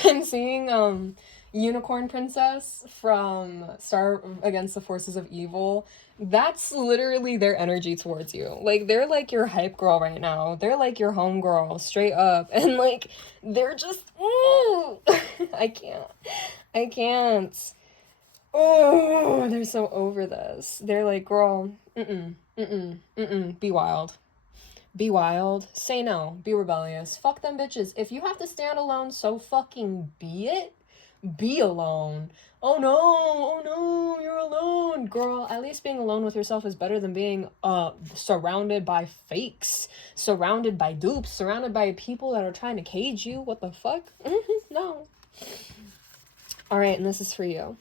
And seeing, Unicorn Princess from Star Against the Forces of Evil, that's literally their energy towards you. Like, they're like your hype girl right now. They're like your home girl, straight up. And like, they're just, ooh, I can't. Oh, they're so over this. They're like, girl, be wild. Be wild. Say no. Be rebellious. Fuck them bitches. If you have to stand alone, so fucking be it. Be alone. Oh no, you're alone. Girl, at least being alone with yourself is better than being surrounded by fakes, surrounded by dupes, surrounded by people that are trying to cage you. What the fuck? No. Alright, and this is for you.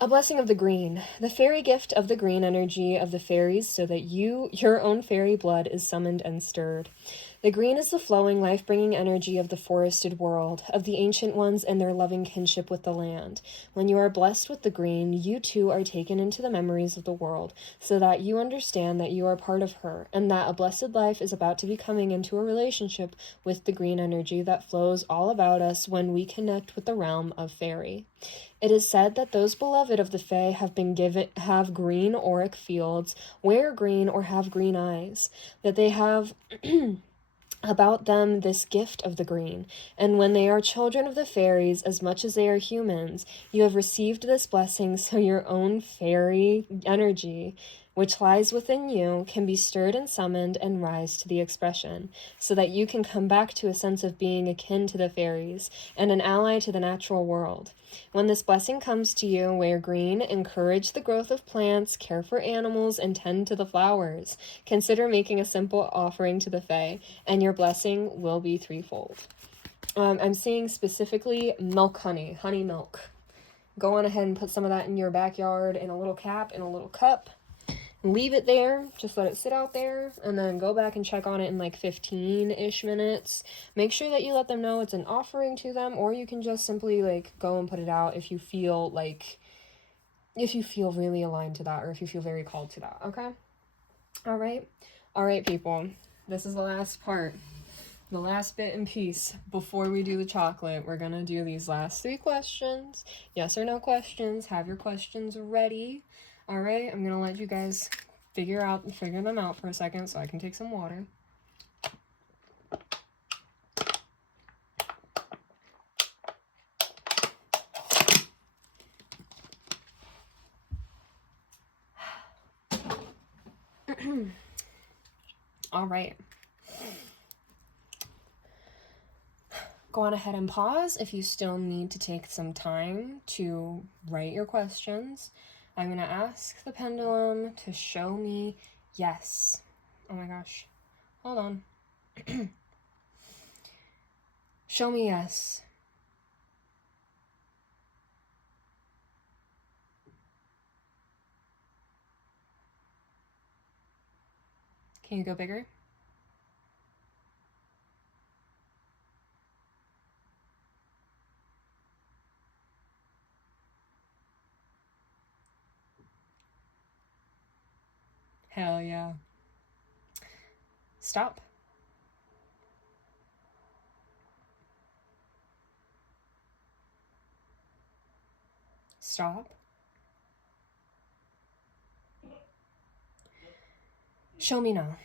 A blessing of the green, the fairy gift of the green energy of the fairies, so that your own fairy blood is summoned and stirred. The green is the flowing, life-bringing energy of the forested world, of the ancient ones and their loving kinship with the land. When you are blessed with the green, you too are taken into the memories of the world, so that you understand that you are part of her, and that a blessed life is about to be coming into a relationship with the green energy that flows all about us when we connect with the realm of fairy. It is said that those beloved of the Fae have green auric fields, wear green, or have green eyes, that they have about them this gift of the green, and when they are children of the fairies as much as they are humans, you have received this blessing, so your own fairy energy which lies within you, can be stirred and summoned and rise to the expression, so that you can come back to a sense of being akin to the fairies and an ally to the natural world. When this blessing comes to you, wear green, encourage the growth of plants, care for animals, and tend to the flowers. Consider making a simple offering to the Fae, and your blessing will be threefold. I'm seeing specifically milk honey, honey milk. Go on ahead and put some of that in your backyard in a little cap, in a little cup. Leave it there, just let it sit out there, and then go back and check on it in like 15-ish minutes. Make sure that you let them know it's an offering to them, or you can just simply like go and put it out if you feel really aligned to that, or if you feel very called to that, okay? All right, people. This is the last part. The last bit and piece before we do the chocolate. We're gonna do these last 3 questions. Yes or no questions. Have your questions ready. All right, I'm gonna let you guys figure them out for a second so I can take some water. All right. Go on ahead and pause if you still need to take some time to write your questions. I'm going to ask the pendulum to show me yes. Oh my gosh. Hold on. Show me yes. Can you go bigger? Hell yeah. Stop. Stop. Show me now.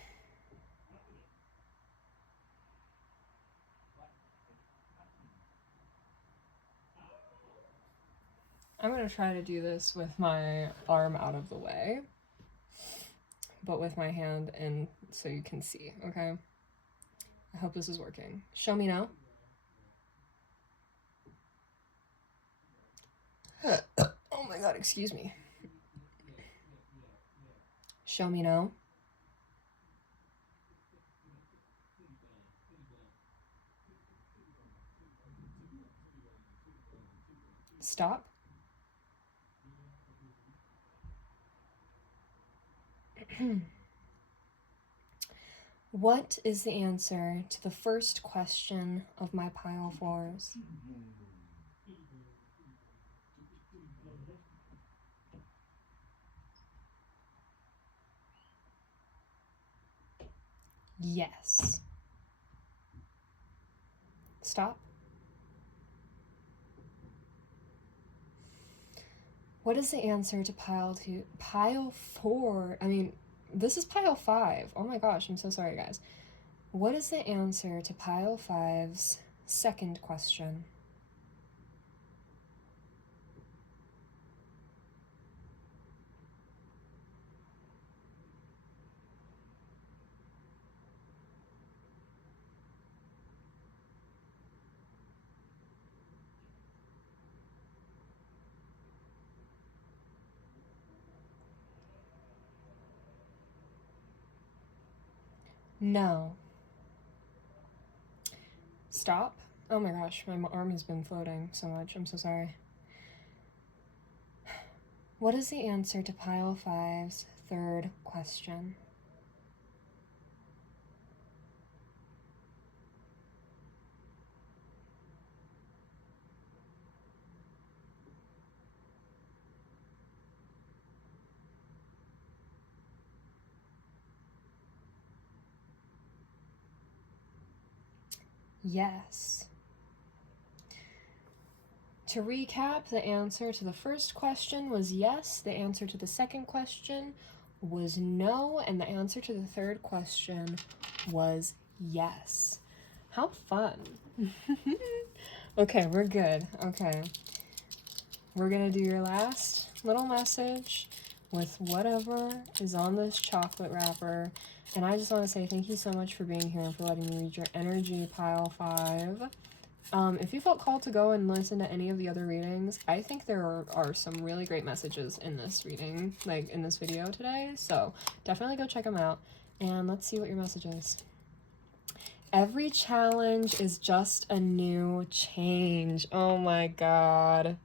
I'm going to try to do this with my arm out of the way, but with my hand in so you can see, okay? I hope this is working. Show me now. Oh my god, excuse me. Show me now. Stop. What is the answer to the first question of my pile 4s? Yes. Stop. What is the answer to pile 4? I mean, this is pile 5. Oh my gosh, I'm so sorry, guys. What is the answer to pile 5's second question? No. Stop. Oh my gosh, my arm has been floating so much. I'm so sorry. What is the answer to pile 5's third question? Yes. To recap, the answer to the first question was yes, the answer to the second question was no, and the answer to the third question was yes. How fun. Okay, we're good. Okay. We're gonna do your last little message with whatever is on this chocolate wrapper. And I just want to say thank you so much for being here and for letting me read your energy, pile 5. If you felt called to go and listen to any of the other readings, I think there are some really great messages in this reading, like in this video today. So definitely go check them out. And let's see what your message is. Every challenge is just a new change. Oh my God.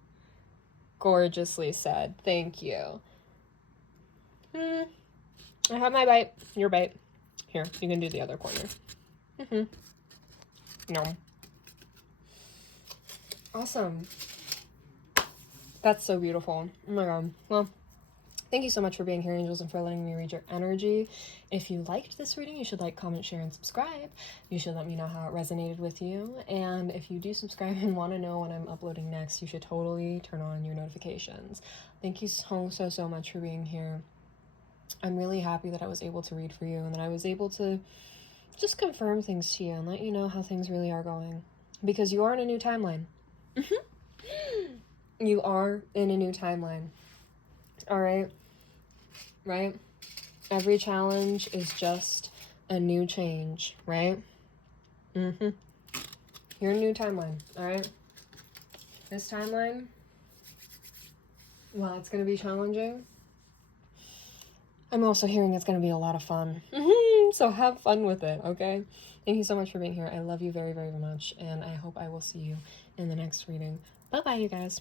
Gorgeously said. Thank you. I have my bite. Your bite. Here, you can do the other corner. No. Awesome. That's so beautiful. Oh my God. Well, thank you so much for being here, angels, and for letting me read your energy. If you liked this reading, you should like, comment, share, and subscribe. You should let me know how it resonated with you. And if you do subscribe and want to know when I'm uploading next, you should totally turn on your notifications. Thank you so much for being here. I'm really happy that I was able to read for you and that I was able to just confirm things to you and let you know how things really are going. Because you are in a new timeline. You are in a new timeline. All right? Right? Every challenge is just a new change, right? You're in a new timeline, all right? This timeline, well, it's going to be challenging. I'm also hearing it's going to be a lot of fun. So have fun with it, okay? Thank you so much for being here. I love you very much, and I hope I will see you in the next reading. Bye-bye, you guys.